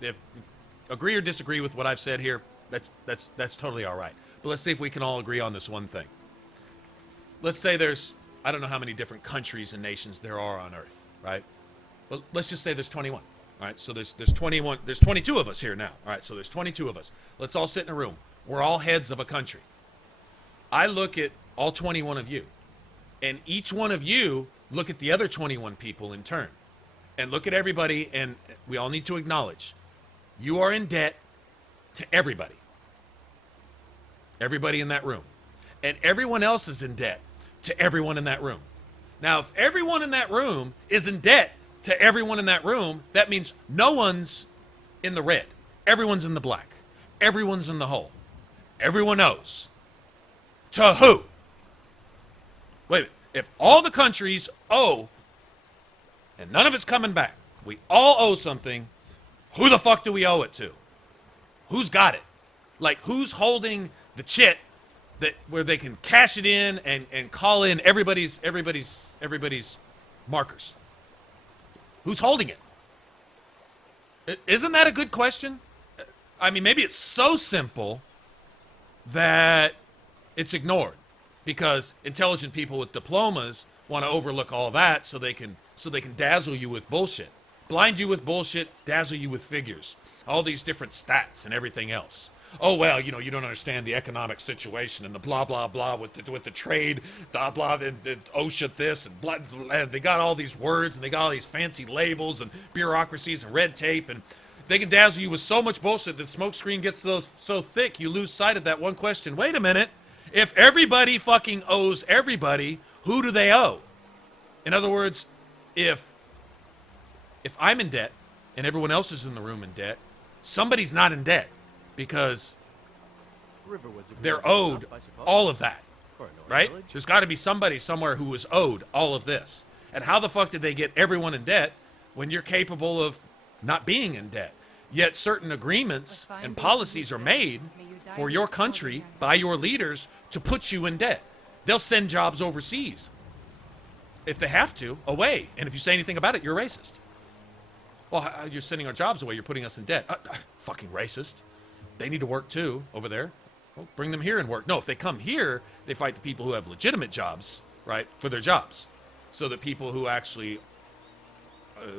If agree or disagree with what I've said here, That's totally all right. But let's see if we can all agree on this one thing. Let's say there's, I don't know how many different countries and nations there are on Earth, right? But let's just say there's 21. All right, so there's 21, there's 22 of us here now. All right, so there's 22 of us. Let's all sit in a room. We're all heads of a country. I look at all 21 of you, and each one of you look at the other 21 people in turn, and look at everybody, and we all need to acknowledge you are in debt to everybody. Everybody in that room. And everyone else is in debt to everyone in that room. Now, if everyone in that room is in debt to everyone in that room, that means no one's in the red. Everyone's in the black. Everyone's in the hole. Everyone owes. To who? Wait a minute. If all the countries owe, and none of it's coming back, we all owe something, who the fuck do we owe it to? Who's got it? Like, who's holding the chit that where they can cash it in and call in everybody's markers? Who's holding it? Isn't that a good question? I mean, maybe it's so simple that it's ignored because intelligent people with diplomas want to overlook all that so they can dazzle you with bullshit. Blind you with bullshit, dazzle you with figures. All these different stats and everything else. Oh, well, you know, you don't understand the economic situation and the blah, blah, blah with the trade, blah, blah, and OSHA this, and blah, blah, they got all these words, and they got all these fancy labels and bureaucracies and red tape, and they can dazzle you with so much bullshit that smoke screen gets so thick you lose sight of that one question. Wait a minute. If everybody fucking owes everybody, who do they owe? In other words, if I'm in debt and everyone else is in the room in debt, somebody's not in debt because they're owed all of that, right? There's got to be somebody somewhere who was owed all of this. And how the fuck did they get everyone in debt when you're capable of not being in debt? Yet certain agreements and policies are made for your country by your leaders to put you in debt. They'll send jobs overseas if they have to, away. And if you say anything about it, you're racist. Well, you're sending our jobs away. You're putting us in debt. Fucking racist. They need to work too over there. Well, bring them here and work. No, if they come here, they fight the people who have legitimate jobs, right, for their jobs. So that people who actually,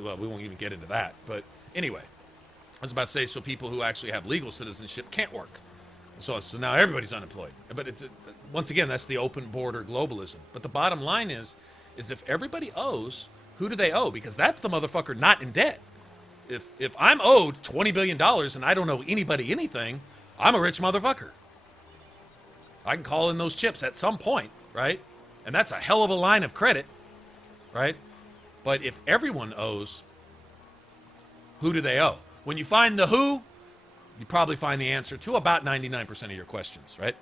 well, we won't even get into that. But anyway, I was about to say, so people who actually have legal citizenship can't work. So now everybody's unemployed. But once again, that's the open border globalism. But the bottom line is if everybody owes, who do they owe? Because that's the motherfucker not in debt. If I'm owed $20 billion and I don't owe anybody anything, I'm a rich motherfucker. I can call in those chips at some point, right? And that's a hell of a line of credit, right? But if everyone owes, who do they owe? When you find the who, you probably find the answer to about 99% of your questions, right?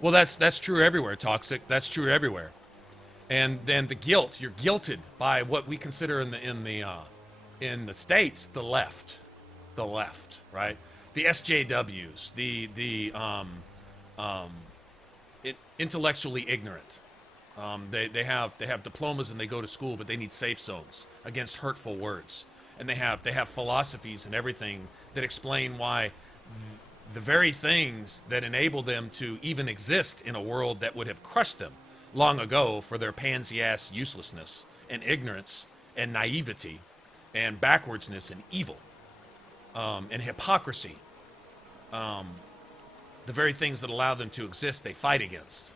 Well, that's true everywhere, Toxic. That's true everywhere. And then the guilt, you're guilted by what we consider in the States, the left, right? The SJWs, the intellectually ignorant. They have diplomas and they go to school, but they need safe zones against hurtful words. And they have philosophies and everything that explain why the very things that enable them to even exist in a world that would have crushed them long ago for their pansy-ass uselessness and ignorance and naivety and backwardsness and evil and hypocrisy. The very things that allow them to exist, they fight against.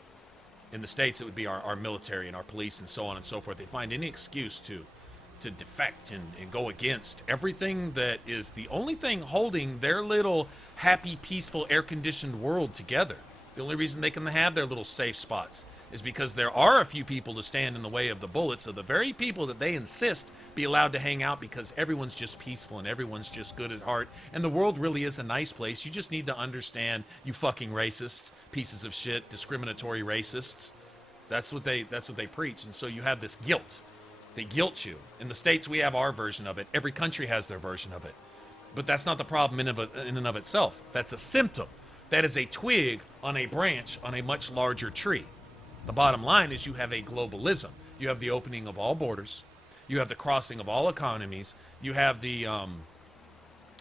In the States, it would be our military and our police and so on and so forth. They find any excuse to defect and go against everything that is the only thing holding their little happy, peaceful, air-conditioned world together. The only reason they can have their little safe spots is because there are a few people to stand in the way of the bullets of the very people that they insist be allowed to hang out because everyone's just peaceful and everyone's just good at heart and the world really is a nice place. You just need to understand, you fucking racists, pieces of shit, discriminatory racists. That's what they preach. And so you have this guilt. They guilt you. In the States, we have our version of it. Every country has their version of it. But that's not the problem in and of itself. That's a symptom. That is a twig on a branch on a much larger tree. The bottom line is you have a globalism. You have the opening of all borders. You have the crossing of all economies. You have the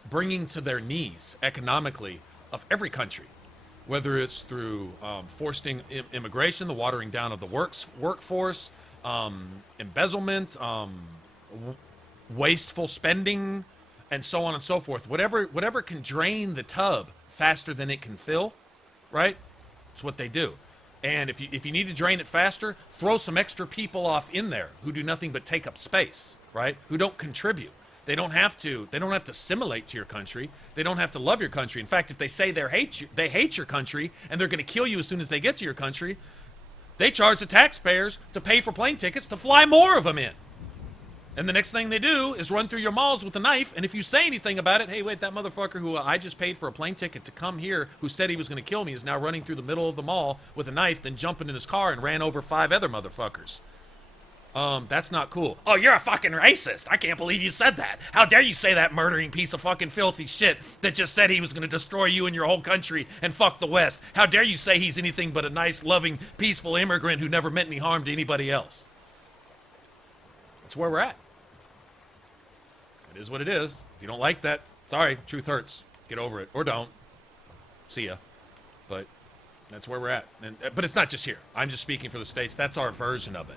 bringing to their knees economically of every country, whether it's through forced immigration, the watering down of the workforce, embezzlement, wasteful spending, and so on and so forth. Whatever can drain the tub faster than it can fill, right? It's what they do. And if you need to drain it faster, throw some extra people off in there who do nothing but take up space, right? Who don't contribute. They don't have to assimilate to your country. They don't have to love your country. In fact, if they say they hate your country and they're going to kill you as soon as they get to your country, they charge the taxpayers to pay for plane tickets to fly more of them in. And the next thing they do is run through your malls with a knife, and if you say anything about it, hey, wait, that motherfucker who I just paid for a plane ticket to come here, who said he was going to kill me, is now running through the middle of the mall with a knife, then jumping in his car and ran over 5 other motherfuckers. That's not cool. Oh, you're a fucking racist. I can't believe you said that. How dare you say that murdering piece of fucking filthy shit that just said he was going to destroy you and your whole country and fuck the West. How dare you say he's anything but a nice, loving, peaceful immigrant who never meant any harm to anybody else. That's where we're at. It is what it is. If you don't like that, sorry, truth hurts. Get over it. Or don't. See ya. But that's where we're at. But it's not just here. I'm just speaking for the States. That's our version of it.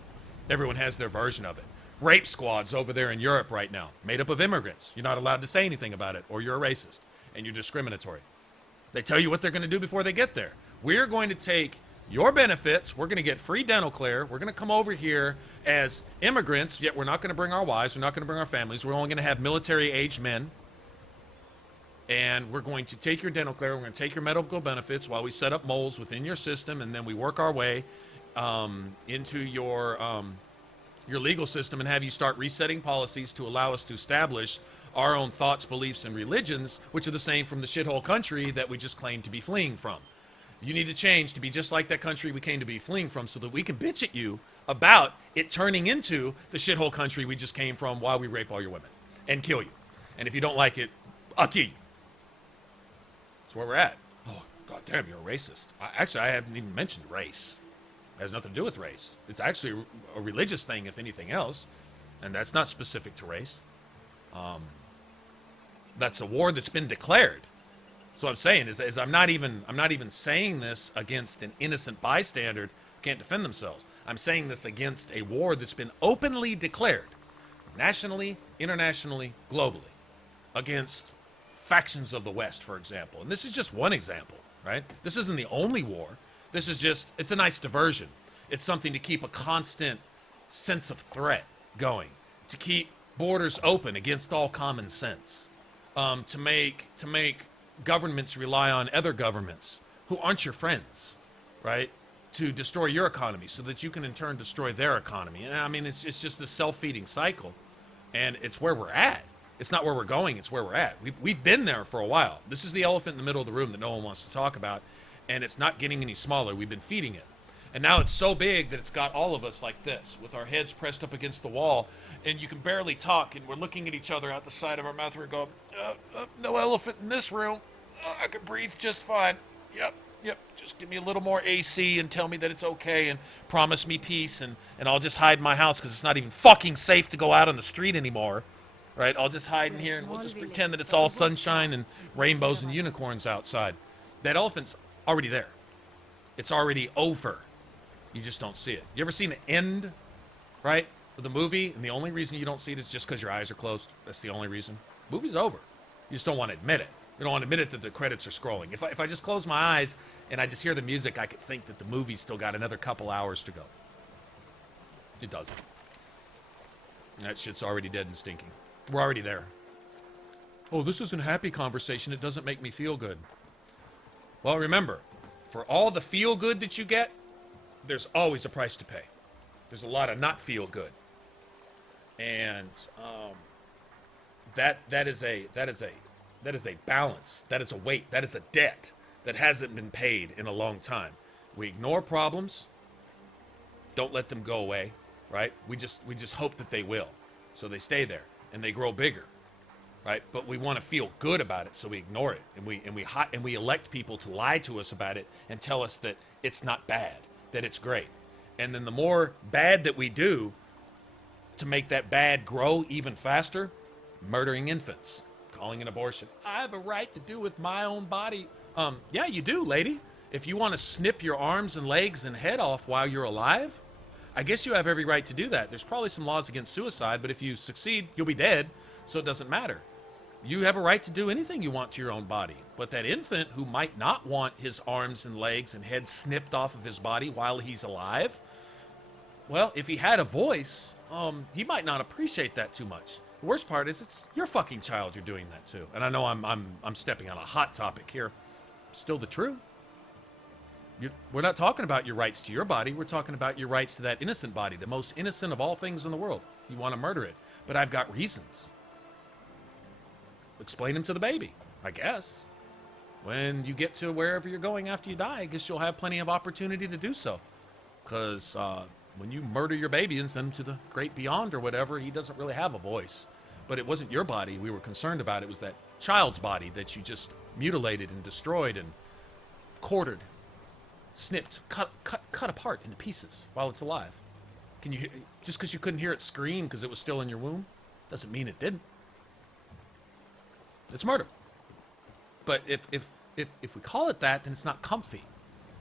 Everyone has their version of it. Rape squads over there in Europe right now, made up of immigrants. You're not allowed to say anything about it, or you're a racist, and you're discriminatory. They tell you what they're going to do before they get there. We're going to take your benefits. We're going to get free dental care. We're going to come over here as immigrants, yet we're not going to bring our wives. We're not going to bring our families. We're only going to have military-aged men. And we're going to take your dental care. We're going to take your medical benefits while we set up moles within your system, and then we work our way into your legal system and have you start resetting policies to allow us to establish our own thoughts, beliefs, and religions, which are the same from the shithole country that we just claim to be fleeing from. You need to change to be just like that country we came to be fleeing from so that we can bitch at you about it turning into the shithole country we just came from while we rape all your women and kill you. And if you don't like it, I'll kill you. That's where we're at. Oh, goddamn, you're a racist. I haven't even mentioned race. It has nothing to do with race. It's actually a religious thing, if anything else. And that's not specific to race. That's a war that's been declared. So what I'm saying is I'm not even saying this against an innocent bystander who can't defend themselves. I'm saying this against a war that's been openly declared, nationally, internationally, globally, against factions of the West, for example. And this is just one example, right? This isn't the only war. This is just, it's a nice diversion. It's something to keep a constant sense of threat going, to keep borders open against all common sense, to make governments rely on other governments who aren't your friends, right? To destroy your economy so that you can in turn destroy their economy. And I mean, it's just this self-feeding cycle, and it's where we're at. It's not where we're going, it's where we're at. We've been there for a while. This is the elephant in the middle of the room that no one wants to talk about, and it's not getting any smaller. We've been feeding it. And now it's so big that it's got all of us like this, with our heads pressed up against the wall, and you can barely talk, and we're looking at each other out the side of our mouth, and we're going, no elephant in this room. I can breathe just fine. Yep. Just give me a little more AC and tell me that it's okay and promise me peace, and I'll just hide in my house because it's not even fucking safe to go out on the street anymore. Right? I'll just hide in here and we'll just pretend that it's all sunshine and rainbows and unicorns outside. That elephant's already there. It's already over. You just don't see it. You ever seen the end, right, of the movie, and the only reason you don't see it is just because your eyes are closed? That's the only reason. The movie's over. You just don't want to admit it. You don't want to admit it that the credits are scrolling. If I just close my eyes and I just hear the music, I could think that the movie's still got another couple hours to go. It doesn't. That shit's already dead and stinking. We're already there. Oh, this isn't a happy conversation. It doesn't make me feel good. Well, remember, for all the feel good that you get, there's always a price to pay. There's a lot of not feel good. And that is a balance. That is a weight. That is a debt that hasn't been paid in a long time. We ignore problems. Don't let them go away, right? We just hope that they will. So they stay there. And they grow bigger, right? But we want to feel good about it, so we ignore it, and we elect people to lie to us about it and tell us that it's not bad, that it's great. And then the more bad that we do, to make that bad grow even faster, murdering infants, calling an abortion. I have a right to do with my own body. Yeah, you do, lady. If you want to snip your arms and legs and head off while you're alive, I guess you have every right to do that. There's probably some laws against suicide, but if you succeed, you'll be dead, so it doesn't matter. You have a right to do anything you want to your own body. But that infant who might not want his arms and legs and head snipped off of his body while he's alive, well, if he had a voice, he might not appreciate that too much. The worst part is it's your fucking child you're doing that to. And I know I'm stepping on a hot topic here. Still the truth. We're not talking about your rights to your body. We're talking about your rights to that innocent body, the most innocent of all things in the world. You want to murder it. But I've got reasons. Explain them to the baby, I guess. When you get to wherever you're going after you die, I guess you'll have plenty of opportunity to do so. Because when you murder your baby and send him to the great beyond or whatever, he doesn't really have a voice. But it wasn't your body we were concerned about. It was that child's body that you just mutilated and destroyed and quartered, snipped, cut apart into pieces while it's alive. Can you just because you couldn't hear it scream because it was still in your womb, doesn't mean it didn't. It's murder. But if we call it that, then it's not comfy,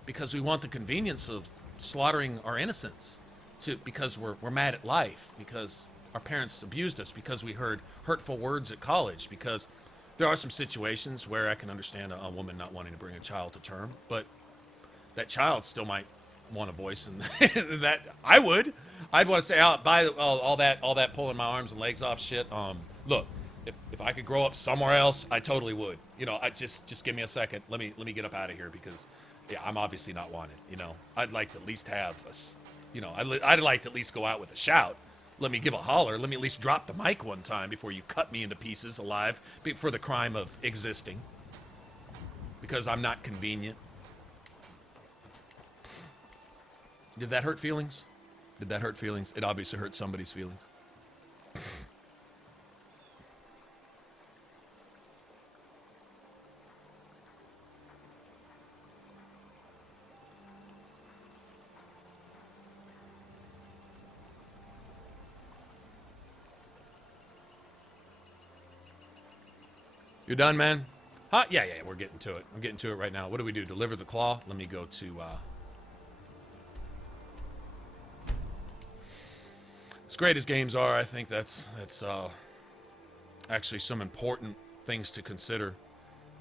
because we want the convenience of slaughtering our innocence because we're mad at life, because our parents abused us, because we heard hurtful words at college, because there are some situations where I can understand a woman not wanting to bring a child to term, but that child still might want a voice, and that I'd want to say, by all that pulling my arms and legs off shit. Look, if I could grow up somewhere else, I totally would. You know, I just give me a second. Let me get up out of here, because yeah, I'm obviously not wanted. You know, I'd like to at least have I'd like to at least go out with a shout. Let me give a holler. Let me at least drop the mic one time before you cut me into pieces alive for the crime of existing, because I'm not convenient. Did that hurt feelings? Did that hurt feelings? It obviously hurt somebody's feelings. You're done, man? Huh? Yeah, we're getting to it. I'm getting to it right now. What do we do? Deliver the claw? Let me go to, as great as games are, I think that's actually some important things to consider,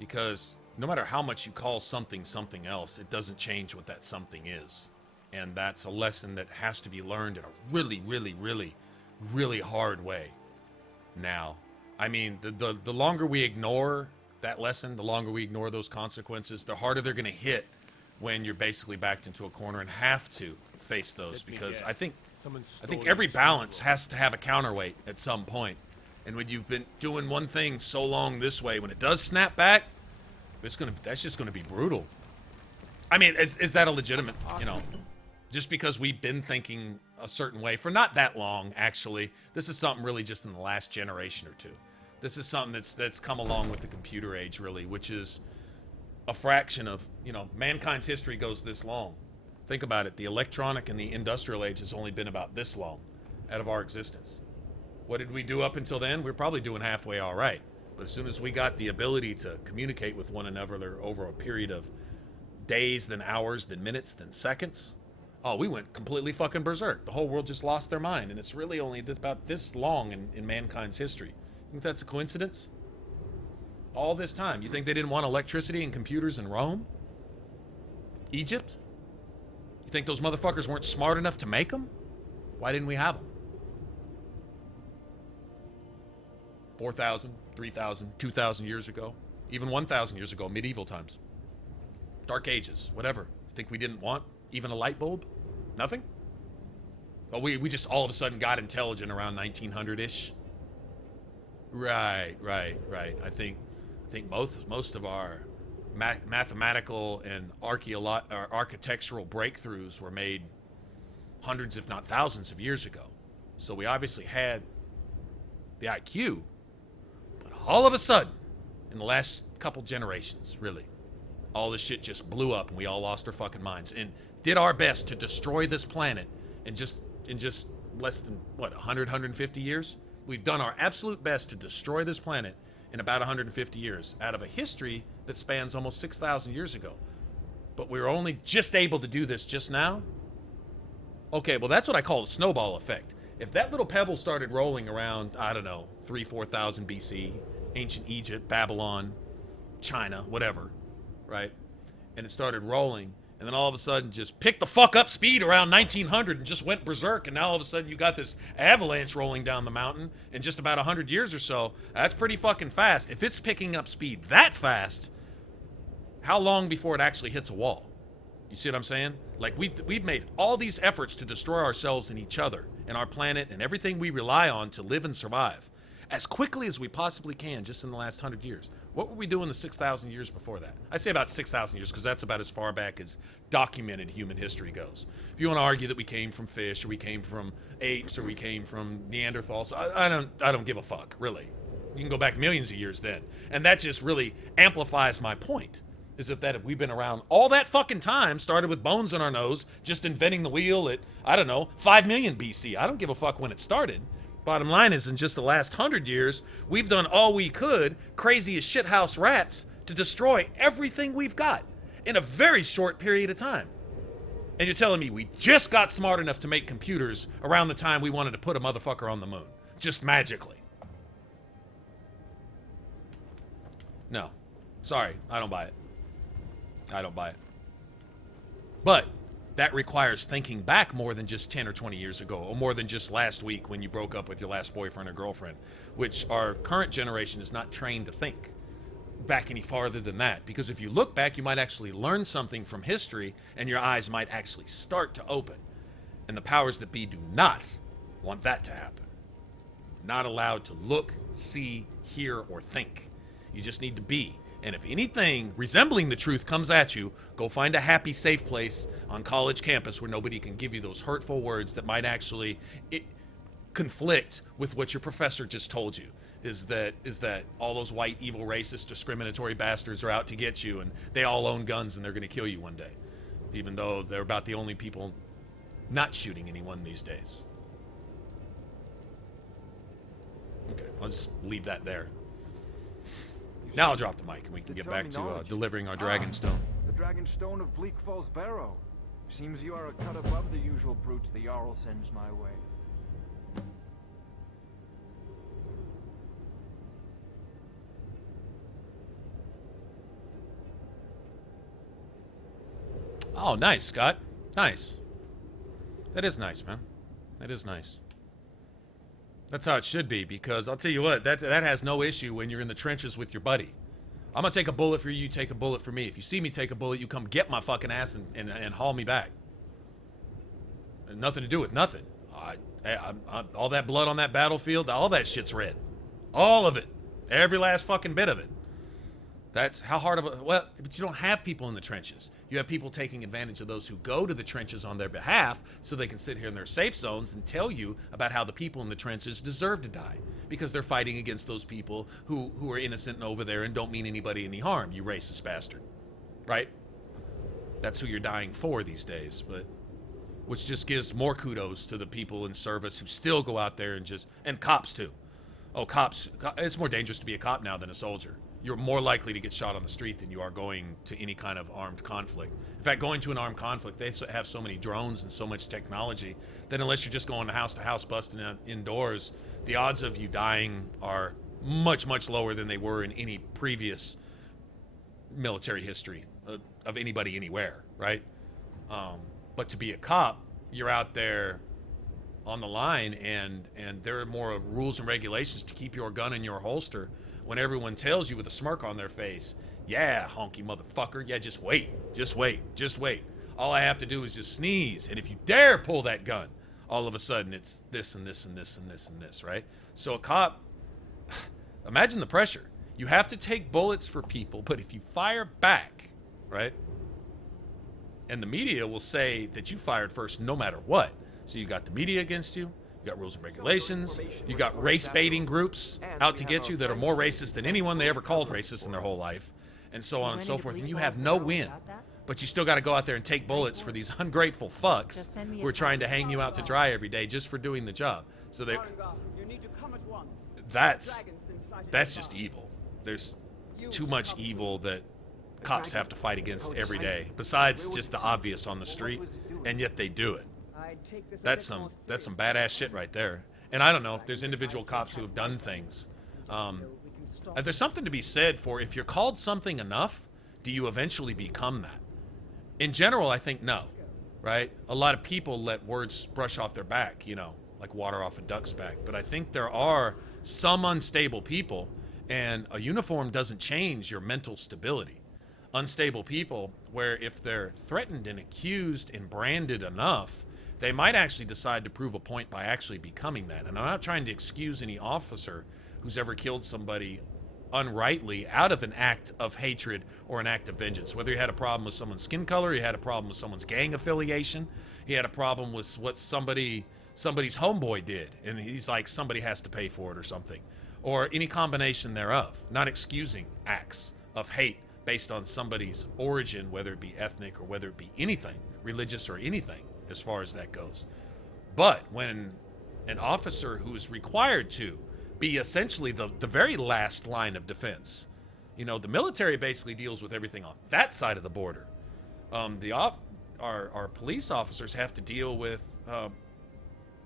because no matter how much you call something something else, it doesn't change what that something is. And that's a lesson that has to be learned in a really, really, really, really hard way now. I mean, the longer we ignore that lesson, the longer we ignore those consequences, the harder they're going to hit when you're basically backed into a corner and have to face those. Because I think every balance has to have a counterweight at some point. And when you've been doing one thing so long this way, when it does snap back, that's just going to be brutal. I mean, is that a legitimate, just because we've been thinking a certain way for not that long, actually. This is something really just in the last generation or two. This is something that's come along with the computer age, really, which is a fraction of, mankind's history goes this long. Think about it. The electronic and the industrial age has only been about this long out of our existence. What did we do up until then? We're probably doing halfway all right. But as soon as we got the ability to communicate with one another over a period of days, then hours, then minutes, then seconds, we went completely fucking berserk. The whole world just lost their mind, and it's really only about this long in mankind's history. You think that's a coincidence? All this time. You think they didn't want electricity and computers in Rome? Egypt? You think those motherfuckers weren't smart enough to make them? Why didn't we have them? 4,000, 3,000, 2,000 years ago, even 1,000 years ago, medieval times, Dark Ages, whatever. You think we didn't want even a light bulb? Nothing? Well, we just all of a sudden got intelligent around 1900-ish. Right. I think most of our mathematical and architectural breakthroughs were made hundreds, if not thousands, of years ago. So we obviously had the IQ, but all of a sudden, in the last couple generations, really, all this shit just blew up, and we all lost our fucking minds and did our best to destroy this planet and just less than, what, 100, 150 years? We've done our absolute best to destroy this planet in about 150 years out of a history that spans almost 6,000 years ago. But we were only just able to do this just now? Okay, well, that's what I call the snowball effect. If that little pebble started rolling around, I don't know, 4,000 BC, ancient Egypt, Babylon, China, whatever, right? And it started rolling, and then all of a sudden just picked the fuck up speed around 1900 and just went berserk, and now all of a sudden you got this avalanche rolling down the mountain in just about 100 years or so. That's pretty fucking fast. If it's picking up speed that fast, how long before it actually hits a wall? You see what I'm saying? Like, we've made all these efforts to destroy ourselves and each other and our planet and everything we rely on to live and survive as quickly as we possibly can just in the last 100 years. What were we doing the 6,000 years before that? I say about 6,000 years because that's about as far back as documented human history goes. If you want to argue that we came from fish, or we came from apes, or we came from Neanderthals, I don't give a fuck, really. You can go back millions of years then. And that just really amplifies my point. Is that if we've been around all that fucking time, started with bones in our nose, just inventing the wheel at, I don't know, 5 million BC. I don't give a fuck when it started. Bottom line is, in just the last 100 years, we've done all we could, crazy as shithouse rats, to destroy everything we've got in a very short period of time. And you're telling me we just got smart enough to make computers around the time we wanted to put a motherfucker on the moon. Just magically. No. Sorry, I don't buy it. I don't buy it. But that requires thinking back more than just 10 or 20 years ago, or more than just last week when you broke up with your last boyfriend or girlfriend, which our current generation is not trained to think back any farther than that. Because if you look back, you might actually learn something from history, and your eyes might actually start to open. And the powers that be do not want that to happen. Not allowed to look, see, hear, or think. You just need to be. And if anything resembling the truth comes at you, go find a happy, safe place on college campus where nobody can give you those hurtful words that might actually conflict with what your professor just told you. Is that all those white, evil, racist, discriminatory bastards are out to get you, and they all own guns and they're going to kill you one day. Even though they're about the only people not shooting anyone these days. Okay, I'll just leave that there. Now I'll drop the mic and we can get back to delivering our Dragonstone. The Dragonstone of Bleak Falls Barrow. Seems you are a cut above the usual brutes the Jarl sends my way. Oh, nice, Scott. Nice. That is nice, man. That is nice. That's how it should be, because I'll tell you what, that has no issue when you're in the trenches with your buddy. I'm gonna take a bullet for you, you take a bullet for me. If you see me take a bullet, you come get my fucking ass and haul me back. And nothing to do with nothing. All that blood on that battlefield, all that shit's red. All of it. Every last fucking bit of it. That's how hard of a... Well, but you don't have people in the trenches. You have people taking advantage of those who go to the trenches on their behalf so they can sit here in their safe zones and tell you about how the people in the trenches deserve to die because they're fighting against those people who are innocent and over there and don't mean anybody any harm, you racist bastard. Right? That's who you're dying for these days, but... Which just gives more kudos to the people in service who still go out there and just... And cops, too. Oh, cops... It's more dangerous to be a cop now than a soldier. You're more likely to get shot on the street than you are going to any kind of armed conflict. In fact, going to an armed conflict, they have so many drones and so much technology that unless you're just going to house, busting out indoors, the odds of you dying are much, much lower than they were in any previous military history of anybody anywhere, right? But to be a cop, you're out there on the line, and there are more rules and regulations to keep your gun in your holster when everyone tells you with a smirk on their face, yeah, honky motherfucker, yeah, just wait. All I have to do is just sneeze, and if you dare pull that gun, all of a sudden it's this and this and this and this and this, right? So a cop, imagine the pressure. You have to take bullets for people, but if you fire back, right? And the media will say that you fired first no matter what. So you got the media against you. You got rules and regulations. You got race baiting groups out to get you that are more racist than anyone they ever called racist in their whole life, and so on and so forth. And you have no win But you still got to go out there and take bullets for these ungrateful fucks who are trying to hang you out to dry every day just for doing the job. So they, that's just evil. There's too much evil that cops have to fight against every day, besides just the obvious on the street, and yet they do it. That's some badass shit right there. And I don't know if there's individual cops who have done things. There's something to be said for if you're called something enough, do you eventually become that? In general, I think no, right? A lot of people let words brush off their back, you know, like water off a duck's back. But I think there are some unstable people, and a uniform doesn't change your mental stability. Unstable people, where if they're threatened and accused and branded enough, they might actually decide to prove a point by actually becoming that. And I'm not trying to excuse any officer who's ever killed somebody unrightly out of an act of hatred or an act of vengeance. Whether he had a problem with someone's skin color, he had a problem with someone's gang affiliation, he had a problem with what somebody's homeboy did, and he's like, somebody has to pay for it or something. Or any combination thereof. Not excusing acts of hate based on somebody's origin, whether it be ethnic or whether it be anything, religious or anything, as far as that goes. But when an officer who is required to be essentially the very last line of defense, you know, the military basically deals with everything on that side of the border. Our police officers have to deal with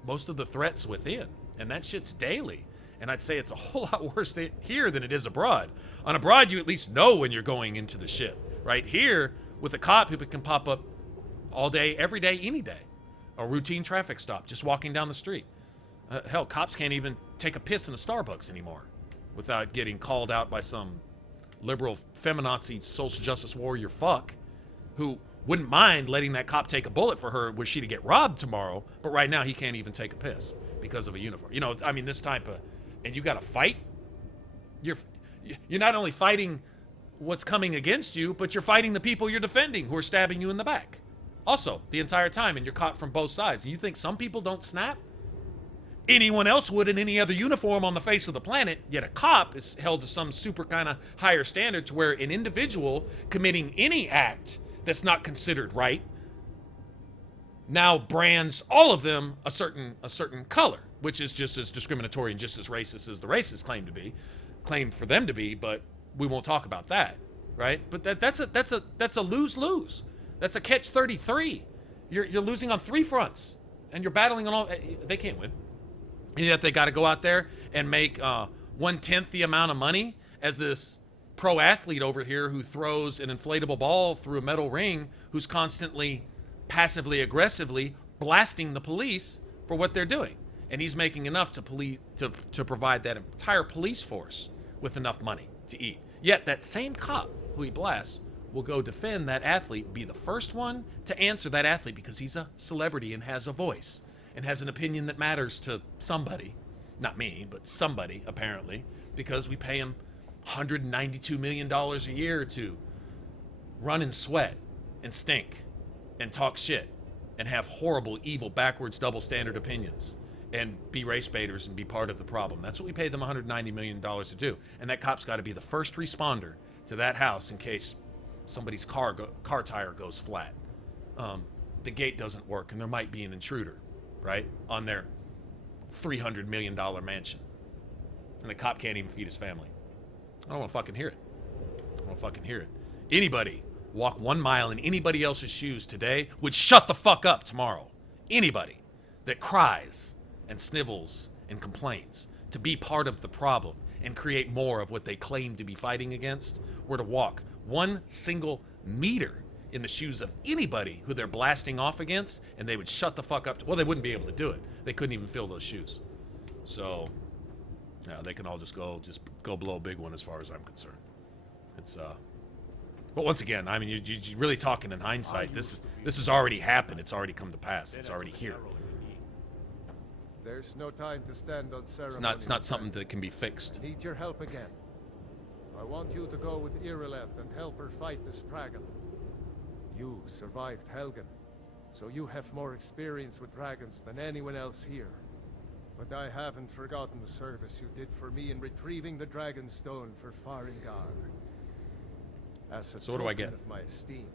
most of the threats within, and that shit's daily. And I'd say it's a whole lot worse here than it is abroad. On abroad, you at least know when you're going into the shit, right? Here, with a cop who can pop up all day, every day, any day. A routine traffic stop, just walking down the street. Hell, cops can't even take a piss in a Starbucks anymore without getting called out by some liberal feminazi social justice warrior fuck who wouldn't mind letting that cop take a bullet for her were she to get robbed tomorrow, but right now he can't even take a piss because of a uniform. You know, I mean, this type of... And you got to fight. You're not only fighting what's coming against you, but you're fighting the people you're defending who are stabbing you in the back. Also, the entire time, and you're caught from both sides. And you think some people don't snap? Anyone else would in any other uniform on the face of the planet, yet a cop is held to some super kind of higher standard to where an individual committing any act that's not considered right now brands all of them a certain color, which is just as discriminatory and just as racist as the racists claim for them to be, but we won't talk about that, right? But that's a lose-lose. That's a catch-33. You're losing on three fronts, and you're battling on all. They can't win. And yet they got to go out there and make 1/10 the amount of money as this pro athlete over here who throws an inflatable ball through a metal ring, who's constantly passively aggressively blasting the police for what they're doing. And he's making enough to provide that entire police force with enough money to eat. Yet that same cop who he blasts will go defend that athlete and be the first one to answer that athlete because he's a celebrity and has a voice and has an opinion that matters to somebody. Not me, but somebody, apparently, because we pay him $192 million a year to run and sweat and stink and talk shit and have horrible, evil, backwards, double standard opinions and be race baiters and be part of the problem. That's what we pay them $190 million to do. And that cop's got to be the first responder to that house in case somebody's car tire goes flat. The gate doesn't work and there might be an intruder, right, on their $300 million mansion. And the cop can't even feed his family. I don't want to fucking hear it. I don't want to fucking hear it. Anybody walk 1 mile in anybody else's shoes today would shut the fuck up tomorrow. Anybody that cries and snivels and complains to be part of the problem and create more of what they claim to be fighting against were to walk 1 single meter in the shoes of anybody who they're blasting off against, and they would shut the fuck up. Well, they wouldn't be able to do it. They couldn't even fill those shoes. So, yeah, they can all just go blow a big one as far as I'm concerned. It's but once again, I mean, you're really talking in hindsight. This has already happened. It's already come to pass. It's already here. There's no time to stand on ceremony. It's not something that can be fixed. I need your help again. I want you to go with Irileth and help her fight this dragon. You survived Helgen, so you have more experience with dragons than anyone else here. But I haven't forgotten the service you did for me in retrieving the dragon stone for Farengar. As a So what do I get? token of my esteem,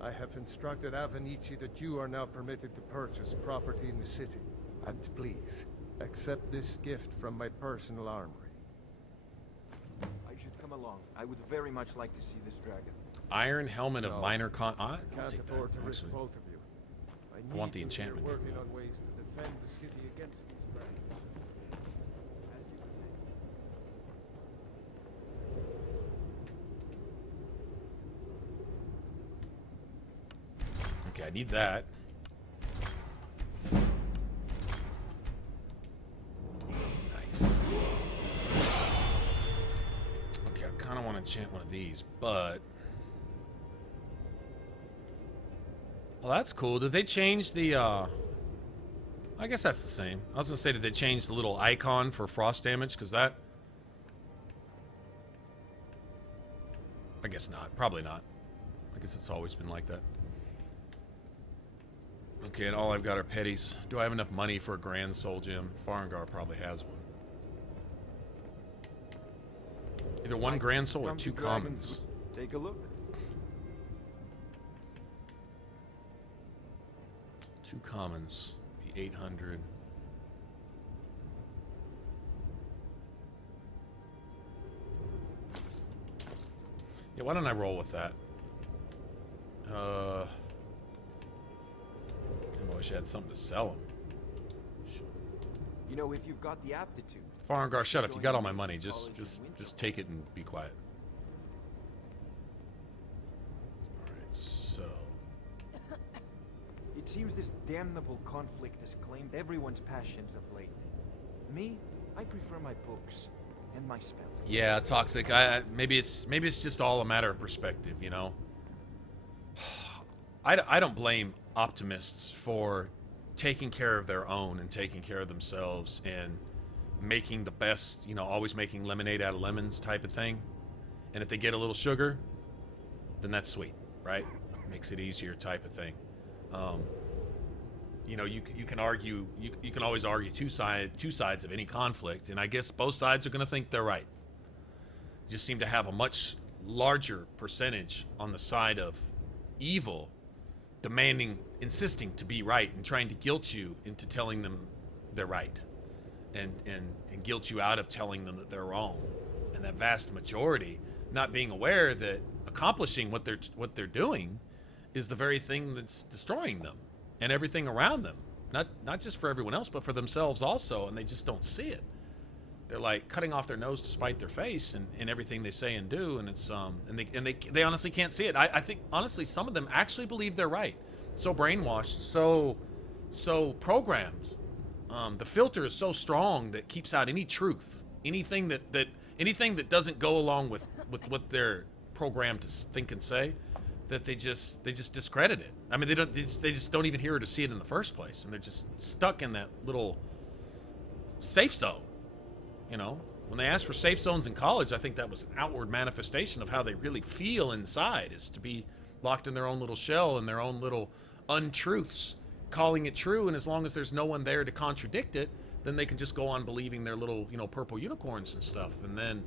I have instructed Avenici that you are now permitted to purchase property in the city. And please, accept this gift from my personal armory. I should come along. I would very much like to see this dragon. Iron helmet of minor con. I can't afford to risk both of you. I want the enchantment. Working on ways to defend the city against these dragons. Okay, I need that. Nice. Okay, I kind of want to enchant one of these, but... Well, that's cool. Did they change the, I guess that's the same. I was going to say, did they change the little icon for frost damage? Because that... I guess not. Probably not. I guess it's always been like that. Okay, and all I've got are petties. Do I have enough money for a grand soul gem? Farengar probably has one. Either one grand soul or 2 commons. Take a look. 2 commons. Be 800. Yeah, why don't I roll with that? I wish I had something to sell him. You know, if you've got the aptitude. Farengar, shut up. You got all my money. Just take it and be quiet. Alright, so... It seems this damnable conflict has claimed everyone's passions of late. Me, I prefer my books and my spells. Yeah, Toxic. Maybe it's just all a matter of perspective, you know? I don't blame optimists for taking care of their own and taking care of themselves and making the best, you know, always making lemonade out of lemons type of thing. And if they get a little sugar, then that's sweet, right? Makes it easier type of thing. You know, you can argue, you can always argue two sides of any conflict, and I guess both sides are going to think they're right. You just seem to have a much larger percentage on the side of evil, insisting to be right and trying to guilt you into telling them they're right, and guilt you out of telling them that they're wrong. And that vast majority not being aware that accomplishing what they're doing is the very thing that's destroying them and everything around them. Not just for everyone else, but for themselves also, and they just don't see it. They're like cutting off their nose to spite their face in everything they say and do, and it's they honestly can't see it. I think honestly some of them actually believe they're right. So brainwashed, so programmed. The filter is so strong that keeps out any truth, anything that doesn't go along with what they're programmed to think and say, that they just discredit it. I mean, they just don't even hear or to see it in the first place, and they're just stuck in that little safe zone. You know, when they asked for safe zones in college, I think that was an outward manifestation of how they really feel inside, is to be locked in their own little shell and their own little untruths, calling it true, and as long as there's no one there to contradict it, then they can just go on believing their little, you know, purple unicorns and stuff. And then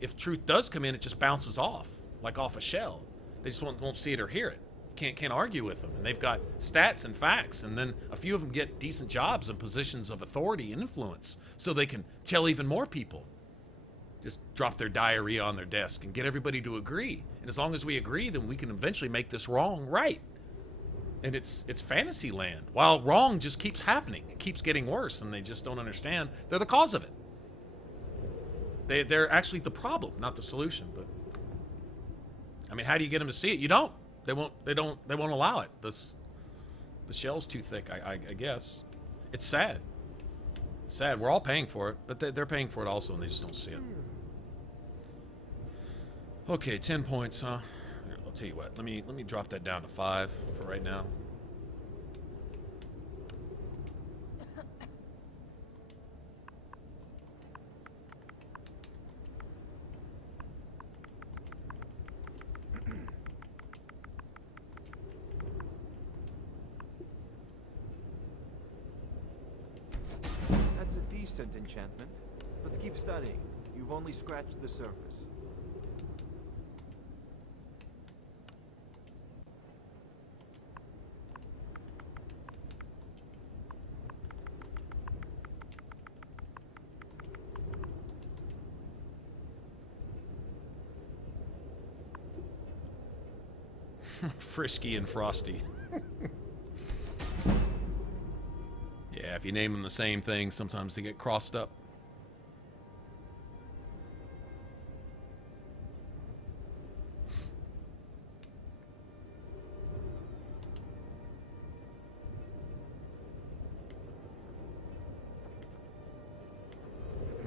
if truth does come in, it just bounces off, like off a shell. They just won't see it or hear it. Can't argue with them. And they've got stats and facts, and then a few of them get decent jobs and positions of authority and influence, so they can tell even more people. Just drop their diarrhea on their desk and get everybody to agree. And as long as we agree, then we can eventually make this wrong right. And it's fantasy land. While wrong just keeps happening. It keeps getting worse, and they just don't understand they're the cause of it. They're actually the problem, not the solution. But I mean, how do you get them to see it? You don't. They won't allow it. The shell's too thick, I guess. It's sad. It's sad. We're all paying for it, but they're paying for it also, and they just don't see it. Okay, 10 points, huh? Here, I'll tell you what. Let me drop that down to 5 for right now. That's a decent enchantment, but keep studying. You've only scratched the surface. Frisky and Frosty. Yeah, if you name them the same thing, sometimes they get crossed up.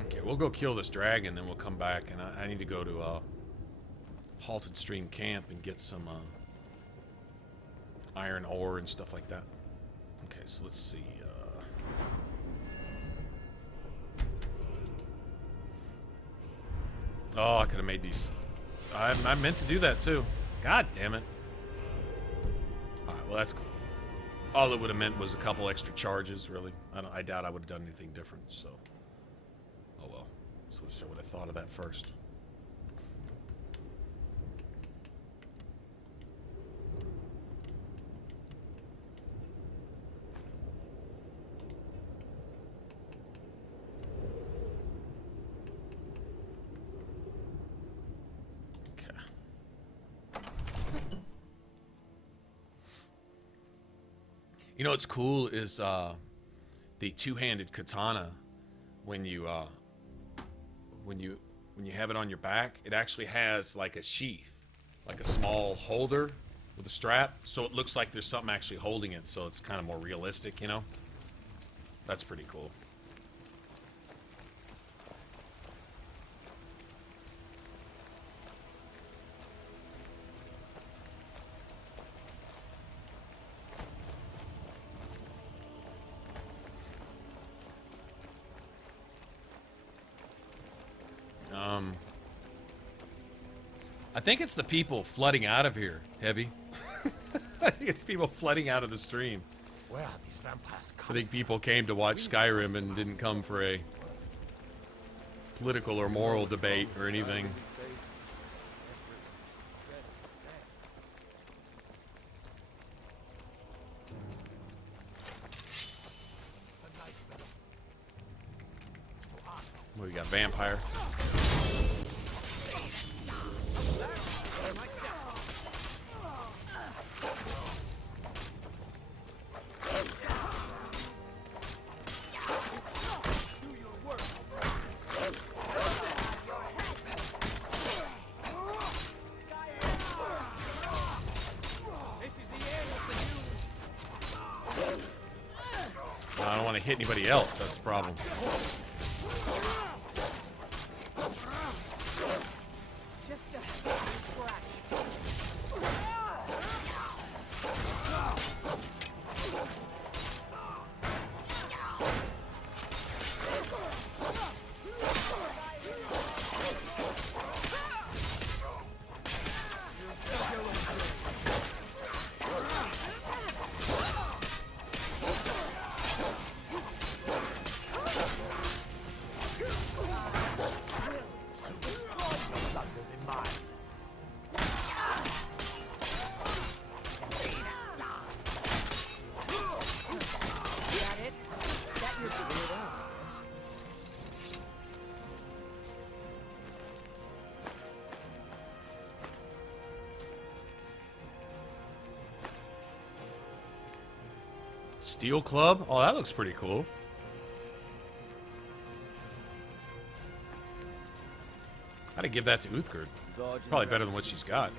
Okay, we'll go kill this dragon, then we'll come back, and I need to go to Halted Stream Camp and get some iron ore and stuff like that. Okay, so let's see. Oh, I could have made these. I meant to do that too. God damn it. Alright, well that's cool. All it would have meant was a couple extra charges, really. I doubt I would have done anything different, so. Oh well. So I would have thought of that first. You know what's cool is the two-handed katana. When you have it on your back, it actually has like a sheath, like a small holder with a strap, so it looks like there's something actually holding it. So it's kind of more realistic, you know. That's pretty cool. I think it's the people flooding out of here, Heavy. I think it's people flooding out of the stream. Where are these vampires I think people came to watch Skyrim and didn't come for a political or moral debate or anything. What, we got vampire? I don't want to hit anybody else, that's the problem. Steel club? Oh, that looks pretty cool. I'd give that to Uthgerd. Probably better than what she's got.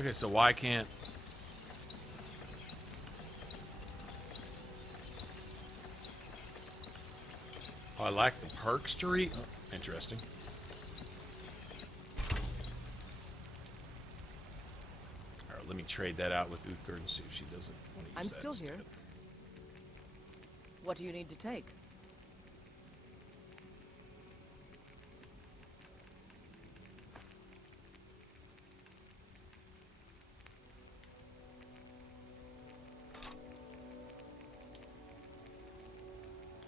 Okay, so why can't... Oh, I like the perks to read. Oh, interesting. All right, let me trade that out with Uthgerd and see if she doesn't want to use I'm that still instead. here. What do you need to take?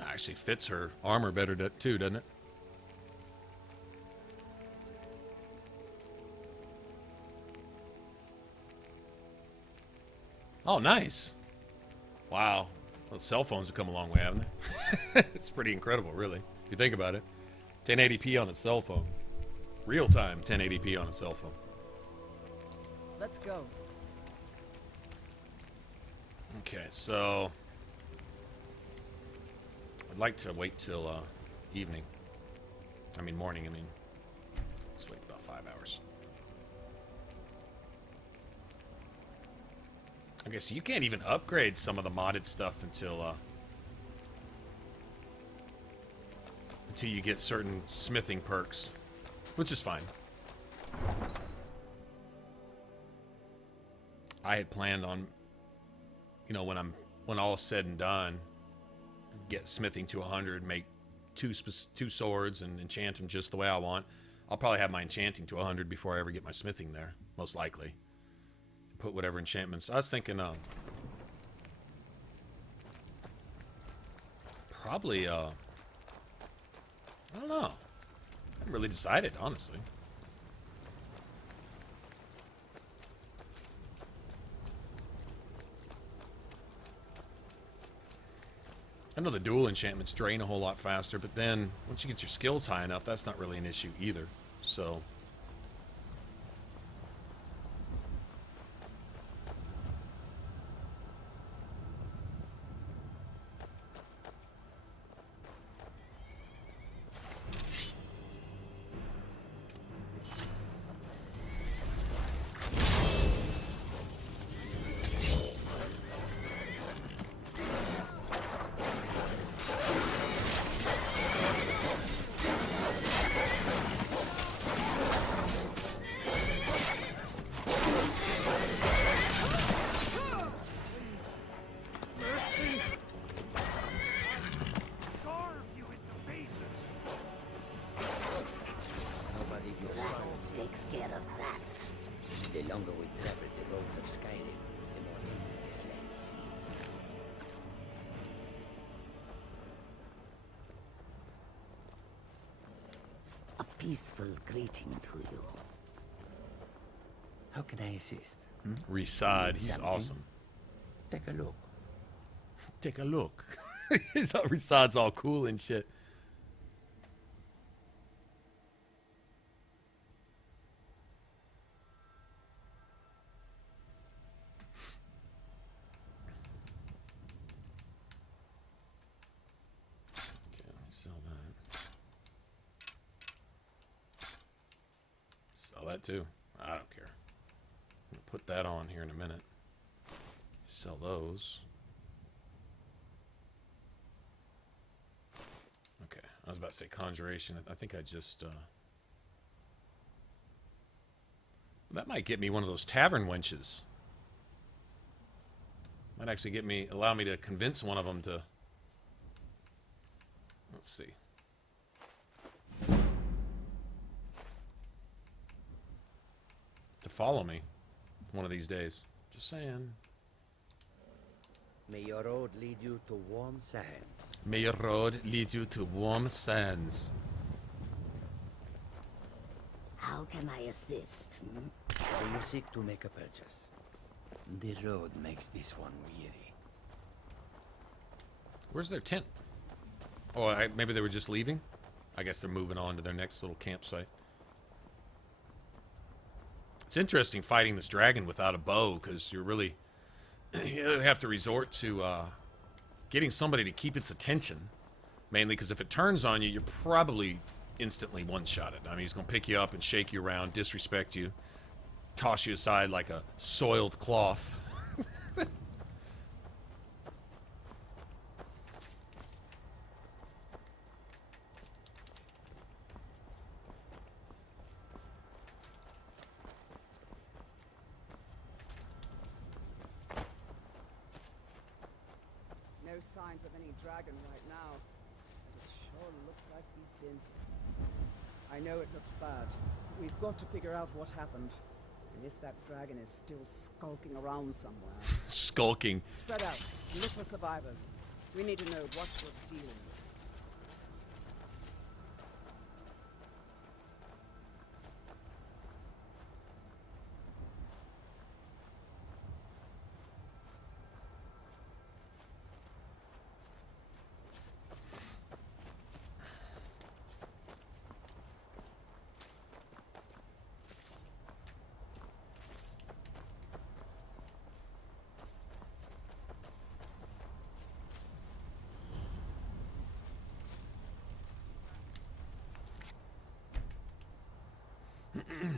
Actually fits her armor better too, doesn't it? Oh, nice. Wow. Those cell phones have come a long way, haven't they? It's pretty incredible, really, if you think about it. 1080p on a cell phone. Real-time 1080p on a cell phone. Let's go. Okay, so I'd like to wait till evening. I mean morning, let's wait about 5 hours. Okay, so you can't even upgrade some of the modded stuff until you get certain smithing perks, which is fine. I had planned on, you know, when all is said and done, get smithing to 100, make two swords and enchant them just the way I want. I'll probably have my enchanting to 100 before I ever get my smithing there, most likely. Put whatever enchantments. I was thinking, probably, I don't know. I haven't really decided, honestly. I know the dual enchantments drain a whole lot faster, but then once you get your skills high enough, that's not really an issue either. So peaceful greeting to you. How can I assist? Resad, he's awesome. Take a look. Take a look. Resad's all cool and shit. Okay, let me sell that. Sell that too. I don't care. I'm gonna put that on here in a minute. Sell those. Okay, I was about to say conjuration. I think I just that might get me one of those tavern wenches. Might actually allow me to convince one of them to. Let's see. To follow me one of these days. Just saying. May your road lead you to warm sands. May your road lead you to warm sands. How can I assist? Do you seek to make a purchase? The road makes this one weary. Where's their tent? Oh, maybe they were just leaving? I guess they're moving on to their next little campsite. It's interesting fighting this dragon without a bow, because you're really... you have to resort to getting somebody to keep its attention. Mainly because if it turns on you, you're probably instantly one-shotted. I mean, he's going to pick you up and shake you around, disrespect you, toss you aside like a soiled cloth. No signs of any dragon right now. It sure looks like he's been. I know it looks bad. We've got to figure out what happened. And if that dragon is still skulking around somewhere. Skulking. Spread out. Look for survivors. We need to know what we're dealing with. What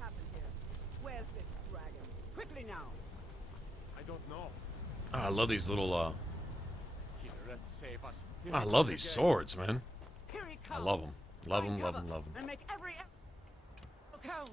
happened here? Where's this dragon? Quickly now! I don't know. Oh, I love these little, Killer, save us. I love these swords, man. Here he I comes. love them. Love them, Find love cover them, love them. And make every count.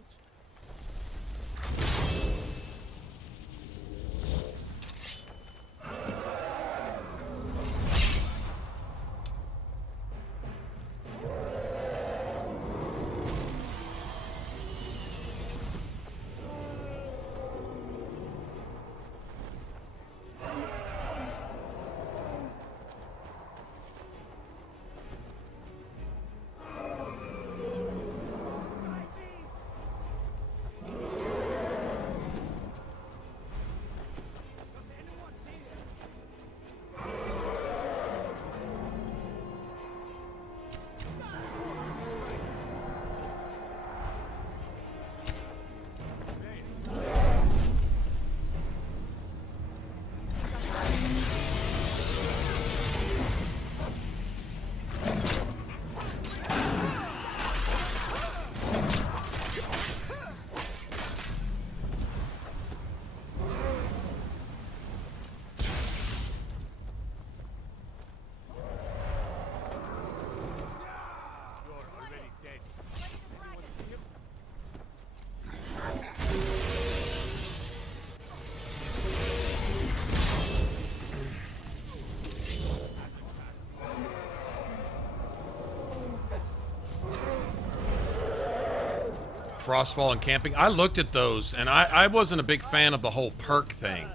Frostfall and camping. I looked at those, and I wasn't a big fan of the whole perk thing.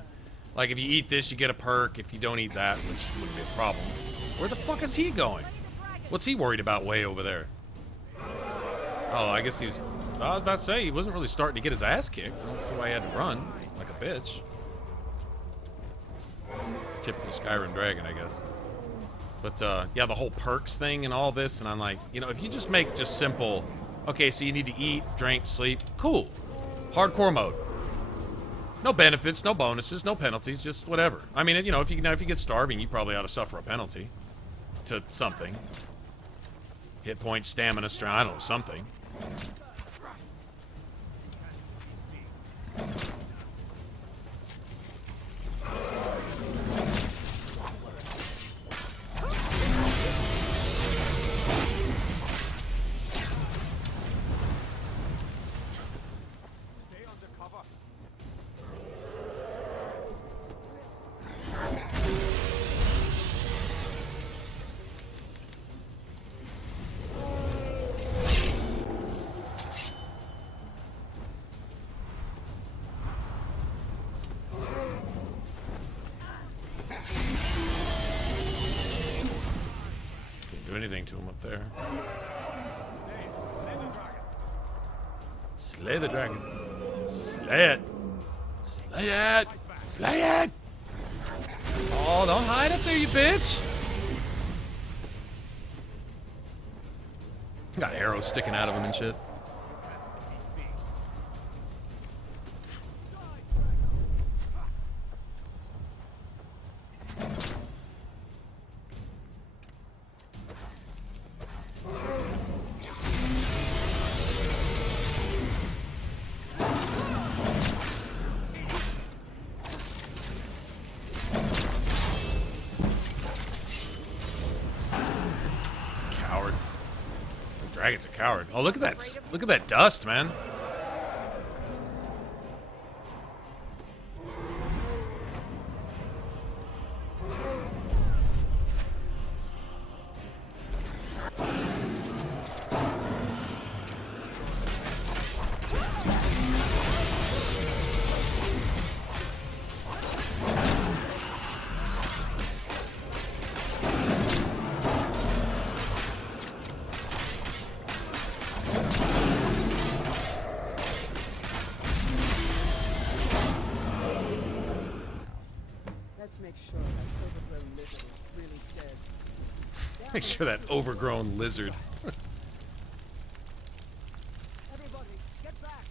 Like, if you eat this, you get a perk. If you don't eat that, which wouldn't be a problem. Where the fuck is he going? What's he worried about way over there? Oh, I guess he's... I was about to say, he wasn't really starting to get his ass kicked. That's why he had to run like a bitch. Typical Skyrim dragon, I guess. But, yeah, the whole perks thing and all this, and I'm like, you know, if you just make just simple... Okay, so you need to eat, drink, sleep. Cool. Hardcore mode. No benefits, no bonuses, no penalties, just whatever. I mean, you know, if you get starving, you probably ought to suffer a penalty to something. Hit points, stamina, strength, I don't know, something. Anything to him up there. Slay the dragon. Slay it. Slay it. Slay it. Oh, don't hide up there, you bitch. Got arrows sticking out of him and shit. Dragon's a coward. Oh, look at that! Look at that dust, man. Make sure that overgrown lizard. Everybody, get back.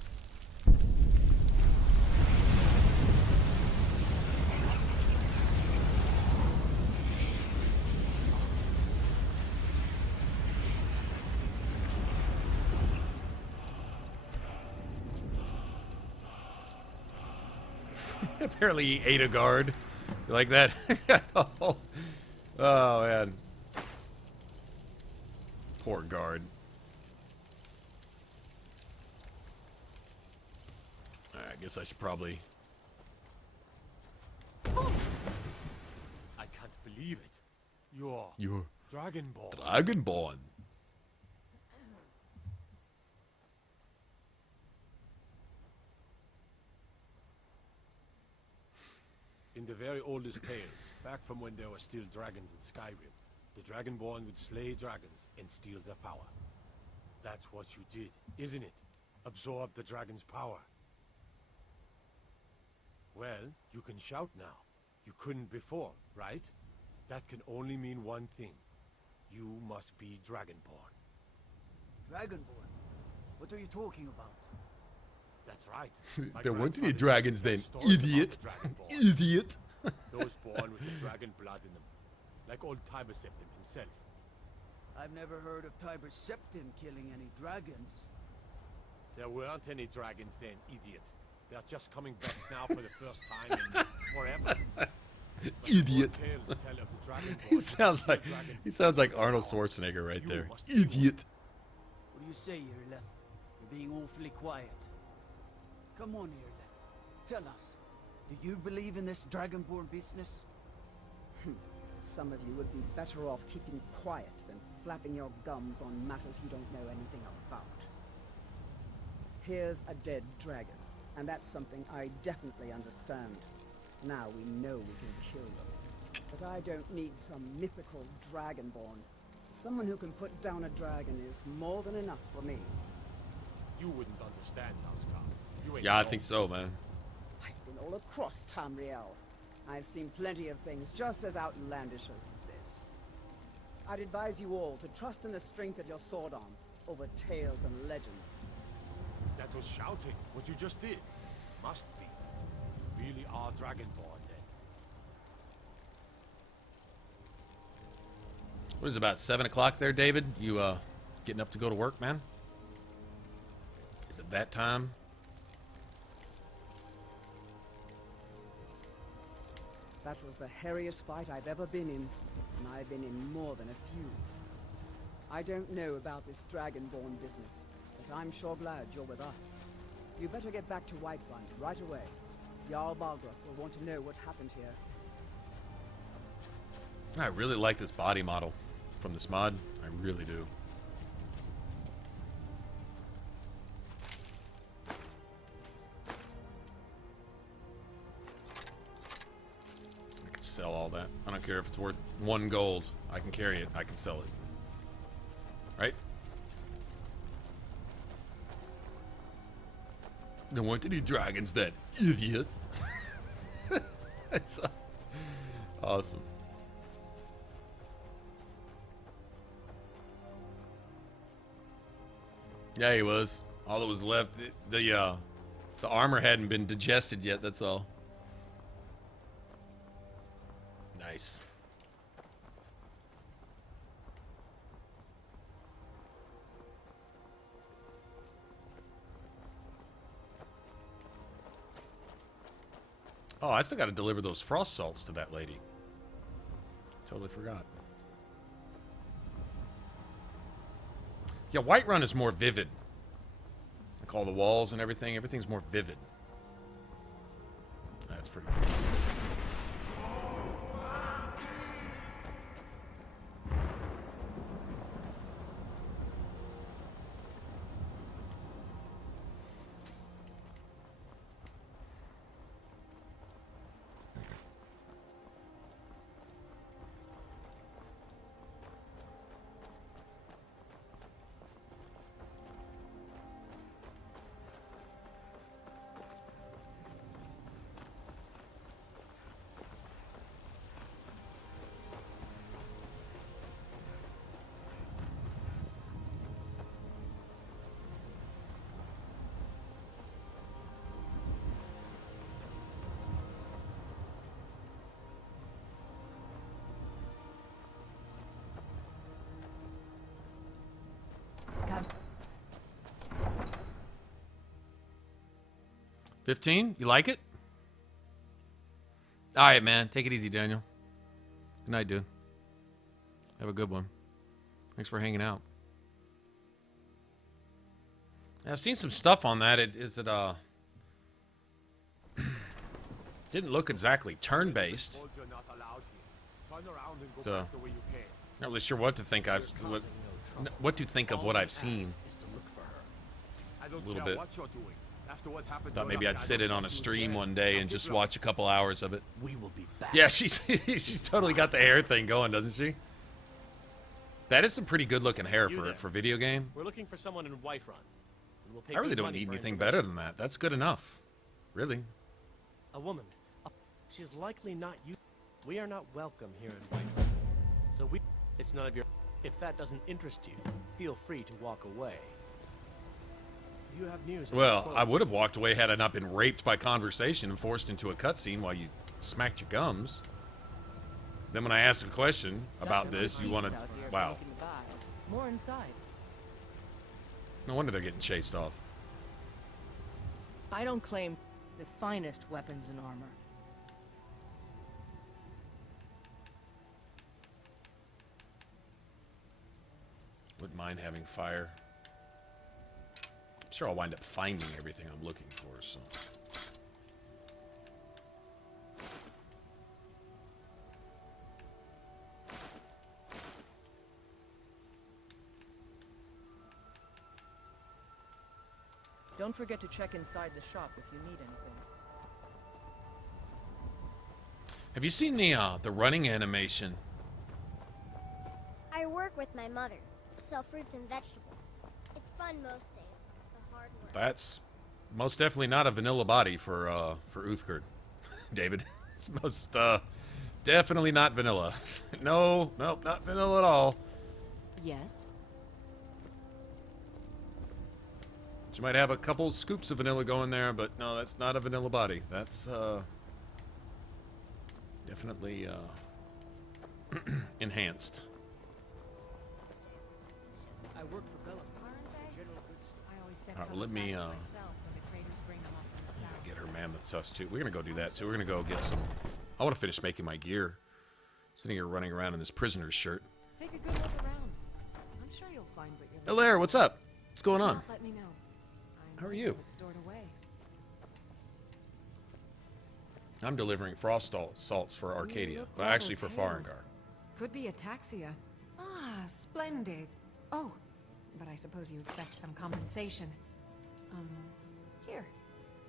Apparently he ate a guard. You like that? Oh man. Poor guard. I guess I should probably... I can't believe it. You're Dragonborn. Dragonborn. In the very oldest tales, back from when there were still dragons in Skyrim, the Dragonborn would slay dragons and steal their power. That's what you did, isn't it? Absorb the dragon's power. Well, you can shout now. You couldn't before, right? That can only mean one thing. You must be Dragonborn. Dragonborn? What are you talking about? That's right. There weren't any dragons then, idiot. Idiot. Those born with the dragon blood in them. Like old Tiber Septim himself. I've never heard of Tiber Septim killing any dragons. There weren't any dragons then, idiot. They're just coming back now for the first time in forever. Idiot. He sounds like Arnold Schwarzenegger right there. Idiot. What do you say, Irleth? You're being awfully quiet. Come on, Irleth. Tell us. Do you believe in this Dragonborn business? Some of you would be better off keeping quiet than flapping your gums on matters you don't know anything about. Here's a dead dragon, and that's something I definitely understand. Now we know we can kill them. But I don't need some mythical Dragonborn. Someone who can put down a dragon is more than enough for me. You wouldn't understand, Asgard. Yeah, I think so, man. I've been all across Tamriel. I've seen plenty of things just as outlandish as this. I'd advise you all to trust in the strength of your sword arm over tales and legends. That was shouting, what you just did. Must be. You really are Dragonborn, then. What is it, about 7 o'clock there, David? You, getting up to go to work, man? Is it that time? That was the hairiest fight I've ever been in, and I've been in more than a few. I don't know about this Dragonborn business, but I'm sure glad you're with us. You better get back to Whiterun right away. Jarl Balgruuf will want to know what happened here. I really like this body model from this mod. I really do. I can sell all that. I don't care if it's worth 1 gold. I can carry it. I can sell it. Right? There weren't any dragons then, idiot. It's awesome. Yeah, he was. All that was left, the armor hadn't been digested yet, that's all. Nice. Oh, I still got to deliver those frost salts to that lady. Totally forgot. Yeah, Whiterun is more vivid. Like all the walls and everything. Everything's more vivid. That's pretty cool. Come. 15? You like it? All right, man. Take it easy, Daniel. Good night, dude. Have a good one. Thanks for hanging out. I've seen some stuff on that. Didn't look exactly turn-based. So, not really sure what to think. What to think of what I've seen. A little bit. Thought maybe I'd sit in on a stream one day and just watch a couple hours of it. We will be back. Yeah, she's totally got the hair thing going, doesn't she? That is some pretty good-looking hair for video game. We're looking for someone in Whiterun. We'll pay I really good don't money need for anything information. better than that. That's good enough. Really. A woman. She's likely not you. We are not welcome here in Whiterun. So it's none of your. If that doesn't interest you, feel free to walk away. Do you have news? Well, I would have walked away had I not been raped by conversation and forced into a cutscene while you smacked your gums. Then when I asked a question about this, you wanted... Wow. More inside. No wonder they're getting chased off. I don't claim the finest weapons and armor. Wouldn't mind having fire. I'm sure I'll wind up finding everything I'm looking for, so... Don't forget to check inside the shop if you need anything. Have you seen the running animation? I work with my mother. Sell fruits and vegetables. It's fun most days. The hard work. That's most definitely not a vanilla body for Uthgerd, David. It's most definitely not vanilla. Nope, not vanilla at all. Yes. She might have a couple scoops of vanilla going there, but no, that's not a vanilla body. That's definitely enhanced. I work for Bella. General goods. I always send All right, some well, let me aside myself when the traders bring them up from the south. get her mammoth tusk too. We're gonna go do that too. We're gonna go get some. I want to finish making my gear. Sitting here running around in this prisoner's shirt. Take a good look around. I'm sure you'll find what you're Hey, Lair, what's up? What's going on? Let me know. How are you? It's stored away. I'm delivering frost salts for Arcadia. look Well, rather actually for pale. Farengar. Could be ataxia. Ah, splendid. Oh, but I suppose you expect some compensation. Here.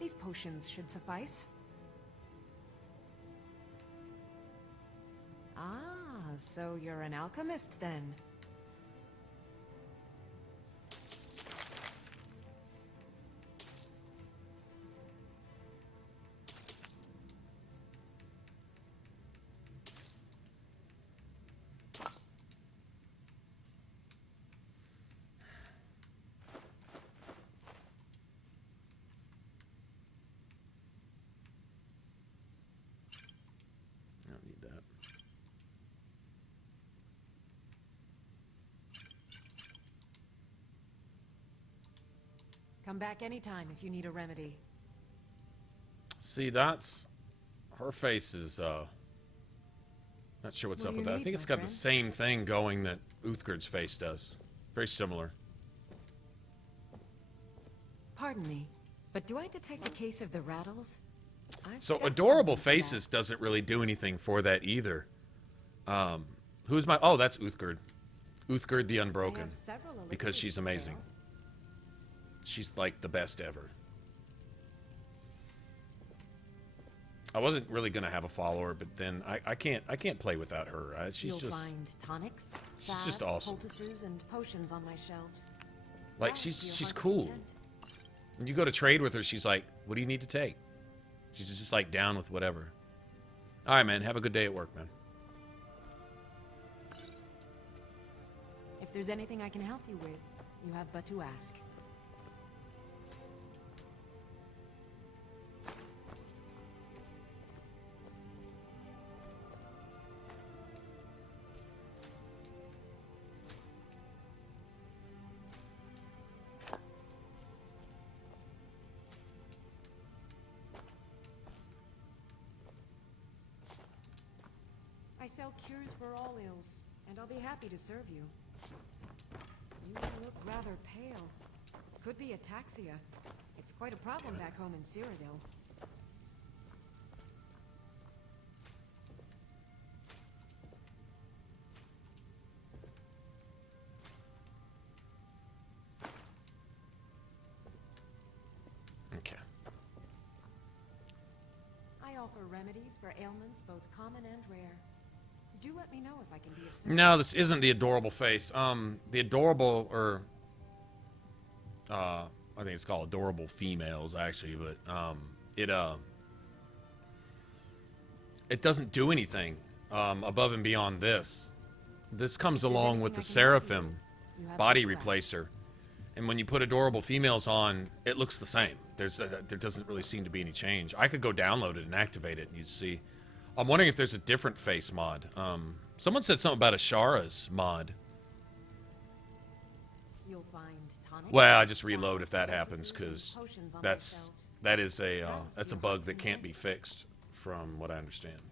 These potions should suffice. Ah, so you're an alchemist then. I don't need that. Come back anytime if you need a remedy. See, that's her face is not sure what's What up do with you that. I need, think it's my got the friend? same thing going that Uthgerd's face does. Very similar. Pardon me, but do I detect a case of the rattles? I've So got adorable something for that. faces doesn't really do anything for that either. Who's my? Oh, that's Uthgerd. Uthgerd the Unbroken. several Because elixirs she's for amazing. sale. She's like the best ever. I wasn't really gonna have a follower, but then I can't play without her. She's You'll just find tonics, she's salves, just awesome. poultices, and potions on my shelves. like Balance to your she's heart's cool. content. When you go to trade with her, she's like, "What do you need to take?" She's just like down with whatever. All right, man. Have a good day at work, man. If there's anything I can help you with, you have but to ask. I sell cures for all ills, and I'll be happy to serve you. You look rather pale. Could be ataxia. It's quite a problem back home in Cyrodiil. Okay. I offer remedies for ailments both common and rare. Do let me know if I can be of service. No, this isn't the adorable face. The adorable, or I think it's called adorable females actually, but it doesn't do anything above and beyond this. This comes along with the Seraphim body replacer, and when you put adorable females on, it looks the same. There doesn't really seem to be any change. I could go download it and activate it, and you'd see. I'm wondering if there's a different face mod. Someone said something about Ashara's mod. You'll find tonic, Well, I just reload if that happens, because that's a bug that can't be fixed, from what I understand.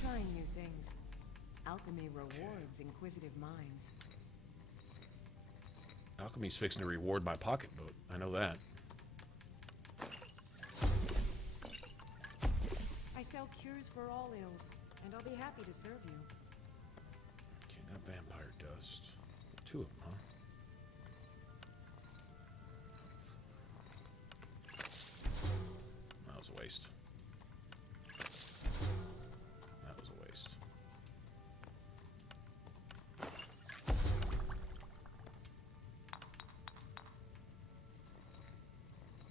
Trying new things. Alchemy rewards inquisitive minds. Alchemy's fixing to reward my pocketbook. I know that. I sell cures for all ills, and I'll be happy to serve you. Okay, that vampire dust. 2 of them, huh? That was a waste. That was a waste.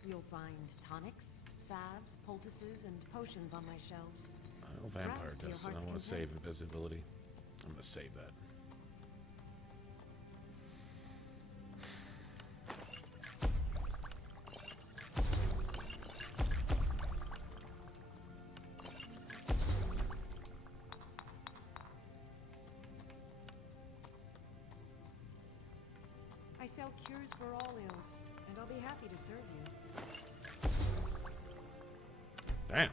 You'll find tonics, salves, poultices, and potions on my shelves. Oh, vampire Browse to your dust. I heart's want to content. save invisibility. I'm going to save that. I sell cures for all ills, and I'll be happy to serve you. Damn.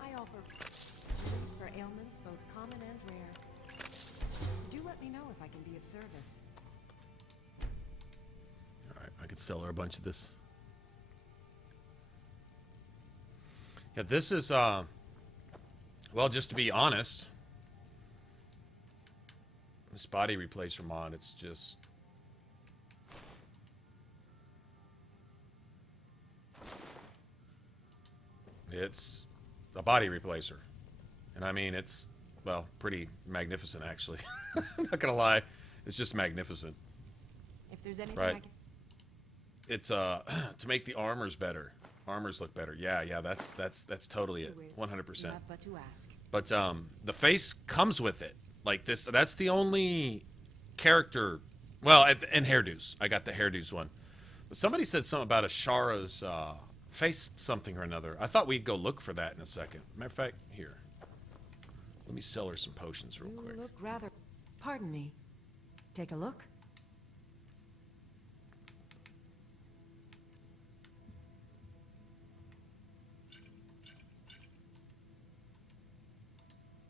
I offer remedies for ailments both common and rare. Do let me know if I can be of service. Alright, I could sell her a bunch of this. Yeah, this is, well, just to be honest, this body replacer mod, it's just... It's a body replacer. And I mean, it's, well, pretty magnificent, actually. I'm not gonna lie. It's just magnificent. If there's anything Right. I can... It's, to make the armors better. Armors look better. Yeah, that's totally it. 100%. You have but to ask. But the face comes with it. Like this, that's the only character. Well, and hairdos. I got the hairdos one. But somebody said something about Ashara's face something or another. I thought we'd go look for that in a second. Matter of fact, here. Let me sell her some potions real quick. You look rather... Pardon me. Take a look.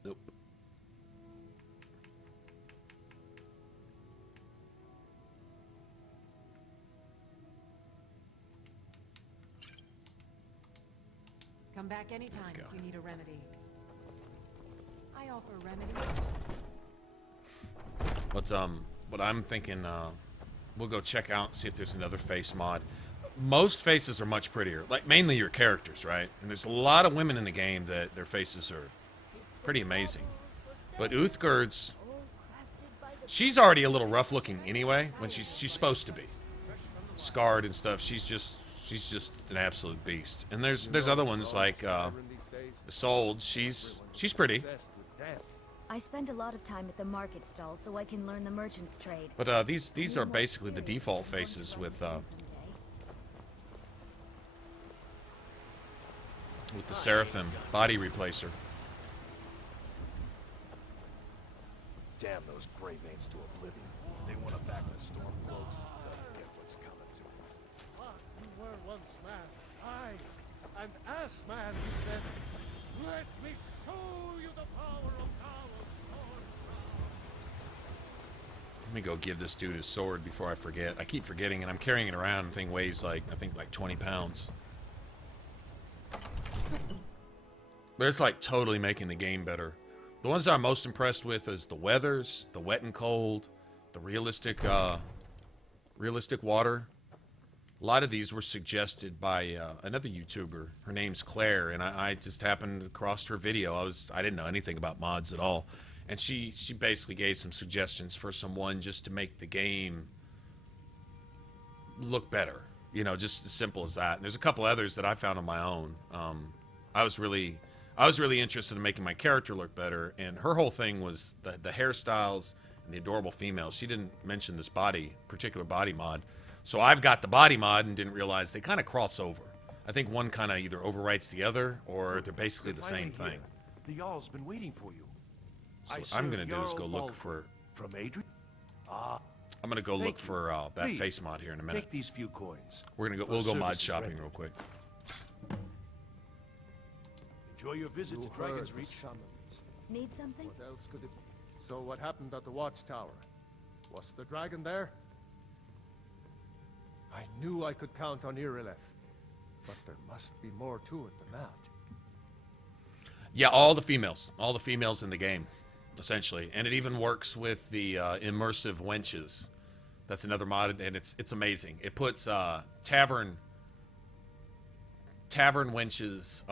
Nope. Come back anytime if you need a remedy. I offer remedies. But what I'm thinking, we'll go check out and see if there's another face mod. Most faces are much prettier, like mainly your characters, right? And there's a lot of women in the game that their faces are pretty amazing. But Uthgerd's, she's already a little rough looking anyway, when she's supposed to be. Scarred and stuff, she's just an absolute beast. And there's other ones like Isolde, she's pretty. I spend a lot of time at the market stall so I can learn the merchant's trade. But these are basically the default faces with the Seraphim body replacer. Damn those Grey Manes to oblivion. They want to back the Stormcloaks. They'll get what's coming to them. You were once man. Aye, and as man you said, let me show you the power of Gao's sword. Let me go give this dude his sword before I forget. I keep forgetting, and I'm carrying it around. The thing weighs like, I think, like 20 pounds. But it's like totally making the game better. The ones that I'm most impressed with is the weathers, the wet and cold, the realistic water. A lot of these were suggested by another YouTuber. Her name's Claire, and I just happened across her video. I didn't know anything about mods at all, and she basically gave some suggestions for someone just to make the game look better. You know, just as simple as that. And there's a couple others that I found on my own. I was really interested in making my character look better, and her whole thing was the hairstyles and the adorable females. She didn't mention this particular body mod. So I've got the body mod and didn't realize they kind of cross over. I think one kind of either overwrites the other, or they're basically the same thing. The Jarl's been waiting for you. So I'm gonna do is go look for. From Adrian. I'm gonna go look for that Please, face mod here in a minute. Take these few coins. We're gonna go. We'll go mod shopping real quick. Enjoy your visit to Dragon's Reach. Need something? What else could it? So what happened at the watchtower? Was the dragon there? I knew I could count on Irileth, but there must be more to it than that. Yeah, all the females in the game, essentially, and it even works with the Immersive Wenches. That's another mod, and it's amazing. It puts tavern wenches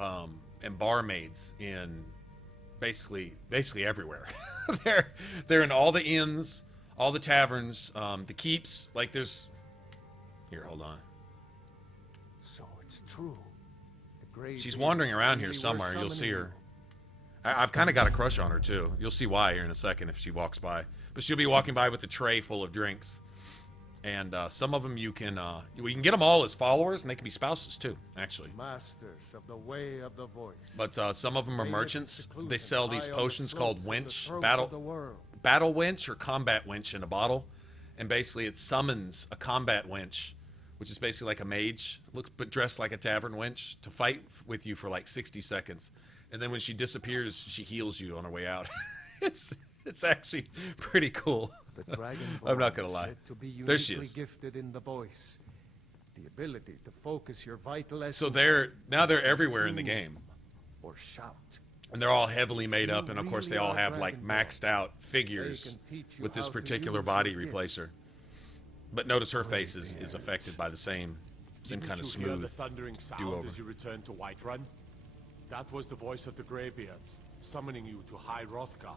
and barmaids in basically everywhere. they're in all the inns, all the taverns, the keeps. Like there's. Here, hold on. So it's true. She's wandering around here somewhere. You'll see her. I've kind of got a crush on her too. You'll see why here in a second if she walks by. But she'll be walking by with a tray full of drinks, and some of them you can get them all as followers, and they can be spouses too, actually. Masters of the way of the voice. But some of them are merchants. They sell these potions called Wench, battle Wench or Combat Wench in a bottle, and basically it summons a Combat Wench, which is basically like a mage, but dressed like a tavern wench, to fight with you for like 60 seconds. And then when she disappears, she heals you on her way out. It's actually pretty cool. The dragon I'm not gonna lie. To be there she is. Gifted in the voice, the ability to focus your vital essence. So they're everywhere in the game. Or shout. And they're all heavily made up, and of course they all have like maxed out figures with this particular body replacer. But notice her face is affected by the same kind of Didn't you hear smooth the thundering sound do-over. as you returned to Whiterun? That was the voice of the Greybeards, summoning you to High Hrothgar.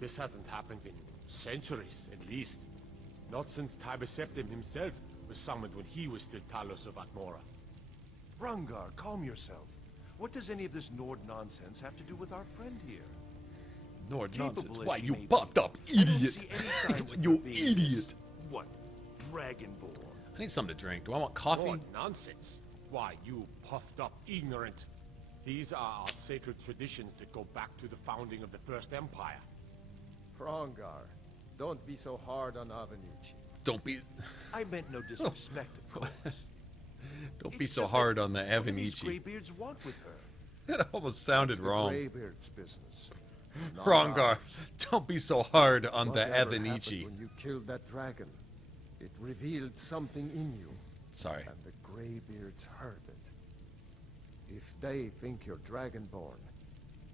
This hasn't happened in centuries, at least. Not since Tiber Septim himself was summoned when he was still Talos of Atmora. Hrongar, calm yourself. What does any of this Nord nonsense have to do with our friend here? Nord Capable nonsense? as Why, she you may be, popped up I don't idiot! see any signs of You her being this, idiot! What? Dragonborn? I need something to drink. Do I want coffee? What nonsense. Why, you puffed up ignorant. These are our sacred traditions that go back to the founding of the First Empire. Hrongar, don't be so hard on Avenici. Don't be. I meant no disrespect, of course. Don't be so hard on the What do these Avenici. Greybeards want with her? It almost sounded wrong. Greybeard's business. not Hrongar, ours. don't be so hard on the Whatever Avenici. happened when you killed that dragon, it revealed something in you. Sorry. And the Greybeards heard it. If they think you're Dragonborn,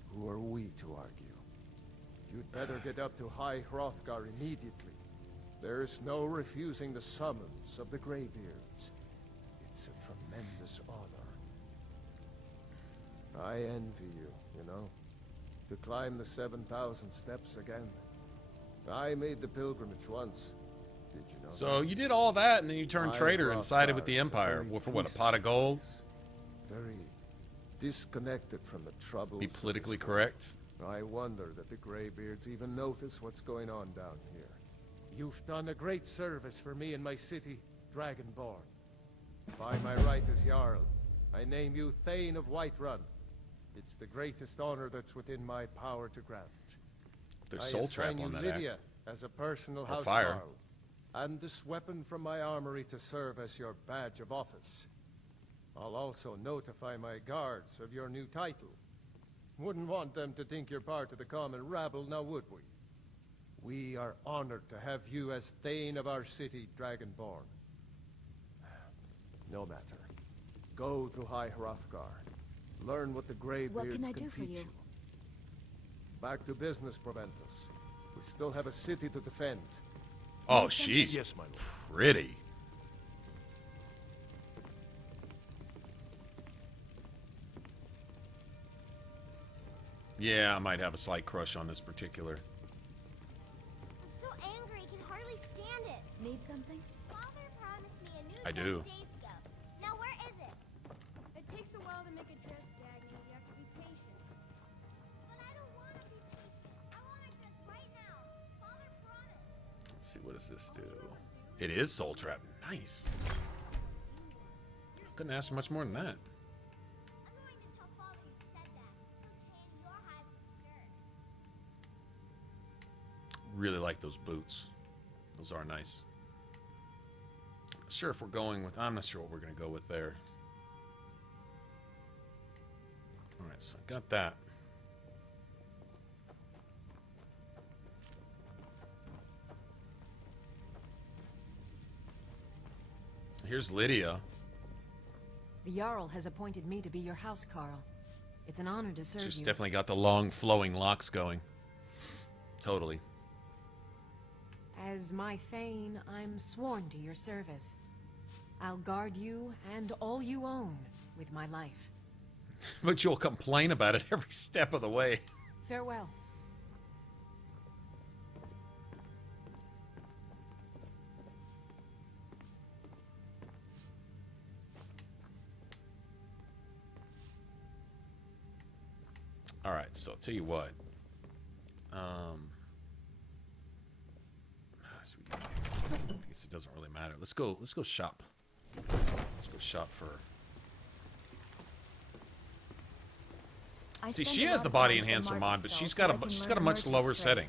who are we to argue? You'd better get up to High Hrothgar immediately. There's no refusing the summons of the Greybeards. It's a tremendous honor. I envy you, you know, to climb the 7,000 steps again. I made the pilgrimage once. Did you know So that? you did all that, and then you turned High traitor and sided with the Hrothgar is a Empire. very Well, for what, a peaceful pot of gold? place, very disconnected from the troubles. Be of politically this world. correct? I wonder that the Greybeards even notice what's going on down here. You've done a great service for me and my city, Dragonborn. By my right as Jarl, I name you Thane of Whiterun. It's the greatest honor that's within my power to grant. There's I soul assign trap you on that Lydia axe. as a personal Or house fire. Carl, and this weapon from my armory to serve as your badge of office. I'll also notify my guards of your new title. Wouldn't want them to think you're part of the common rabble, now would we? We are honored to have you as Thane of our city, Dragonborn. No matter. Go to High Hrothgar. Learn what the Greybeards What can I can do for teach you? Back to business, Proventus. We still have a city to defend. Oh, she's Yes, my lord. pretty. Yeah, I might have a slight crush on this particular. I'm so angry, I can hardly stand it. Need something? Father promised me a new I dress do. days ago. Now where is it? It takes a while to make a dress, Dagny. You have to be patient. But I don't want to be patient. I want a dress right now. Father promised. Let's see, what does this do? It is soul trap. Nice. Couldn't ask for much more than that. I'm going to tell Father you said that. He'll tan your hide with skirt. Really like those boots. Those are nice. Not sure if we're going with... I'm not sure what we're going to go with there. Alright, so I got that. Here's Lydia. The Jarl has appointed me to be your house, Carl. It's an honor to serve She's you. definitely got the long flowing locks going. Totally. As my Thane, I'm sworn to your service. I'll guard you and all you own with my life. But you'll complain about it every step of the way. Farewell. All right, so I'll tell you what. So we got here. I guess it doesn't really matter. Let's go shop. Let's go shop for. See, she has the body enhancer mod, but she's got a much lower setting.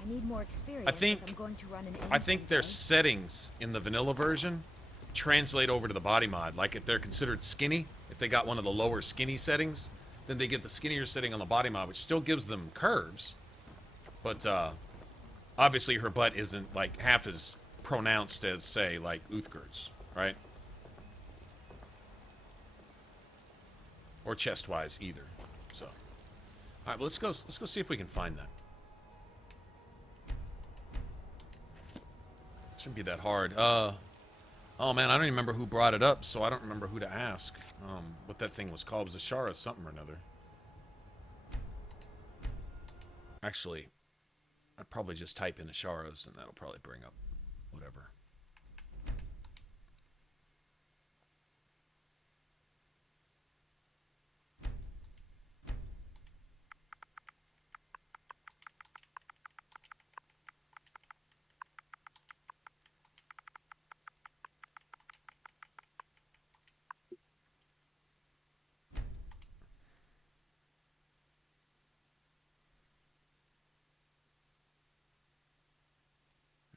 I need more experience. I think if I'm going to run an I think their settings in the vanilla version translate over to the body mod. Like if they're considered skinny, if they got one of the lower skinny settings, then they get the skinnier setting on the body mod, which still gives them curves. But obviously her butt isn't like half as pronounced as, say, like Uthgar's, right? Or chest-wise either. So, all right, well, let's go see if we can find that. It shouldn't be that hard. Oh man, I don't even remember who brought it up, so I don't remember who to ask. What that thing was called. It was Ashara something or another. Actually, I'd probably just type in Ashara's and that'll probably bring up whatever.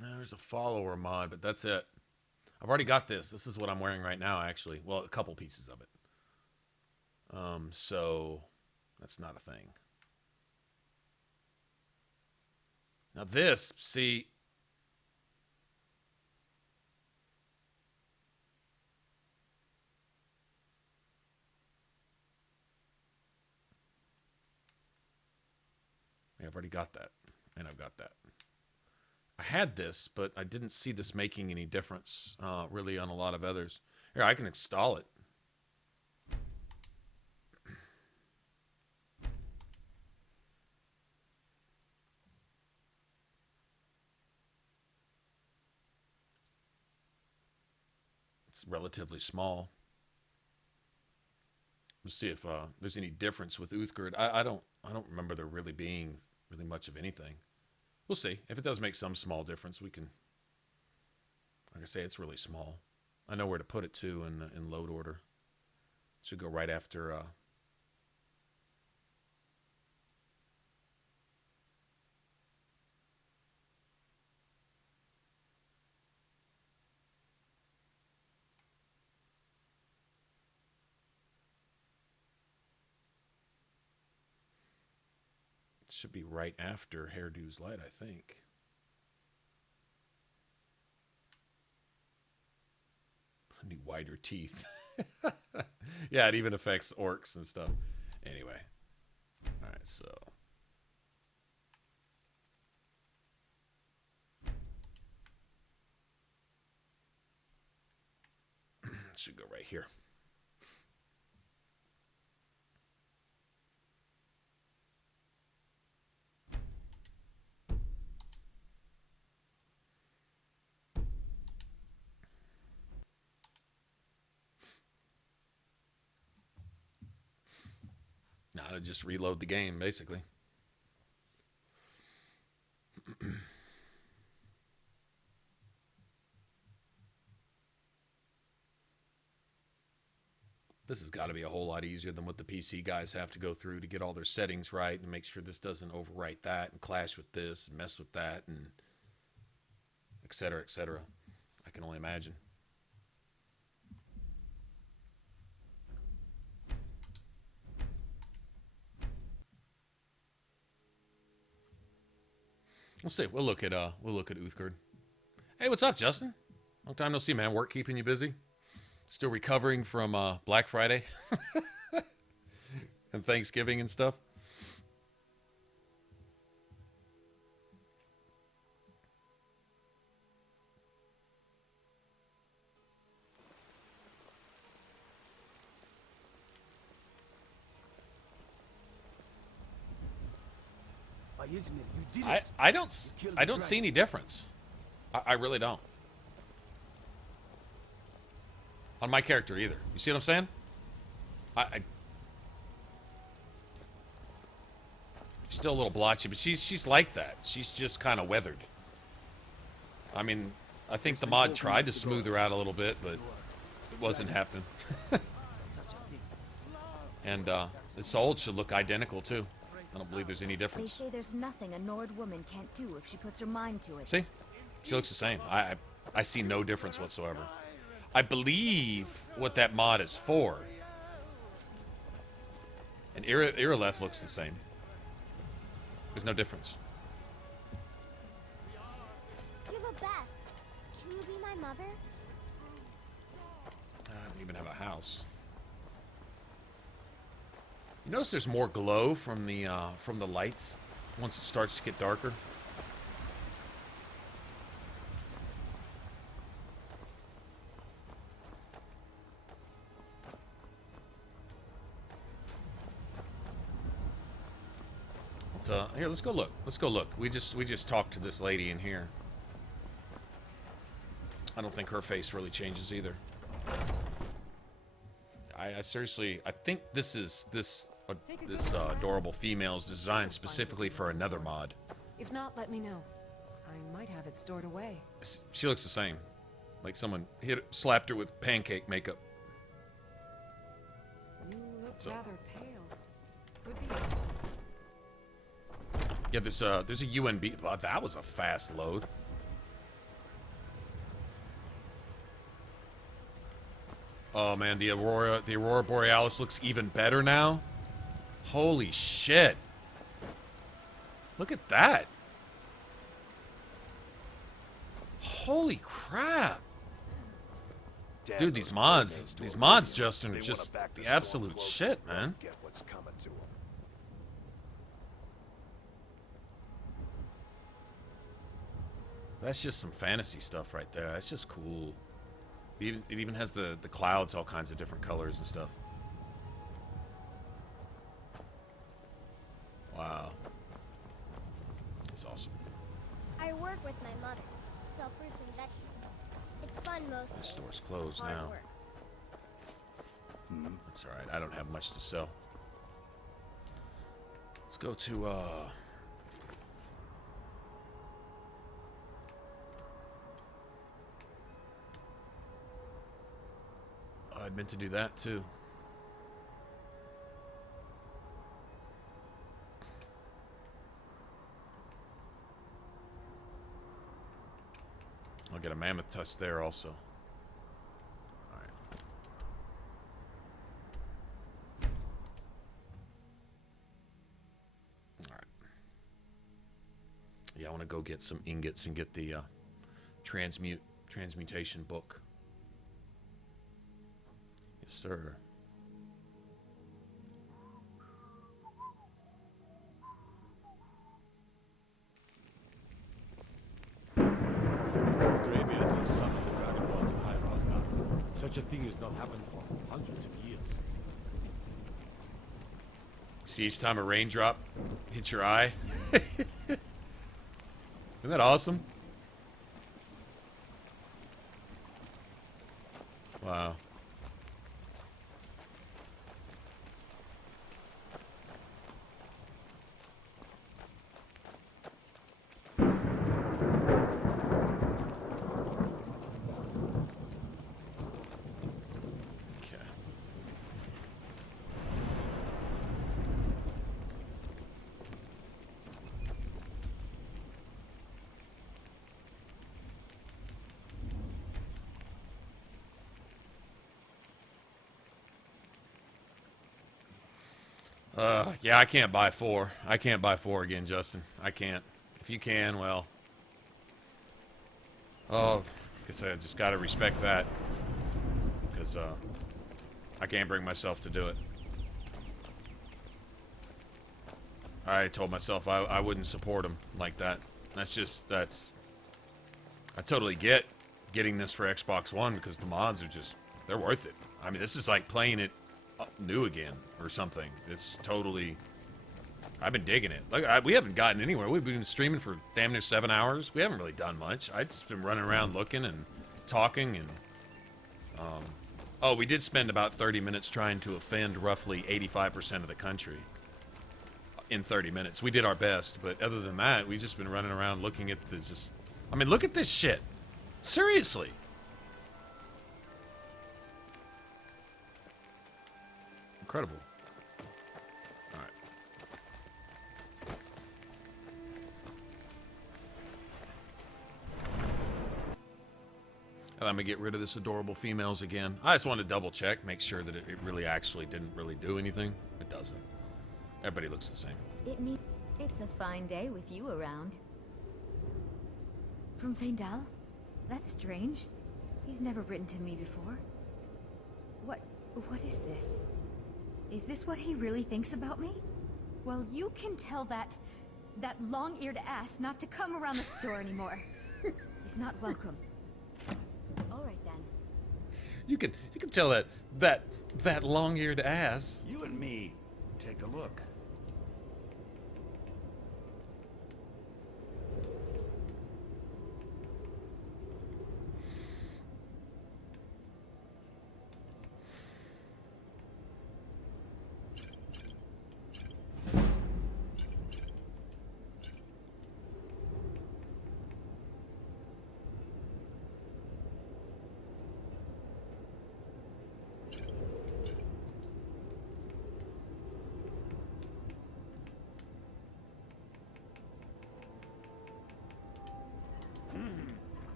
There's a follower mod, but that's it. I've already got this. This is what I'm wearing right now, actually. Well, a couple pieces of it. So that's not a thing. Now this, see... Yeah, I've already got that. And I've got that. I had this, but I didn't see this making any difference, really, on a lot of others. Here, I can install it. It's relatively small. Let's see if there's any difference with Uthgard. I don't remember there really being really much of anything. We'll see. If it does make some small difference, we can... Like I say, it's really small. I know where to put it, too, in load order. It should go right after should be right after Hairdos Lite, I think. I need wider teeth. Yeah, it even affects orcs and stuff. Anyway. Alright, so. Should go right here. Now to just reload the game, basically. This has got to be a whole lot easier than what the PC guys have to go through to get all their settings right and make sure this doesn't overwrite that and clash with this and mess with that and et cetera, et cetera. I can only imagine. We'll see. We'll look at Uthgard. Hey, what's up, Justin? Long time no see, man. Work keeping you busy? Still recovering from Black Friday and Thanksgiving and stuff. Isn't it? You did it. I don't see any difference. I really don't. On my character either. You see what I'm saying? She's still a little blotchy, but she's like that. She's just kind of weathered. I mean, I think the mod tried to smooth her out a little bit, but it wasn't happening. And the souls should look identical too. I don't believe there's any difference. They say there's nothing a Nord woman can't do if she puts her mind to it. See? She looks the same. I see no difference whatsoever. I believe what that mod is for. And Irileth looks the same. There's no difference. You're the best. Can you be my mother? I don't even have a house. You notice there's more glow from the lights once it starts to get darker. Here, let's go look. Let's go look. We just talked to this lady in here. I don't think her face really changes either. I seriously, I think this adorable female is designed specifically for another mod. If not, let me know. I might have it stored away. She looks the same, like someone slapped her with pancake makeup. You look rather pale. Could be. Yeah, there's a UNB. Wow, that was a fast load. Oh man, the Aurora Borealis looks even better now. Holy shit! Look at that. Holy crap! Dude, these mods, Justin, are just the absolute shit, man. Get what's coming to them. That's just some fantasy stuff right there. That's just cool. It even has the clouds, all kinds of different colors and stuff. Wow. That's awesome. I work with my mother. Sell fruits and vegetables. It's fun mostly. The store's closed Hard now. work. That's alright. I don't have much to sell. Let's go to, I meant to do that too. I'll get a mammoth tusk there also. Alright. Alright. go get some ingots and get the transmutation book. Yes, sir. Greybeards have summoned the Dragonborn to Paarthurnax. Such a thing has not happened for hundreds of years. See, each time a raindrop hits your eye. Isn't that awesome? Wow. Yeah, I can't buy 4. I can't buy 4 again, Justin. I can't. If you can, well. Oh, I guess I just gotta respect that. Because, I can't bring myself to do it. I told myself I wouldn't support him like that. That's... I totally get getting this for Xbox One because the mods are just... They're worth it. I mean, this is like playing it new again or something. It's totally... I've been digging it. Like, we haven't gotten anywhere. We've been streaming for damn near 7 hours. We haven't really done much. I've just been running around looking and talking and... oh, we did spend about 30 minutes trying to offend roughly 85% of the country. In 30 minutes. We did our best, but other than that, we've just been running around looking at this. Just, I mean, look at this shit. Seriously. Incredible. All right. And I'm gonna get rid of this adorable females again. I just want to double check, make sure that it really actually didn't really do anything. It doesn't. Everybody looks the same. It means it's a fine day with you around. From Feindal? That's strange. He's never written to me before. What is this? Is this what he really thinks about me? Well, you can tell that long-eared ass not to come around the store anymore. He's not welcome. All right then. You can tell that long-eared ass. You and me, take a look.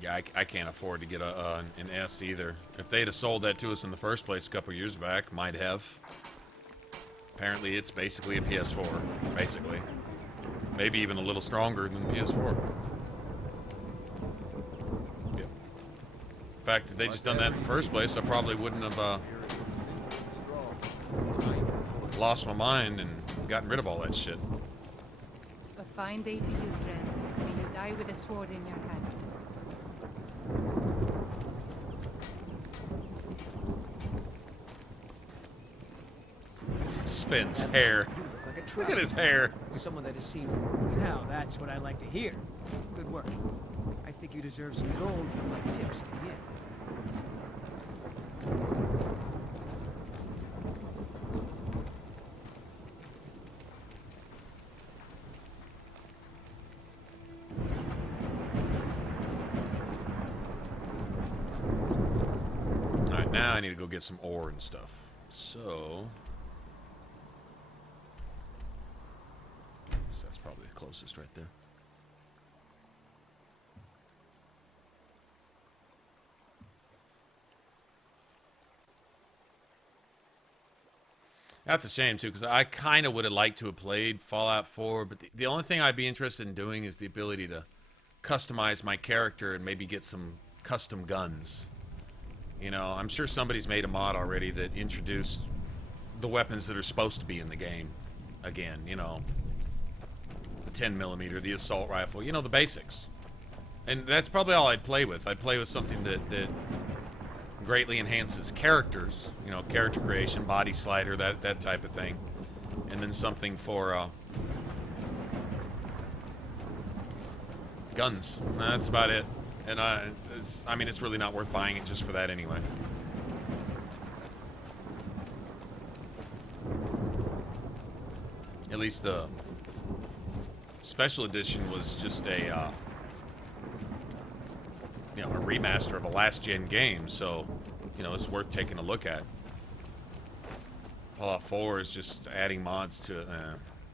Yeah, I can't afford to get an S either. If they'd have sold that to us in the first place a couple years back, might have. Apparently, it's basically a PS4. Basically. Maybe even a little stronger than the PS4. Yeah. In fact, if they just done that in the first place, I probably wouldn't have lost my mind and gotten rid of all that shit. A fine day to you, friend. May you die with a sword in your hands. Sven's hair. Look at his hair. Someone that has seen. Now that's what I like to hear. Good work. I think you deserve some gold from my tips at the end. Alright, now I need to go get some ore and stuff. So that's probably the closest right there. That's a shame, too, because I kind of would have liked to have played Fallout 4, but the only thing I'd be interested in doing is the ability to customize my character and maybe get some custom guns. You know, I'm sure somebody's made a mod already that introduced the weapons that are supposed to be in the game. Again, you know, the 10mm, the assault rifle, you know, the basics. And that's probably all I'd play with. I'd play with something that greatly enhances characters, you know, character creation, body slider, that type of thing. And then something for guns. That's about it. And I mean, it's really not worth buying it just for that anyway. At least the special edition was just a you know, a remaster of a last-gen game, so, you know, it's worth taking a look at. Fallout 4 is just adding mods to it.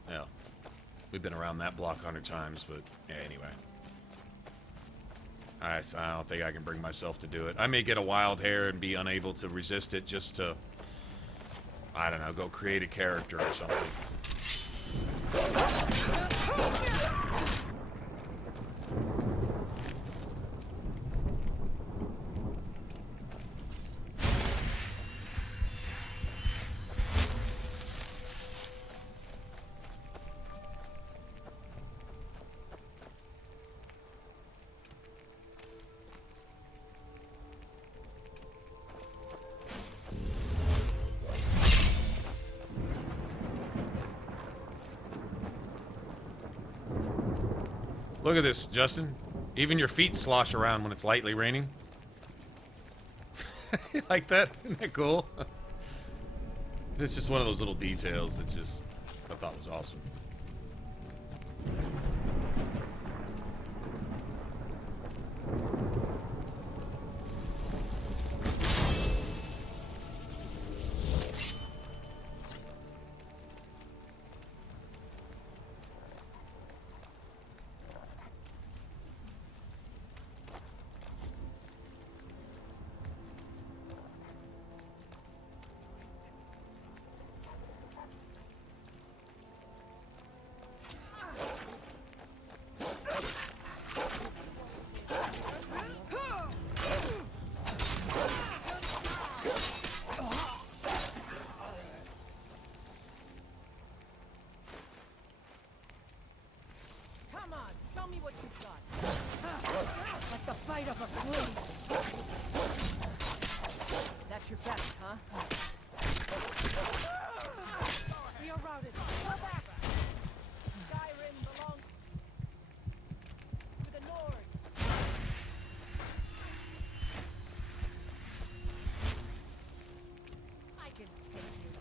Yeah, we've been around that block 100 times, but yeah, anyway. I don't think I can bring myself to do it. I may get a wild hair and be unable to resist it just to, I don't know, go create a character or something. Look at this, Justin. Even your feet slosh around when it's lightly raining. You like that? Isn't that cool? It's just one of those little details that just I thought was awesome. That's your best, huh? We are routed. Go back! Skyrim belongs to the Nords. I can take you.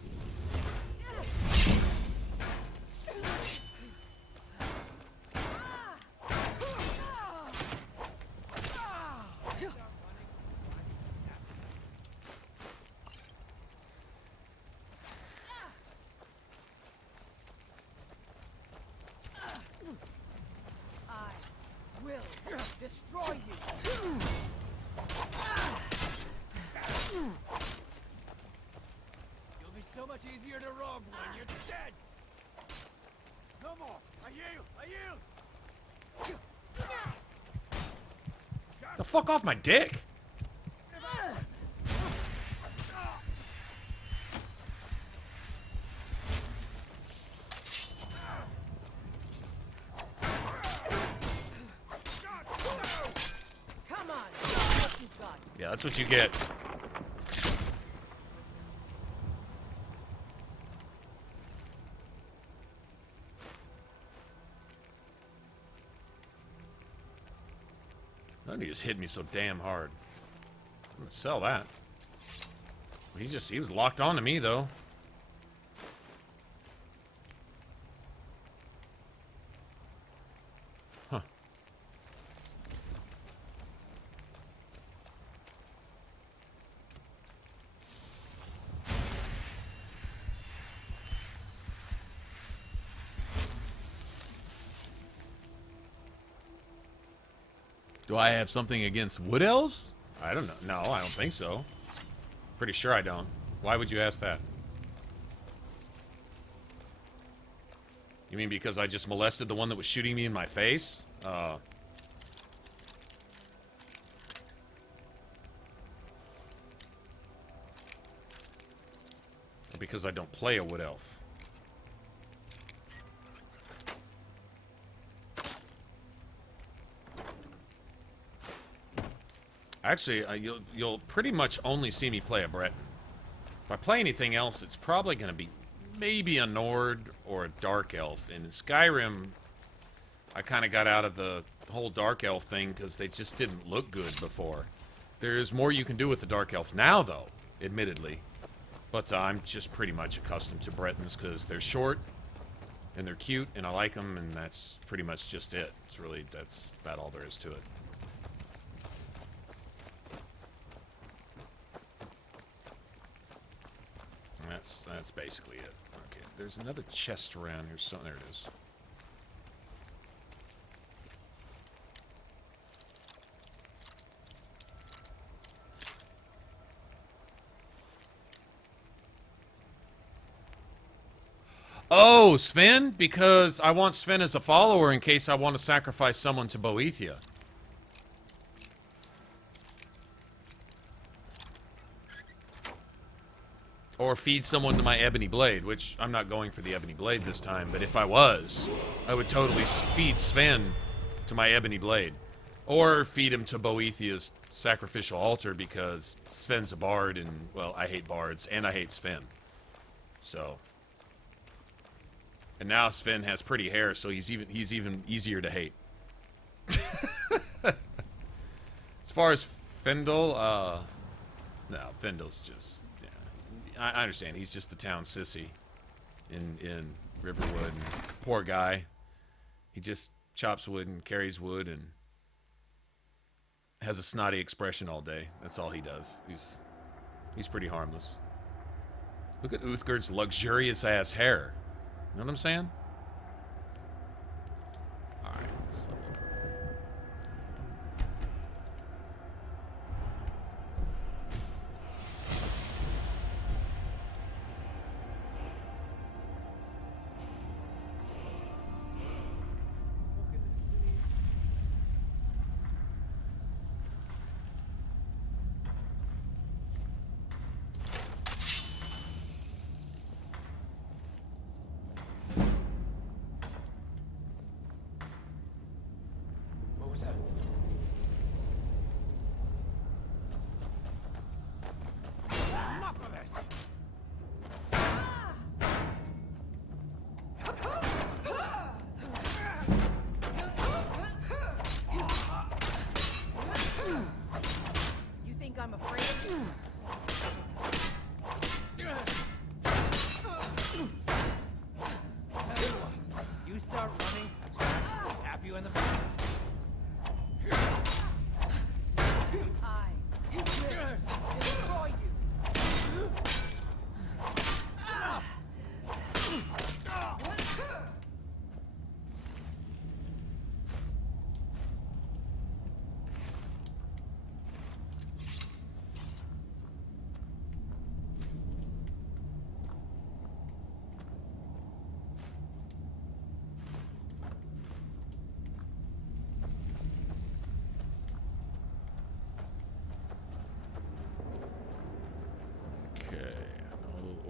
Destroy you! You'll be so much easier to rob when you're dead! No more! I yield! The fuck off my dick! Yeah, that's what you get. He just hit me so damn hard. I'm gonna sell that. He was locked on to me though. Huh. Do I have something against wood elves? I don't know. No, I don't think so. Pretty sure I don't. Why would you ask that? You mean because I just molested the one that was shooting me in my face? Or because I don't play a wood elf? Actually, you'll pretty much only see me play a Breton. If I play anything else, it's probably going to be maybe a Nord or a Dark Elf. And in Skyrim, I kind of got out of the whole Dark Elf thing because they just didn't look good before. There's more you can do with the Dark Elf now, though, admittedly. But I'm just pretty much accustomed to Bretons because they're short and they're cute and I like them, and that's pretty much just it. That's about all there is to it. And that's basically it. Okay, there's another chest around here. So there it is. Oh, Sven? Because I want Sven as a follower in case I want to sacrifice someone to Boethia. Or feed someone to my Ebony Blade, which I'm not going for the Ebony Blade this time, but if I was, I would totally feed Sven to my Ebony Blade. Or feed him to Boethia's sacrificial altar because Sven's a bard and, well, I hate bards and I hate Sven. So... And now Sven has pretty hair, so he's even easier to hate. As far as Fendel, no, Fendel's just, yeah, I understand. He's just the town sissy in Riverwood. And poor guy. He just chops wood and carries wood and has a snotty expression all day. That's all he does. He's pretty harmless. Look at Uthgerd's luxurious ass hair. You know what I'm saying? Alright, let's level up.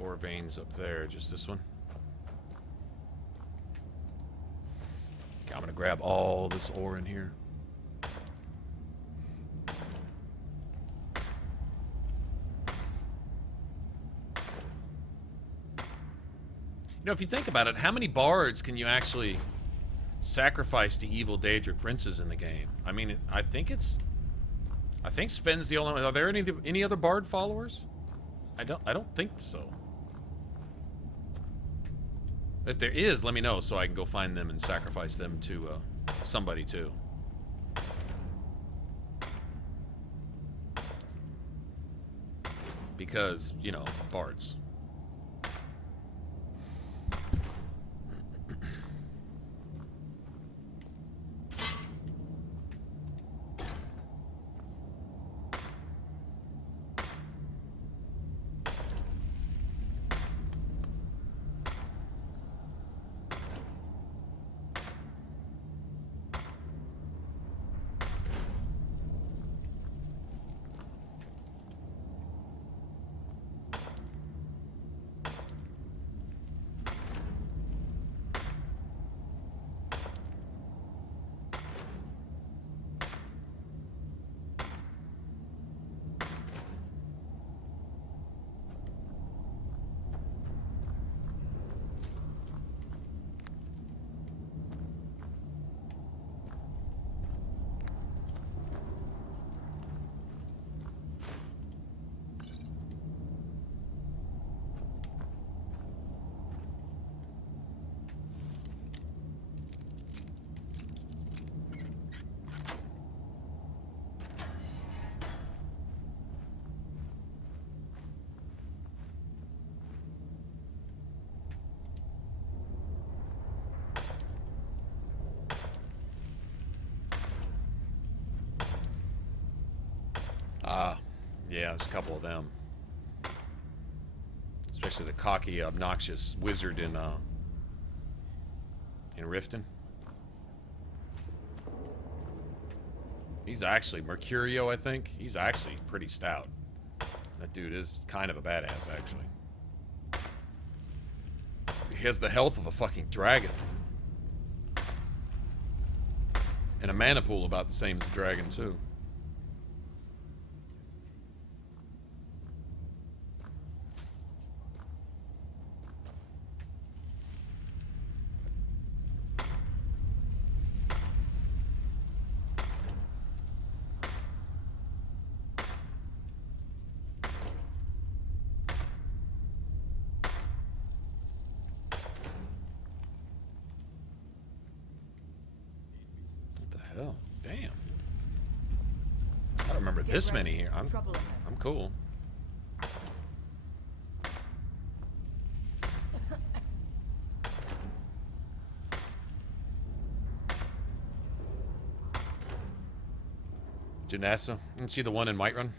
Ore veins up there, just this one. Okay, I'm gonna grab all this ore in here. You know, if you think about it, how many bards can you actually sacrifice to evil Daedric princes in the game? I mean, I think Sven's the only one. Are there any other bard followers? I don't think so. If there is, let me know so I can go find them and sacrifice them to somebody too. Because, you know, bards. Yeah, there's a couple of them. Especially the cocky, obnoxious wizard in Riften. He's actually Mercurio, I think. He's actually pretty stout. That dude is kind of a badass, actually. He has the health of a fucking dragon. And a mana pool about the same as a dragon, too. Hell, damn. I don't remember this many here. I'm cool. Janessa, isn't she the one in Whiterun?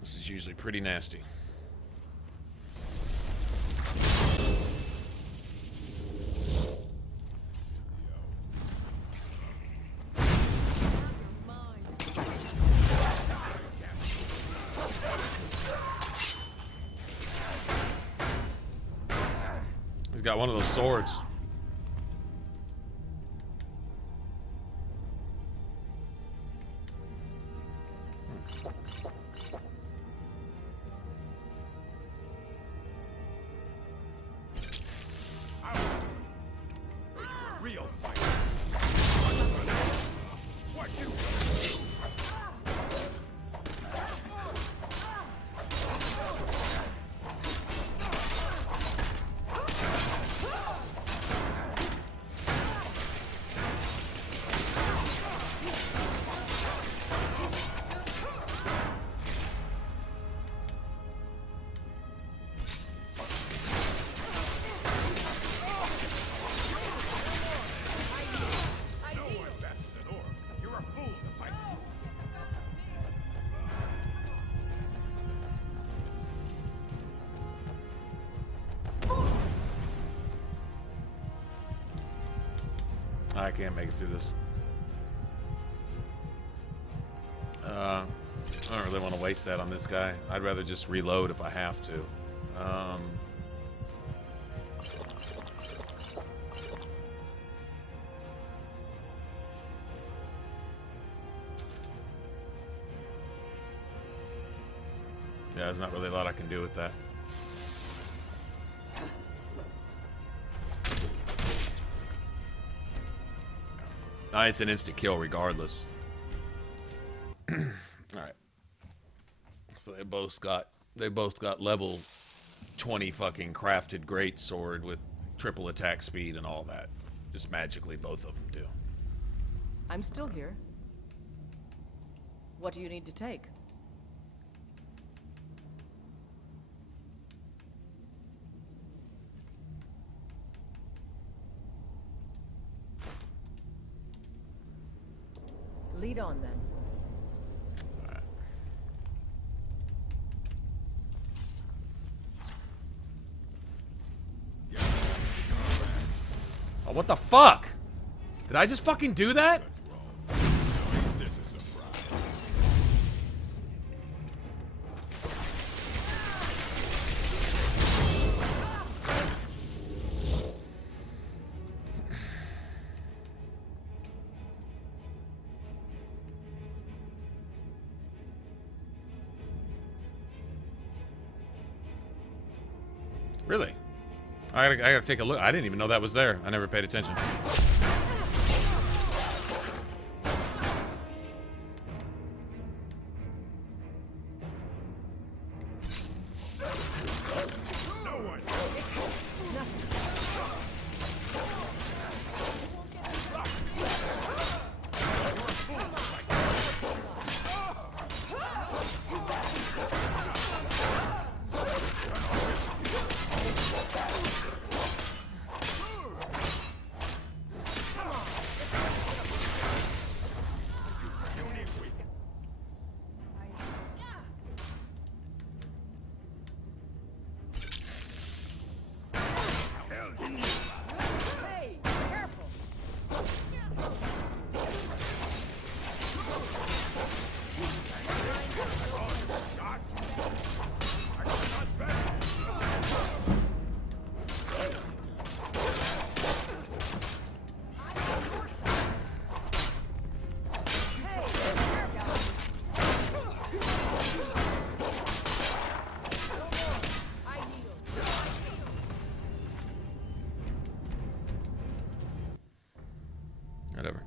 This is usually pretty nasty. He's got one of those swords. I can't make it through this. I don't really want to waste that on this guy. I'd rather just reload if I have to. Yeah, there's not really a lot I can do with that. It's an instant kill regardless. Alright. So they both got level 20 fucking crafted greatsword with triple attack speed and all that. Just magically both of them do. I'm still here. What do you need to take? Lead on, then. All right. Oh, what the fuck? Did I just fucking do that? This is Really? I gotta take a look. I didn't even know that was there. I never paid attention. Whatever.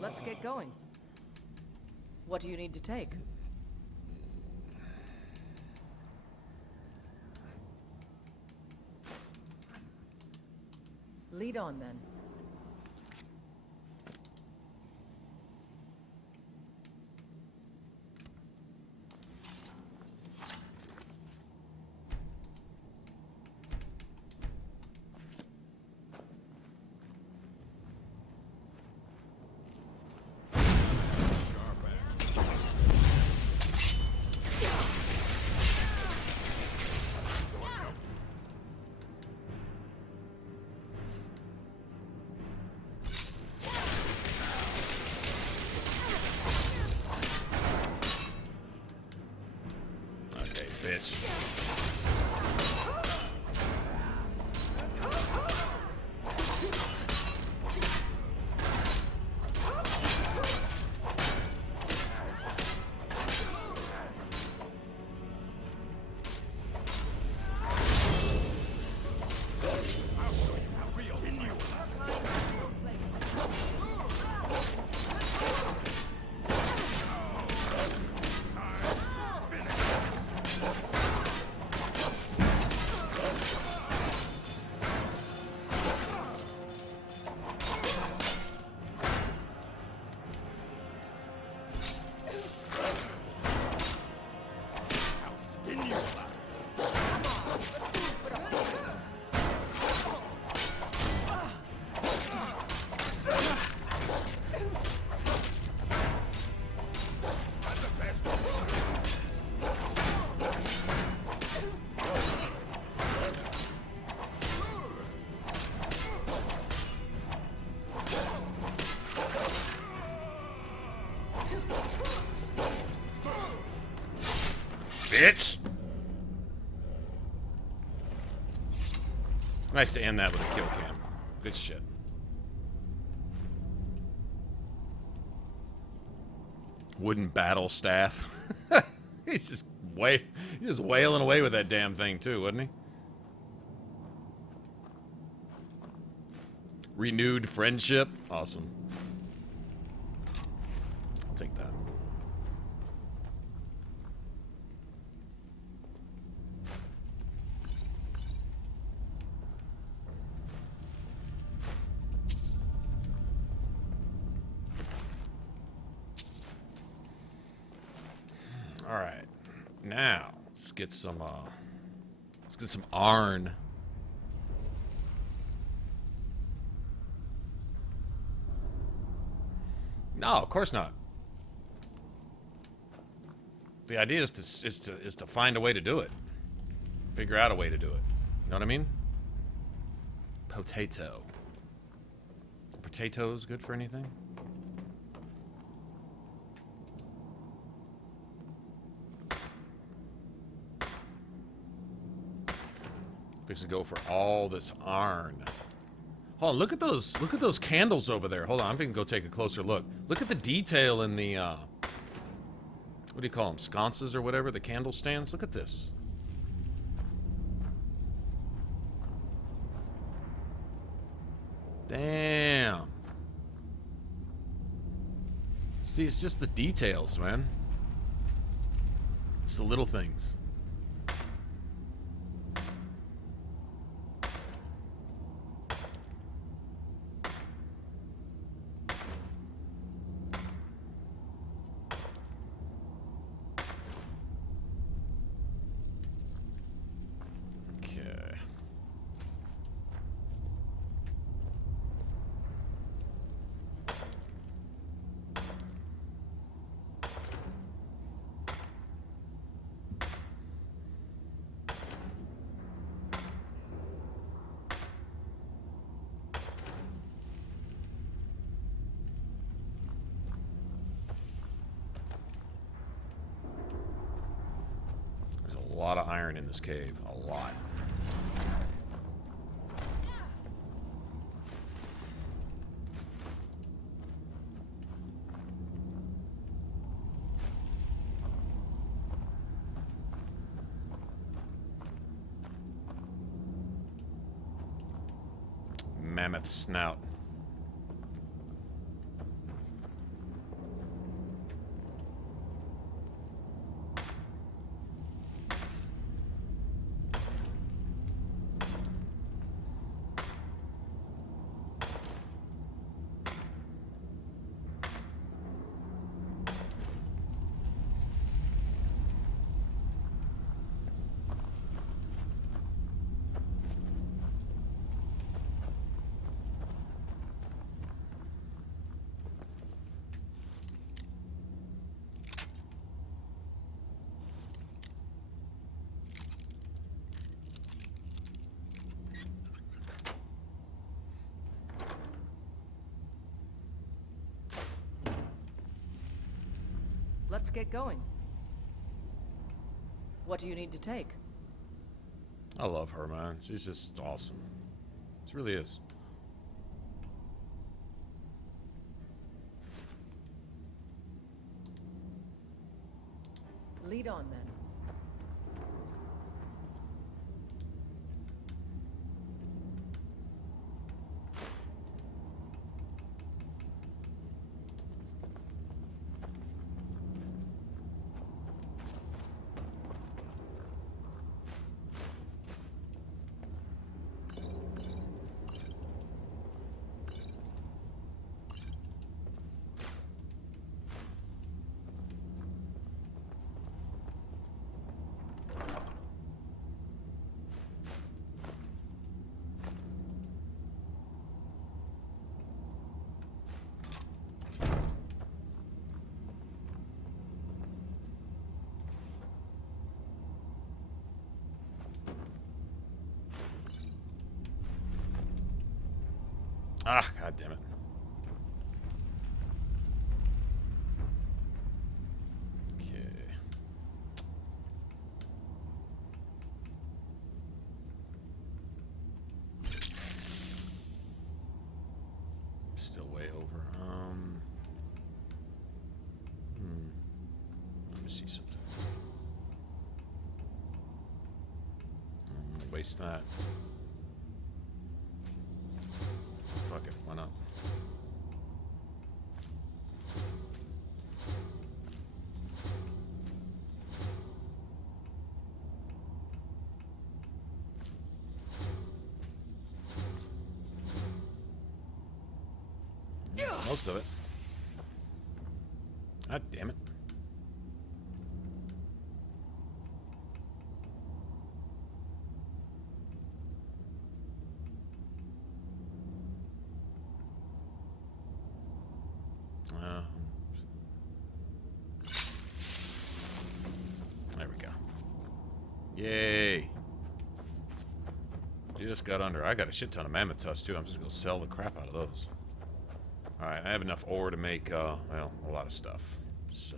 Let's get going. What do you need to take? Lead on, then. Bitch! Nice to end that with a kill cam. Good shit. Wooden battle staff. He's just wailing away with that damn thing too, wasn't he? Renewed friendship. Awesome. I'll take that. All right, now let's get some Arn. No, of course not. The idea is to find a way to do it. Figure out a way to do it. You know what I mean? Potato. Potatoes good for anything? Fix to go for all this Arn. Hold on, look at those candles over there. Hold on, I'm gonna go take a closer look. Look at the detail in the What do you call them? Sconces or whatever? The candle stands? Look at this. Damn. See, it's just the details, man. It's the little things. A lot of iron in this cave. A lot. Mammoth snout. Let's get going. What do you need to take? I love her, man. She's just awesome. She really is. Lead on, then. Ah, god damn it. Okay. Still way over. Let me see something. Waste that. Fuck it, why not? Most of it. God damn it. There we go. Yay. Just got under. I got a shit ton of mammoth tusks too. I'm just gonna sell the crap out of those. Alright, I have enough ore to make, well, a lot of stuff. So...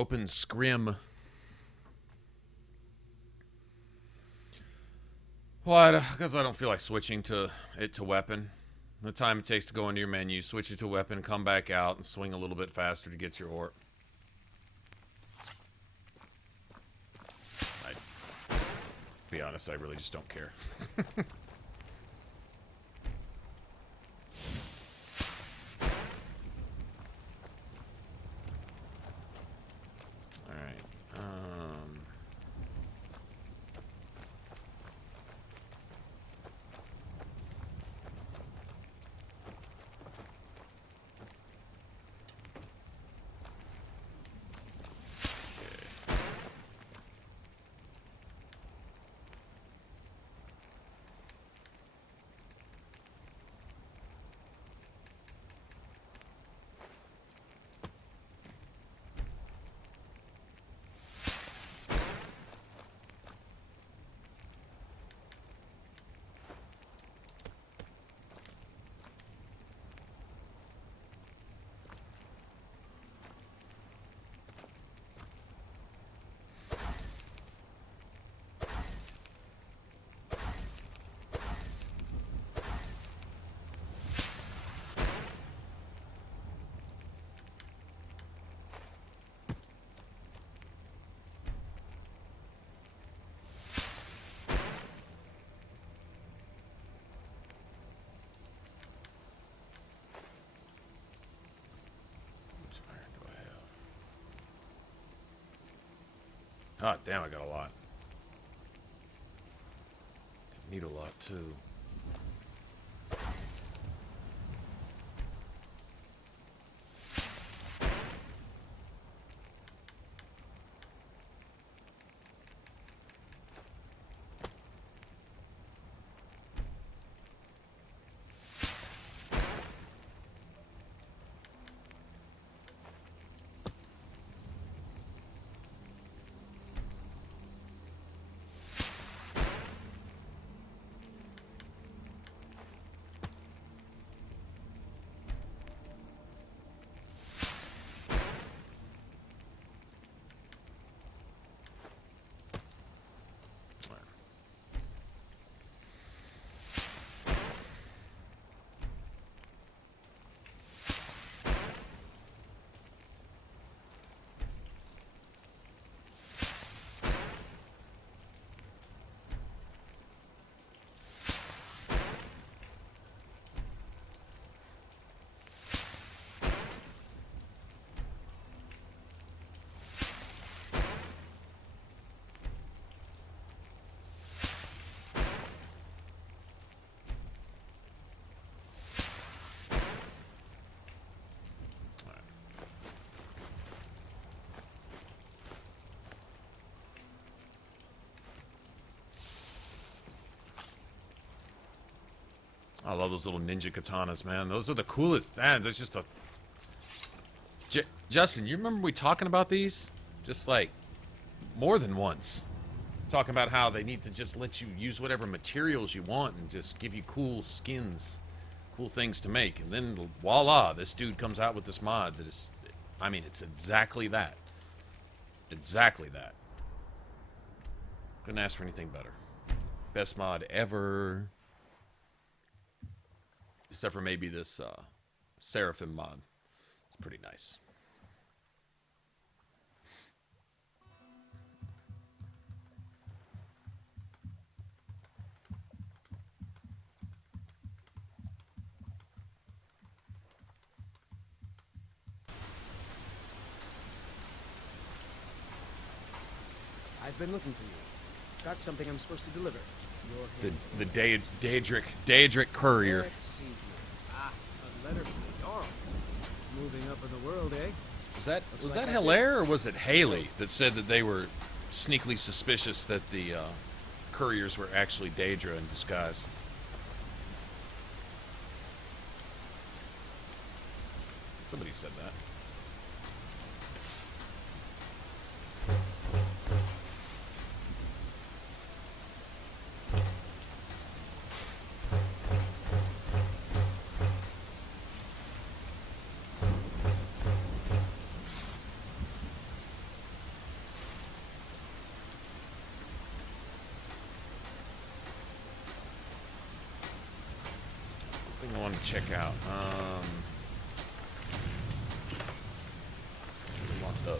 Open scrim. Why? Because I don't feel like switching to weapon. The time it takes to go into your menu, switch it to weapon, come back out, and swing a little bit faster to get your ore. Be honest, I really just don't care. Oh, damn, I got a lot. Need a lot, too. I love those little ninja katanas, man. Those are the coolest. Man, there's just a... Justin, you remember we talking about these? Just like, more than once. Talking about how they need to just let you use whatever materials you want and just give you cool skins, cool things to make. And then, voila, this dude comes out with this mod that is... I mean, it's exactly that. Exactly that. Couldn't ask for anything better. Best mod ever. Except for maybe this Seraphim mod. It's pretty nice. I've been looking for you. Got something I'm supposed to deliver. The Daedric courier. Let's see here. Ah, a letter from the Jarl. Moving up in the world, eh? Was that Hilaire or was it Haley that said that they were sneakily suspicious that the couriers were actually Daedra in disguise? Somebody said that. I want to check out. We want those.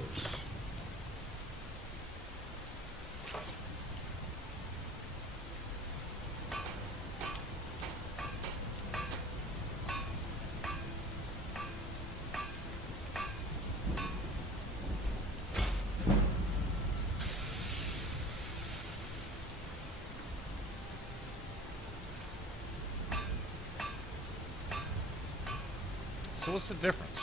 So what's the difference?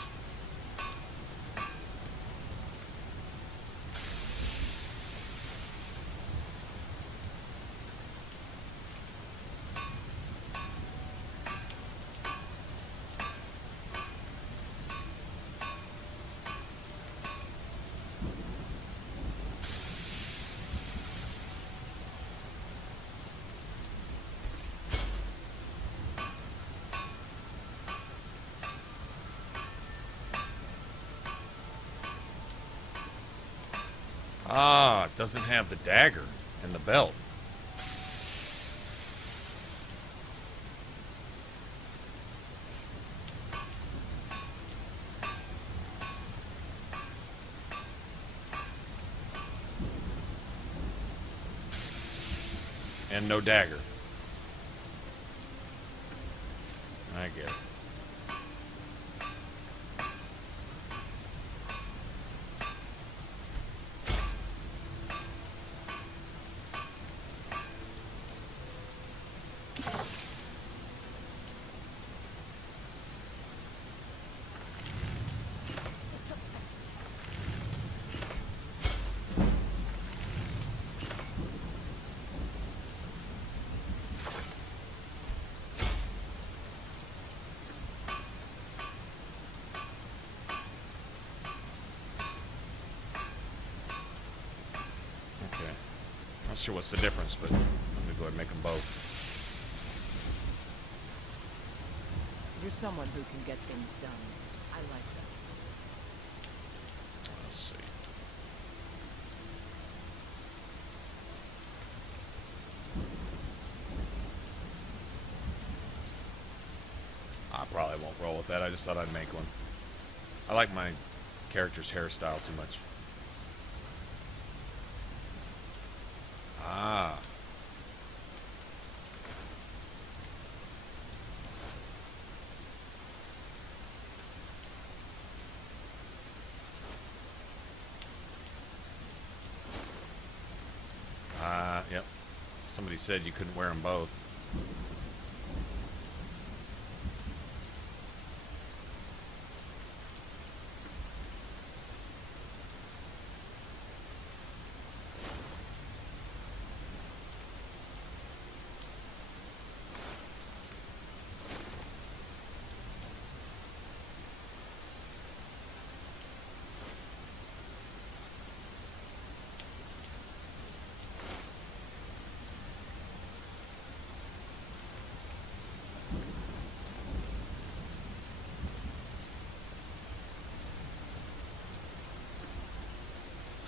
Ah, it doesn't have the dagger and the belt. And no dagger. I get it. Not sure what's the difference, but I'm gonna go ahead and make them both. You're someone who can get things done. I like that. Let's see. I probably won't roll with that. I just thought I'd make one. I like my character's hairstyle too much. Ah. Yep. Somebody said you couldn't wear them both.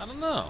I don't know.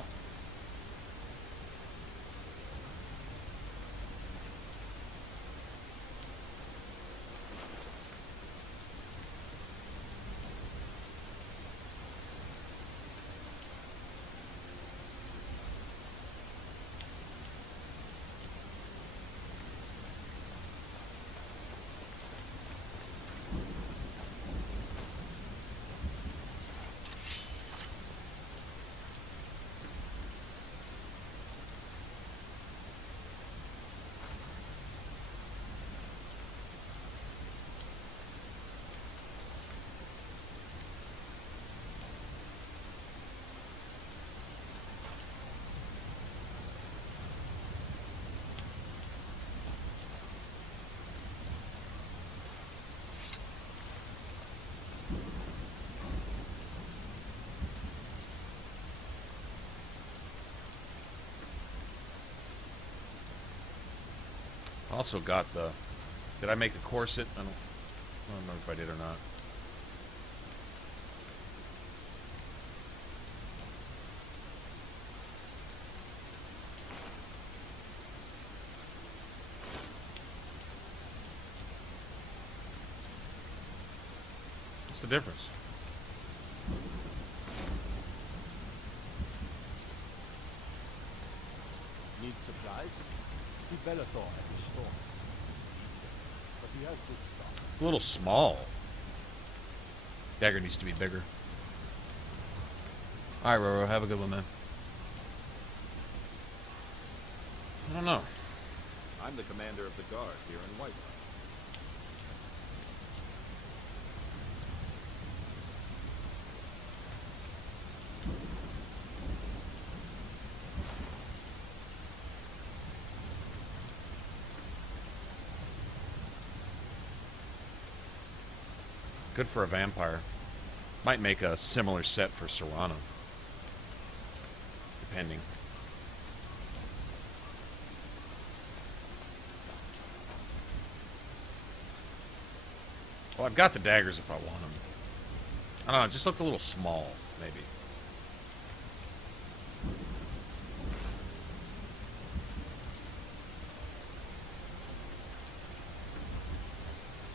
Also got the... Did I make a corset? I don't know if I did or not. What's the difference? Need supplies? See Bellator at the store. But he has good stock. It's a little small. Dagger needs to be bigger. All right, Roro, have a good one, man. I don't know. I'm the commander of the guard here in Whiterun. Good for a vampire. Might make a similar set for Serrano. Depending. Well, I've got the daggers if I want them. I don't know, it just looked a little small, maybe.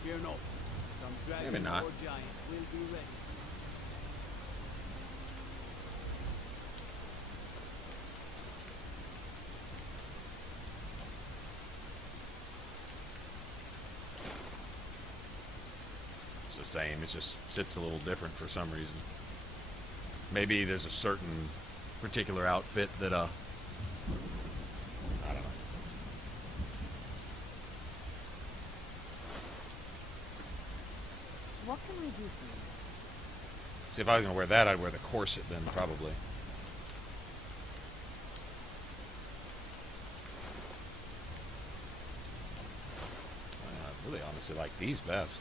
Fear not. Some dragon Maybe not. or giant will be ready. It's the same, it just sits a little different for some reason. Maybe there's a certain particular outfit that, I don't know. What can we do for you? See, if I was going to wear that, I'd wear the corset then, probably. I really honestly like these best.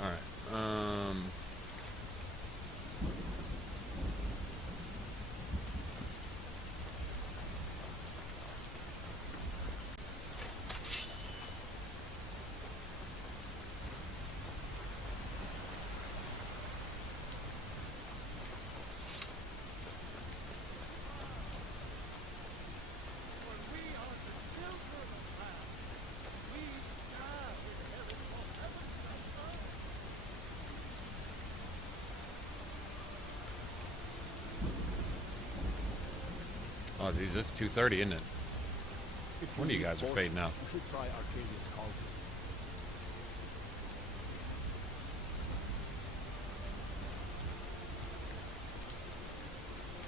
Alright, oh, geez, it's 2:30, isn't it? One of you guys are fading out. You should try Arcadius Cauldron.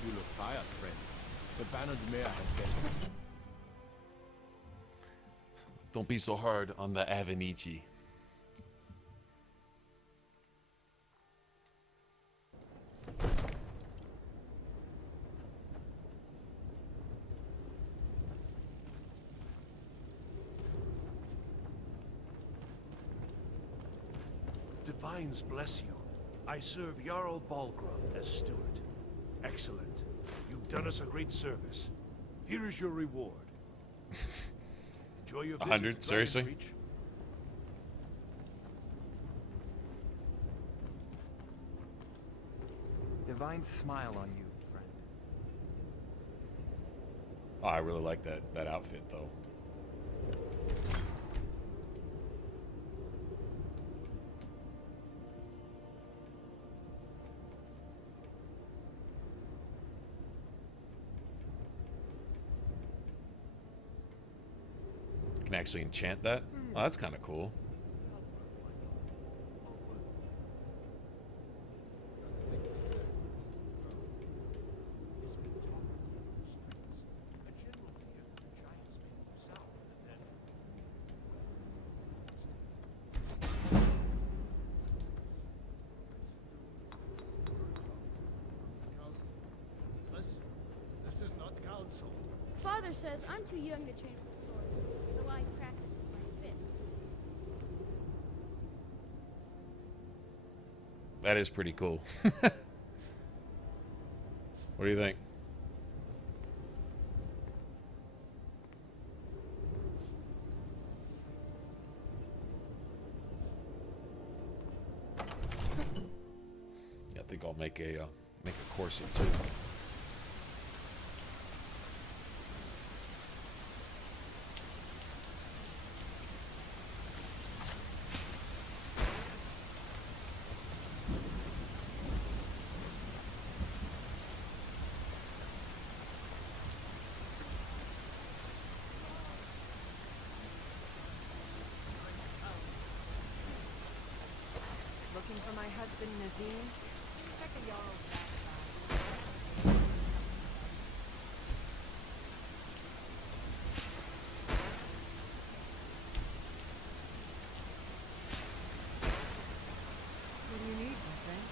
You look tired, friend. The bannered mare has been. Don't be so hard on the Avenici. Divines bless you. I serve Jarl Balgruuf as steward. Excellent. You've done us a great service. Here is your reward. Enjoy your visit 100? to Seriously? Dragon's Reach. Divine smile on you, friend. Oh, I really like that outfit, though. Can actually enchant that? Oh, that's kind of cool. This is not council. Father says I'm too young to train with the sword, so I practice with my fists. That is pretty cool. What do you think? Yeah, I think I'll make a corset too. looking for my husband, Nazim? Check the Jarl's backside. What do you need, my friend?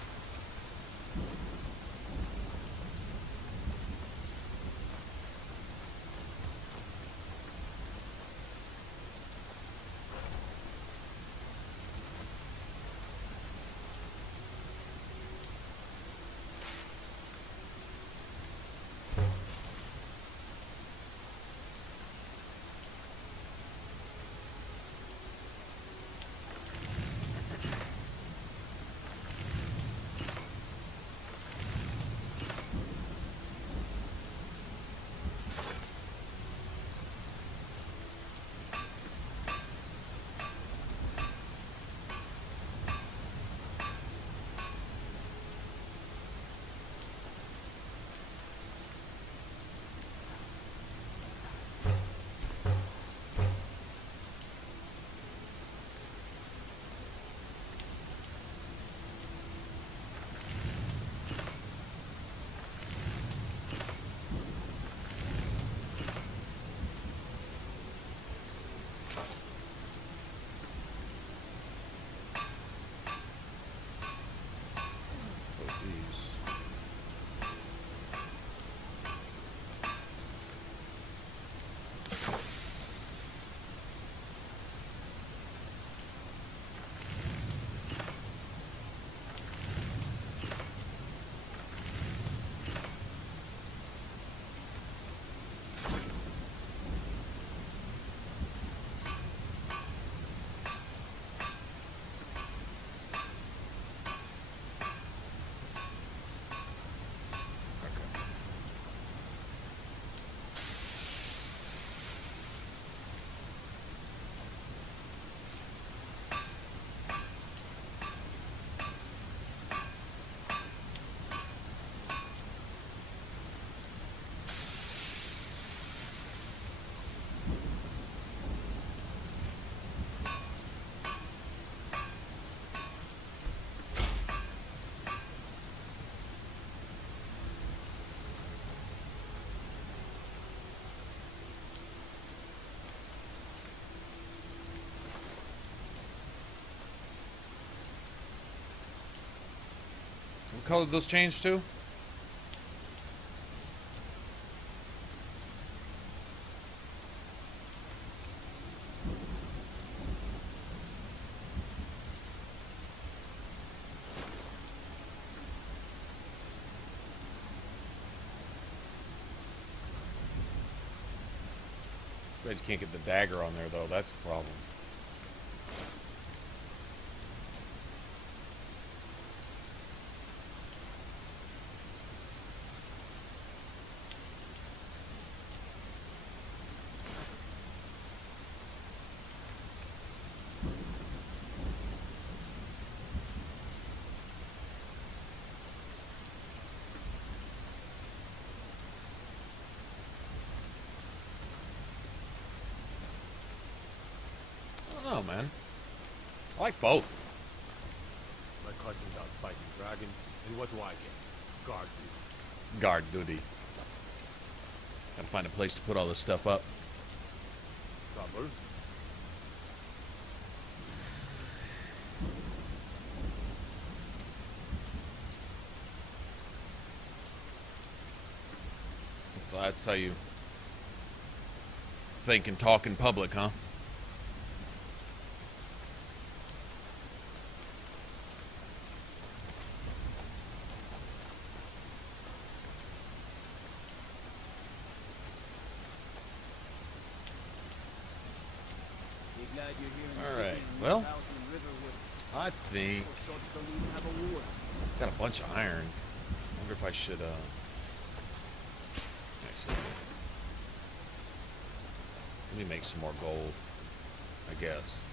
What color did those change to? I just can't get the dagger on there though, that's the problem. I don't know, man. I like both. My cousin's out fighting dragons, and what do I get? Guard duty. Guard duty. Gotta find a place to put all this stuff up. Trouble? So that's how you think and talk in public, huh? Alright, well, I think got a bunch of iron. I wonder if I should, actually, let me make some more gold, I guess.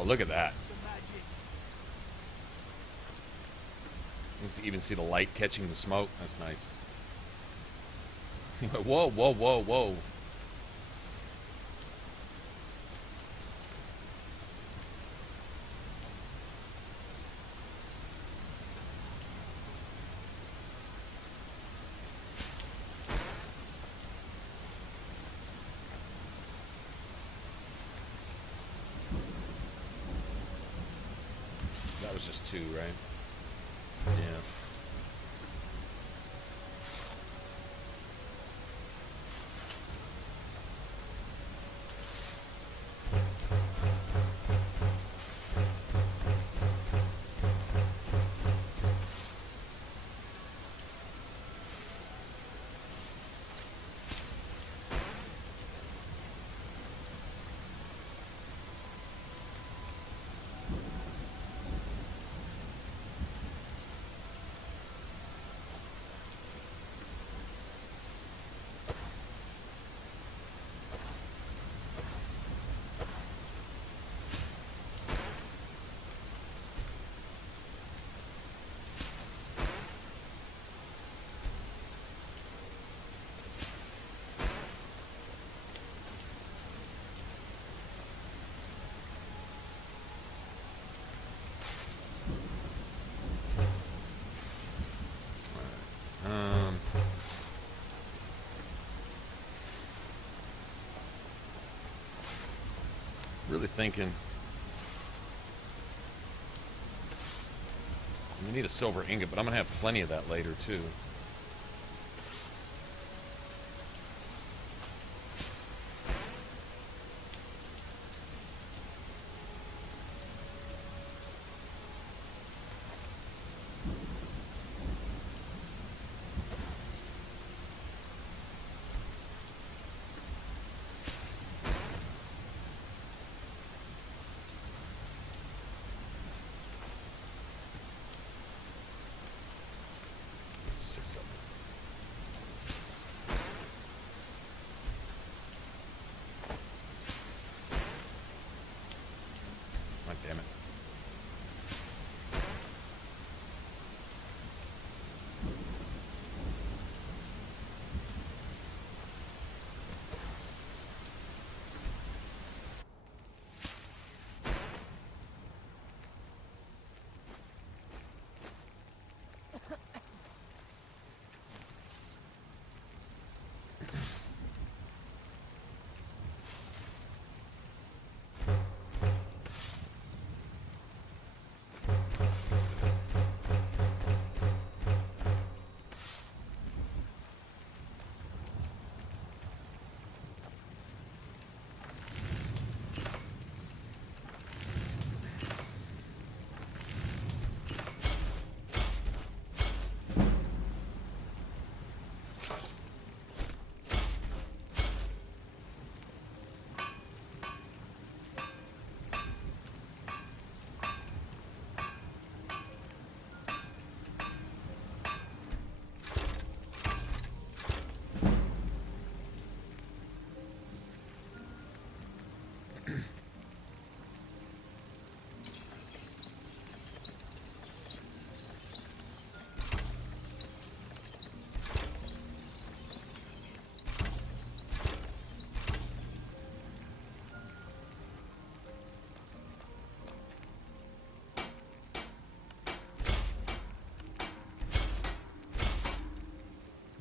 Oh, look at that. You can even see the light catching the smoke. That's nice. Whoa, whoa, whoa, whoa. That was just 2, right? Yeah. Really thinking we need a silver ingot, but I'm gonna have plenty of that later too. Damn it.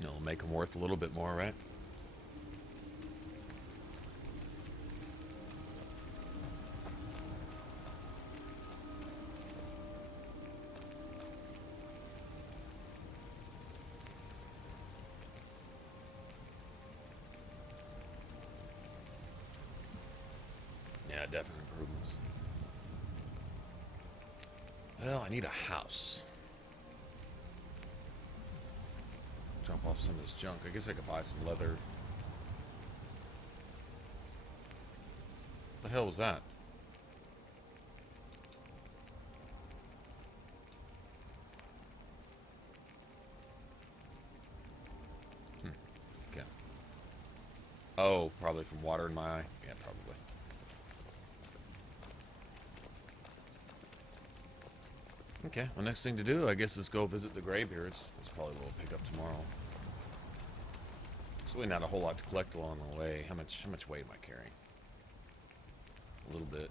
It'll make them worth a little bit more, right? Yeah, definite improvements. Well, I need a house. Jump off some of this junk. I guess I could buy some leather. What the hell was that? Okay. Oh, probably from water in my eye. Yeah, probably. Okay, well, next thing to do, I guess, is go visit the Greybeards. That's probably what we'll pick up tomorrow. There's really not a whole lot to collect along the way. How much weight am I carrying? A little bit.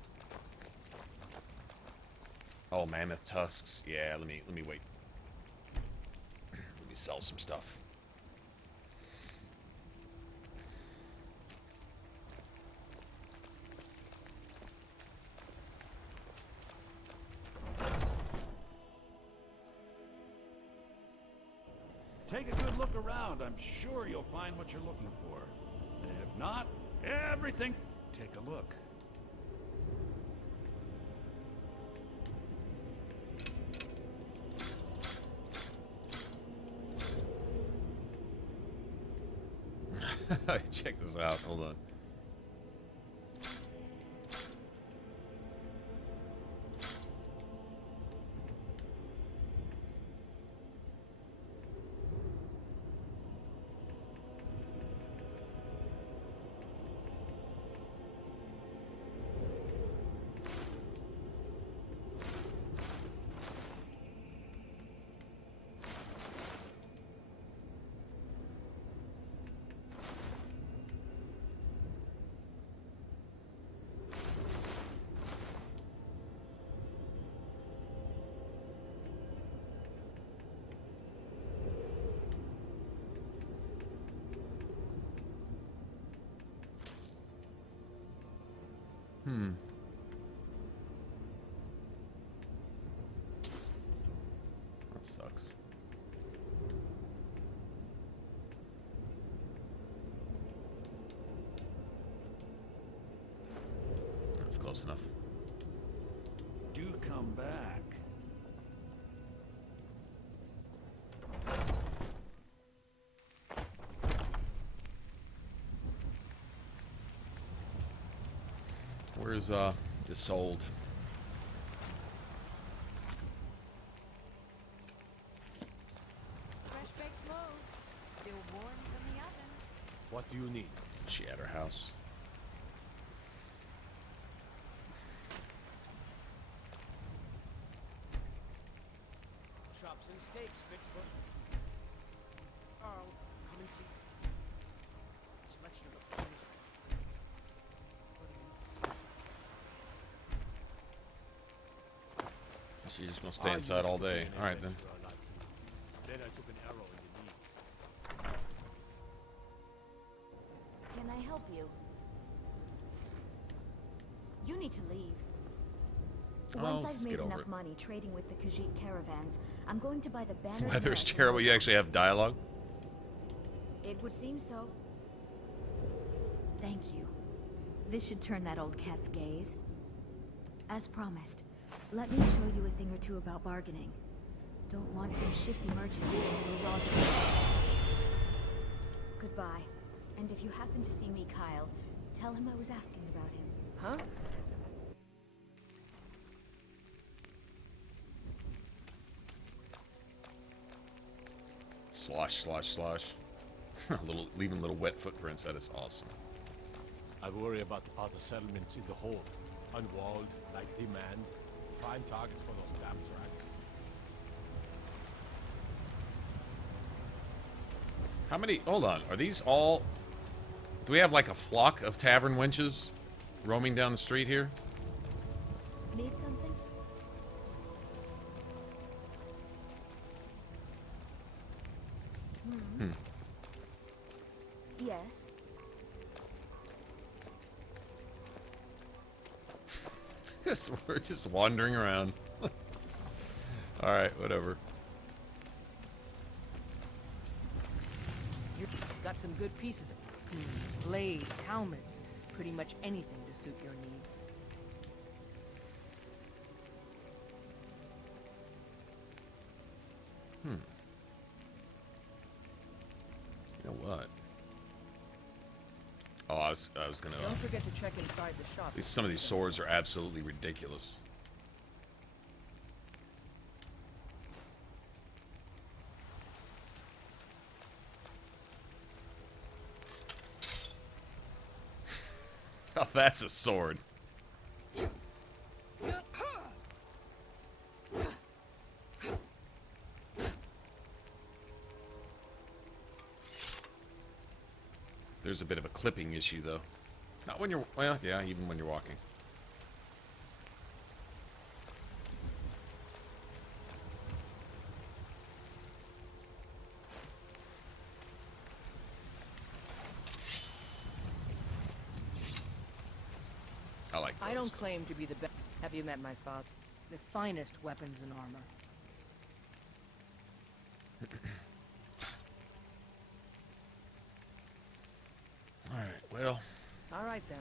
Oh, mammoth tusks. Yeah, let me wait. Let me sell some stuff. Take a good look around. I'm sure you'll find what you're looking for. If not, everything... Take a look. Check this out. Hold on. That sucks. That's close enough. Do come back. Where's this sold? Fresh baked loaves, still warm from the oven. What do you need? She at her house. Chops and steaks fit for... Oh, come and see. Selection of the finest. She's just gonna stay inside all day. All right then. Then I took an arrow in the knee. Can I help you? You need to leave. Once I've made enough money trading with the Khajiit caravans, I'm going to buy the banner. Weather's terrible. You actually have dialogue? It would seem so. Thank you. This should turn that old cat's gaze. As promised, let me show you a thing or two about bargaining. Don't want some shifty merchant getting a raw trade. Goodbye. And if you happen to see me, Kyle, tell him I was asking about him. Huh? Slosh, slosh, slosh. Leaving little wet footprints. That is awesome. I worry about the other settlements in the hold. Unwalled, lightly manned, prime targets for those damn dragons. How many? Hold on. Are these all? Do we have like a flock of tavern wenches roaming down the street here? Need something? Yes. We're just wandering around. All right, whatever. You've got some good pieces. Blades, helmets, pretty much anything to suit your needs. You know what? Oh, I was gonna. Don't forget to check inside the shop. Some of these swords are absolutely ridiculous. Oh, that's a sword. there's a bit of a clipping issue, though. Not when you're... Well, yeah, even when you're walking. I like those. I don't claim to be the best. Have you met my father? The finest weapons and armor. Alright, well... Alright then.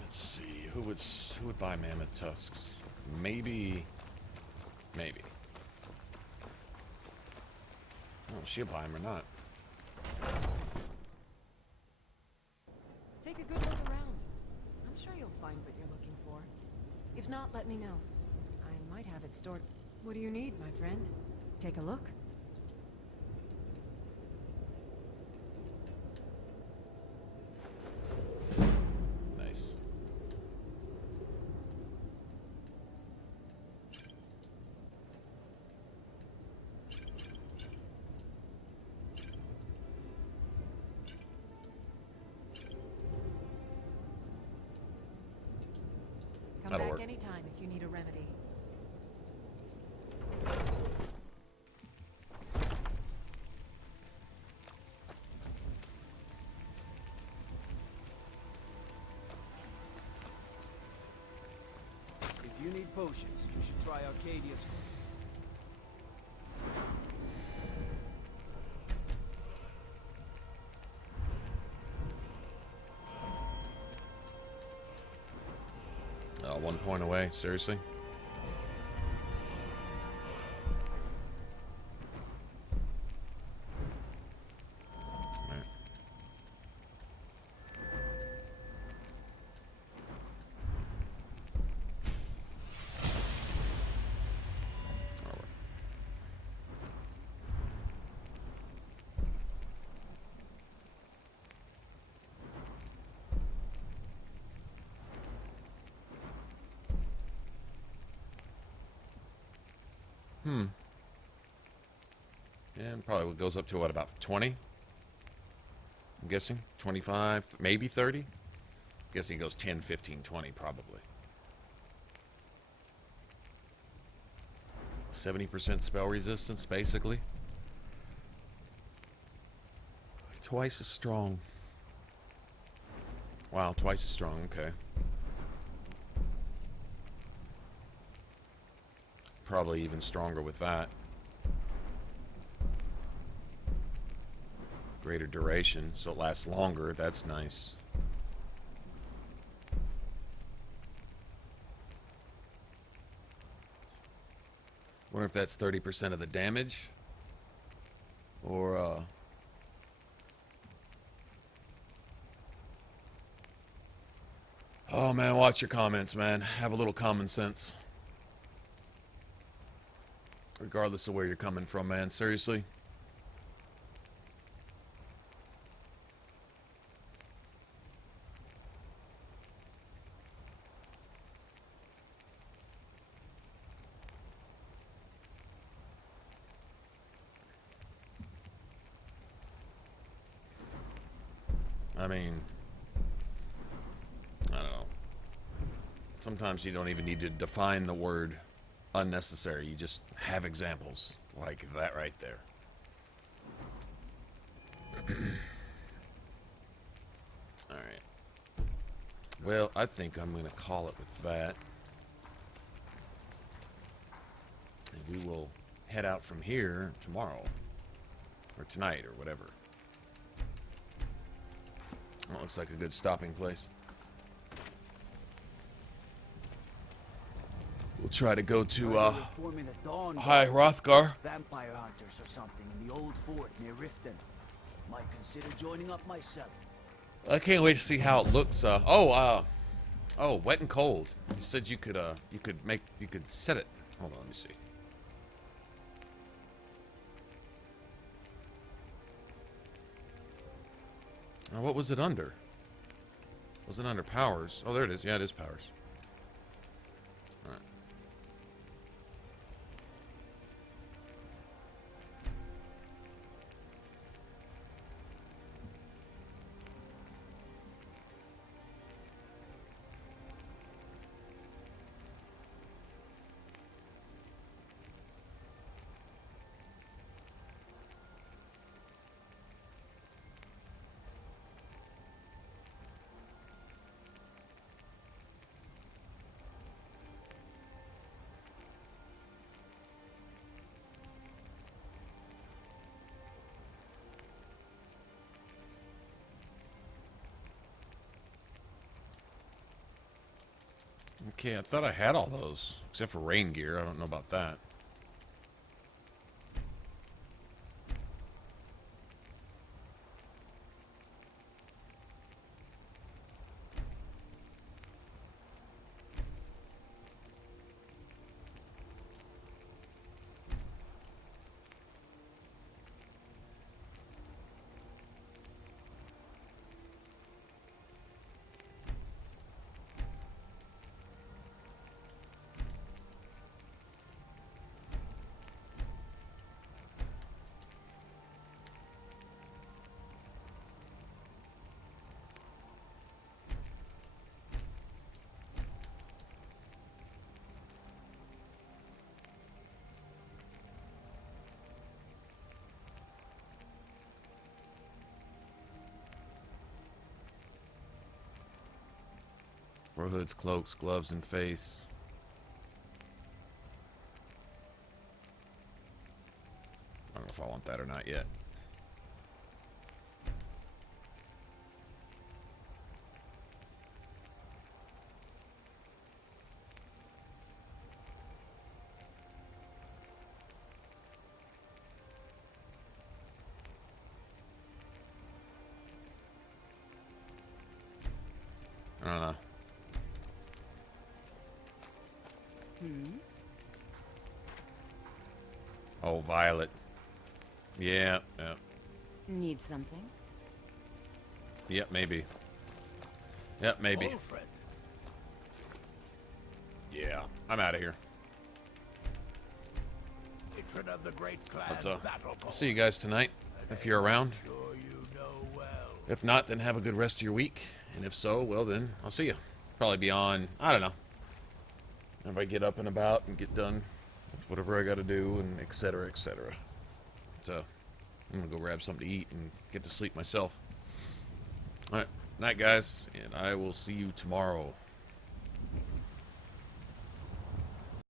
Let's see, who would buy mammoth tusks? Maybe... Oh, she'll buy them or not. Take a good look around. I'm sure you'll find what you're looking for. If not, let me know. I might have it stored. What do you need, my friend? Take a look. Nice. Come That'll back work. anytime if you need a remedy. If you need potions, you should try Arcadia's. One point away, seriously? Alright. And probably goes up to what, about 20? I'm guessing 25, maybe 30. I'm guessing it goes 10, 15, 20 probably. 70% spell resistance basically. Twice as strong. Wow, twice as strong, okay. Probably even stronger with that. Greater duration, so it lasts longer. That's nice. Wonder if that's 30% of the damage, or oh man, watch your comments, man. Have a little common sense. Regardless of where you're coming from, man. Seriously. I mean, I don't know. Sometimes you don't even need to define the word unnecessary. You just have examples like that right there. Alright. Well, I think I'm going to call it with that. And we will head out from here tomorrow. Or tonight, or whatever. That looks like a good stopping place. We'll try to go to, Hi, Hrothgar. Vampire hunters or something in the old fort near Riften. Might consider joining up myself. I can't wait to see how it looks. Oh, wet and cold. You said you could set it. Hold on, let me see. What was it under? Was it under powers? Oh, there it is. Yeah, it is powers. Alright. Okay, I thought I had all those, except for rain gear. I don't know about that. Or hoods, cloaks, gloves, and face. I don't know if I want that or not yet. I don't know. Oh, Violet. Yeah, yeah. Need something? Yep, maybe. Yep, maybe. Alfred. Yeah, I'm out of here. Patron of the great clan Let's, Battle I'll see you guys tonight, if you're around. Sure you know well. If not, then have a good rest of your week. And if so, well then, I'll see you. Probably be on, I don't know. If I get up and about and get done with whatever I got to do, and et cetera, et cetera. So, I'm going to go grab something to eat and get to sleep myself. Alright, night guys, and I will see you tomorrow.